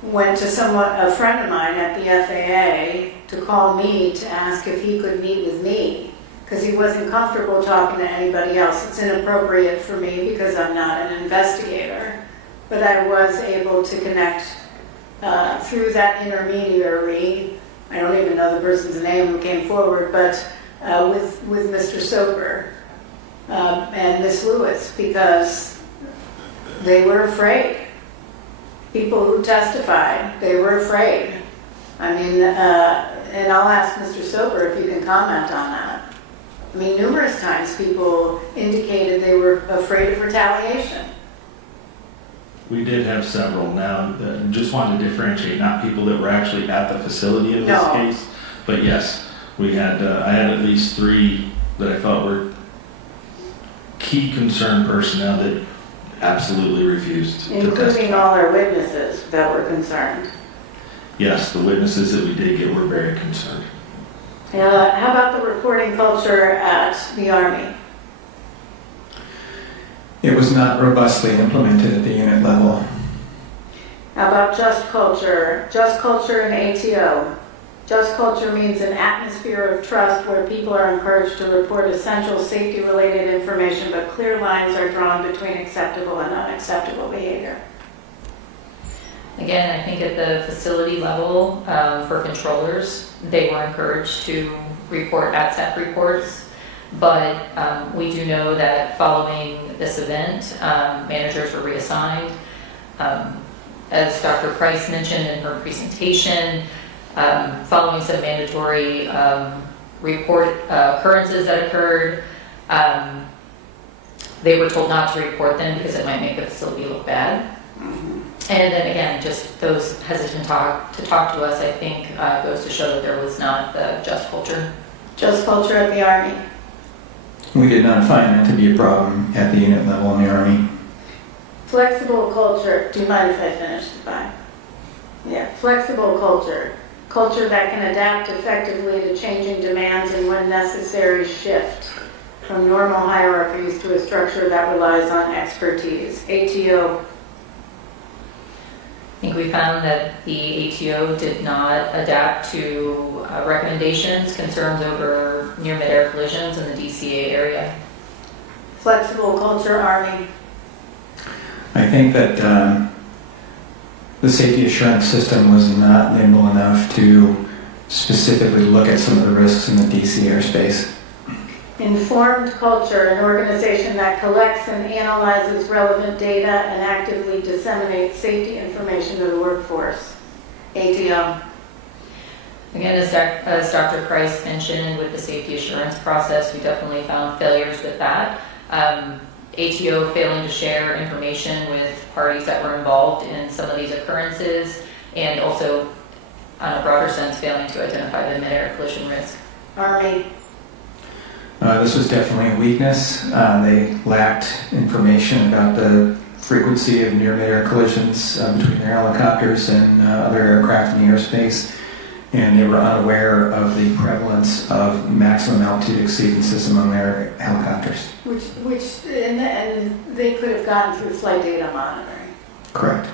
went to a friend of mine at the FAA to call me to ask if he could meet with me because he wasn't comfortable talking to anybody else. It's inappropriate for me because I'm not an investigator, but I was able to connect through that intermediary. I don't even know the person's name who came forward, but with Mr. Soper and Miss Lewis, because they were afraid. People who testified, they were afraid. I mean, and I'll ask Mr. Soper if you can comment on that. I mean, numerous times people indicated they were afraid of retaliation. We did have several. Now, just wanted to differentiate, not people that were actually at the facility in this case, but yes, we had. I had at least 3 that I thought were key concern personnel that absolutely refused to testify. Including all our witnesses that were concerned. Yes, the witnesses that we did get were very concerned. How about the reporting culture at the Army? It was not robustly implemented at the unit level. How about just culture? Just culture in ATO. Just culture means an atmosphere of trust where people are encouraged to report essential safety-related information, but clear lines are drawn between acceptable and unacceptable behavior. Again, I think at the facility level, for controllers, they were encouraged to report ATSAP reports, but we do know that following this event, managers were reassigned. as Dr. Price mentioned in her presentation, following some mandatory report occurrences that occurred, they were told not to report them because it might make the facility look bad. And then again, just those hesitant to talk to us, I think, goes to show that there was not the just culture. Just culture at the Army. We did not find that to be a problem at the unit level in the Army. Flexible culture. Do you mind if I finish the fine? Yeah, flexible culture. Culture that can adapt effectively to changing demands and when necessary shift from normal hierarchies to a structure that relies on expertise. ATO. I think we found that the ATO did not adapt to recommendations, concerns over near mid-air collisions in the DCA area. Flexible culture, Army. I think that the safety assurance system was not nimble enough to specifically look at some of the risks in the DC airspace. Informed culture, an organization that collects and analyzes relevant data and actively disseminates safety information to the workforce. ATO. Again, as Dr. Price mentioned, with the safety assurance process, we definitely found failures with that. ATO failing to share information with parties that were involved in some of these occurrences, and also, on a broader sense, failing to identify the mid-air collision risk. Army. This was definitely a weakness. They lacked information about the frequency of near-mid-air collisions between their helicopters and other aircraft in the airspace, and they were unaware of the prevalence of maximum altitude exceedances among their helicopters. And they could have gotten through flight data monitoring. Correct.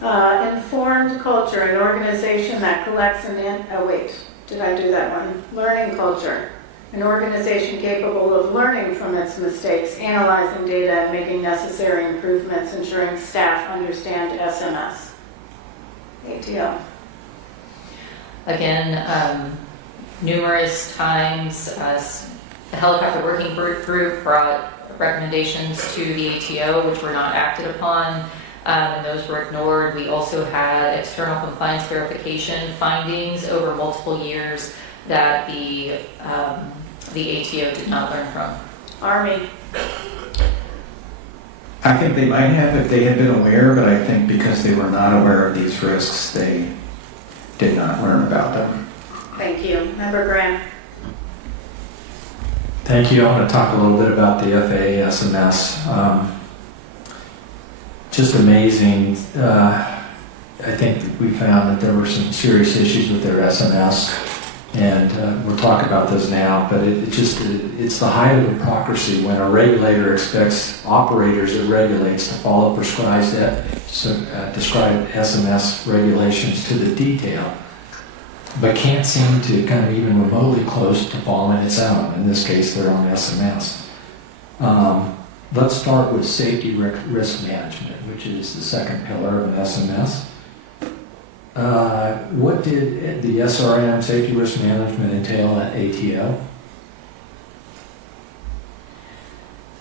Informed culture, an organization that collects and did I do that one? Learning culture, an organization capable of learning from its mistakes, analyzing data, and making necessary improvements, ensuring staff understand SMS. ATO. Again, numerous times, the helicopter working group brought recommendations to the ATO, which were not acted upon, and those were ignored. We also had external compliance verification findings over multiple years that the ATO did not learn from. Army. I think they might have if they had been aware, but I think because they were not aware of these risks, they did not learn about them. Thank you. Member Graham. Thank you. I want to talk a little bit about the FAA SMS. Just amazing. I think we found that there were some serious issues with their SMS, and we'll talk about those now, but it's the height of hypocrisy when a regulator expects operators it regulates to follow prescribed SMS regulations to the detail, but can't seem to kind of even remotely close to following its own, in this case their own SMS. Let's start with safety risk management, which is the second pillar of an SMS. What did the SRM, safety risk management, entail at ATO?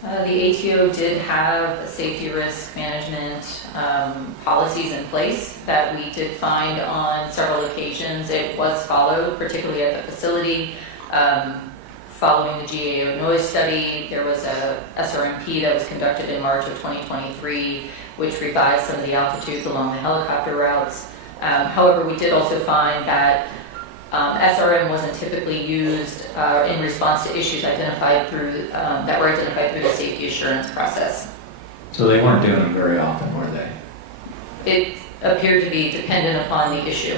The ATO did have safety risk management policies in place that we did find on several occasions. It was followed, particularly at the facility. Following the GAO noise study, there was a SRMP that was conducted in March of 2023, which revised some of the altitudes along the helicopter routes. However, we did also find that SRM wasn't typically used in response to issues identified through that were identified through the safety assurance process. So they weren't doing them very often, were they? It appeared to be dependent upon the issue.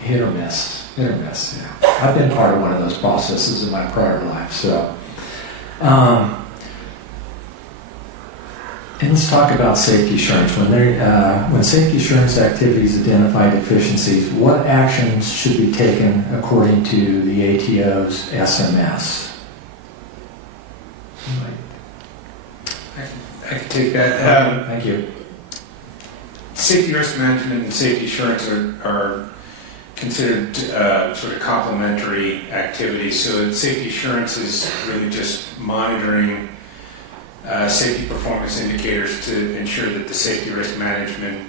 Hit or miss. Hit or miss, yeah. I've been part of one of those processes in my prior life, so. And let's talk about safety assurance. When safety assurance activities identify deficiencies, what actions should be taken according to the ATO's SMS? I can take that. Thank you. Safety risk management and safety assurance are considered sort of complementary activities. So safety assurance is really just monitoring safety performance indicators to ensure that the safety risk management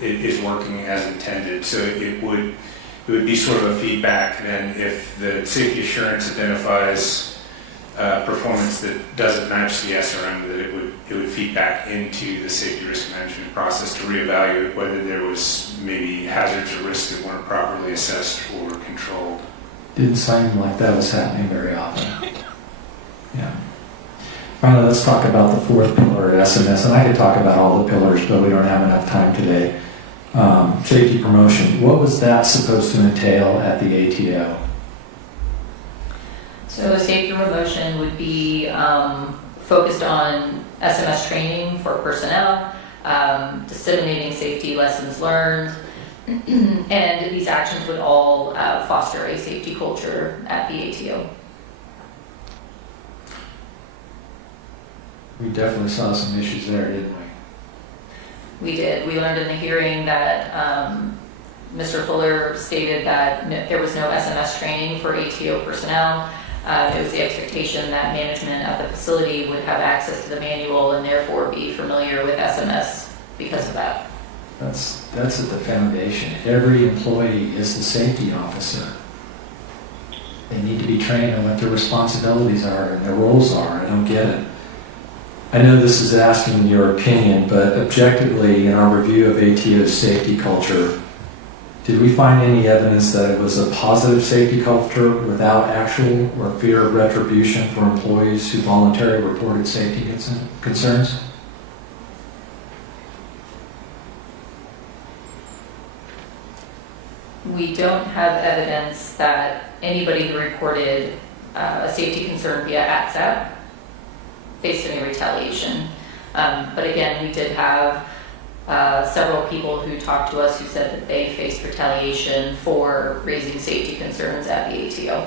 is working as intended. So it would be sort of a feedback then if the safety assurance identifies performance that doesn't match the SRM, that it would feed back into the safety risk management process to reevaluate whether there was maybe hazards or risks that weren't properly assessed or controlled. Didn't seem like that was happening very often. Yeah. Finally, let's talk about the fourth pillar at SMS, and I could talk about all the pillars, but we don't have enough time today. Safety promotion. What was that supposed to entail at the ATO? So safety promotion would be focused on SMS training for personnel, disseminating safety lessons learned, and these actions would all foster a safety culture at the ATO. We definitely saw some issues there, didn't we? We did. We learned in the hearing that Mr. Fuller stated that there was no SMS training for ATO personnel. It was the expectation that management at the facility would have access to the manual and therefore be familiar with SMS because of that. That's at the foundation. Every employee is the safety officer. They need to be trained on what their responsibilities are and their roles are. I don't get it. I know this is asking your opinion, but objectively, in our review of ATO's safety culture, did we find any evidence that it was a positive safety culture without actual or fear of retribution for employees who voluntarily reported safety concerns? We don't have evidence that anybody who reported a safety concern via ATSAP faced any retaliation. But again, we did have several people who talked to us who said that they faced retaliation for raising safety concerns at the ATO.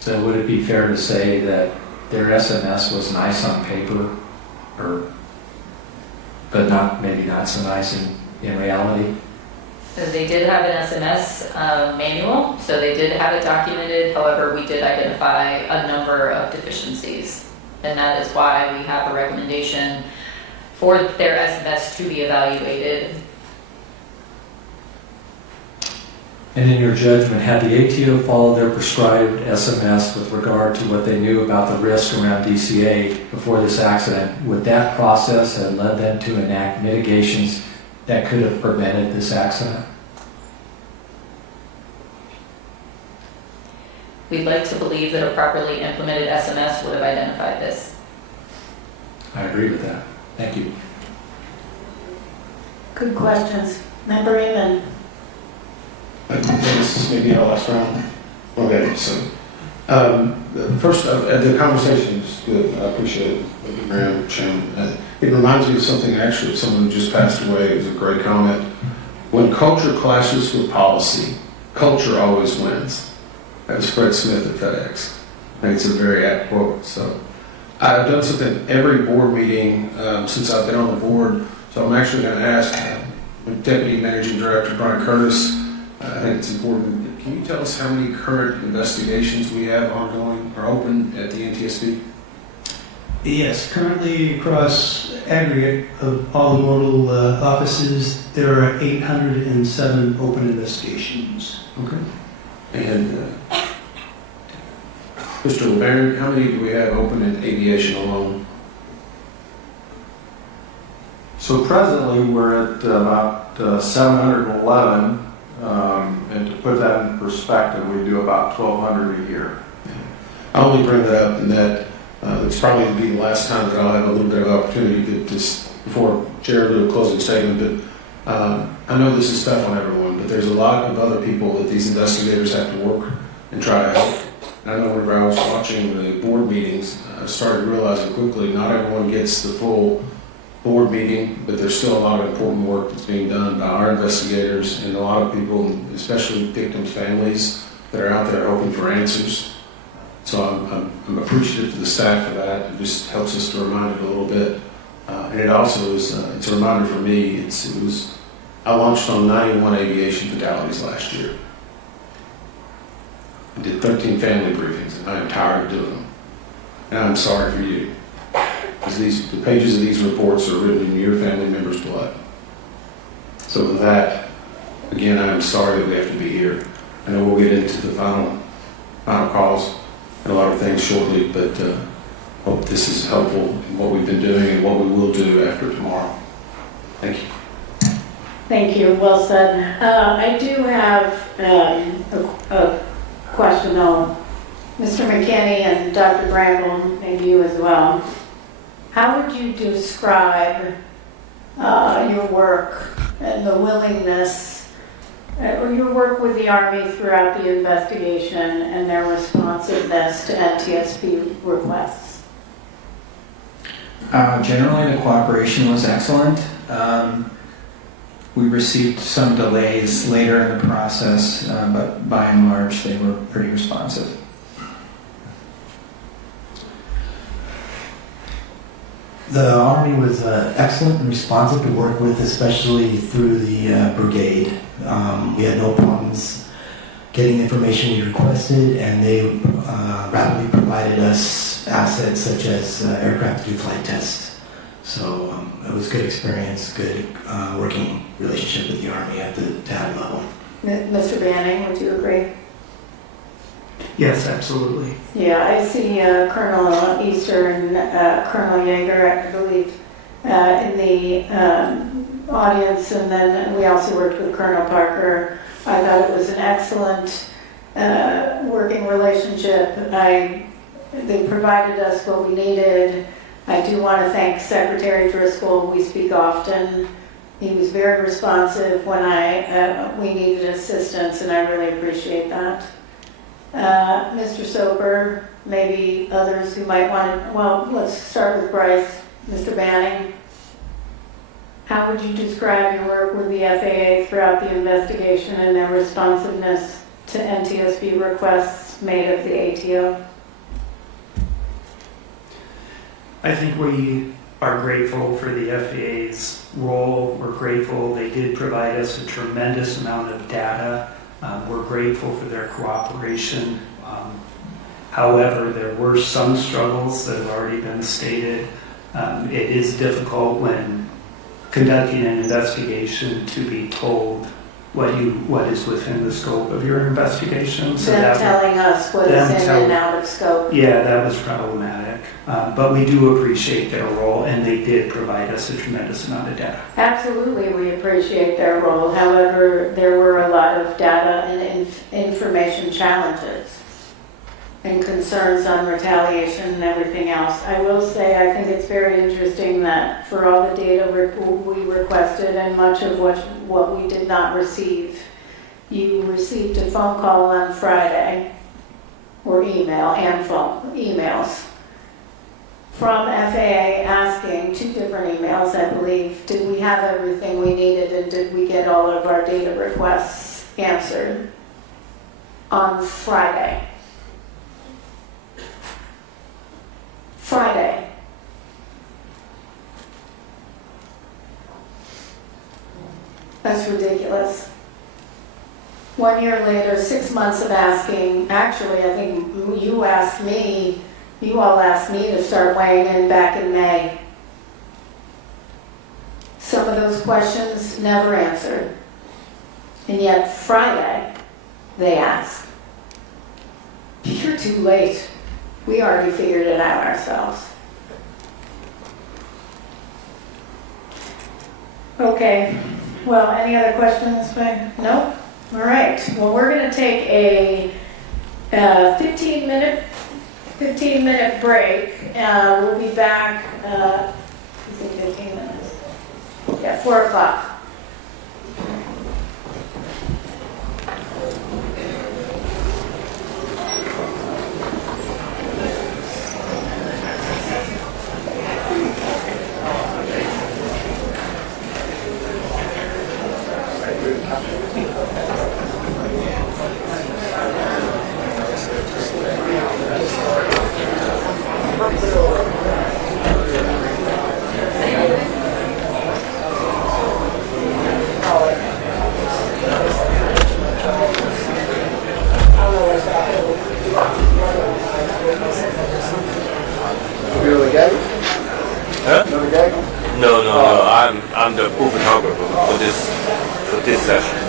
So would it be fair to say that their SMS was nice on paper, but maybe not so nice in reality? So they did have an SMS manual, so they did have it documented. However, we did identify a number of deficiencies. And that is why we have a recommendation for their SMS to be evaluated. And in your judgment, had the ATO followed their prescribed SMS with regard to what they knew about the risk around DCA before this accident, would that process have led them to enact mitigations that could have prevented this accident? We'd like to believe that a properly implemented SMS would have identified this. I agree with that. Thank you. Good questions. Member Raymond. This is maybe our last round. Okay, so first, the conversation is good. I appreciate it. Thank you, Graham, Chairman. It reminds me of something actually, someone who just passed away. It was a great comment. When culture clashes with policy, culture always wins. That was Fred Smith at FedEx. I think it's a very apt quote. So I've done something every board meeting since I've been on the board. So I'm actually going to ask Deputy Managing Director Brian Curtis. I think it's important. Can you tell us how many current investigations we have ongoing or open at the NTSB? Yes, currently across aggregate of all the modal offices, there are 807 open investigations. Okay. And Mr. LeBaron, how many do we have open in aviation alone? So presently we're at about 711, and to put that in perspective, we do about 1,200 a year. I only bring that up in that it's probably going to be the last time that I'll have a little bit of opportunity to just, before Chair do a closing statement, but I know this is tough on everyone, but there's a lot of other people that these investigators have to work and try to help. And I know whenever I was watching the board meetings, I started realizing quickly not everyone gets the full board meeting, but there's still a lot of important work that's being done by our investigators and a lot of people, especially victims' families, that are out there hoping for answers. So I'm appreciative to the staff for that. It just helps us to remind it a little bit. And it also is, it's a reminder for me, I launched on 91 aviation fatalities last year. I did 13 family briefings, and I am tired of doing them. And I'm sorry for you. Because the pages of these reports are written in your family members' blood. So with that, again, I'm sorry that we have to be here. I know we'll get into the final calls and a lot of things shortly, but hope this is helpful in what we've been doing and what we will do after tomorrow. Thank you. Thank you. Well said. I do have a question, though. Mr. McKinney and Dr. Bramble, maybe you as well. How would you describe your work and the willingness, or your work with the Army throughout the investigation and their responsiveness to NTSB requests? Generally, the cooperation was excellent. We received some delays later in the process, but by and large, they were pretty responsive. The Army was excellent and responsive to work with, especially through the brigade. We had no problems getting the information we requested, and they rapidly provided us assets such as aircraft to do flight tests. So it was a good experience, good working relationship with the Army at the TAD level. Mr. Banning, would you agree? Yes, absolutely. Yeah, I see Colonel Easter and Colonel Yeager, I believe, in the audience, and then we also worked with Colonel Parker. I thought it was an excellent working relationship. They provided us what we needed. I do want to thank Secretary Driscoll. We speak often. He was very responsive when we needed assistance, and I really appreciate that. Mr. Soper, maybe others who might want to, well, let's start with Bryce. Mr. Banning, how would you describe your work with the FAA throughout the investigation and their responsiveness to NTSB requests made of the ATO? I think we are grateful for the FAA's role. We're grateful they did provide us a tremendous amount of data. We're grateful for their cooperation. However, there were some struggles that have already been stated. It is difficult when conducting an investigation to be told what is within the scope of your investigation. So them telling us what is in and out of scope. Yeah, that was problematic. But we do appreciate their role, and they did provide us a tremendous amount of data. Absolutely, we appreciate their role. However, there were a lot of data and information challenges and concerns on retaliation and everything else. I will say I think it's very interesting that for all the data we requested and much of what we did not receive, you received a phone call on Friday, or emails from FAA asking, 2 different emails I believe, did we have everything we needed and did we get all of our data requests answered on Friday. That's ridiculous. 1 year later, 6 months of asking, actually I think you all asked me to start weighing in back in May. Some of those questions never answered. And yet Friday, they asked. You're too late. We already figured it out ourselves. Okay. Well, any other questions? No? All right. Well, we're going to take a 15-minute break. We'll be back, 15 minutes. Yeah, 4 o'clock. Huh? No. I'm the photographer for this this session.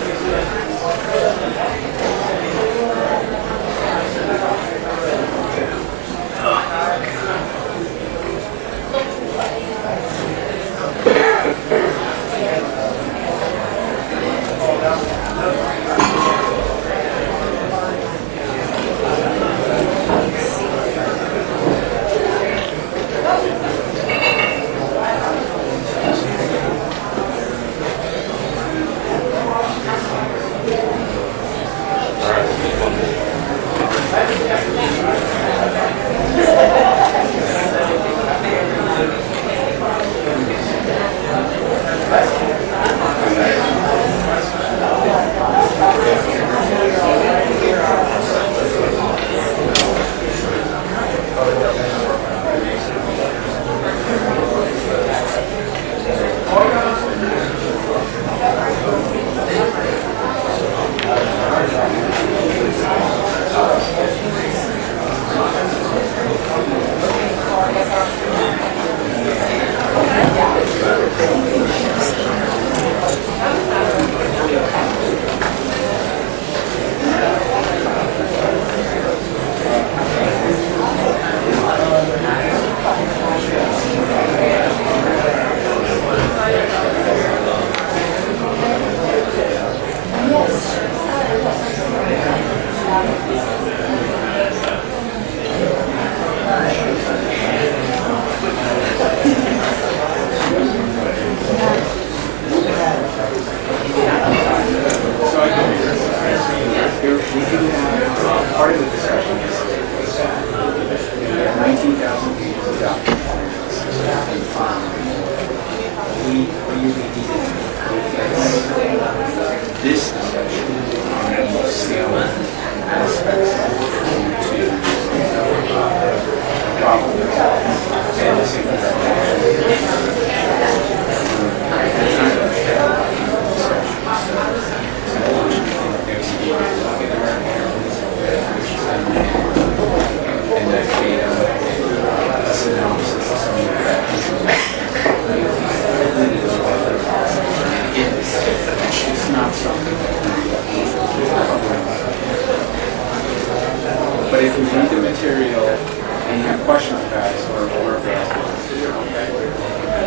But if you read the material and you have questions about it, or available,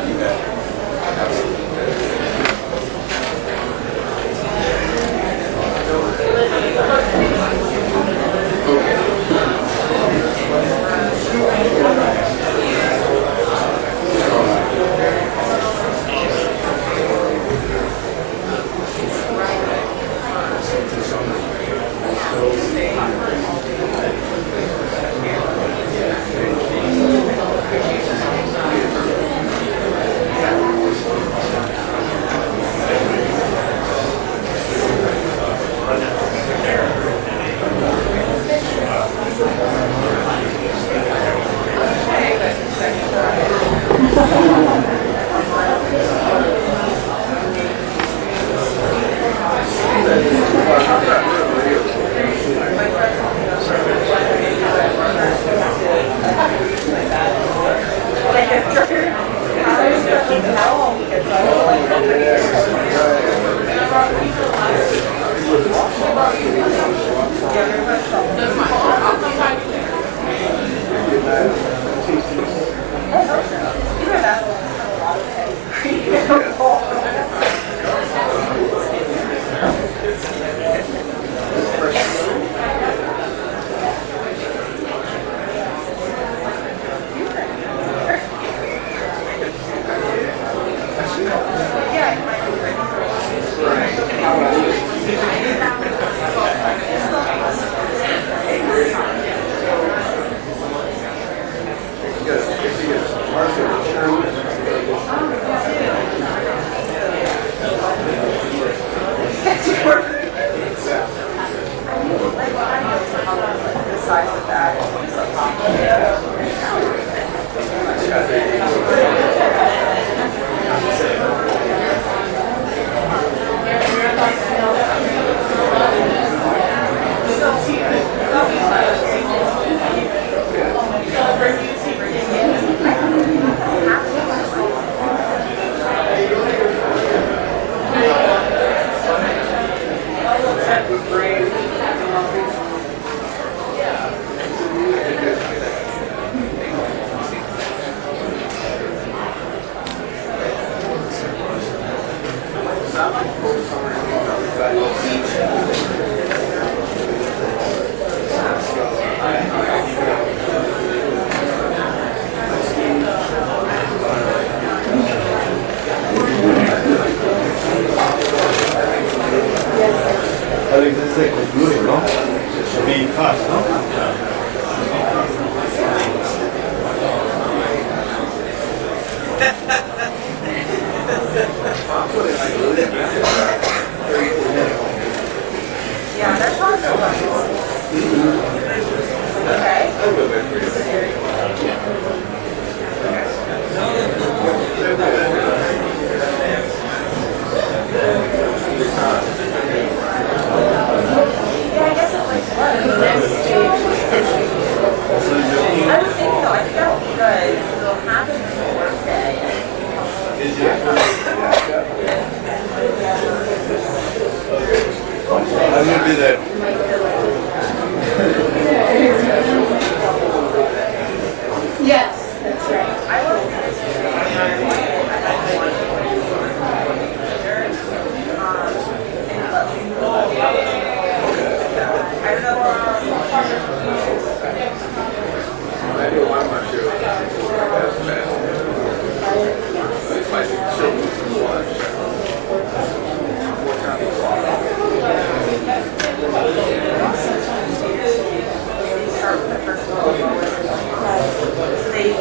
you bet. Yes, that's right. They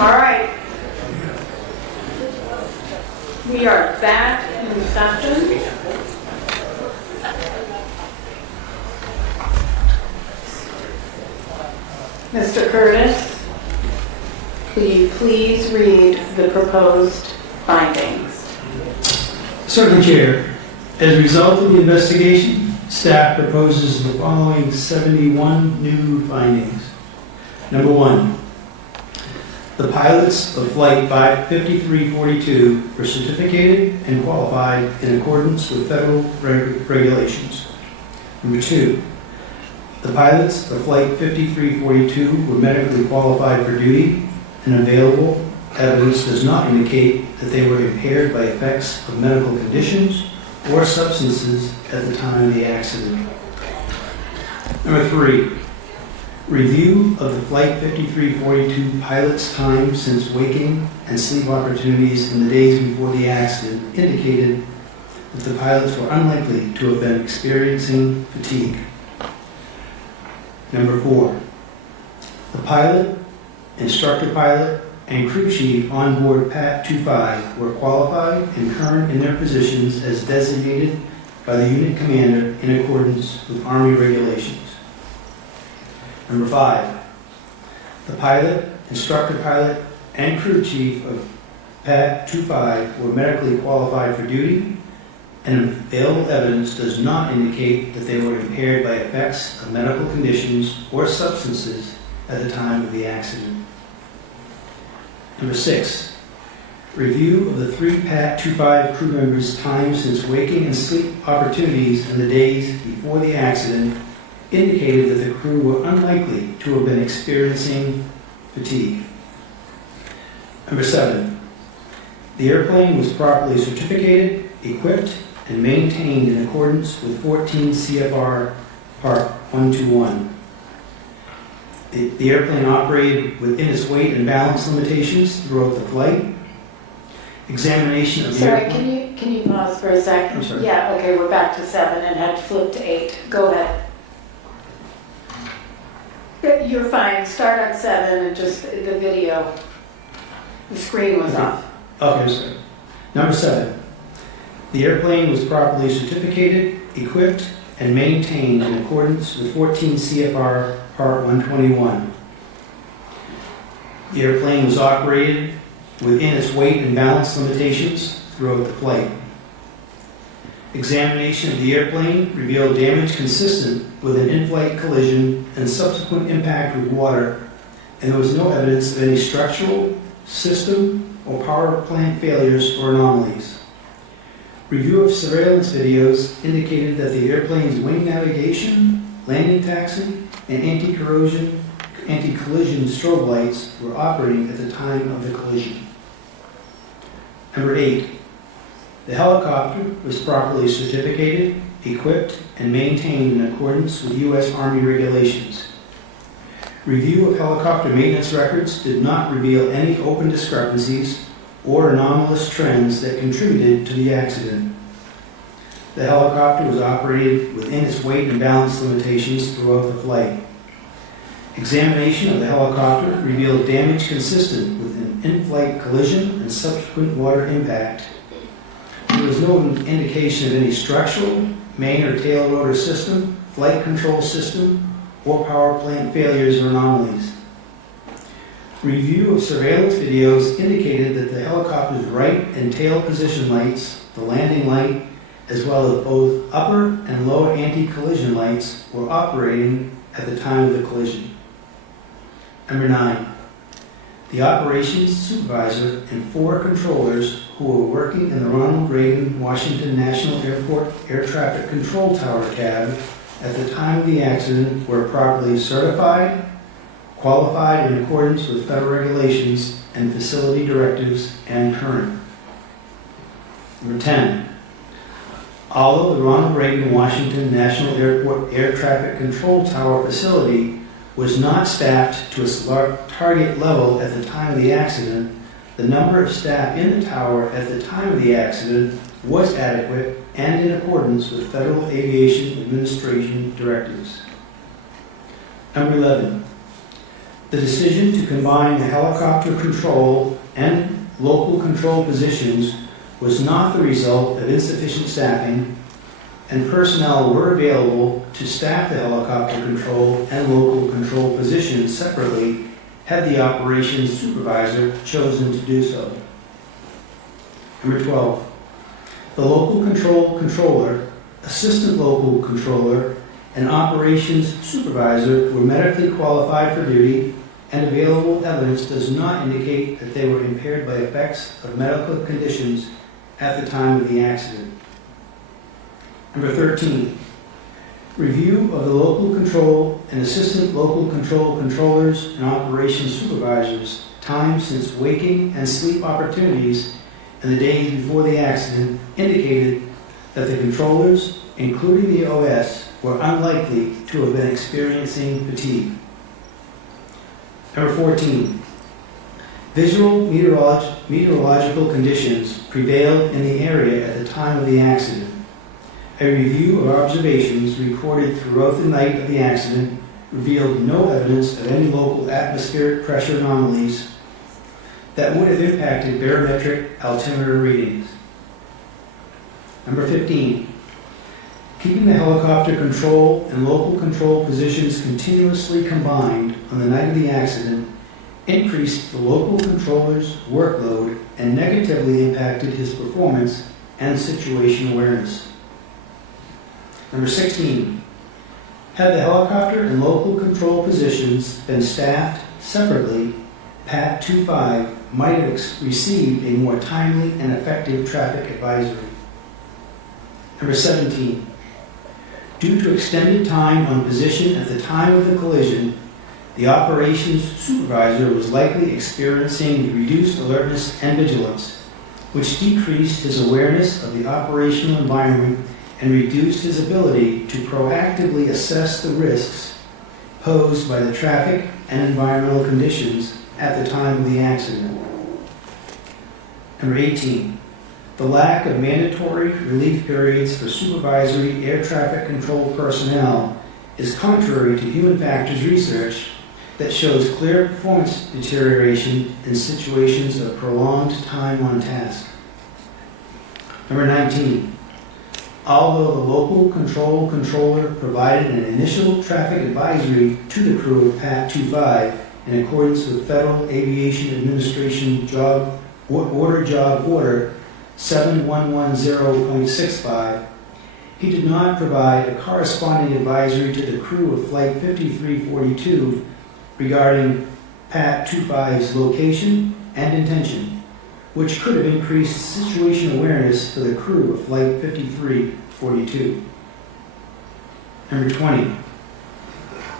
All right. We are back in session. Mr. Curtis, will you please read the proposed findings? Certainly, Chair. As a result of the investigation, staff proposes the following 71 new findings. Number one, the pilots of Flight 5342 were certificated and qualified in accordance with federal regulations. Number two, the pilots of Flight 5342 were medically qualified for duty, and available evidence does not indicate that they were impaired by effects of medical conditions or substances at the time of the accident. Number three, review of the Flight 5342 pilot's time since waking and sleep opportunities in the days before the accident indicated that the pilots were unlikely to have been experiencing fatigue. Number four, the pilot, instructor pilot, and crew chief on board PAT 25 were qualified and current in their positions as designated by the unit commander in accordance with Army regulations. Number five, the pilot, instructor pilot, and crew chief of PAT 25 were medically qualified for duty, and available evidence does not indicate that they were impaired by effects of medical conditions or substances at the time of the accident. Number six, review of the three PAT 25 crew members' time since waking and sleep opportunities in the days before the accident indicated that the crew were unlikely to have been experiencing fatigue. Number seven, the airplane was properly certificated, equipped, and maintained in accordance with 14 CFR Part 121. The airplane operated within its weight and balance limitations throughout the flight. Examination of the Sorry, airplane. can you pause for a second? I'm sorry. Yeah, okay, we're back to 7 and had to flip to 8. Go ahead. You're fine. Start on 7 and just the video. The screen was off. Okay, sorry. Number 7. The airplane was properly certificated, equipped, and maintained in accordance with 14 CFR Part 121. The airplane was operated within its weight and balance limitations throughout the flight. Examination of the airplane revealed damage consistent with an in-flight collision and subsequent impact with water, and there was no evidence of any structural, system, or power plant failures or anomalies. Review of surveillance videos indicated that the airplane's wing navigation, landing taxi, and anti-collision strobe lights were operating at the time of the collision. Number 8. The helicopter was properly certificated, equipped, and maintained in accordance with U.S. Army regulations. Review of helicopter maintenance records did not reveal any open discrepancies or anomalous trends that contributed to the accident. The helicopter was operated within its weight and balance limitations throughout the flight. Examination of the helicopter revealed damage consistent with an in-flight collision and subsequent water impact. There was no indication of any structural, main or tail rotor system, flight control system, or power plant failures or anomalies. Review of surveillance videos indicated that the helicopter's right and tail position lights, the landing light, as well as both upper and lower anti-collision lights were operating at the time of the collision. Number 9. The operations supervisor and 4 controllers who were working in the Ronald Reagan Washington National Airport Air Traffic Control Tower cab at the time of the accident were properly certified, qualified in accordance with federal regulations and facility directives, and current. Number 10. Although the Ronald Reagan Washington National Airport Air Traffic Control Tower facility was not staffed to its target level at the time of the accident, the number of staff in the tower at the time of the accident was adequate and in accordance with Federal Aviation Administration directives. Number 11. The decision to combine the helicopter control and local control positions was not the result of insufficient staffing, and personnel were available to staff the helicopter control and local control positions separately had the operations supervisor chosen to do so. Number 12. The local control controller, assistant local controller, and operations supervisor were medically qualified for duty, and available evidence does not indicate that they were impaired by effects of medical conditions at the time of the accident. Number 13. Review of the local control and assistant local control controllers and operations supervisors' time since waking and sleep opportunities in the days before the accident indicated that the controllers, including the OS, were unlikely to have been experiencing fatigue. Number 14. Visual meteorological conditions prevailed in the area at the time of the accident. A review of observations recorded throughout the night of the accident revealed no evidence of any local atmospheric pressure anomalies that would have impacted barometric altimeter readings. Number 15. Keeping the helicopter control and local control positions continuously combined on the night of the accident increased the local controller's workload and negatively impacted his performance and situation awareness. Number 16. Had the helicopter and local control positions been staffed separately, PAT 25 might have received a more timely and effective traffic advisory. Number 17. Due to extended time on position at the time of the collision, the operations supervisor was likely experiencing reduced alertness and vigilance, which decreased his awareness of the operational environment and reduced his ability to proactively assess the risks posed by the traffic and environmental conditions at the time of the accident. Number 18, the lack of mandatory relief periods for supervisory air traffic control personnel is contrary to human factors research that shows clear performance deterioration in situations of prolonged time on task. Number 19, although the local controller provided an initial traffic advisory to the crew of PAT 25 in accordance with Federal Aviation Administration Order 7110.65, he did not provide a corresponding advisory to the crew of Flight 5342 regarding PAT 25's location and intention, which could have increased situation awareness for the crew of Flight 5342. Number 20,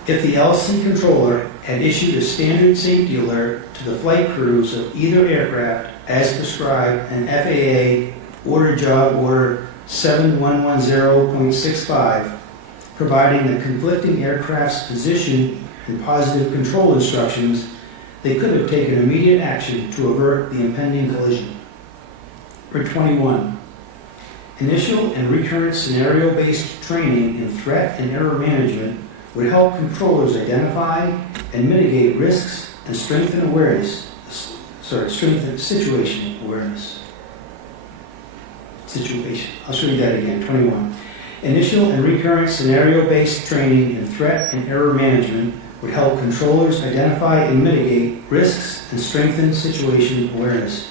if the LC controller had issued a standard safety alert to the flight crews of either aircraft as prescribed in FAA Order 7110.65, providing the conflicting aircraft's position and positive control instructions, they could have taken immediate action to avert the impending collision. Number 21, initial and recurrent scenario-based training in threat and error management would help controllers identify and mitigate risks and strengthen situational awareness. I'll show you that again. 21. Initial and recurrent scenario-based training in threat and error management would help controllers identify and mitigate risks and strengthen situation awareness.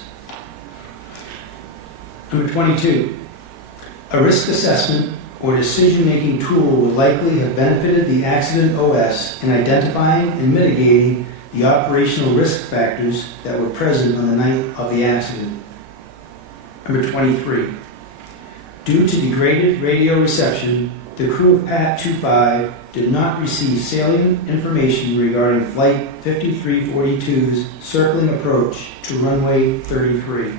Number 22. A risk assessment or decision-making tool would likely have benefited the accident OS in identifying and mitigating the operational risk factors that were present on the night of the accident. Number 23. Due to degraded radio reception, the crew of PAT 25 did not receive salient information regarding Flight 5342's circling approach to runway 33.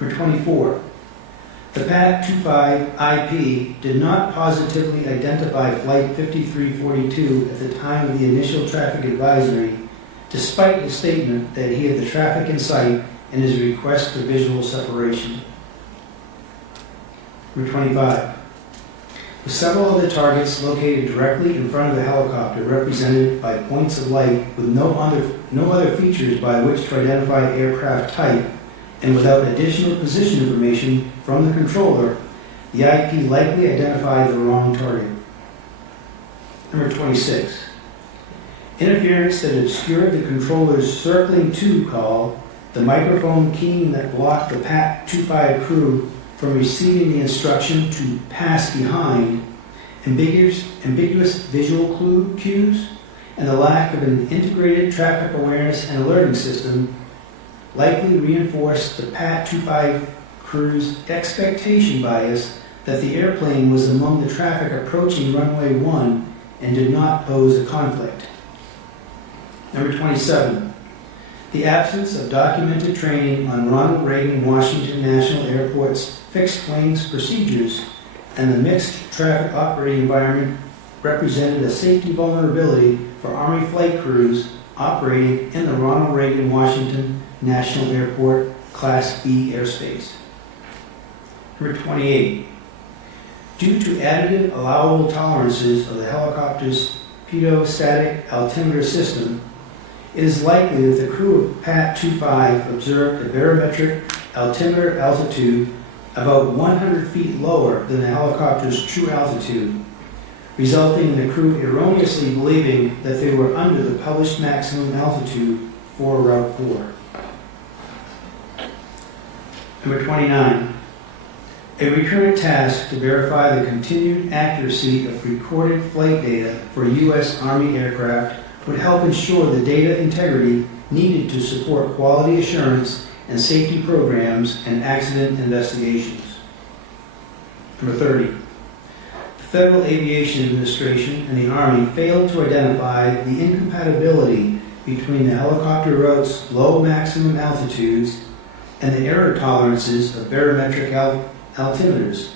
Number 24. The PAT 25 IP did not positively identify Flight 5342 at the time of the initial traffic advisory, despite his statement that he had the traffic in sight and his request for visual separation. Number 25. With several other targets located directly in front of the helicopter represented by points of light with no other features by which to identify aircraft type, and without additional position information from the controller, the IP likely identified the wrong target. Number 26. Interference that obscured the controller's circling to call, the microphone keying that blocked the PAT 25 crew from receiving the instruction to pass behind, ambiguous visual cues, and the lack of an integrated traffic awareness and alerting system likely reinforced the PAT 25 crew's expectation bias that the airplane was among the traffic approaching runway 1 and did not pose a conflict. Number 27. The absence of documented training on Ronald Reagan Washington National Airport's fixed wings procedures and the mixed traffic operating environment represented a safety vulnerability for Army flight crews operating in the Ronald Reagan Washington National Airport Class B airspace. Number 28. Due to additive allowable tolerances of the helicopter's pitot-static altimeter system, it is likely that the crew of PAT 25 observed a barometric altimeter altitude about 100 feet lower than the helicopter's true altitude, resulting in the crew erroneously believing that they were under the published maximum altitude for Route 4. Number 29. A recurrent task to verify the continued accuracy of recorded flight data for U.S. Army aircraft would help ensure the data integrity needed to support quality assurance and safety programs and accident investigations. Number 30. The Federal Aviation Administration and the Army failed to identify the incompatibility between the helicopter route's low maximum altitudes and the error tolerances of barometric altimeters,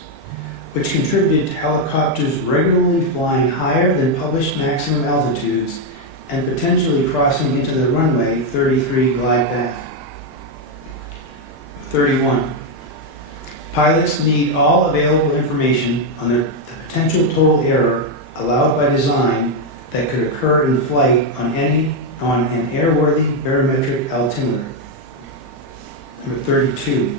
which contributed to helicopters regularly flying higher than published maximum altitudes and potentially crossing into the runway 33 glide path. 31. Pilots need all available information on the potential total error allowed by design that could occur in flight on an airworthy barometric altimeter. Number 32.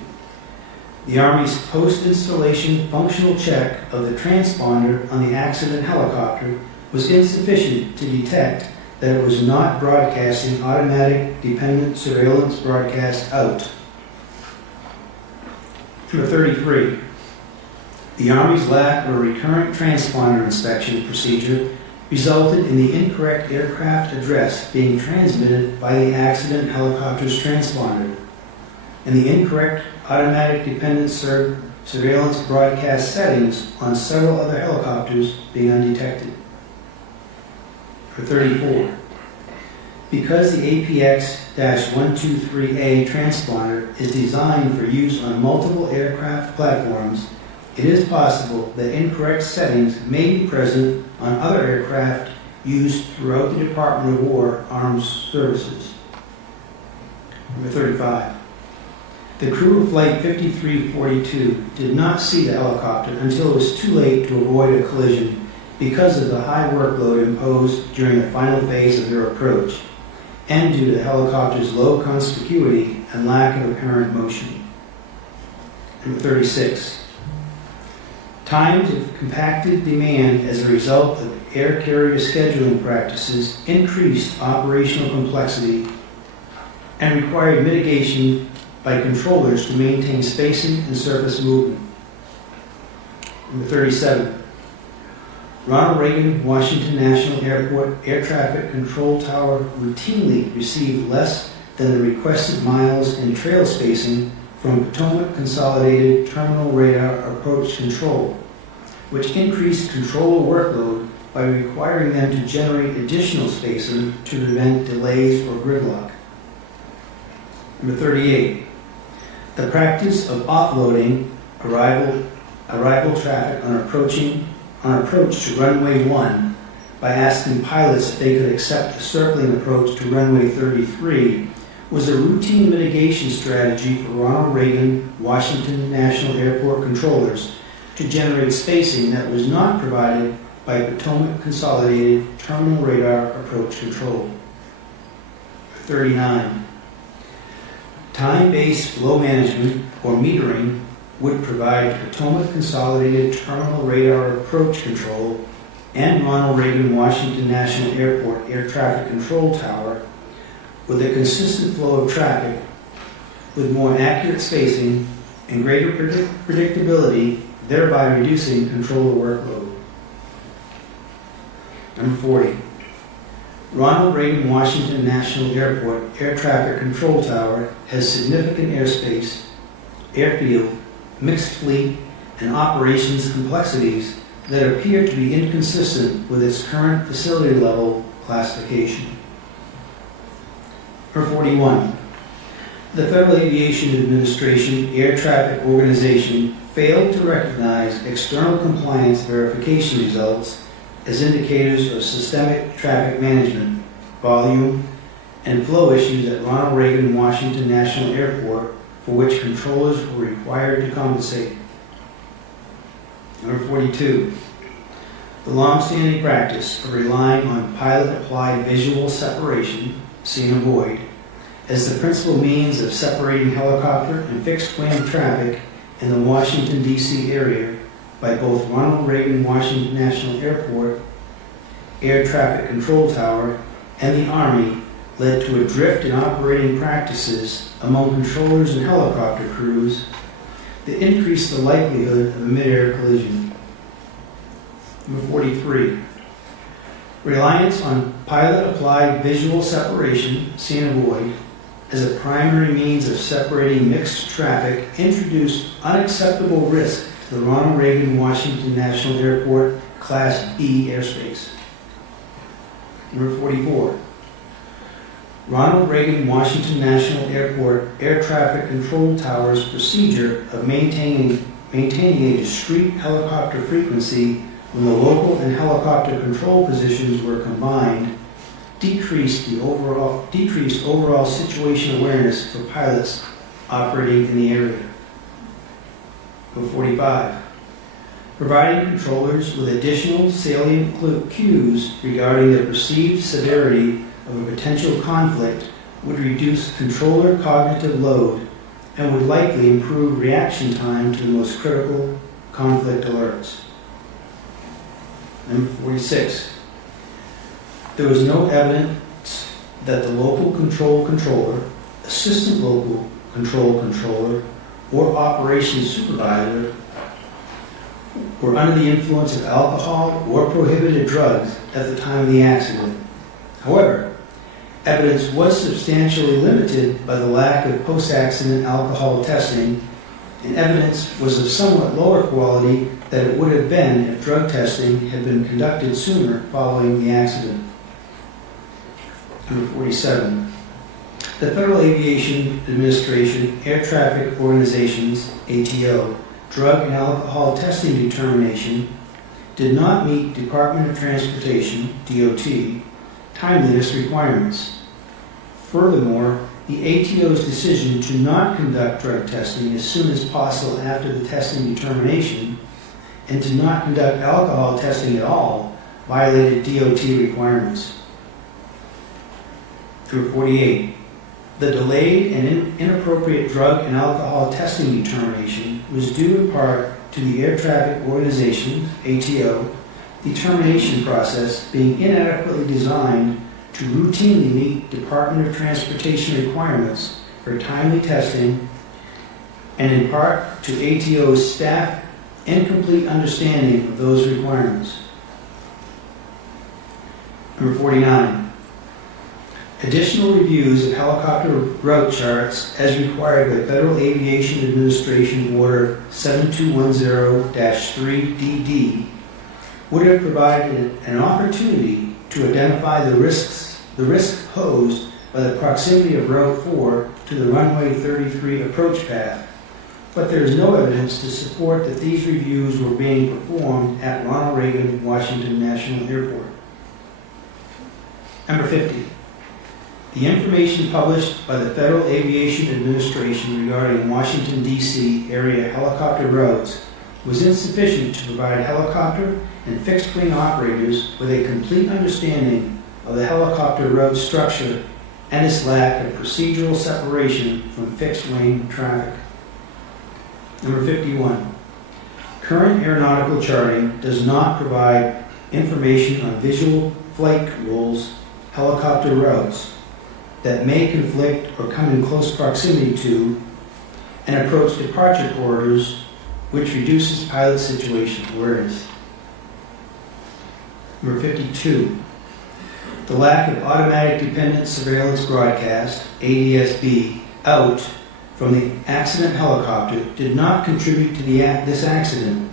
The Army's post-installation functional check of the transponder on the accident helicopter was insufficient to detect that it was not broadcasting automatic dependent surveillance broadcast out. Number 33. The Army's lack of a recurrent transponder inspection procedure resulted in the incorrect aircraft address being transmitted by the accident helicopter's transponder, and the incorrect automatic dependent surveillance broadcast settings on several other helicopters being undetected. For 34, because the APX-123A transponder is designed for use on multiple aircraft platforms, it is possible that incorrect settings may be present on other aircraft used throughout the Department of War Armed Services. Number 35. The crew of Flight 5342 did not see the helicopter until it was too late to avoid a collision because of the high workload imposed during the final phase of their approach, and due to the helicopter's low conspicuity and lack of apparent motion. Number 36. Times of compacted demand as a result of air carrier scheduling practices increased operational complexity and required mitigation by controllers to maintain spacing and surface movement. Number 37. Ronald Reagan Washington National Airport Air Traffic Control Tower routinely received less than the requested miles and trail spacing from Potomac Consolidated Terminal Radar Approach Control, which increased controller workload by requiring them to generate additional spacing to prevent delays or gridlock. Number 38. The practice of offloading arrival traffic on approach to runway 1 by asking pilots if they could accept a circling approach to runway 33 was a routine mitigation strategy for Ronald Reagan Washington National Airport controllers to generate spacing that was not provided by Potomac Consolidated Terminal Radar Approach Control. 39. Time-based flow management, or metering, would provide Potomac Consolidated Terminal Radar Approach Control and Ronald Reagan Washington National Airport Air Traffic Control Tower with a consistent flow of traffic with more accurate spacing and greater predictability, thereby reducing controller workload. Number 40. Ronald Reagan Washington National Airport Air Traffic Control Tower has significant airspace, airfield, mixed fleet, and operations complexities that appear to be inconsistent with its current facility level classification. Number 41. The Federal Aviation Administration Air Traffic Organization failed to recognize external compliance verification results as indicators of systemic traffic management, volume, and flow issues at Ronald Reagan Washington National Airport for which controllers were required to compensate. Number 42. The long-standing practice of relying on pilot-applied visual separation, see and avoid, as the principal means of separating helicopter and fixed-wing traffic in the Washington, D.C. area by both Ronald Reagan Washington National Airport Air Traffic Control Tower and the Army led to a drift in operating practices among controllers and helicopter crews that increased the likelihood of a mid-air collision. Number 43. Reliance on pilot-applied visual separation, see and avoid, as a primary means of separating mixed traffic introduced unacceptable risk to the Ronald Reagan Washington National Airport Class B airspace. Number 44. Ronald Reagan Washington National Airport Air Traffic Control Tower's procedure of maintaining a discrete helicopter frequency when the local and helicopter control positions were combined decreased overall situation awareness for pilots operating in the area. 45. Providing controllers with additional salient cues regarding the perceived severity of a potential conflict would reduce controller cognitive load and would likely improve reaction time to the most critical conflict alerts. Number 46. There was no evidence that the local controller, assistant local controller, or operations supervisor were under the influence of alcohol or prohibited drugs at the time of the accident. However, evidence was substantially limited by the lack of post-accident alcohol testing, and evidence was of somewhat lower quality than it would have been if drug testing had been conducted sooner following the accident. Number 47. The Federal Aviation Administration Air Traffic Organization's ATO drug and alcohol testing determination did not meet Department of Transportation DOT timeliness requirements. Furthermore, the ATO's decision to not conduct drug testing as soon as possible after the testing determination and to not conduct alcohol testing at all violated DOT requirements. Number 48. The delayed and inappropriate drug and alcohol testing determination was due in part to the Air Traffic Organization, ATO, determination process being inadequately designed to routinely meet Department of Transportation requirements for timely testing, and in part to ATO's staff incomplete understanding of those requirements. Number 49. Additional reviews of helicopter route charts as required by Federal Aviation Administration Order 7210-3DD would have provided an opportunity to identify the risk posed by the proximity of Route 4 to the runway 33 approach path, but there is no evidence to support that these reviews were being performed at Ronald Reagan Washington National Airport. Number 50. The information published by the Federal Aviation Administration regarding Washington, D.C. area helicopter routes was insufficient to provide helicopter and fixed-wing operators with a complete understanding of the helicopter route structure and its lack of procedural separation from fixed-wing traffic. Number 51. Current aeronautical charting does not provide information on visual flight rules, helicopter routes, that may conflict or come in close proximity to and approach departure corridors, which reduces pilot situation awareness. Number 52. The lack of automatic dependent surveillance broadcast, ADSB, out from the accident helicopter did not contribute to this accident,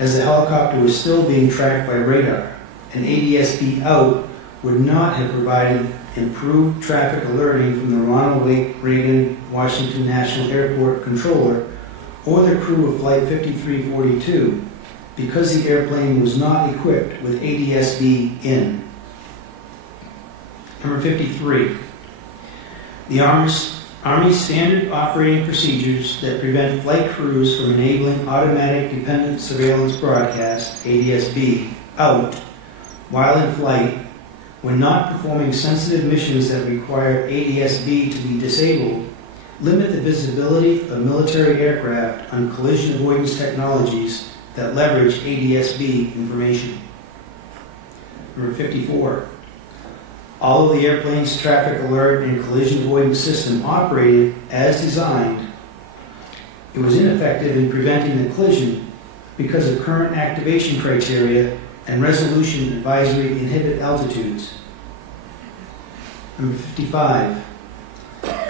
as the helicopter was still being tracked by radar, and ADSB out would not have provided improved traffic alerting from the Ronald Reagan Washington National Airport controller or the crew of Flight 5342 because the airplane was not equipped with ADSB in. Number 53. The Army standard operating procedures that prevent flight crews from enabling automatic dependent surveillance broadcast, ADSB, out while in flight when not performing sensitive missions that require ADSB to be disabled, limit the visibility of military aircraft on collision avoidance technologies that leverage ADSB information. Number 54. Although the airplane's traffic alert and collision avoidance system operated as designed, it was ineffective in preventing the collision because of current activation criteria and resolution advisory inhibit altitudes. Number 55.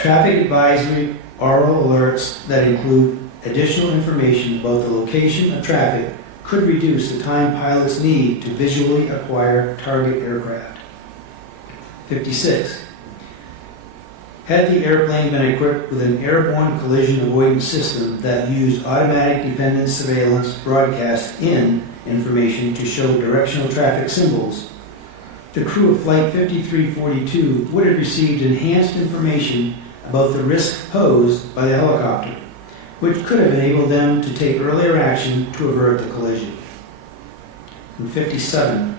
Traffic advisory oral alerts that include additional information about the location of traffic could reduce the time pilots need to visually acquire target aircraft. 56. Had the airplane been equipped with an airborne collision avoidance system that used automatic dependent surveillance broadcast in information to show directional traffic symbols, the crew of Flight 5342 would have received enhanced information about the risk posed by the helicopter, which could have enabled them to take earlier action to avert the collision. And 57.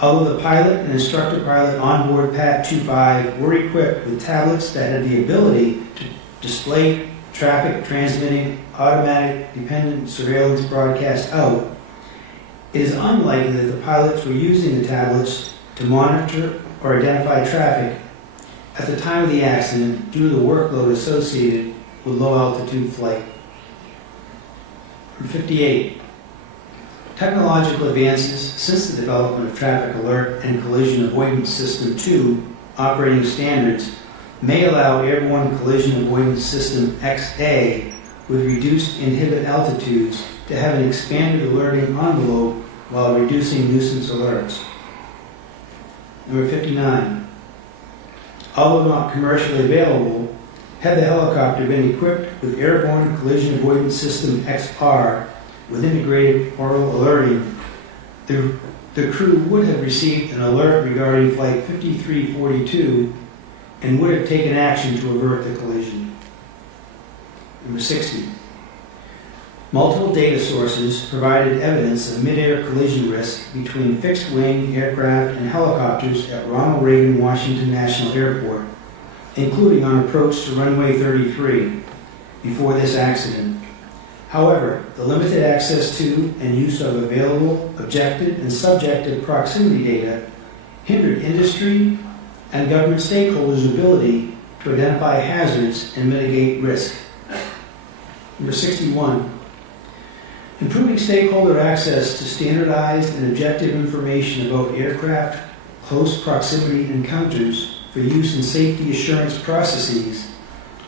Although the pilot and instructor pilot on board PAT-25 were equipped with tablets that had the ability to display traffic transmitting automatic dependent surveillance broadcast out, it is unlikely that the pilots were using the tablets to monitor or identify traffic at the time of the accident due to the workload associated with low-altitude flight. 58. Technological advances since the development of Traffic Alert and Collision Avoidance System 2 operating standards may allow Airborne Collision Avoidance System XA with reduced inhibit altitudes to have an expanded alerting envelope while reducing nuisance alerts. Number 59. Although not commercially available, had the helicopter been equipped with Airborne Collision Avoidance System XR with integrated oral alerting, the crew would have received an alert regarding Flight 5342 and would have taken action to avert the collision. Number 60. Multiple data sources provided evidence of mid-air collision risk between fixed-wing aircraft and helicopters at Ronald Reagan Washington National Airport, including on approach to runway 33 before this accident. However, the limited access to and use of available objective and subjective proximity data hindered industry and government stakeholders' ability to identify hazards and mitigate risk. Number 61. Improving stakeholder access to standardized and objective information about aircraft close proximity encounters for use in safety assurance processes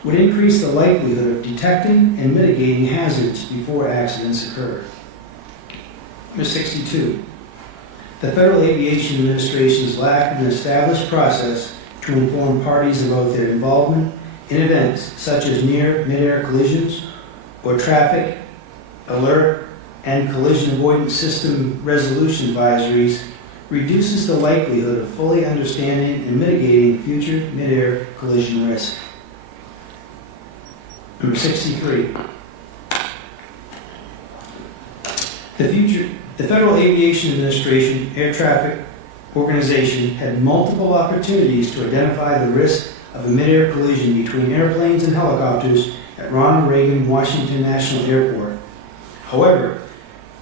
would increase the likelihood of detecting and mitigating hazards before accidents occur. Number 62. The Federal Aviation Administration's lack of an established process to inform parties about their involvement in events such as near mid-air collisions or traffic alert and collision avoidance system resolution advisories reduces the likelihood of fully understanding and mitigating future mid-air collision risk. Number 63. The Federal Aviation Administration Air Traffic Organization had multiple opportunities to identify the risk of a mid-air collision between airplanes and helicopters at Ronald Reagan Washington National Airport. However,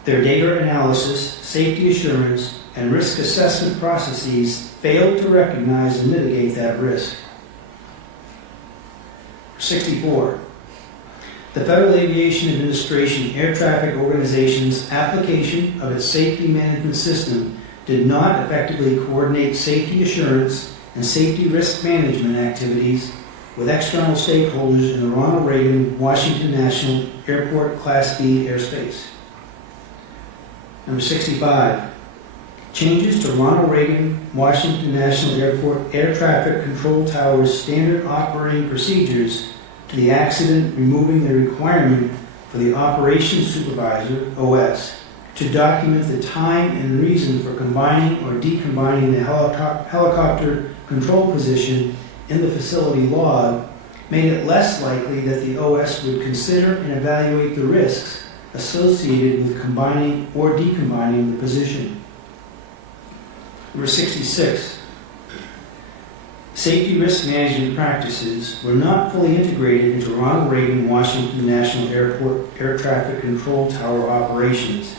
their data analysis, safety assurance, and risk assessment processes failed to recognize and mitigate that risk. 64. The Federal Aviation Administration Air Traffic Organization's application of its safety management system did not effectively coordinate safety assurance and safety risk management activities with external stakeholders in the Ronald Reagan Washington National Airport Class B airspace. Number 65. Changes to Ronald Reagan Washington National Airport Air Traffic Control Tower's standard operating procedures to the accident, removing the requirement for the operations supervisor, OS, to document the time and reason for combining or decombining the helicopter control position in the facility log made it less likely that the OS would consider and evaluate the risks associated with combining or decombining the position. Number 66. Safety risk management practices were not fully integrated into Ronald Reagan Washington National Airport Air Traffic Control Tower operations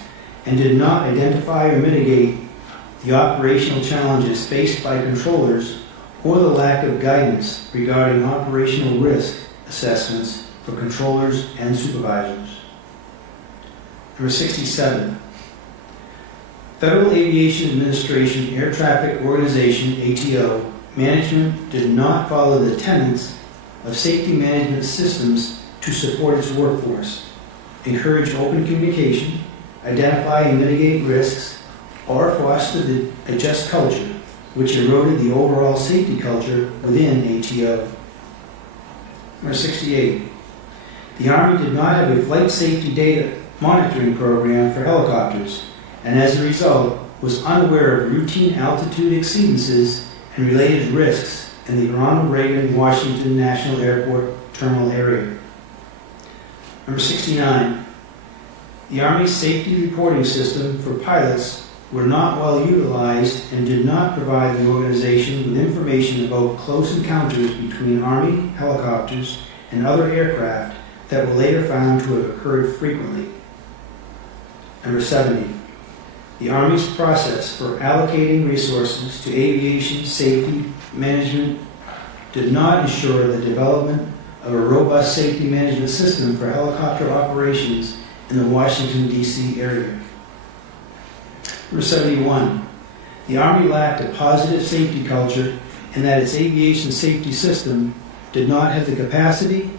and did not identify or mitigate the operational challenges faced by controllers or the lack of guidance regarding operational risk assessments for controllers and supervisors. Number 67. Federal Aviation Administration Air Traffic Organization, ATO, management did not follow the tenets of safety management systems to support its workforce, encourage open communication, identify and mitigate risks, or foster a just culture, which eroded the overall safety culture within ATO. Number 68. The Army did not have a flight safety data monitoring program for helicopters, and as a result, was unaware of routine altitude exceedances and related risks in the Ronald Reagan Washington National Airport terminal area. Number 69, the Army's safety reporting system for pilots were not well utilized and did not provide the organization with information about close encounters between Army helicopters and other aircraft that were later found to have occurred frequently. Number 70, the Army's process for allocating resources to aviation safety management did not ensure the development of a robust safety management system for helicopter operations in the Washington, D.C. area. Number 71, the Army lacked a positive safety culture in that its aviation safety system did not have the capacity,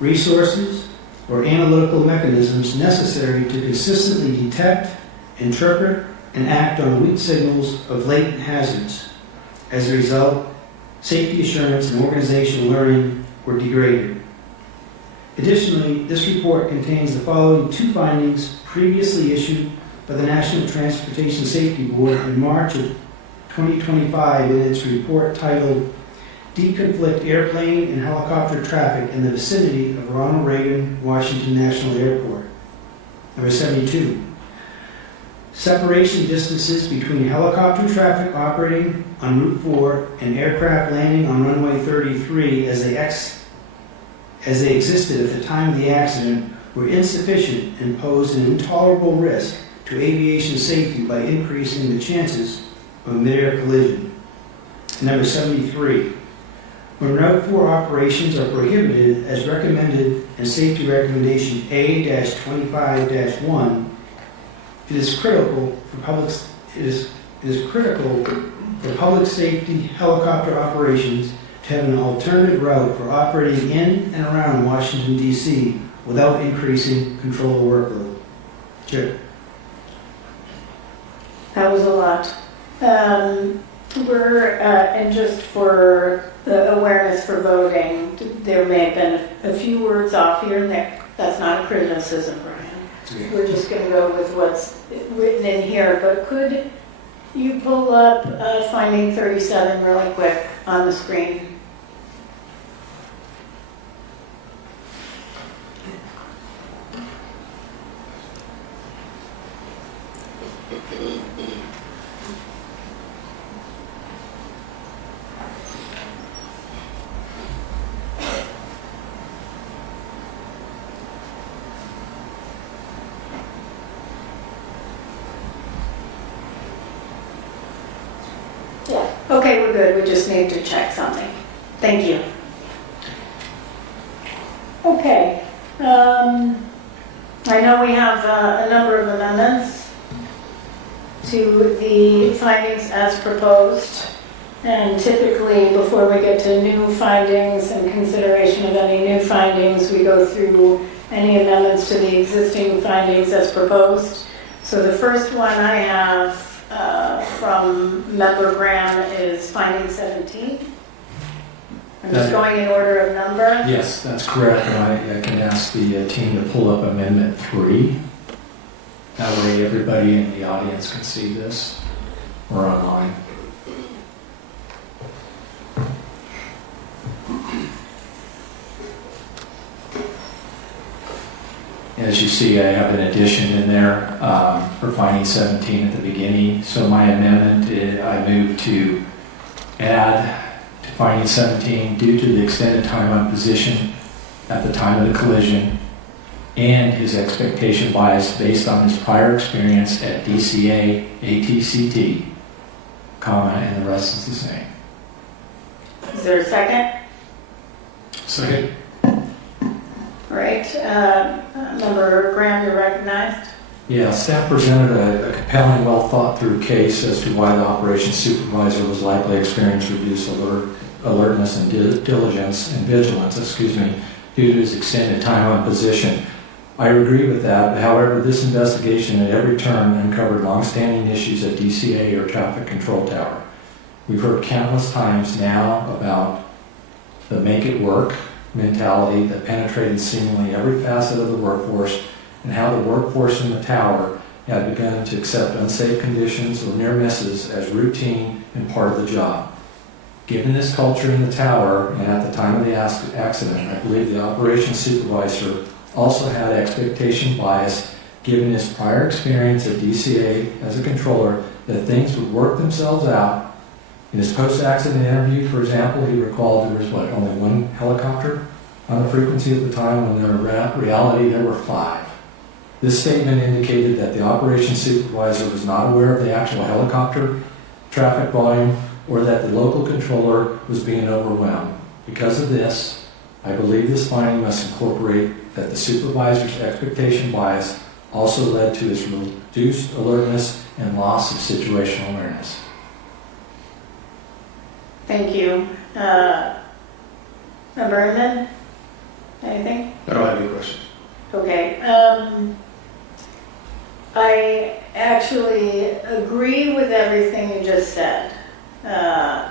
resources, or analytical mechanisms necessary to consistently detect, interpret, and act on weak signals of latent hazards. As a result, safety assurance and organizational learning were degraded. Additionally, this report contains the following two findings previously issued by the National Transportation Safety Board in March of 2025 in its report titled Deconflict Airplane and Helicopter Traffic in the Vicinity of Ronald Reagan Washington National Airport. Number 72. Separation distances between helicopter traffic operating on Route 4 and aircraft landing on runway 33 as they existed at the time of the accident were insufficient and posed an intolerable risk to aviation safety by increasing the chances of a mid-air collision. And number 73. When Route 4 operations are prohibited as recommended in Safety Recommendation A-25-1, it is critical for public safety helicopter operations to have an alternative route for operating in and around Washington, D.C. without increasing control workload. Chair. That was a lot. And just for the awareness for voting, there may have been a few words off here and there. That's not a criticism, Brian. We're just going to go with what's written in here. But could you pull up finding 37 really quick on the screen? Okay, we're good. We just need to check something. Thank you. Okay. I know we have a number of amendments to the findings as proposed. And typically, before we get to new findings and consideration of any new findings, we go through any amendments to the existing findings as proposed. So the first one I have from Member Graham is finding 17. I'm just going in order of number. Yes, that's correct. And I can ask the team to pull up Amendment 3. That way everybody in the audience can see this or online. As you see, I have an addition in there for finding 17 at the beginning. So my amendment, I move to add to finding 17 due to the extended time on position at the time of the collision and his expectation bias based on his prior experience at DCA, ATCT, comma, and the rest is the same. Is there a second? Second. All right. Member Graham, you're recognized. Yeah, staff presented a compelling, well-thought-through case as to why the operations supervisor was likely to experience reduced alertness and diligence and vigilance, due to his extended time on position. I agree with that. However, this investigation at every turn uncovered long-standing issues at DCA or traffic control tower. We've heard countless times now about the make it work mentality that penetrated seemingly every facet of the workforce and how the workforce in the tower had begun to accept unsafe conditions or near misses as routine and part of the job. Given this culture in the tower, and at the time of the accident, I believe the operations supervisor also had expectation bias, given his prior experience at DCA as a controller, that things would work themselves out. In his post-accident interview, for example, he recalled there was, only one helicopter on the frequency at the time, when in reality there were 5. This statement indicated that the operations supervisor was not aware of the actual helicopter traffic volume, or that the local controller was being overwhelmed. Because of this, I believe this finding must incorporate that the supervisor's expectation bias also led to his reduced alertness and loss of situational awareness. Thank you. Member Inman, anything? I don't have any questions. Okay. I actually agree with everything you just said.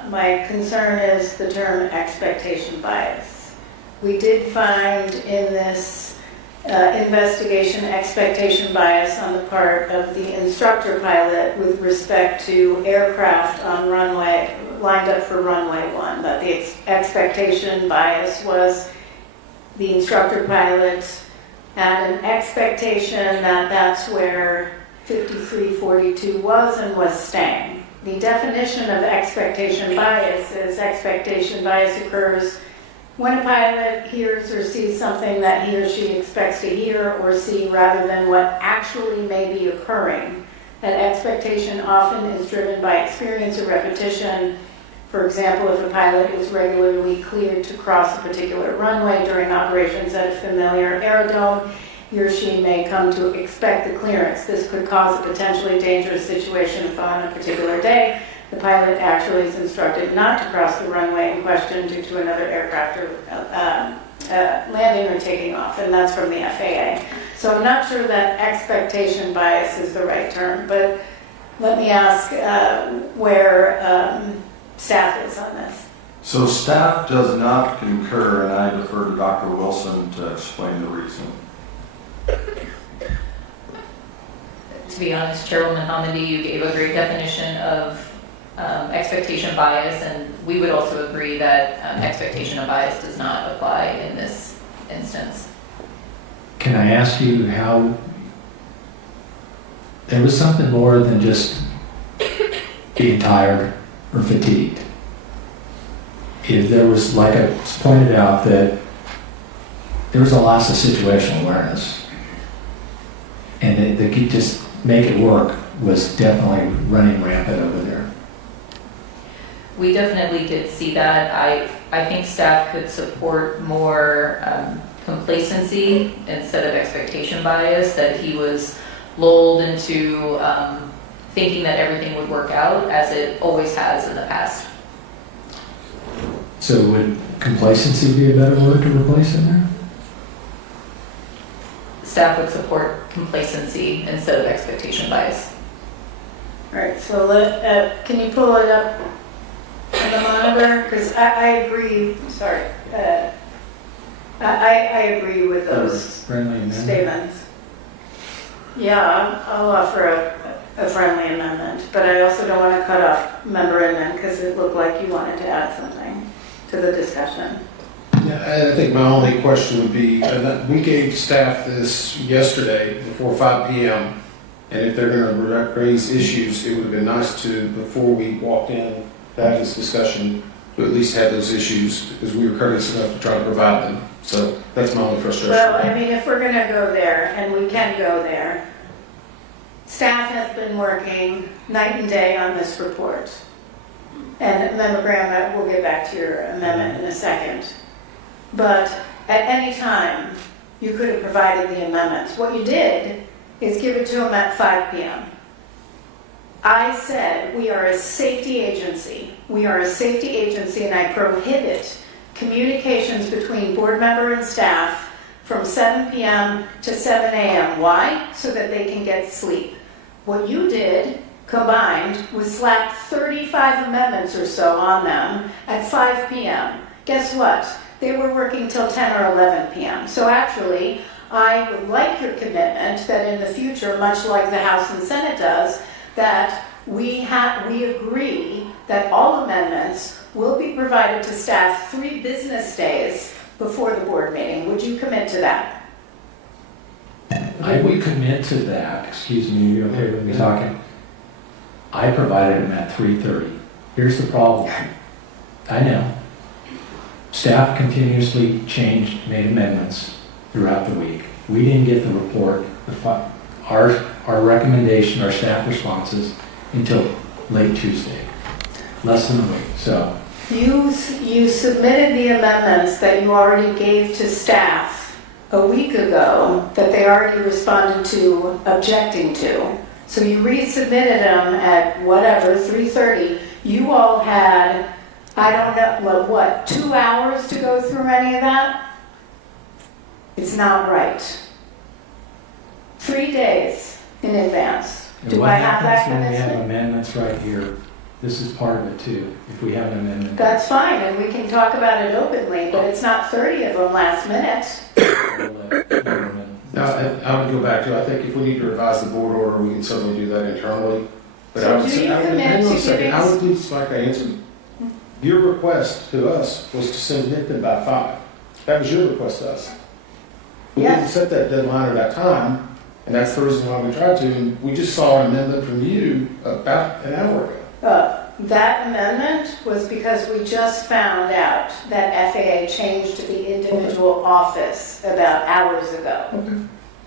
My concern is the term expectation bias. We did find in this investigation expectation bias on the part of the instructor pilot with respect to aircraft on runway, lined up for runway 1, that the expectation bias was the instructor pilot had an expectation that that's where 5342 was and was staying. The definition of expectation bias is expectation bias occurs when a pilot hears or sees something that he or she expects to hear or see rather than what actually may be occurring. That expectation often is driven by experience or repetition. For example, if a pilot is regularly cleared to cross a particular runway during operations at a familiar aerodrome, he or she may come to expect the clearance. This could cause a potentially dangerous situation if on a particular day the pilot actually is instructed not to cross the runway in question due to another aircraft landing or taking off, and that's from the FAA. So I'm not sure that expectation bias is the right term, but let me ask where staff is on this. So staff does not concur, and I defer to Dr. Wilson to explain the reason. To be honest, Chairwoman Hamidi, you gave a great definition of expectation bias, and we would also agree that expectation of bias does not apply in this instance. Can I ask you how there was something more than just being tired or fatigued? If there was, like I pointed out, that there was a loss of situational awareness, and they could just make it work was definitely running rampant over there. We definitely did see that. I think staff could support more complacency instead of expectation bias, that he was lulled into thinking that everything would work out as it always has in the past. So would complacency be a better word to replace in there? Staff would support complacency instead of expectation bias. All right, so can you pull it up on the monitor? Because I agree, sorry. I agree with those statements. Yeah, I'll offer a friendly amendment, but I also don't want to cut off Member Inman because it looked like you wanted to add something to the discussion. Yeah, I think my only question would be, we gave staff this yesterday before 5 p.m., and if they're going to raise issues, it would have been nice to, before we walked in to have this discussion, to at least have those issues, because we were courteous enough to try to provide them. So that's my only frustration. Well, I mean, if we're going to go there, and we can go there, staff has been working night and day on this report. And Member Graham, we'll get back to your amendment in a second. But at any time, you could have provided the amendments. What you did is give it to them at 5 p.m. I said we are a safety agency. We are a safety agency, and I prohibit communications between board member and staff from 7 p.m. to 7 a.m. Why? So that they can get sleep. What you did combined was slap 35 amendments or so on them at 5 p.m. Guess what? They were working till 10 or 11 p.m. So actually, I would like your commitment that in the future, much like the House and Senate does, that we agree that all amendments will be provided to staff 3 business days before the board meeting. Would you commit to that? I would commit to that. Excuse me, you okay with me talking? I provided them at 3:30. Here's the problem. I know. Staff continuously changed, made amendments throughout the week. We didn't get the report, our recommendation, our staff responses until late Tuesday. Less than a week, so. You submitted the amendments that you already gave to staff a week ago that they already responded to objecting to. So you resubmitted them at whatever, 3:30. You all had, I don't know, what, 2 hours to go through any of that? It's not right. 3 days in advance. And Do what I have that happens when we have commitment? amendments right here? This is part of it too, if we have an amendment. That's fine, and we can talk about it openly, but it's not 30 of them last minute. Now, I would go back to, I think if we need to revise the board order, we can certainly do that internally. But So I would do say, you commit hang on a to second, giving- I would just like to answer. Your request to us was to submit them by 5. That was your request to us. We didn't Yes. set that deadline or that time, and that's the reason why we tried to, and we just saw an amendment from you about an hour ago. That amendment was because we just found out that FAA changed the individual office about hours ago.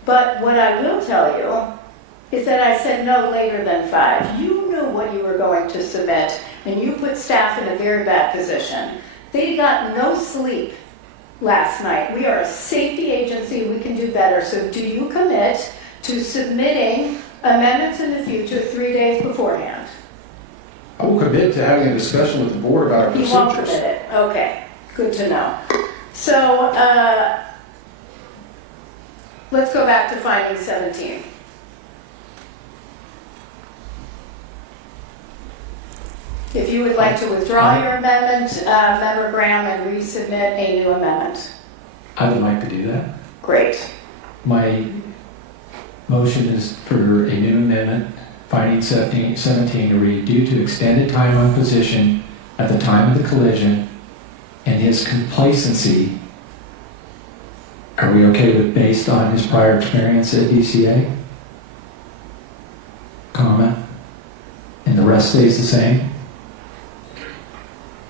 But what I will tell you is that I said no later than 5. You knew what you were going to submit, and you put staff in a very bad position. They got no sleep last night. We are a safety agency, we can do better. So do you commit to submitting amendments in the future 3 days beforehand? I will commit to having a discussion with the board about our You won't procedures. commit it, okay, good to know. So, let's go back to finding 17. If you would like to withdraw your amendment, Member Graham, and resubmit a new amendment. I would like to do that. Great. My motion is for a new amendment, finding 17 to read, due to extended time on position at the time of the collision and his complacency. Are we okay with based on his prior experience at DCA? Comma. And the rest stays the same?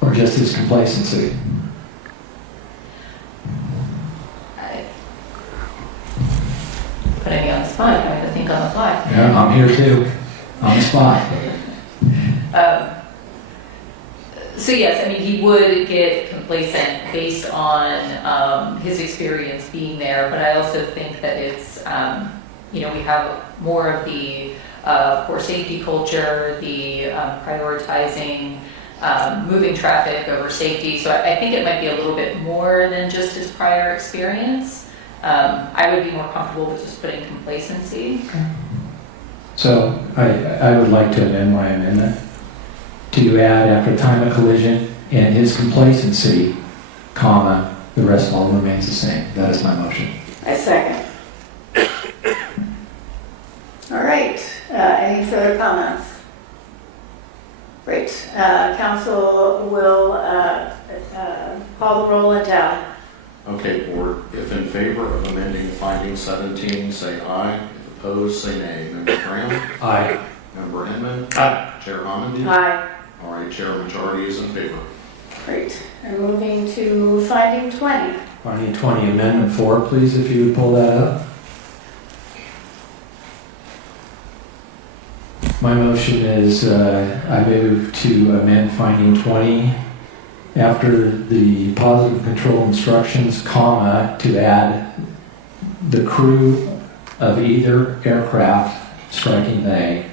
Or just his complacency? Putting me on the spot, I have to think on the fly. Yeah, I'm here too, on the spot. So yes, I mean, he would get complacent based on his experience being there, but I also think that it's, we have more of the core safety culture, the prioritizing moving traffic over safety. So I think it might be a little bit more than just his prior experience. I would be more comfortable with just putting complacency. So I would like to amend my amendment to add after time of collision and his complacency, comma, the rest all remains the same. That is my motion. I second. All right, any further comments? Great. Council will call the roll and tally. Okay, board, if in favor of amending finding 17, say aye. If opposed, say nay. Member Graham? Aye. Member Inman? Aye. Chair Homendy? Aye. All right, chair majority is in favor. Great. And moving to finding 20. Finding 20, amendment 4, please, if you would pull that up. My motion is I move to amend finding 20 after the positive control instructions, comma, to add the crew of either aircraft striking they.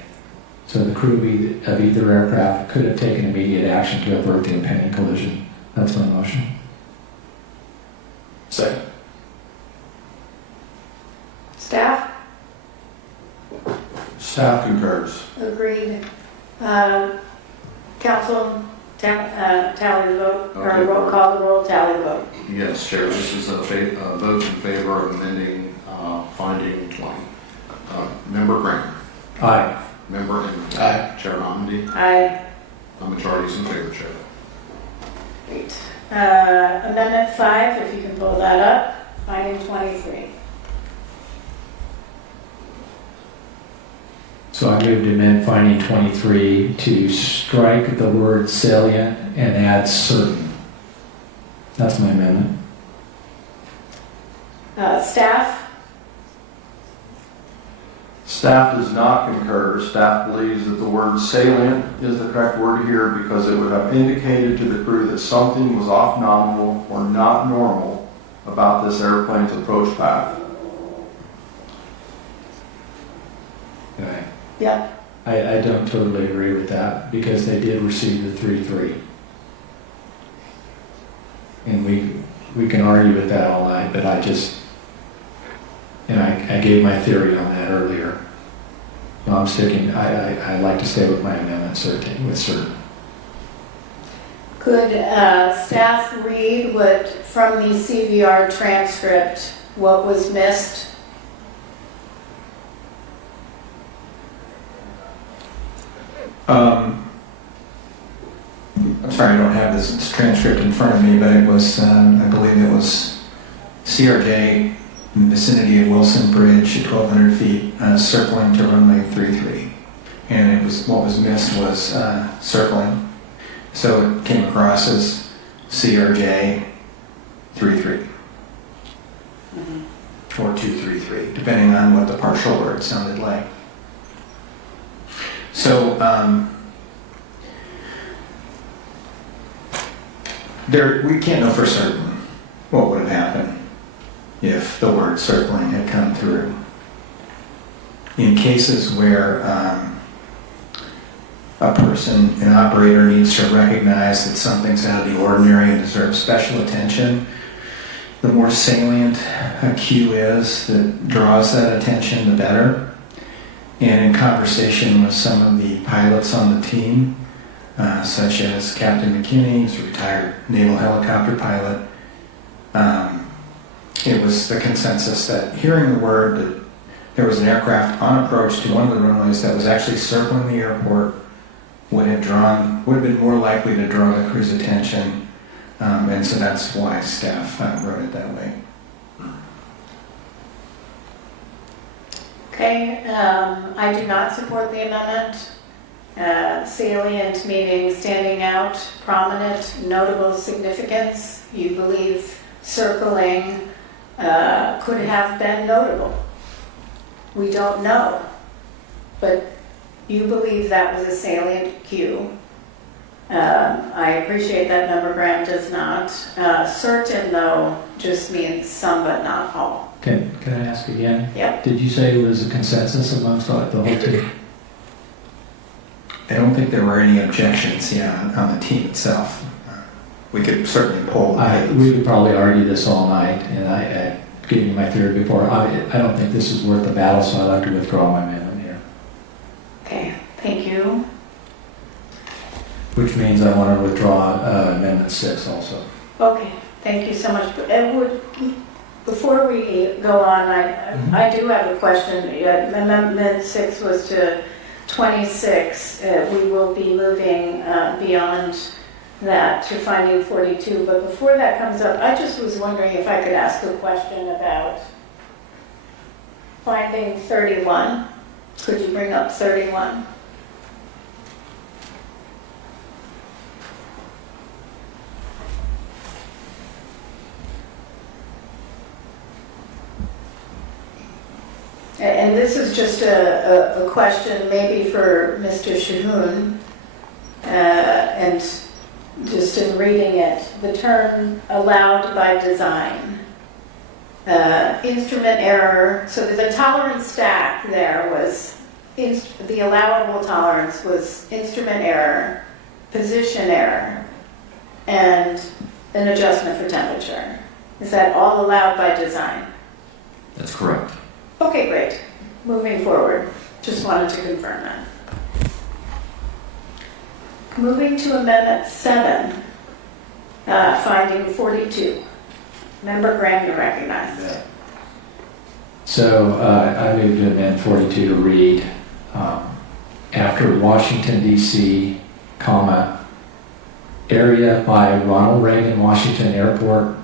So the crew of either aircraft could have taken immediate action to avert the impending collision. That's my motion. Second. Staff? Staff concurs. Agreed. Council, tally the vote, or Okay. roll call the roll, tally the vote. Yes, Chair, this is a vote in favor of amending finding 20. Member Graham? Aye. Member Inman? Aye. Chair Homendy? Aye. The majority is in favor, Chair. Amendment 5, if you can pull that up, finding 23. So I move to amend finding 23 to strike the word salient and add certain. That's my amendment. Staff? Staff does not concur. Staff believes that the word salient is the correct word here because it would have indicated to the crew that something was off nominal or not normal about this airplane's approach path. Okay. Yeah. I don't totally agree with that because they did receive the 3-3. And we can argue with that all night, but I gave my theory on that earlier. So I'm sticking, I like to stay with my amendment with certain. Could staff read from the CVR transcript, what was missed? I'm sorry, I don't have this transcript in front of me, but it was, I believe it was CRJ in the vicinity of Wilson Bridge at 1,200 feet, circling to runway 33. And it was, what was missed was circling. So it came across as CRJ 33. Or 233, depending on what the partial word sounded like. So we can't know for certain what would have happened if the word circling had come through. In cases where a person, an operator, needs to recognize that something's out of the ordinary and deserves special attention, the more salient a cue is that draws that attention, the better. And in conversation with some of the pilots on the team, such as Captain McKinney, who's a retired naval helicopter pilot, it was the consensus that hearing the word that there was an aircraft on approach to one of the runways that was actually circling the airport would have been more likely to draw the crew's attention, and so that's why staff wrote it that way. Okay, I do not support the amendment. Salient meaning standing out, prominent, notable significance. You believe circling could have been notable. We don't know, but you believe that was a salient cue. I appreciate that number Graham does not. Certain, though, just means some but not all. Can I ask again? Yep. Did you say it was a consensus amongst the whole team? I don't think there were any objections, on the team itself. We could certainly poll. We could probably argue this all night, and I gave you my theory before. I don't think this is worth the battle, so I'd like to withdraw my amendment here. Okay, thank you. Which means I want to withdraw Amendment 6 also. Okay, thank you so much. Before we go on, I do have a question. Amendment 6 was to 26. We will be moving beyond that to finding 42. But before that comes up, I just was wondering if I could ask a question about finding 31. Could you bring up 31? And this is just a question maybe for Mr. Shahoon, and just in reading it, the term allowed by design, instrument error, so the tolerance stack there was, the allowable tolerance was instrument error, position error, and an adjustment for temperature. Is that all allowed by design? That's correct. Okay, great. Moving forward. Just wanted to confirm that. Moving to Amendment 7, finding 42. Member Graham, you recognize. Yeah. So I move to amend 42 to read, after Washington, D.C., comma, area by Ronald Reagan Washington Airport,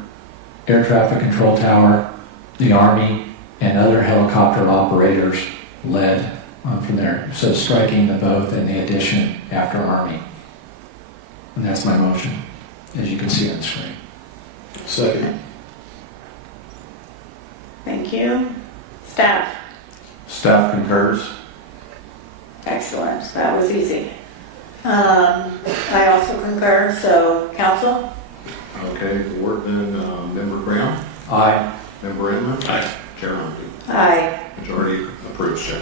Air Traffic Control Tower, the Army, and other helicopter operators led from there. So striking the both and the addition after Army. And that's my motion, as you can see on the screen. Second. Thank you. Staff? Staff concurs. Excellent. That was easy. I also concur, so council? Okay, the word then, Member Brown? Aye. Member Edmund? Aye. Chair Humphrey? Aye. Majority approves, Chair.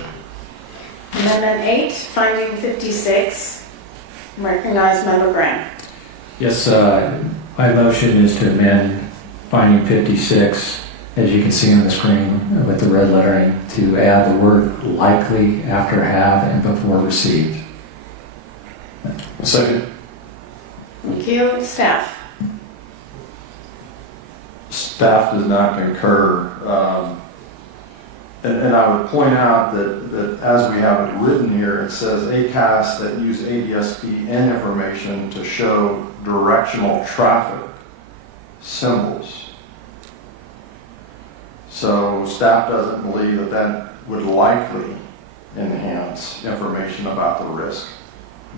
Amendment 8, finding 56. Recognize Member Graham. Yes, my motion is to amend finding 56, as you can see on the screen with the red lettering, to add the word likely after have and before received. Second. Thank you. Staff? Staff does not concur. And I would point out that as we have it written here, it says ACAS that use ADSB information to show directional traffic symbols. So staff doesn't believe that that would likely enhance information about the risk,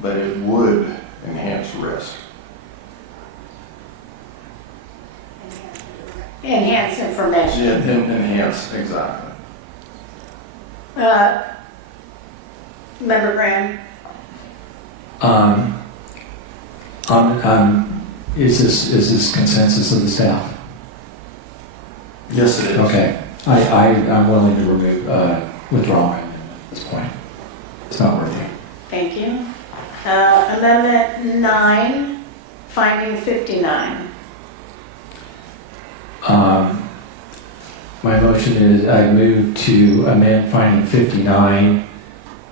but it would enhance risk. Enhance information. Enhance, exactly. Member Graham? Is this consensus of the staff? Yes, it is. Okay. I'm willing to withdraw my amendment at this point. It's not worthy. Thank you. Amendment 9, finding 59. My motion is I move to amend finding 59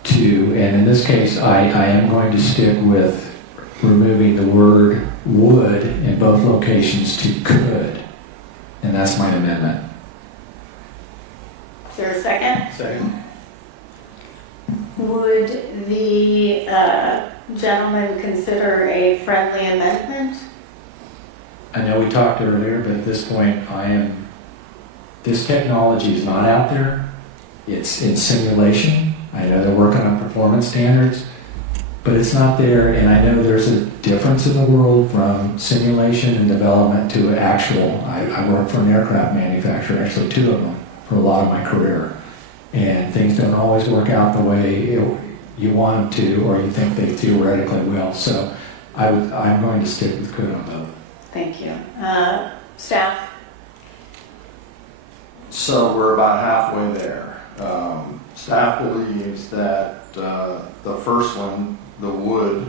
to, and in this case, I am going to stick with removing the word would in both locations to could, and that's my amendment. Is there a second? Second. Would the gentleman consider a friendly amendment? I know we talked earlier, but at this point, this technology is not out there. It's in simulation. I know they're working on performance standards, but it's not there, and I know there's a difference in the world from simulation and development to actual. I worked for an aircraft manufacturer, actually 2 of them, for a lot of my career, and things don't always work out the way you want them to, or you think they theoretically will. So I'm going to stick with could on both. Thank you. Staff? So we're about halfway there. Staff believes that the first one, the would,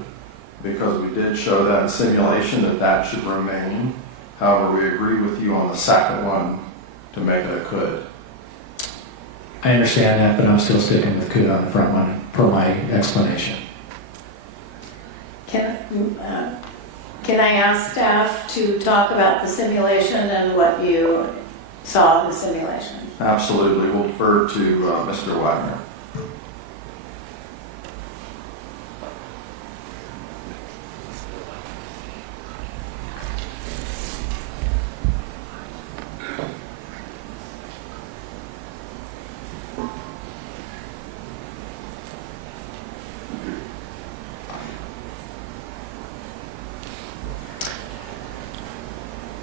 because we did show that in simulation, that should remain. However, we agree with you on the second one to make it a could. I understand that, but I'm still sticking with could on the front one per my explanation. Can I ask staff to talk about the simulation and what you saw in the simulation? Absolutely. We'll defer to Mr. Wagner.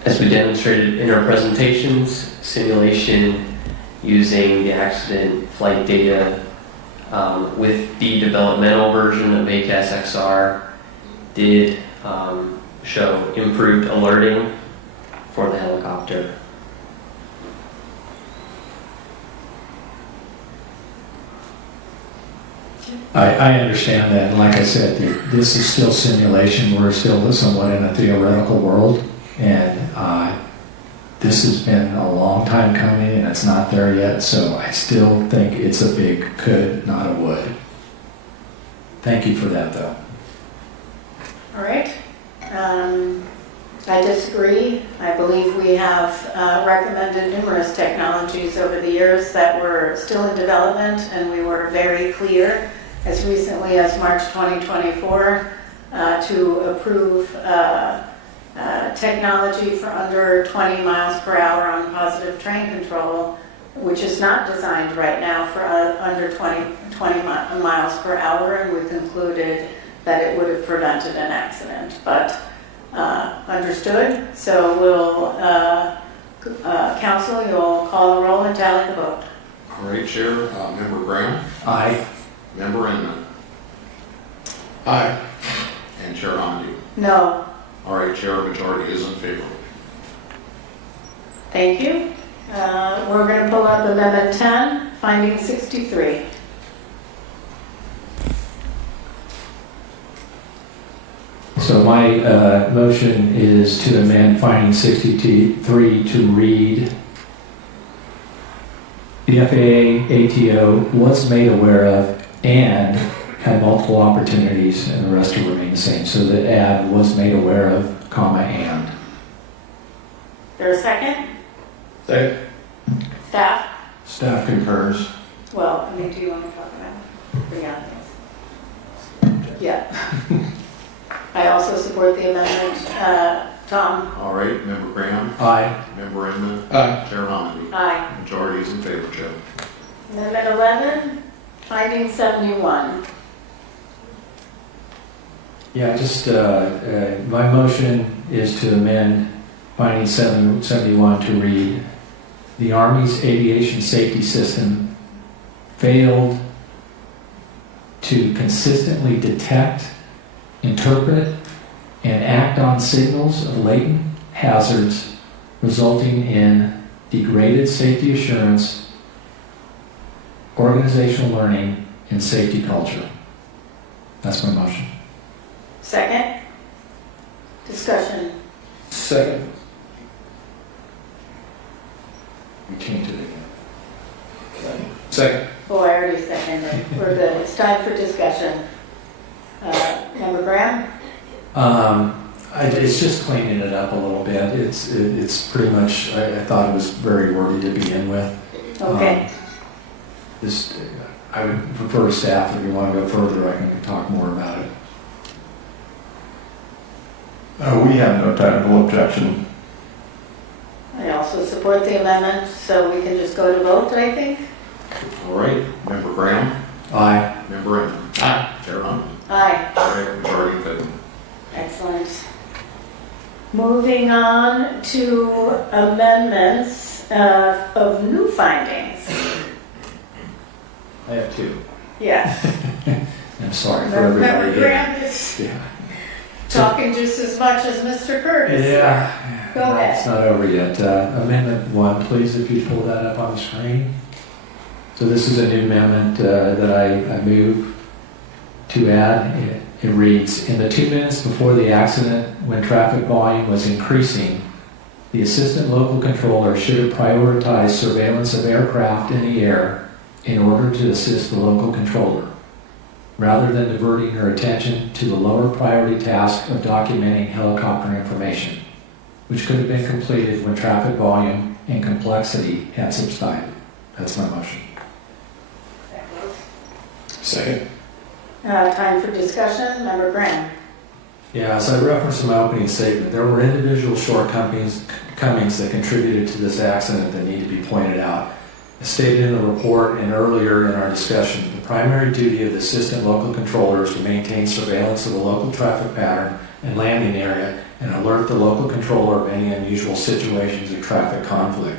As we demonstrated in our presentations, simulation using the accident flight data with the developmental version of ACAS XR did show improved alerting for the helicopter. I understand that, and like I said, this is still simulation. We're still somewhat in a theoretical world, and this has been a long time coming, and it's not there yet, so I still think it's a big could, not a would. Thank you for that, though. All right. I disagree. I believe we have recommended numerous technologies over the years that were still in development, and we were very clear as recently as March 2024 to approve technology for under 20 miles per hour on positive train control, which is not designed right now for under 20 miles per hour, and we concluded that it would have prevented an accident. But understood. So we'll, council, you'll call the roll and tally the vote. All right, Chair. Member Graham? Aye. Member Inman? Aye. And Chair Hamdi? No. All right, Chair, majority is in favor. Thank you. We're going to pull up Amendment 10, Finding 63. So my motion is to amend finding 63 to read: the FAA ATO was made aware of and had multiple opportunities, and the rest will remain the same. So the add was made aware of, comma, and. There a second? Second. Staff? Staff concurs. Well, I mean, do you want to talk about it? Yeah. Yeah. I also support the amendment. Tom? All right, Member Graham? Aye. Member Inman? Aye. Chair Hamdi? Aye. Majority is in favor, Chair. Amendment 11, Finding 71. Yeah, just my motion is to amend finding 71 to read: the Army's aviation safety system failed to consistently detect, interpret, and act on signals of latent hazards, resulting in degraded safety assurance, organizational learning, and safety culture. That's my motion. Second? Discussion. Second. We changed it again. Second. Oh, I already seconded. We're good. It's time for discussion. Member Graham? It's just cleaning it up a little bit. It's pretty much, I thought it was very wordy to begin with. Okay. I would prefer to staff, if you want to go further, I can talk more about it. We have no technical objection. I also support the amendment, so we can just go to vote, I think. All right, Member Graham? Aye. Member Inman? Aye. Chair Hamdi? Aye. All right, majority in favor. Excellent. Moving on to amendments of new findings. I have two. Yes. I'm sorry for Member everybody. Graham is talking just as much as Mr. Curtis. Yeah. Go ahead. It's not over yet. Amendment 1, please, if you pull that up on the screen. So this is a new amendment that I move to add. It reads: in the 2 minutes before the accident, when traffic volume was increasing, the assistant local controller should have prioritized surveillance of aircraft in the air in order to assist the local controller, rather than diverting her attention to the lower priority task of documenting helicopter information, which could have been completed when traffic volume and complexity had subsided. That's my motion. Second. Time for discussion. Member Graham. Yeah, as I referenced in my opening statement, there were individual shortcomings that contributed to this accident that need to be pointed out. As stated in the report and earlier in our discussion, the primary duty of the assistant local controller is to maintain surveillance of the local traffic pattern and landing area and alert the local controller of any unusual situations of traffic conflict.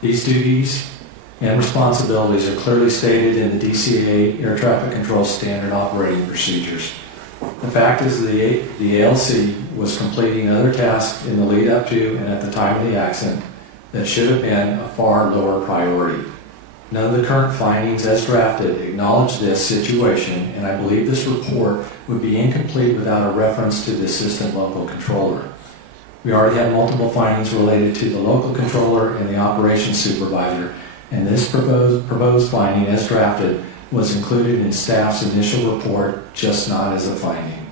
These duties and responsibilities are clearly stated in the DCAA Air Traffic Control Standard Operating Procedures. The fact is the ALC was completing other tasks in the lead up to and at the time of the accident that should have been a far lower priority. None of the current findings as drafted acknowledge this situation, and I believe this report would be incomplete without a reference to the assistant local controller. We already have multiple findings related to the local controller and the operations supervisor, and this proposed finding as drafted was included in staff's initial report, just not as a finding.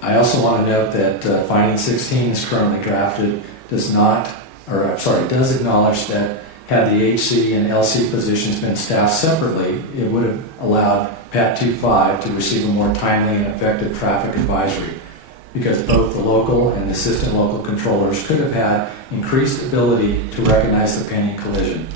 I also want to note that finding 16 is currently drafted does acknowledge that Had the HC and LC positions been staffed separately, it would have allowed PAT 25 to receive a more timely and effective traffic advisory, because both the local and the assistant local controllers could have had increased ability to recognize the pending collision.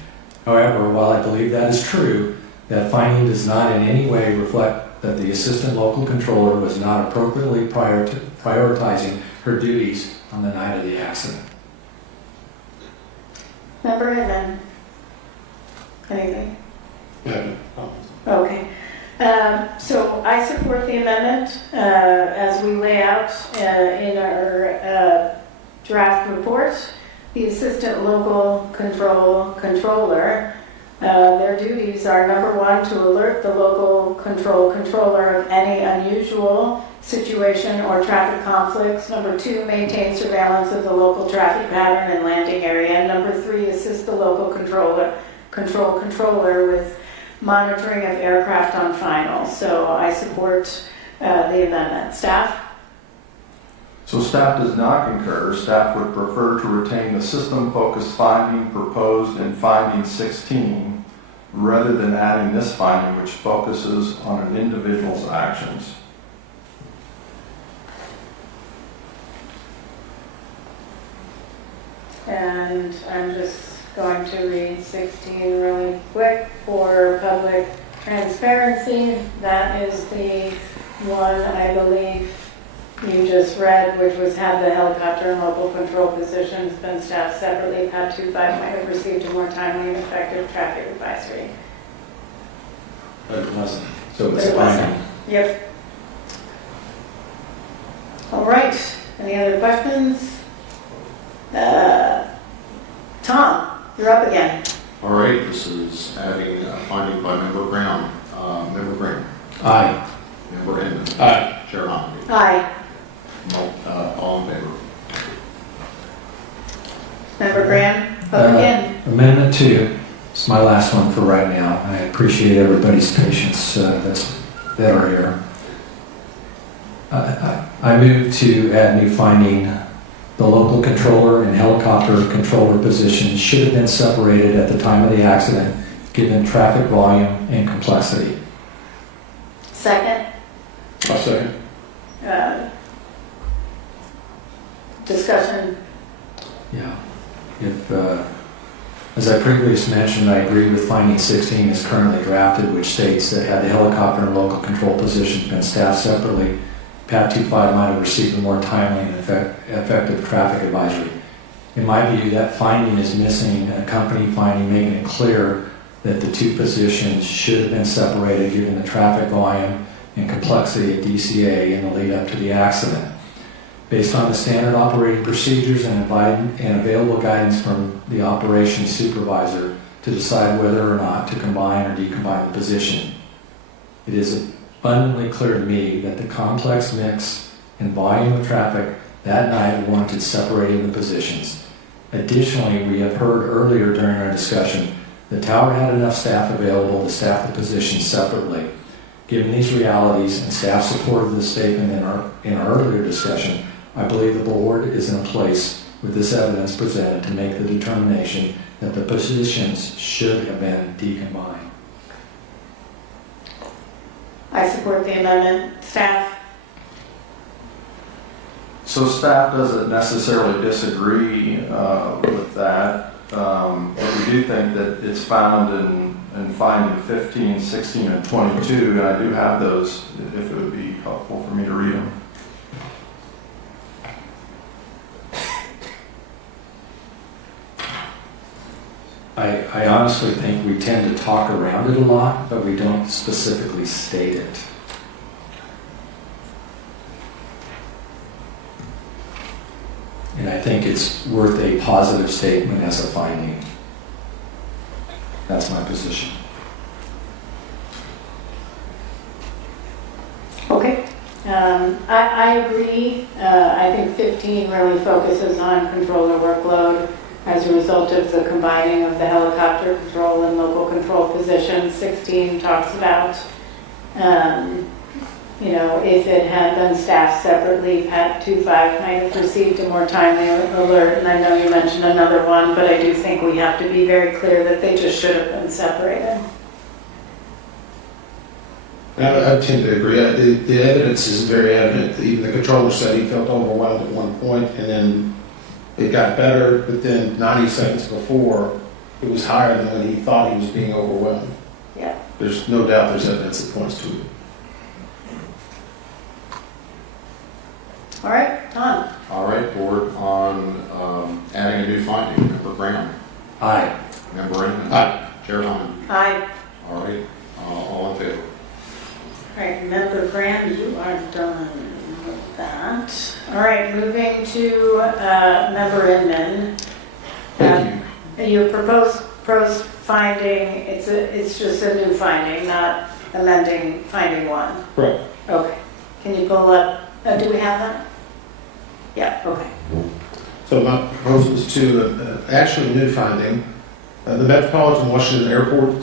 However, while I believe that is true, that finding does not in any way reflect that the assistant local controller was not appropriately prioritizing her duties on the night of the accident. Member Inman? Anything? Yeah. Okay. So I support the amendment as we lay out in our draft report. The assistant local controller, their duties are number one, to alert the local controller of any unusual situation or traffic conflicts. Number two, maintain surveillance of the local traffic pattern and landing area. Number three, assist the local controller with monitoring of aircraft on finals. So I support the amendment. Staff? So staff does not concur. Staff would prefer to retain the system-focused finding proposed in finding 16 rather than adding this finding which focuses on an individual's actions. And I'm just going to read 16 really quick for public transparency. That is the one I believe you just read, which was have the helicopter and local control positions been staffed separately. PAT 25 might have received a more timely and effective traffic advisory. But it wasn't. So But it's it a wasn't. finding. Yep. All right. Any other questions? Tom, you're up again. All right, this is adding a finding by Member Brown. Member Green. Aye. Member Inman. Aye. Chair Hockley. Aye. All in favor. Member Graham, up again. Amendment 2 is my last one for right now. I appreciate everybody's patience that are here. I move to add new finding. The local controller and helicopter controller positions should have been separated at the time of the accident, given traffic volume and complexity. Second. I'll second. Discussion. Yeah. If, as I previously mentioned, I agree with finding 16 as currently drafted, which states that had the helicopter and local control positions been staffed separately, PAT 25 might have received a more timely and effective traffic advisory. In my view, that finding is missing an accompanying finding making it clear that the two positions should have been separated given the traffic volume and complexity of DCA in the lead up to the accident. Based on the standard operating procedures and available guidance from the operations supervisor to decide whether or not to combine or decombine the position. It is abundantly clear to me that the complex mix and volume of traffic that night warranted separating the positions. Additionally, we have heard earlier during our discussion, the tower had enough staff available to staff the positions separately. Given these realities and staff support of this statement in our earlier discussion, I believe the board is in a place with this evidence presented to make the determination that the positions should have been decombined. I support the amendment. Staff? So staff doesn't necessarily disagree with that, but we do think that it's found in finding 15, 16, and 22, and I do have those if it would be helpful for me to read them. I honestly think we tend to talk around it a lot, but we don't specifically state it. And I think it's worth a positive statement as a finding. That's my position. Okay. I agree. I think 15 really focuses on controller workload as a result of the combining of the helicopter control and local control positions. 16 talks about you know, if it had been staffed separately, Pat 25 might have received a more timely alert. And I know you mentioned another one, but I do think we have to be very clear that they just should have been separated. I tend to agree. The evidence is very evident. Even the controller said he felt overwhelmed at one point, and then it got better, but then 90 seconds before, it was higher than when he thought he was being overwhelmed. Yeah. There's no doubt there's evidence that points to it. All right, Tom. All right, board, on adding a new finding. Member Graham. Aye. Member Inman. Aye. Chair Hyman. Aye. All right, all in favor. All right, Member Graham, you are done with that. All right, moving to Member Inman. Thank you. Your proposed finding, it's just a new finding, not amending finding one. Right. Okay. Can you pull up, do we have that? Yeah, okay. So my proposal is to actually a new finding. The Metropolitan Washington Airport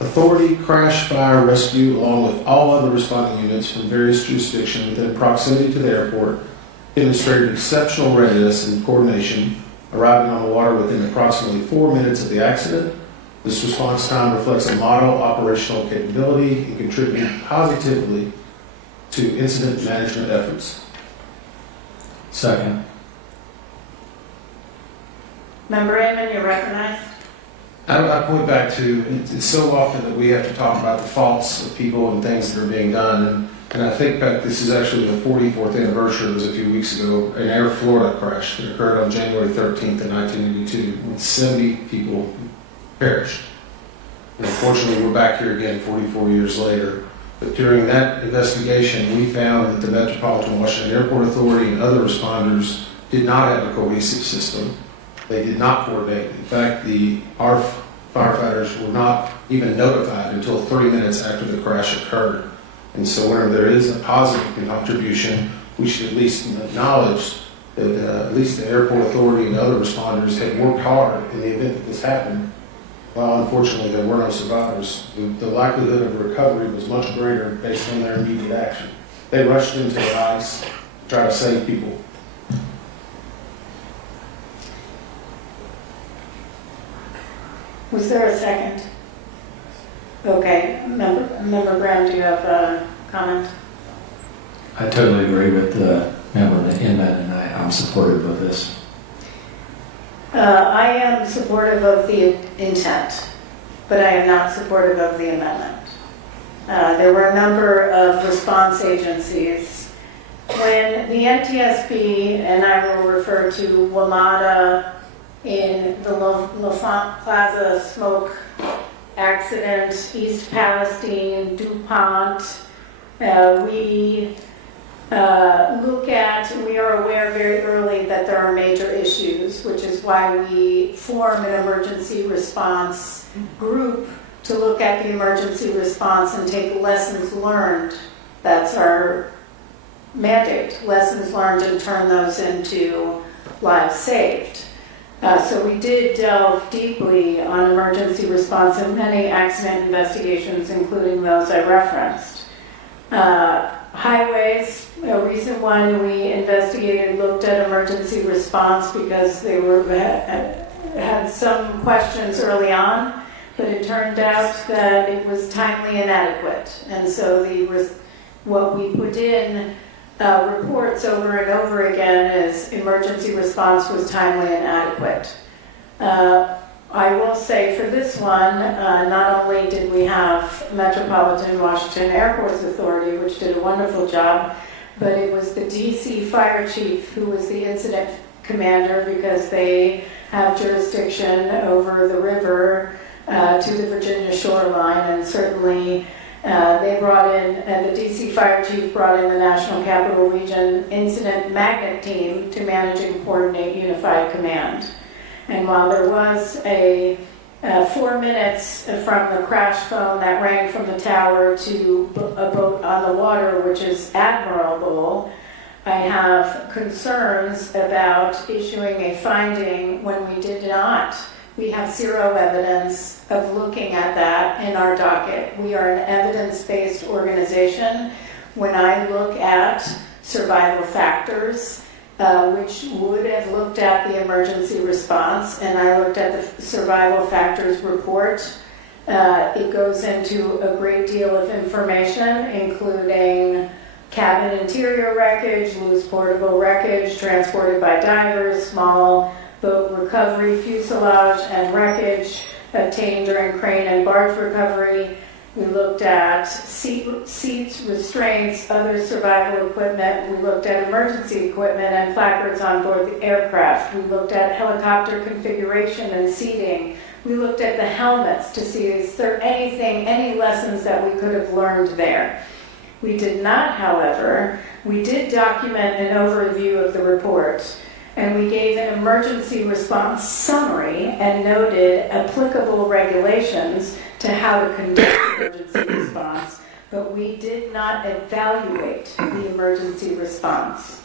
Authority Crash Fire Rescue, along with all other responding units from various jurisdictions within proximity to the airport, demonstrated exceptional readiness and coordination, arriving on the water within approximately 4 minutes of the accident. This response time reflects a model operational capability and contributing positively to incident management efforts. Second. Member Inman, you're recognized. I point back to, it's so often that we have to talk about the faults of people and things that are being done. And I think back, this is actually the 44th anniversary, it was a few weeks ago, an Air Florida crash that occurred on January 13th of 1982, when 70 people perished. And unfortunately, we're back here again 44 years later. But during that investigation, we found that the Metropolitan Washington Airport Authority and other responders did not have a cohesive system. They did not coordinate. In fact, our firefighters were not even notified until 3 minutes after the crash occurred. And so whenever there is a positive contribution, we should at least acknowledge that at least the airport authority and other responders had worked hard in the event that this happened. Well, unfortunately, there were no survivors. The likelihood of recovery was much greater based on their immediate action. They rushed into the ice to try to save people. Was there a second? Okay, Member Graham, do you have a comment? I totally agree with the member Inman, and I'm supportive of this. I am supportive of the intent, but I am not supportive of the amendment. There were a number of response agencies. When the NTSB, and I will refer to WMATA in the L'Enfant Plaza smoke accident, East Palestine, DuPont, we are aware very early that there are major issues, which is why we form an emergency response group to look at the emergency response and take lessons learned. That's our mandate, lessons learned, and turn those into lives saved. So we did delve deeply on emergency response in many accident investigations, including those I referenced. Highways, a recent one we investigated, looked at emergency response because they had some questions early on, but it turned out that it was timely and adequate. And so what we put in reports over and over again is emergency response was timely and adequate. I will say for this one, not only did we have Metropolitan Washington Airports Authority, which did a wonderful job, but it was the DC Fire Chief who was the incident commander because they have jurisdiction over the river to the Virginia shoreline, and certainly they brought in, and the DC Fire Chief brought in the National Capital Region Incident Magnet Team to manage and coordinate unified command. And while there was a 4 minutes from the crash phone that rang from the tower to a boat on the water, which is admirable, I have concerns about issuing a finding when we did not. We have zero evidence of looking at that in our docket. We are an evidence-based organization. when I look at survival factors, which would have looked at the emergency response, and I looked at the survival factors report. It goes into a great deal of information, including cabin interior wreckage, loose portable wreckage transported by divers, small boat recovery, fuselage and wreckage obtained during crane and barge recovery. We looked at seats, restraints, other survival equipment. We looked at emergency equipment and placards on board the aircraft. We looked at helicopter configuration and seating. We looked at the helmets to see is there any lessons that we could have learned there. We did not, however, we did document an overview of the report, and we gave an emergency response summary and noted applicable regulations to how to conduct emergency response, but we did not evaluate the emergency response.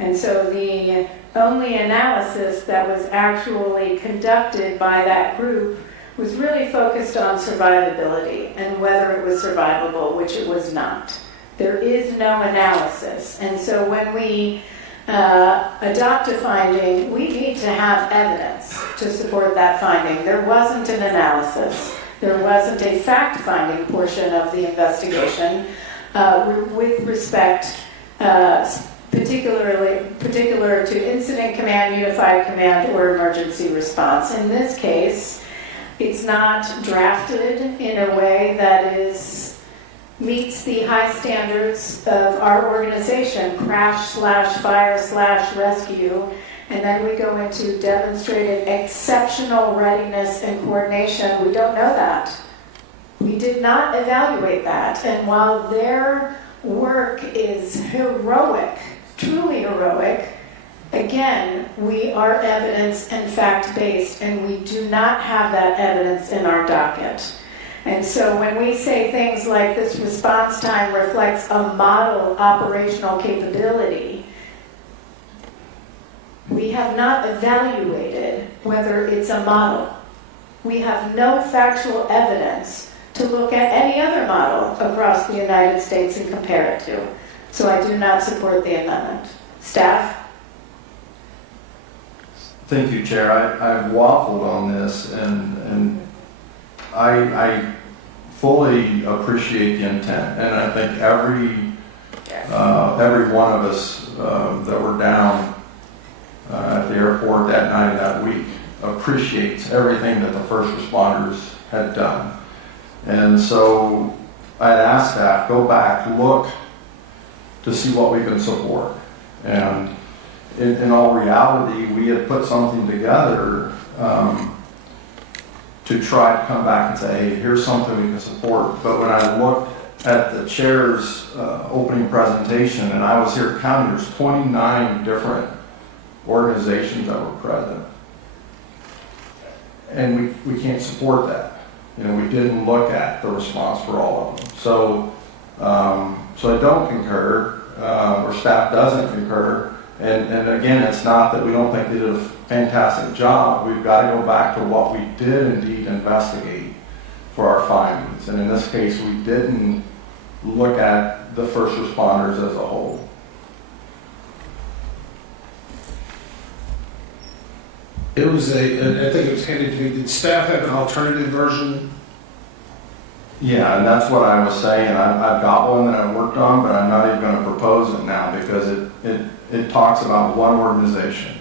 And so the only analysis that was actually conducted by that group was really focused on survivability and whether it was survivable, which it was not. There is no analysis. And so when we adopt a finding, we need to have evidence to support that finding. There wasn't an analysis. There wasn't a fact-finding portion of the investigation with respect particular to incident command, unified command, or emergency response. In this case, it's not drafted in a way that meets the high standards of our organization, crash/fire/rescue, and then we go into demonstrated exceptional readiness and coordination. We don't know that. We did not evaluate that, and while their work is heroic, truly heroic, again, we are evidence and fact-based, and we do not have that evidence in our docket. And so when we say things like this response time reflects a model operational capability, we have not evaluated whether it's a model. We have no factual evidence to look at any other model across the United States and compare it to. So I do not support the amendment. Staff? Thank you, Chair. I've waffled on this, and I fully appreciate the intent, and I think every one of us that were down at the airport that night and that week appreciates everything that the first responders had done. And so I'd ask staff, go back, look to see what we can support. And in all reality, we had put something together to try to come back and say, hey, here's something we can support. But when I looked at the chair's opening presentation, and I was here counting, there's 29 different organizations that were present. And we can't support that. You know, we didn't look at the response for all of them. So I don't concur, or staff doesn't concur. And again, it's not that we don't think they did a fantastic job. We've got to go back to what we did indeed investigate for our findings. And in this case, we didn't look at the first responders as a whole. I think it was handed to me. Did staff have an alternative version? Yeah, and that's what I was saying. I've got one that I worked on, but I'm not even going to propose it now because it talks about one organization.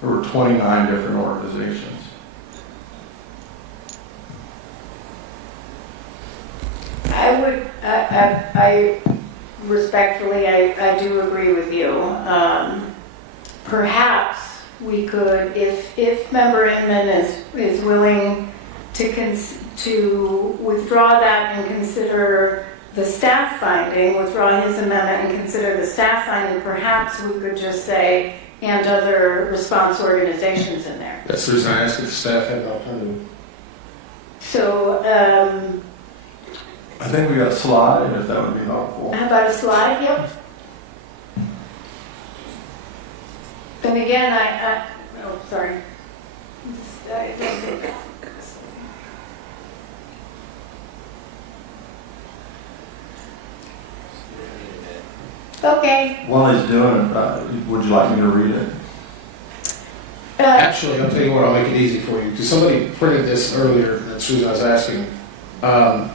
There were 29 different organizations. I respectfully, I do agree with you. Perhaps we could, if Member Inman is willing to withdraw that and consider the staff finding, withdraw his amendment and consider the staff finding, perhaps we could just say, and other response organizations in there. That's the reason I asked if staff had an alternative. So, I think we got a slide, if that would be helpful. how about a slide? Yep. And again, oh, sorry. Okay. While he's doing it, would you like me to read it? Actually, I'll tell you what, I'll make it easy for you, because somebody printed this earlier, that's the reason I was asking. I'm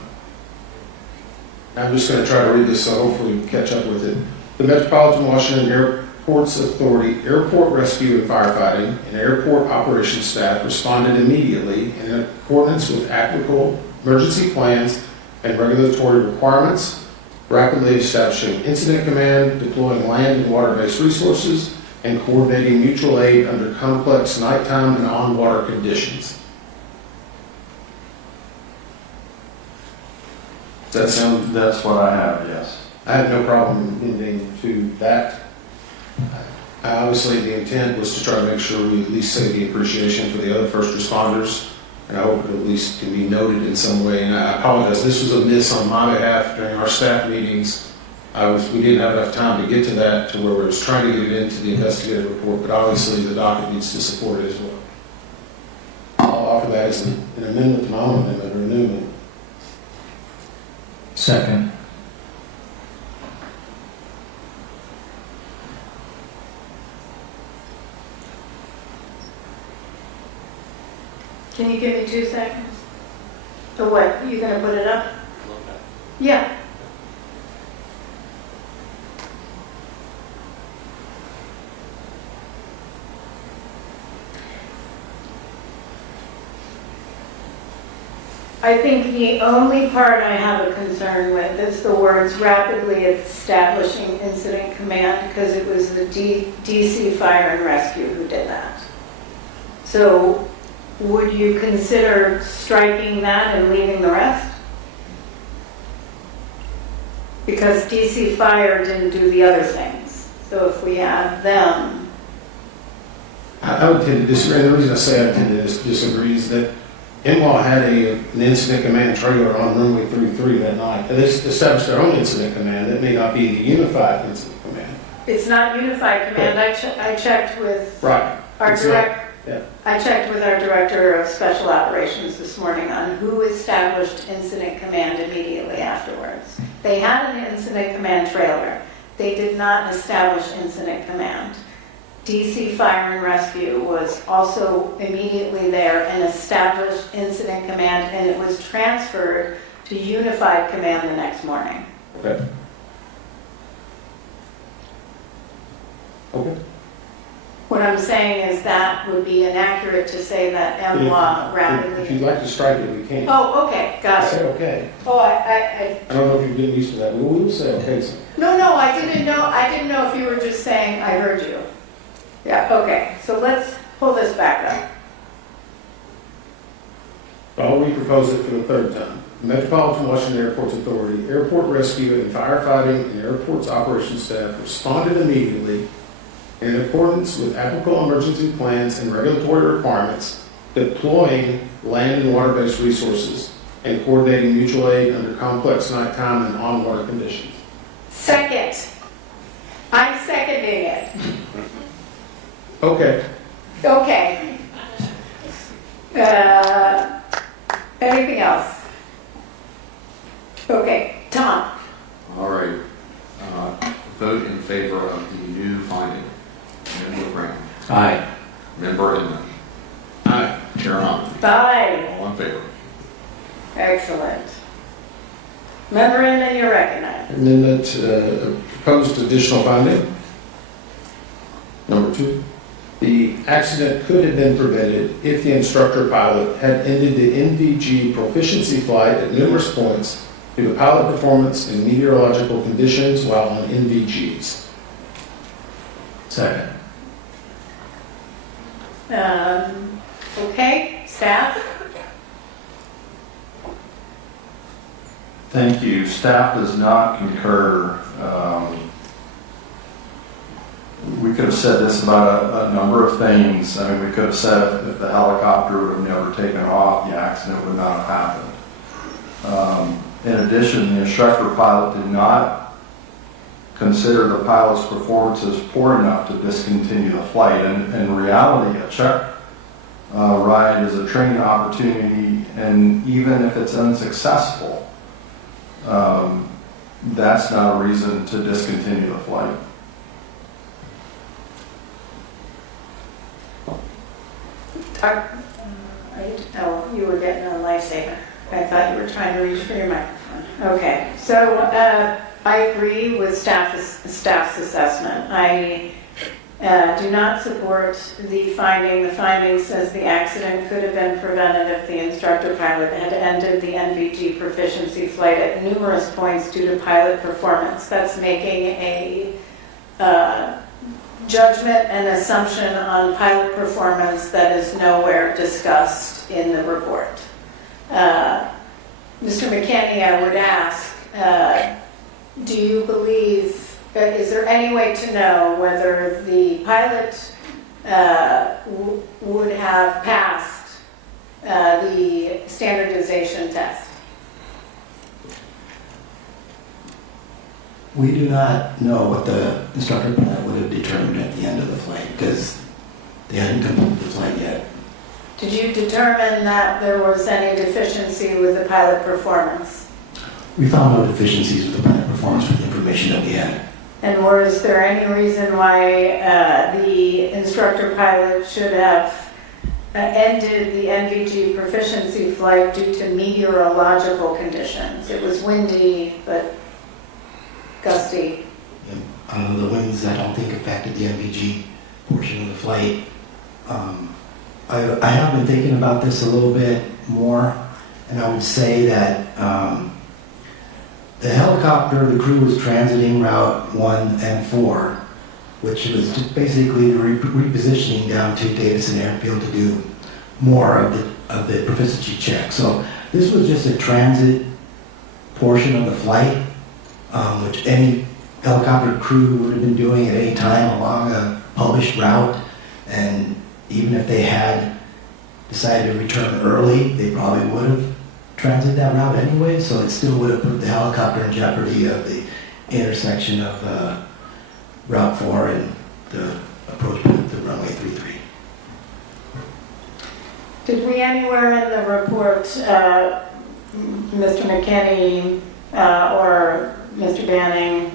just going to try to read this, so hopefully we can catch up with it. The Metropolitan Washington Airports Authority Airport Rescue and Firefighting and Airport Operations staff responded immediately in accordance with applicable emergency plans and regulatory requirements, rapidly establishing incident command, deploying land and water-based resources, and coordinating mutual aid under complex nighttime and on-water conditions. Does that sound? That's what I have, yes. I have no problem ending to that. Obviously, the intent was to try to make sure we at least say the appreciation for the other first responders, and I hope it at least can be noted in some way. And I apologize, this was a miss on my behalf during our staff meetings. We didn't have enough time to get to that, to where we was trying to get it into the investigative report, but obviously the docket needs to support it as well. I'll offer that as an amendment to my own amendment, or an amendment. Second. Can you give me 2 seconds? So what, you gonna put it up? Yeah. I think the only part I have a concern with is the words rapidly establishing incident command, because it was the DC Fire and Rescue who did that. So would you consider striking that and leaving the rest? Because DC Fire didn't do the other things. So if we add them. I would tend to disagree. And the reason I say I tend to disagree is that NWA had an incident command trailer on runway 33 that night. And they established their own incident command. That may not be the unified incident command. It's not unified command. I checked with our I checked with our director of special operations this morning on who established incident command immediately afterwards. They had an incident command trailer. They did not establish incident command. DC Fire and Rescue was also immediately there and established incident command, and it was transferred to unified command the next morning. Okay. Okay. What I'm saying is that would be inaccurate to say that MWA rapidly. If you'd like to strike it, we can. Oh, okay, got it. Say okay. Oh, I don't know if you've been used to that. We will say okay. So. No, I didn't know if you were just saying I heard you. Yeah, okay, so let's pull this back up. I'll re-propose it for the third time. Metropolitan Washington Airports Authority, Airport Rescue and Firefighting and Airports Operations staff responded immediately in accordance with applicable emergency plans and regulatory requirements, deploying land and water-based resources and coordinating mutual aid under complex nighttime and on-water conditions. Second. I'm seconding it. Okay. Okay. Anything else? Okay, Tom. All right. Vote in favor of the new finding. Member Brown. Aye. Member Inman. Aye. Chair Humphrey. Aye. All in favor. Excellent. Member Inman, you're recognized. And then that proposed additional finding. Number 2. The accident could have been prevented if the instructor pilot had ended the NVG proficiency flight at numerous points due to pilot performance and meteorological conditions while on NVGs. Second. Okay, staff? Thank you. Staff does not concur. We could have said this about a number of things. I mean, we could have said if the helicopter would have never taken off, the accident would not have happened. In addition, the instructor pilot did not consider the pilot's performances poor enough to discontinue the flight. And in reality, a check ride is a training opportunity, and even if it's unsuccessful, that's not a reason to discontinue the flight. Oh, you were getting a lifesaver. I thought you were trying to reach for your microphone. Okay, so I agree with staff's assessment. I do not support the finding. The finding says the accident could have been prevented if the instructor pilot had ended the NVG proficiency flight at numerous points due to pilot performance. That's making a judgment and assumption on pilot performance that is nowhere discussed in the report. Mr. McKinney, I would ask, do you believe, is there any way to know whether the pilot would have passed the standardization test? We do not know what the instructor pilot would have determined at the end of the flight because they hadn't completed the flight yet. Did you determine that there was any deficiency with the pilot performance? We found no deficiencies with the pilot performance with the information that we had. And was there any reason why the instructor pilot should have ended the NVG proficiency flight due to meteorological conditions? It was windy, but gusty. The winds, I don't think, affected the NVG portion of the flight. I have been thinking about this a little bit more, and I would say that the helicopter, the crew was transiting Route 1 and 4, which was just basically repositioning down to Davison Airfield to do more of the proficiency check. So this was just a transit portion of the flight, which any helicopter crew would have been doing at any time along a published route. And even if they had decided to return early, they probably would have transited that route anyway, so it still would have put the helicopter in jeopardy of the intersection of Route 4 and the approach to the runway 33. Did we anywhere in the report, Mr. McKinney or Mr. Banning,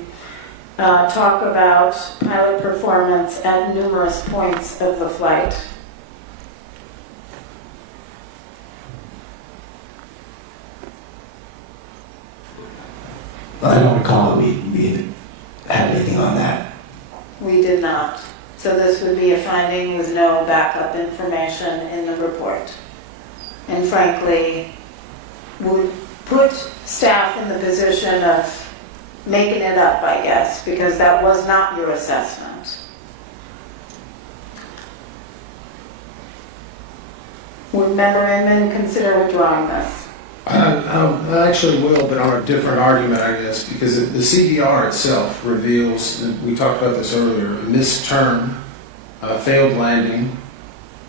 talk about pilot performance at numerous points of the flight? I don't recall that we had anything on that. We did not. So this would be a finding with no backup information in the report. And frankly, would put staff in the position of making it up, I guess, because that was not your assessment. Would Member Inman consider withdrawing this? I actually will, but on a different argument, I guess, because the CDR itself reveals, and we talked about this earlier, a missed turn, failed landing,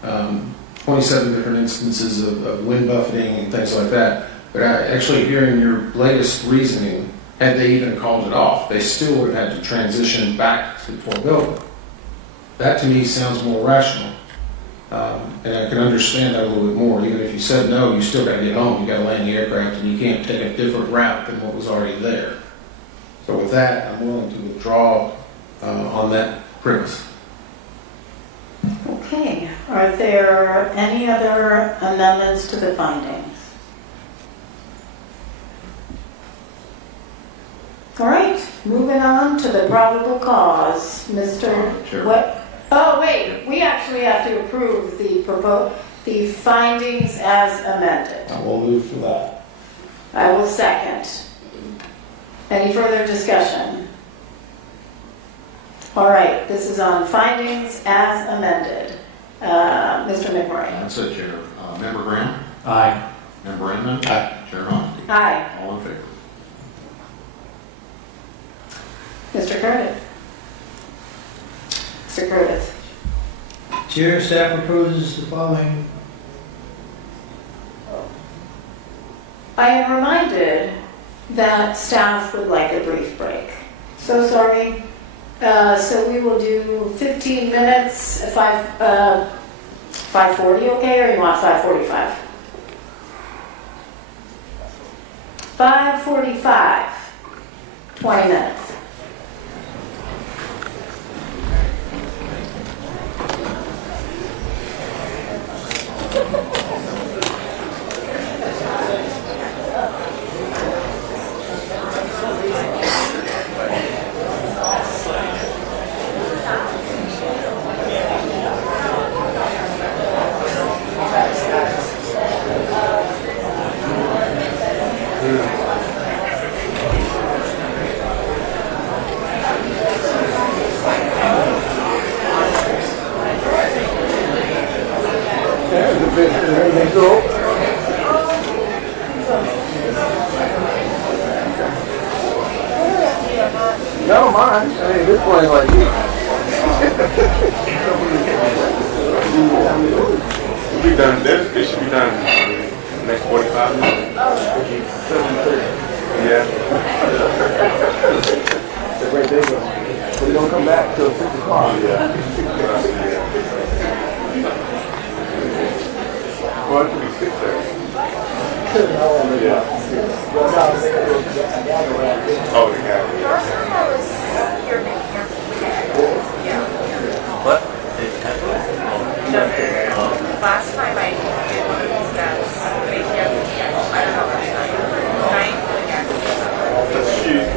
27 different instances of wind buffeting and things like that. But actually hearing your latest reasoning, had they even called it off, they still would have had to transition back to Torgo. That to me sounds more rational. And I can understand that a little bit more. Even if you said no, you still got to get home. You got to land the aircraft, and you can't take a different route than what was already there. So with that, I'm willing to withdraw on that premise. Okay. Are there any other amendments to the findings? All right. Moving on to the probable cause, Mr. Chair. What? Oh, wait, we actually have to approve the findings as amended. I will move for that. I will second. Any further discussion? All right, this is on findings as amended. Mr. McMurray. That's it, Chair. Member Graham? Aye. Member Inman? Aye. Chair Honesty? Aye. All in favor? Mr. Curtis. Mr. Curtis. Chair, staff proposes the following. I am reminded that staff would like a brief break. So sorry. So we will do 15 minutes, 5:40, okay, or you want 5:45? 5:45. 20 minutes. Never mind. I mean, this one is like It'll be done. It should be done in the next 45 minutes. 7:30. Yeah. It's right there. So we don't come back till 6 o'clock. Yeah. Well, it could be 6:30. Yeah. Oh, the gallery. What? Last time I did that, I don't know last night. That's cute.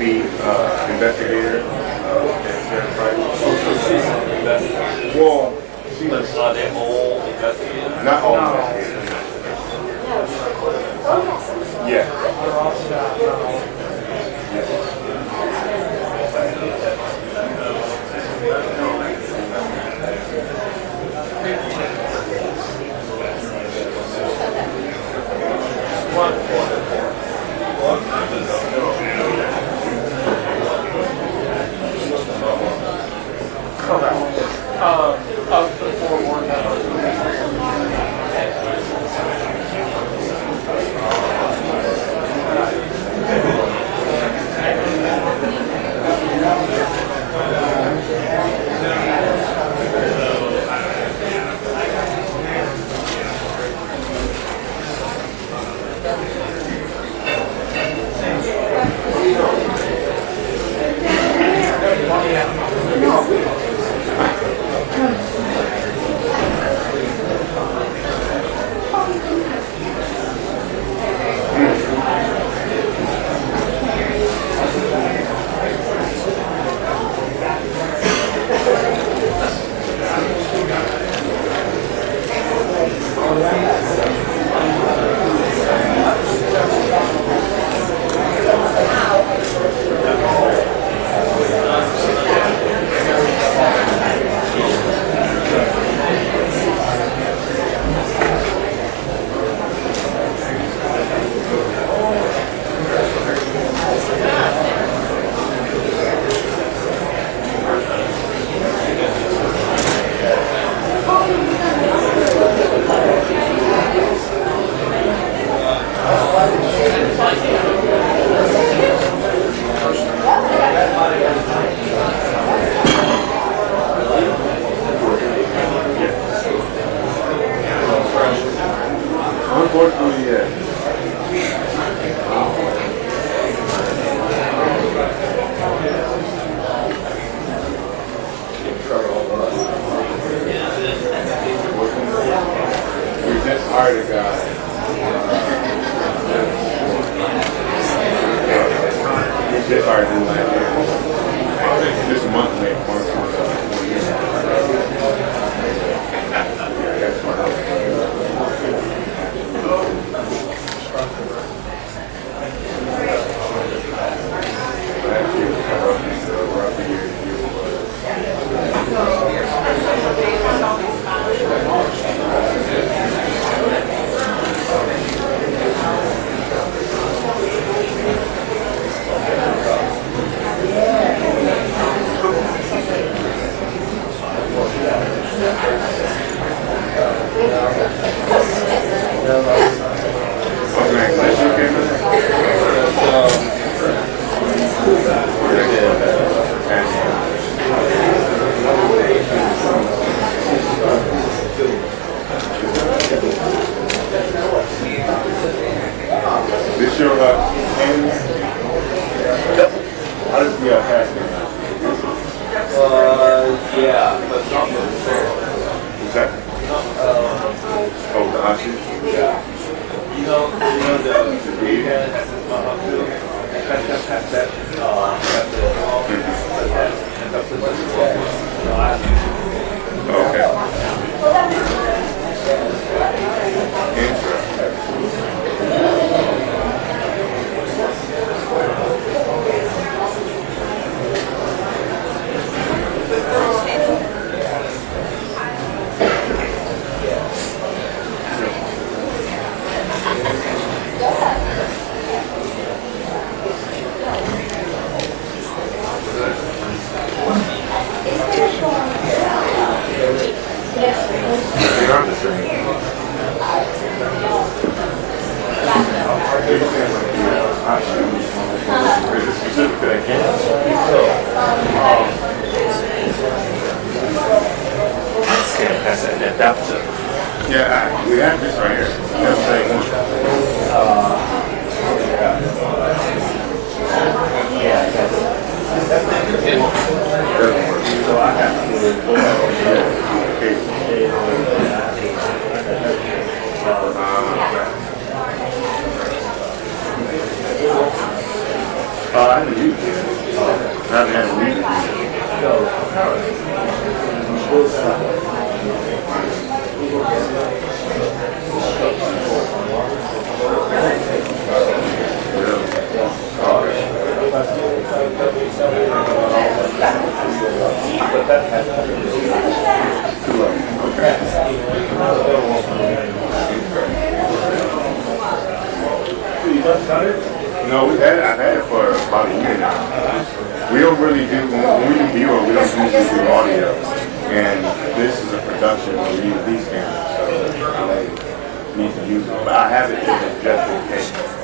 be investigator. Well, are they all investigators? not all investigators. Yeah. Unfortunately, yeah. We just hired a guy. We just hired him last year. This month, May 1st. This your hand? How does the pass Yeah, but not the Is that? Oh, the hot shoe? Yeah. You know the you can Okay. Has an adapter. Yeah, we have this right here. That's the same one. Doesn't work. So I have to I haven't used it. I haven't had a reason No, I've had it for about a year now. We don't really do, when we do video, we don't usually do audio. And this is a production where we use these cameras, so I need to use it. But I have it just in case.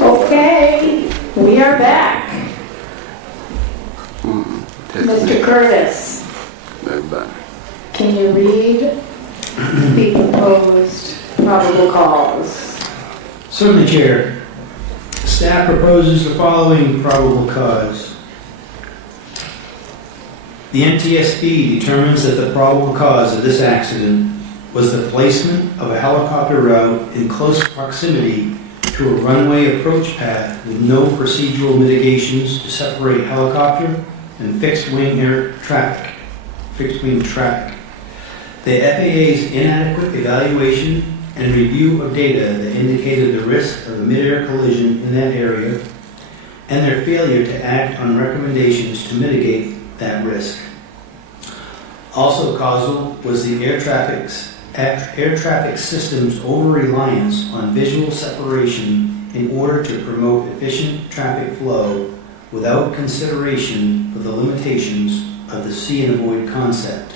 Okay, we are back. Mr. Curtis, can you read the proposed probable cause? Certainly, Chair. Staff proposes the following probable cause. The NTSB determines that the probable cause of this accident was the placement of a helicopter route in close proximity to a runway approach path with no procedural mitigations to separate helicopter and fixed-wing traffic. The FAA's inadequate evaluation and review of data that indicated the risk of a mid-air collision in that area, and their failure to act on recommendations to mitigate that risk. Also causal was the air traffic system's over-reliance on visual separation in order to promote efficient traffic flow without consideration for the limitations of the see and avoid concept.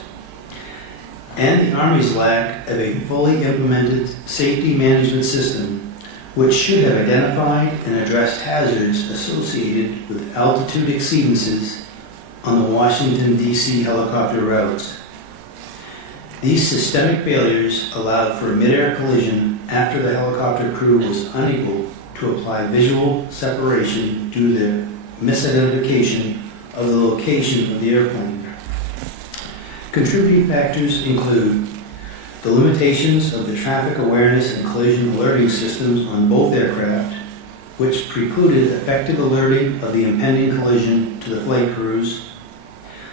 And the Army's lack of a fully implemented safety management system which should have identified and addressed hazards associated with altitude exceedances on the Washington, D.C. helicopter routes. These systemic failures allowed for a mid-air collision after the helicopter crew was unable to apply visual separation due to their misidentification of the location of the airplane. Contributing factors include the limitations of the traffic awareness and collision alerting systems on both aircraft, which precluded effective alerting of the impending collision to the flight crews,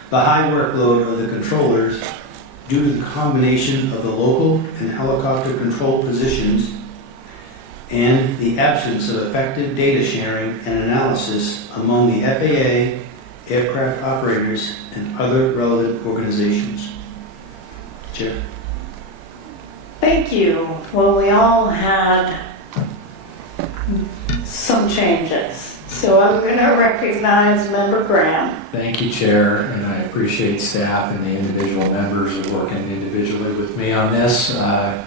the high workload of the controllers due to the combination of the local and helicopter control positions, and the absence of effective data sharing and analysis among the FAA, aircraft operators, and other relevant organizations. Chair. Thank you. Well, we all had some changes. So I'm going to recognize Member Graham. Thank you, Chair, and I appreciate staff and the individual members who are working individually with me on this. I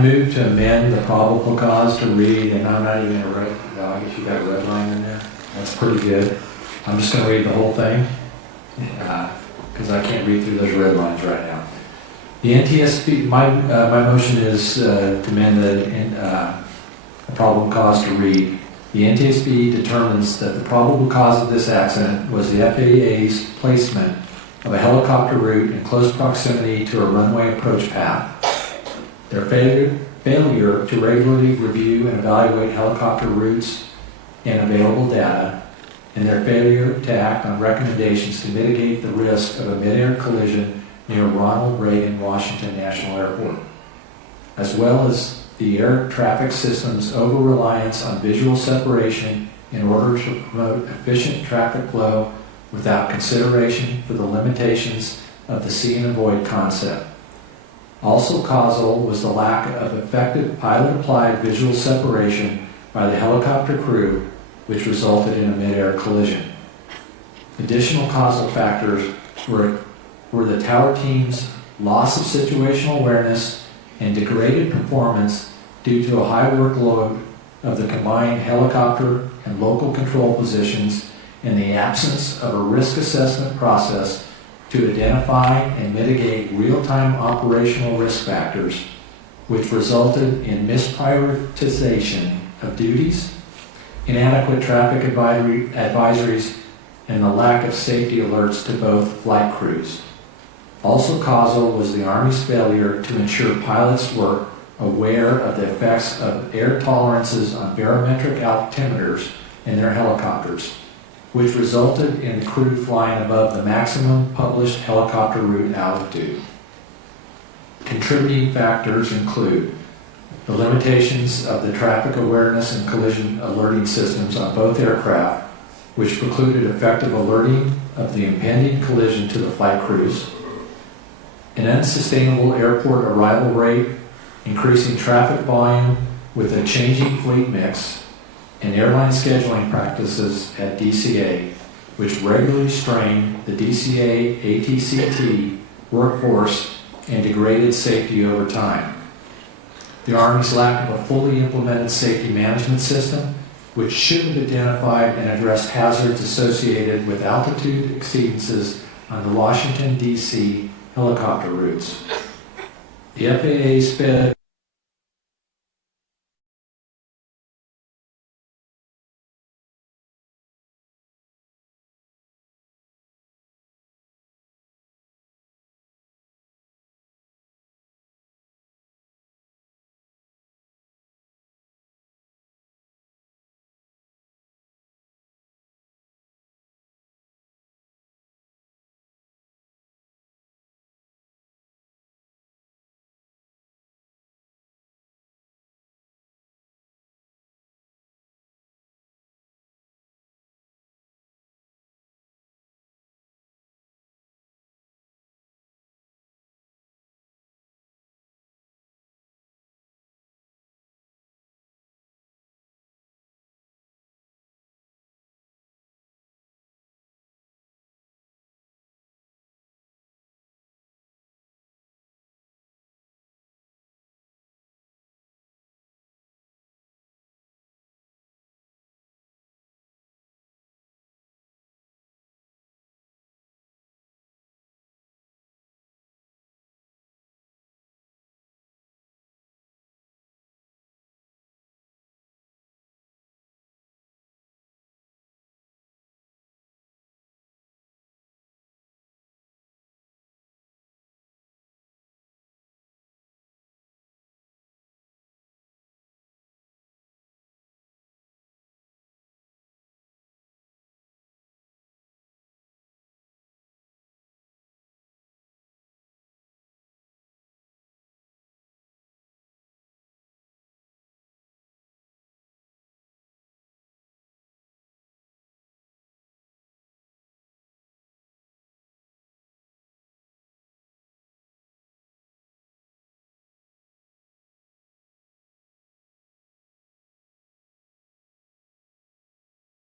move to amend the probable cause to read, and I'm not even going to read, no, I guess you got a red line in there. That's pretty good. I'm just going to read the whole thing because I can't read through those red lines right now. The NTSB, my motion is to amend the probable cause to read. The NTSB determines that the probable cause of this accident was the FAA's placement of a helicopter route in close proximity to a runway approach path, their failure to regularly review and evaluate helicopter routes and available data, and their failure to act on recommendations to mitigate the risk of a mid-air collision near Ronald Reagan Washington National Airport, as well as the air traffic system's over-reliance on visual separation in order to promote efficient traffic flow without consideration for the limitations of the see and avoid concept. Also causal was the lack of effective pilot-applied visual separation by the helicopter crew, which resulted in a mid-air collision. Additional causal factors were the tower team's loss of situational awareness and degraded performance due to a high workload of the combined helicopter and local control positions and the absence of a risk assessment process to identify and mitigate real-time operational risk factors, which resulted in misprioritization of duties, inadequate traffic advisories, and the lack of safety alerts to both flight crews. Also causal was the Army's failure to ensure pilots were aware of the effects of air tolerances on barometric altimeters in their helicopters, which resulted in the crew flying above the maximum published helicopter route altitude. Contributing factors include the limitations of the traffic awareness and collision alerting systems on both aircraft, which precluded effective alerting of the impending collision to the flight crews, an unsustainable airport arrival rate, increasing traffic volume with a changing fleet mix, and airline scheduling practices at DCA, which regularly strain the DCA ATCT workforce, and degraded safety over time. The Army's lack of a fully implemented safety management system, which should have identified and addressed hazards associated with altitude exceedances on the Washington, D.C. helicopter routes. The FAA sped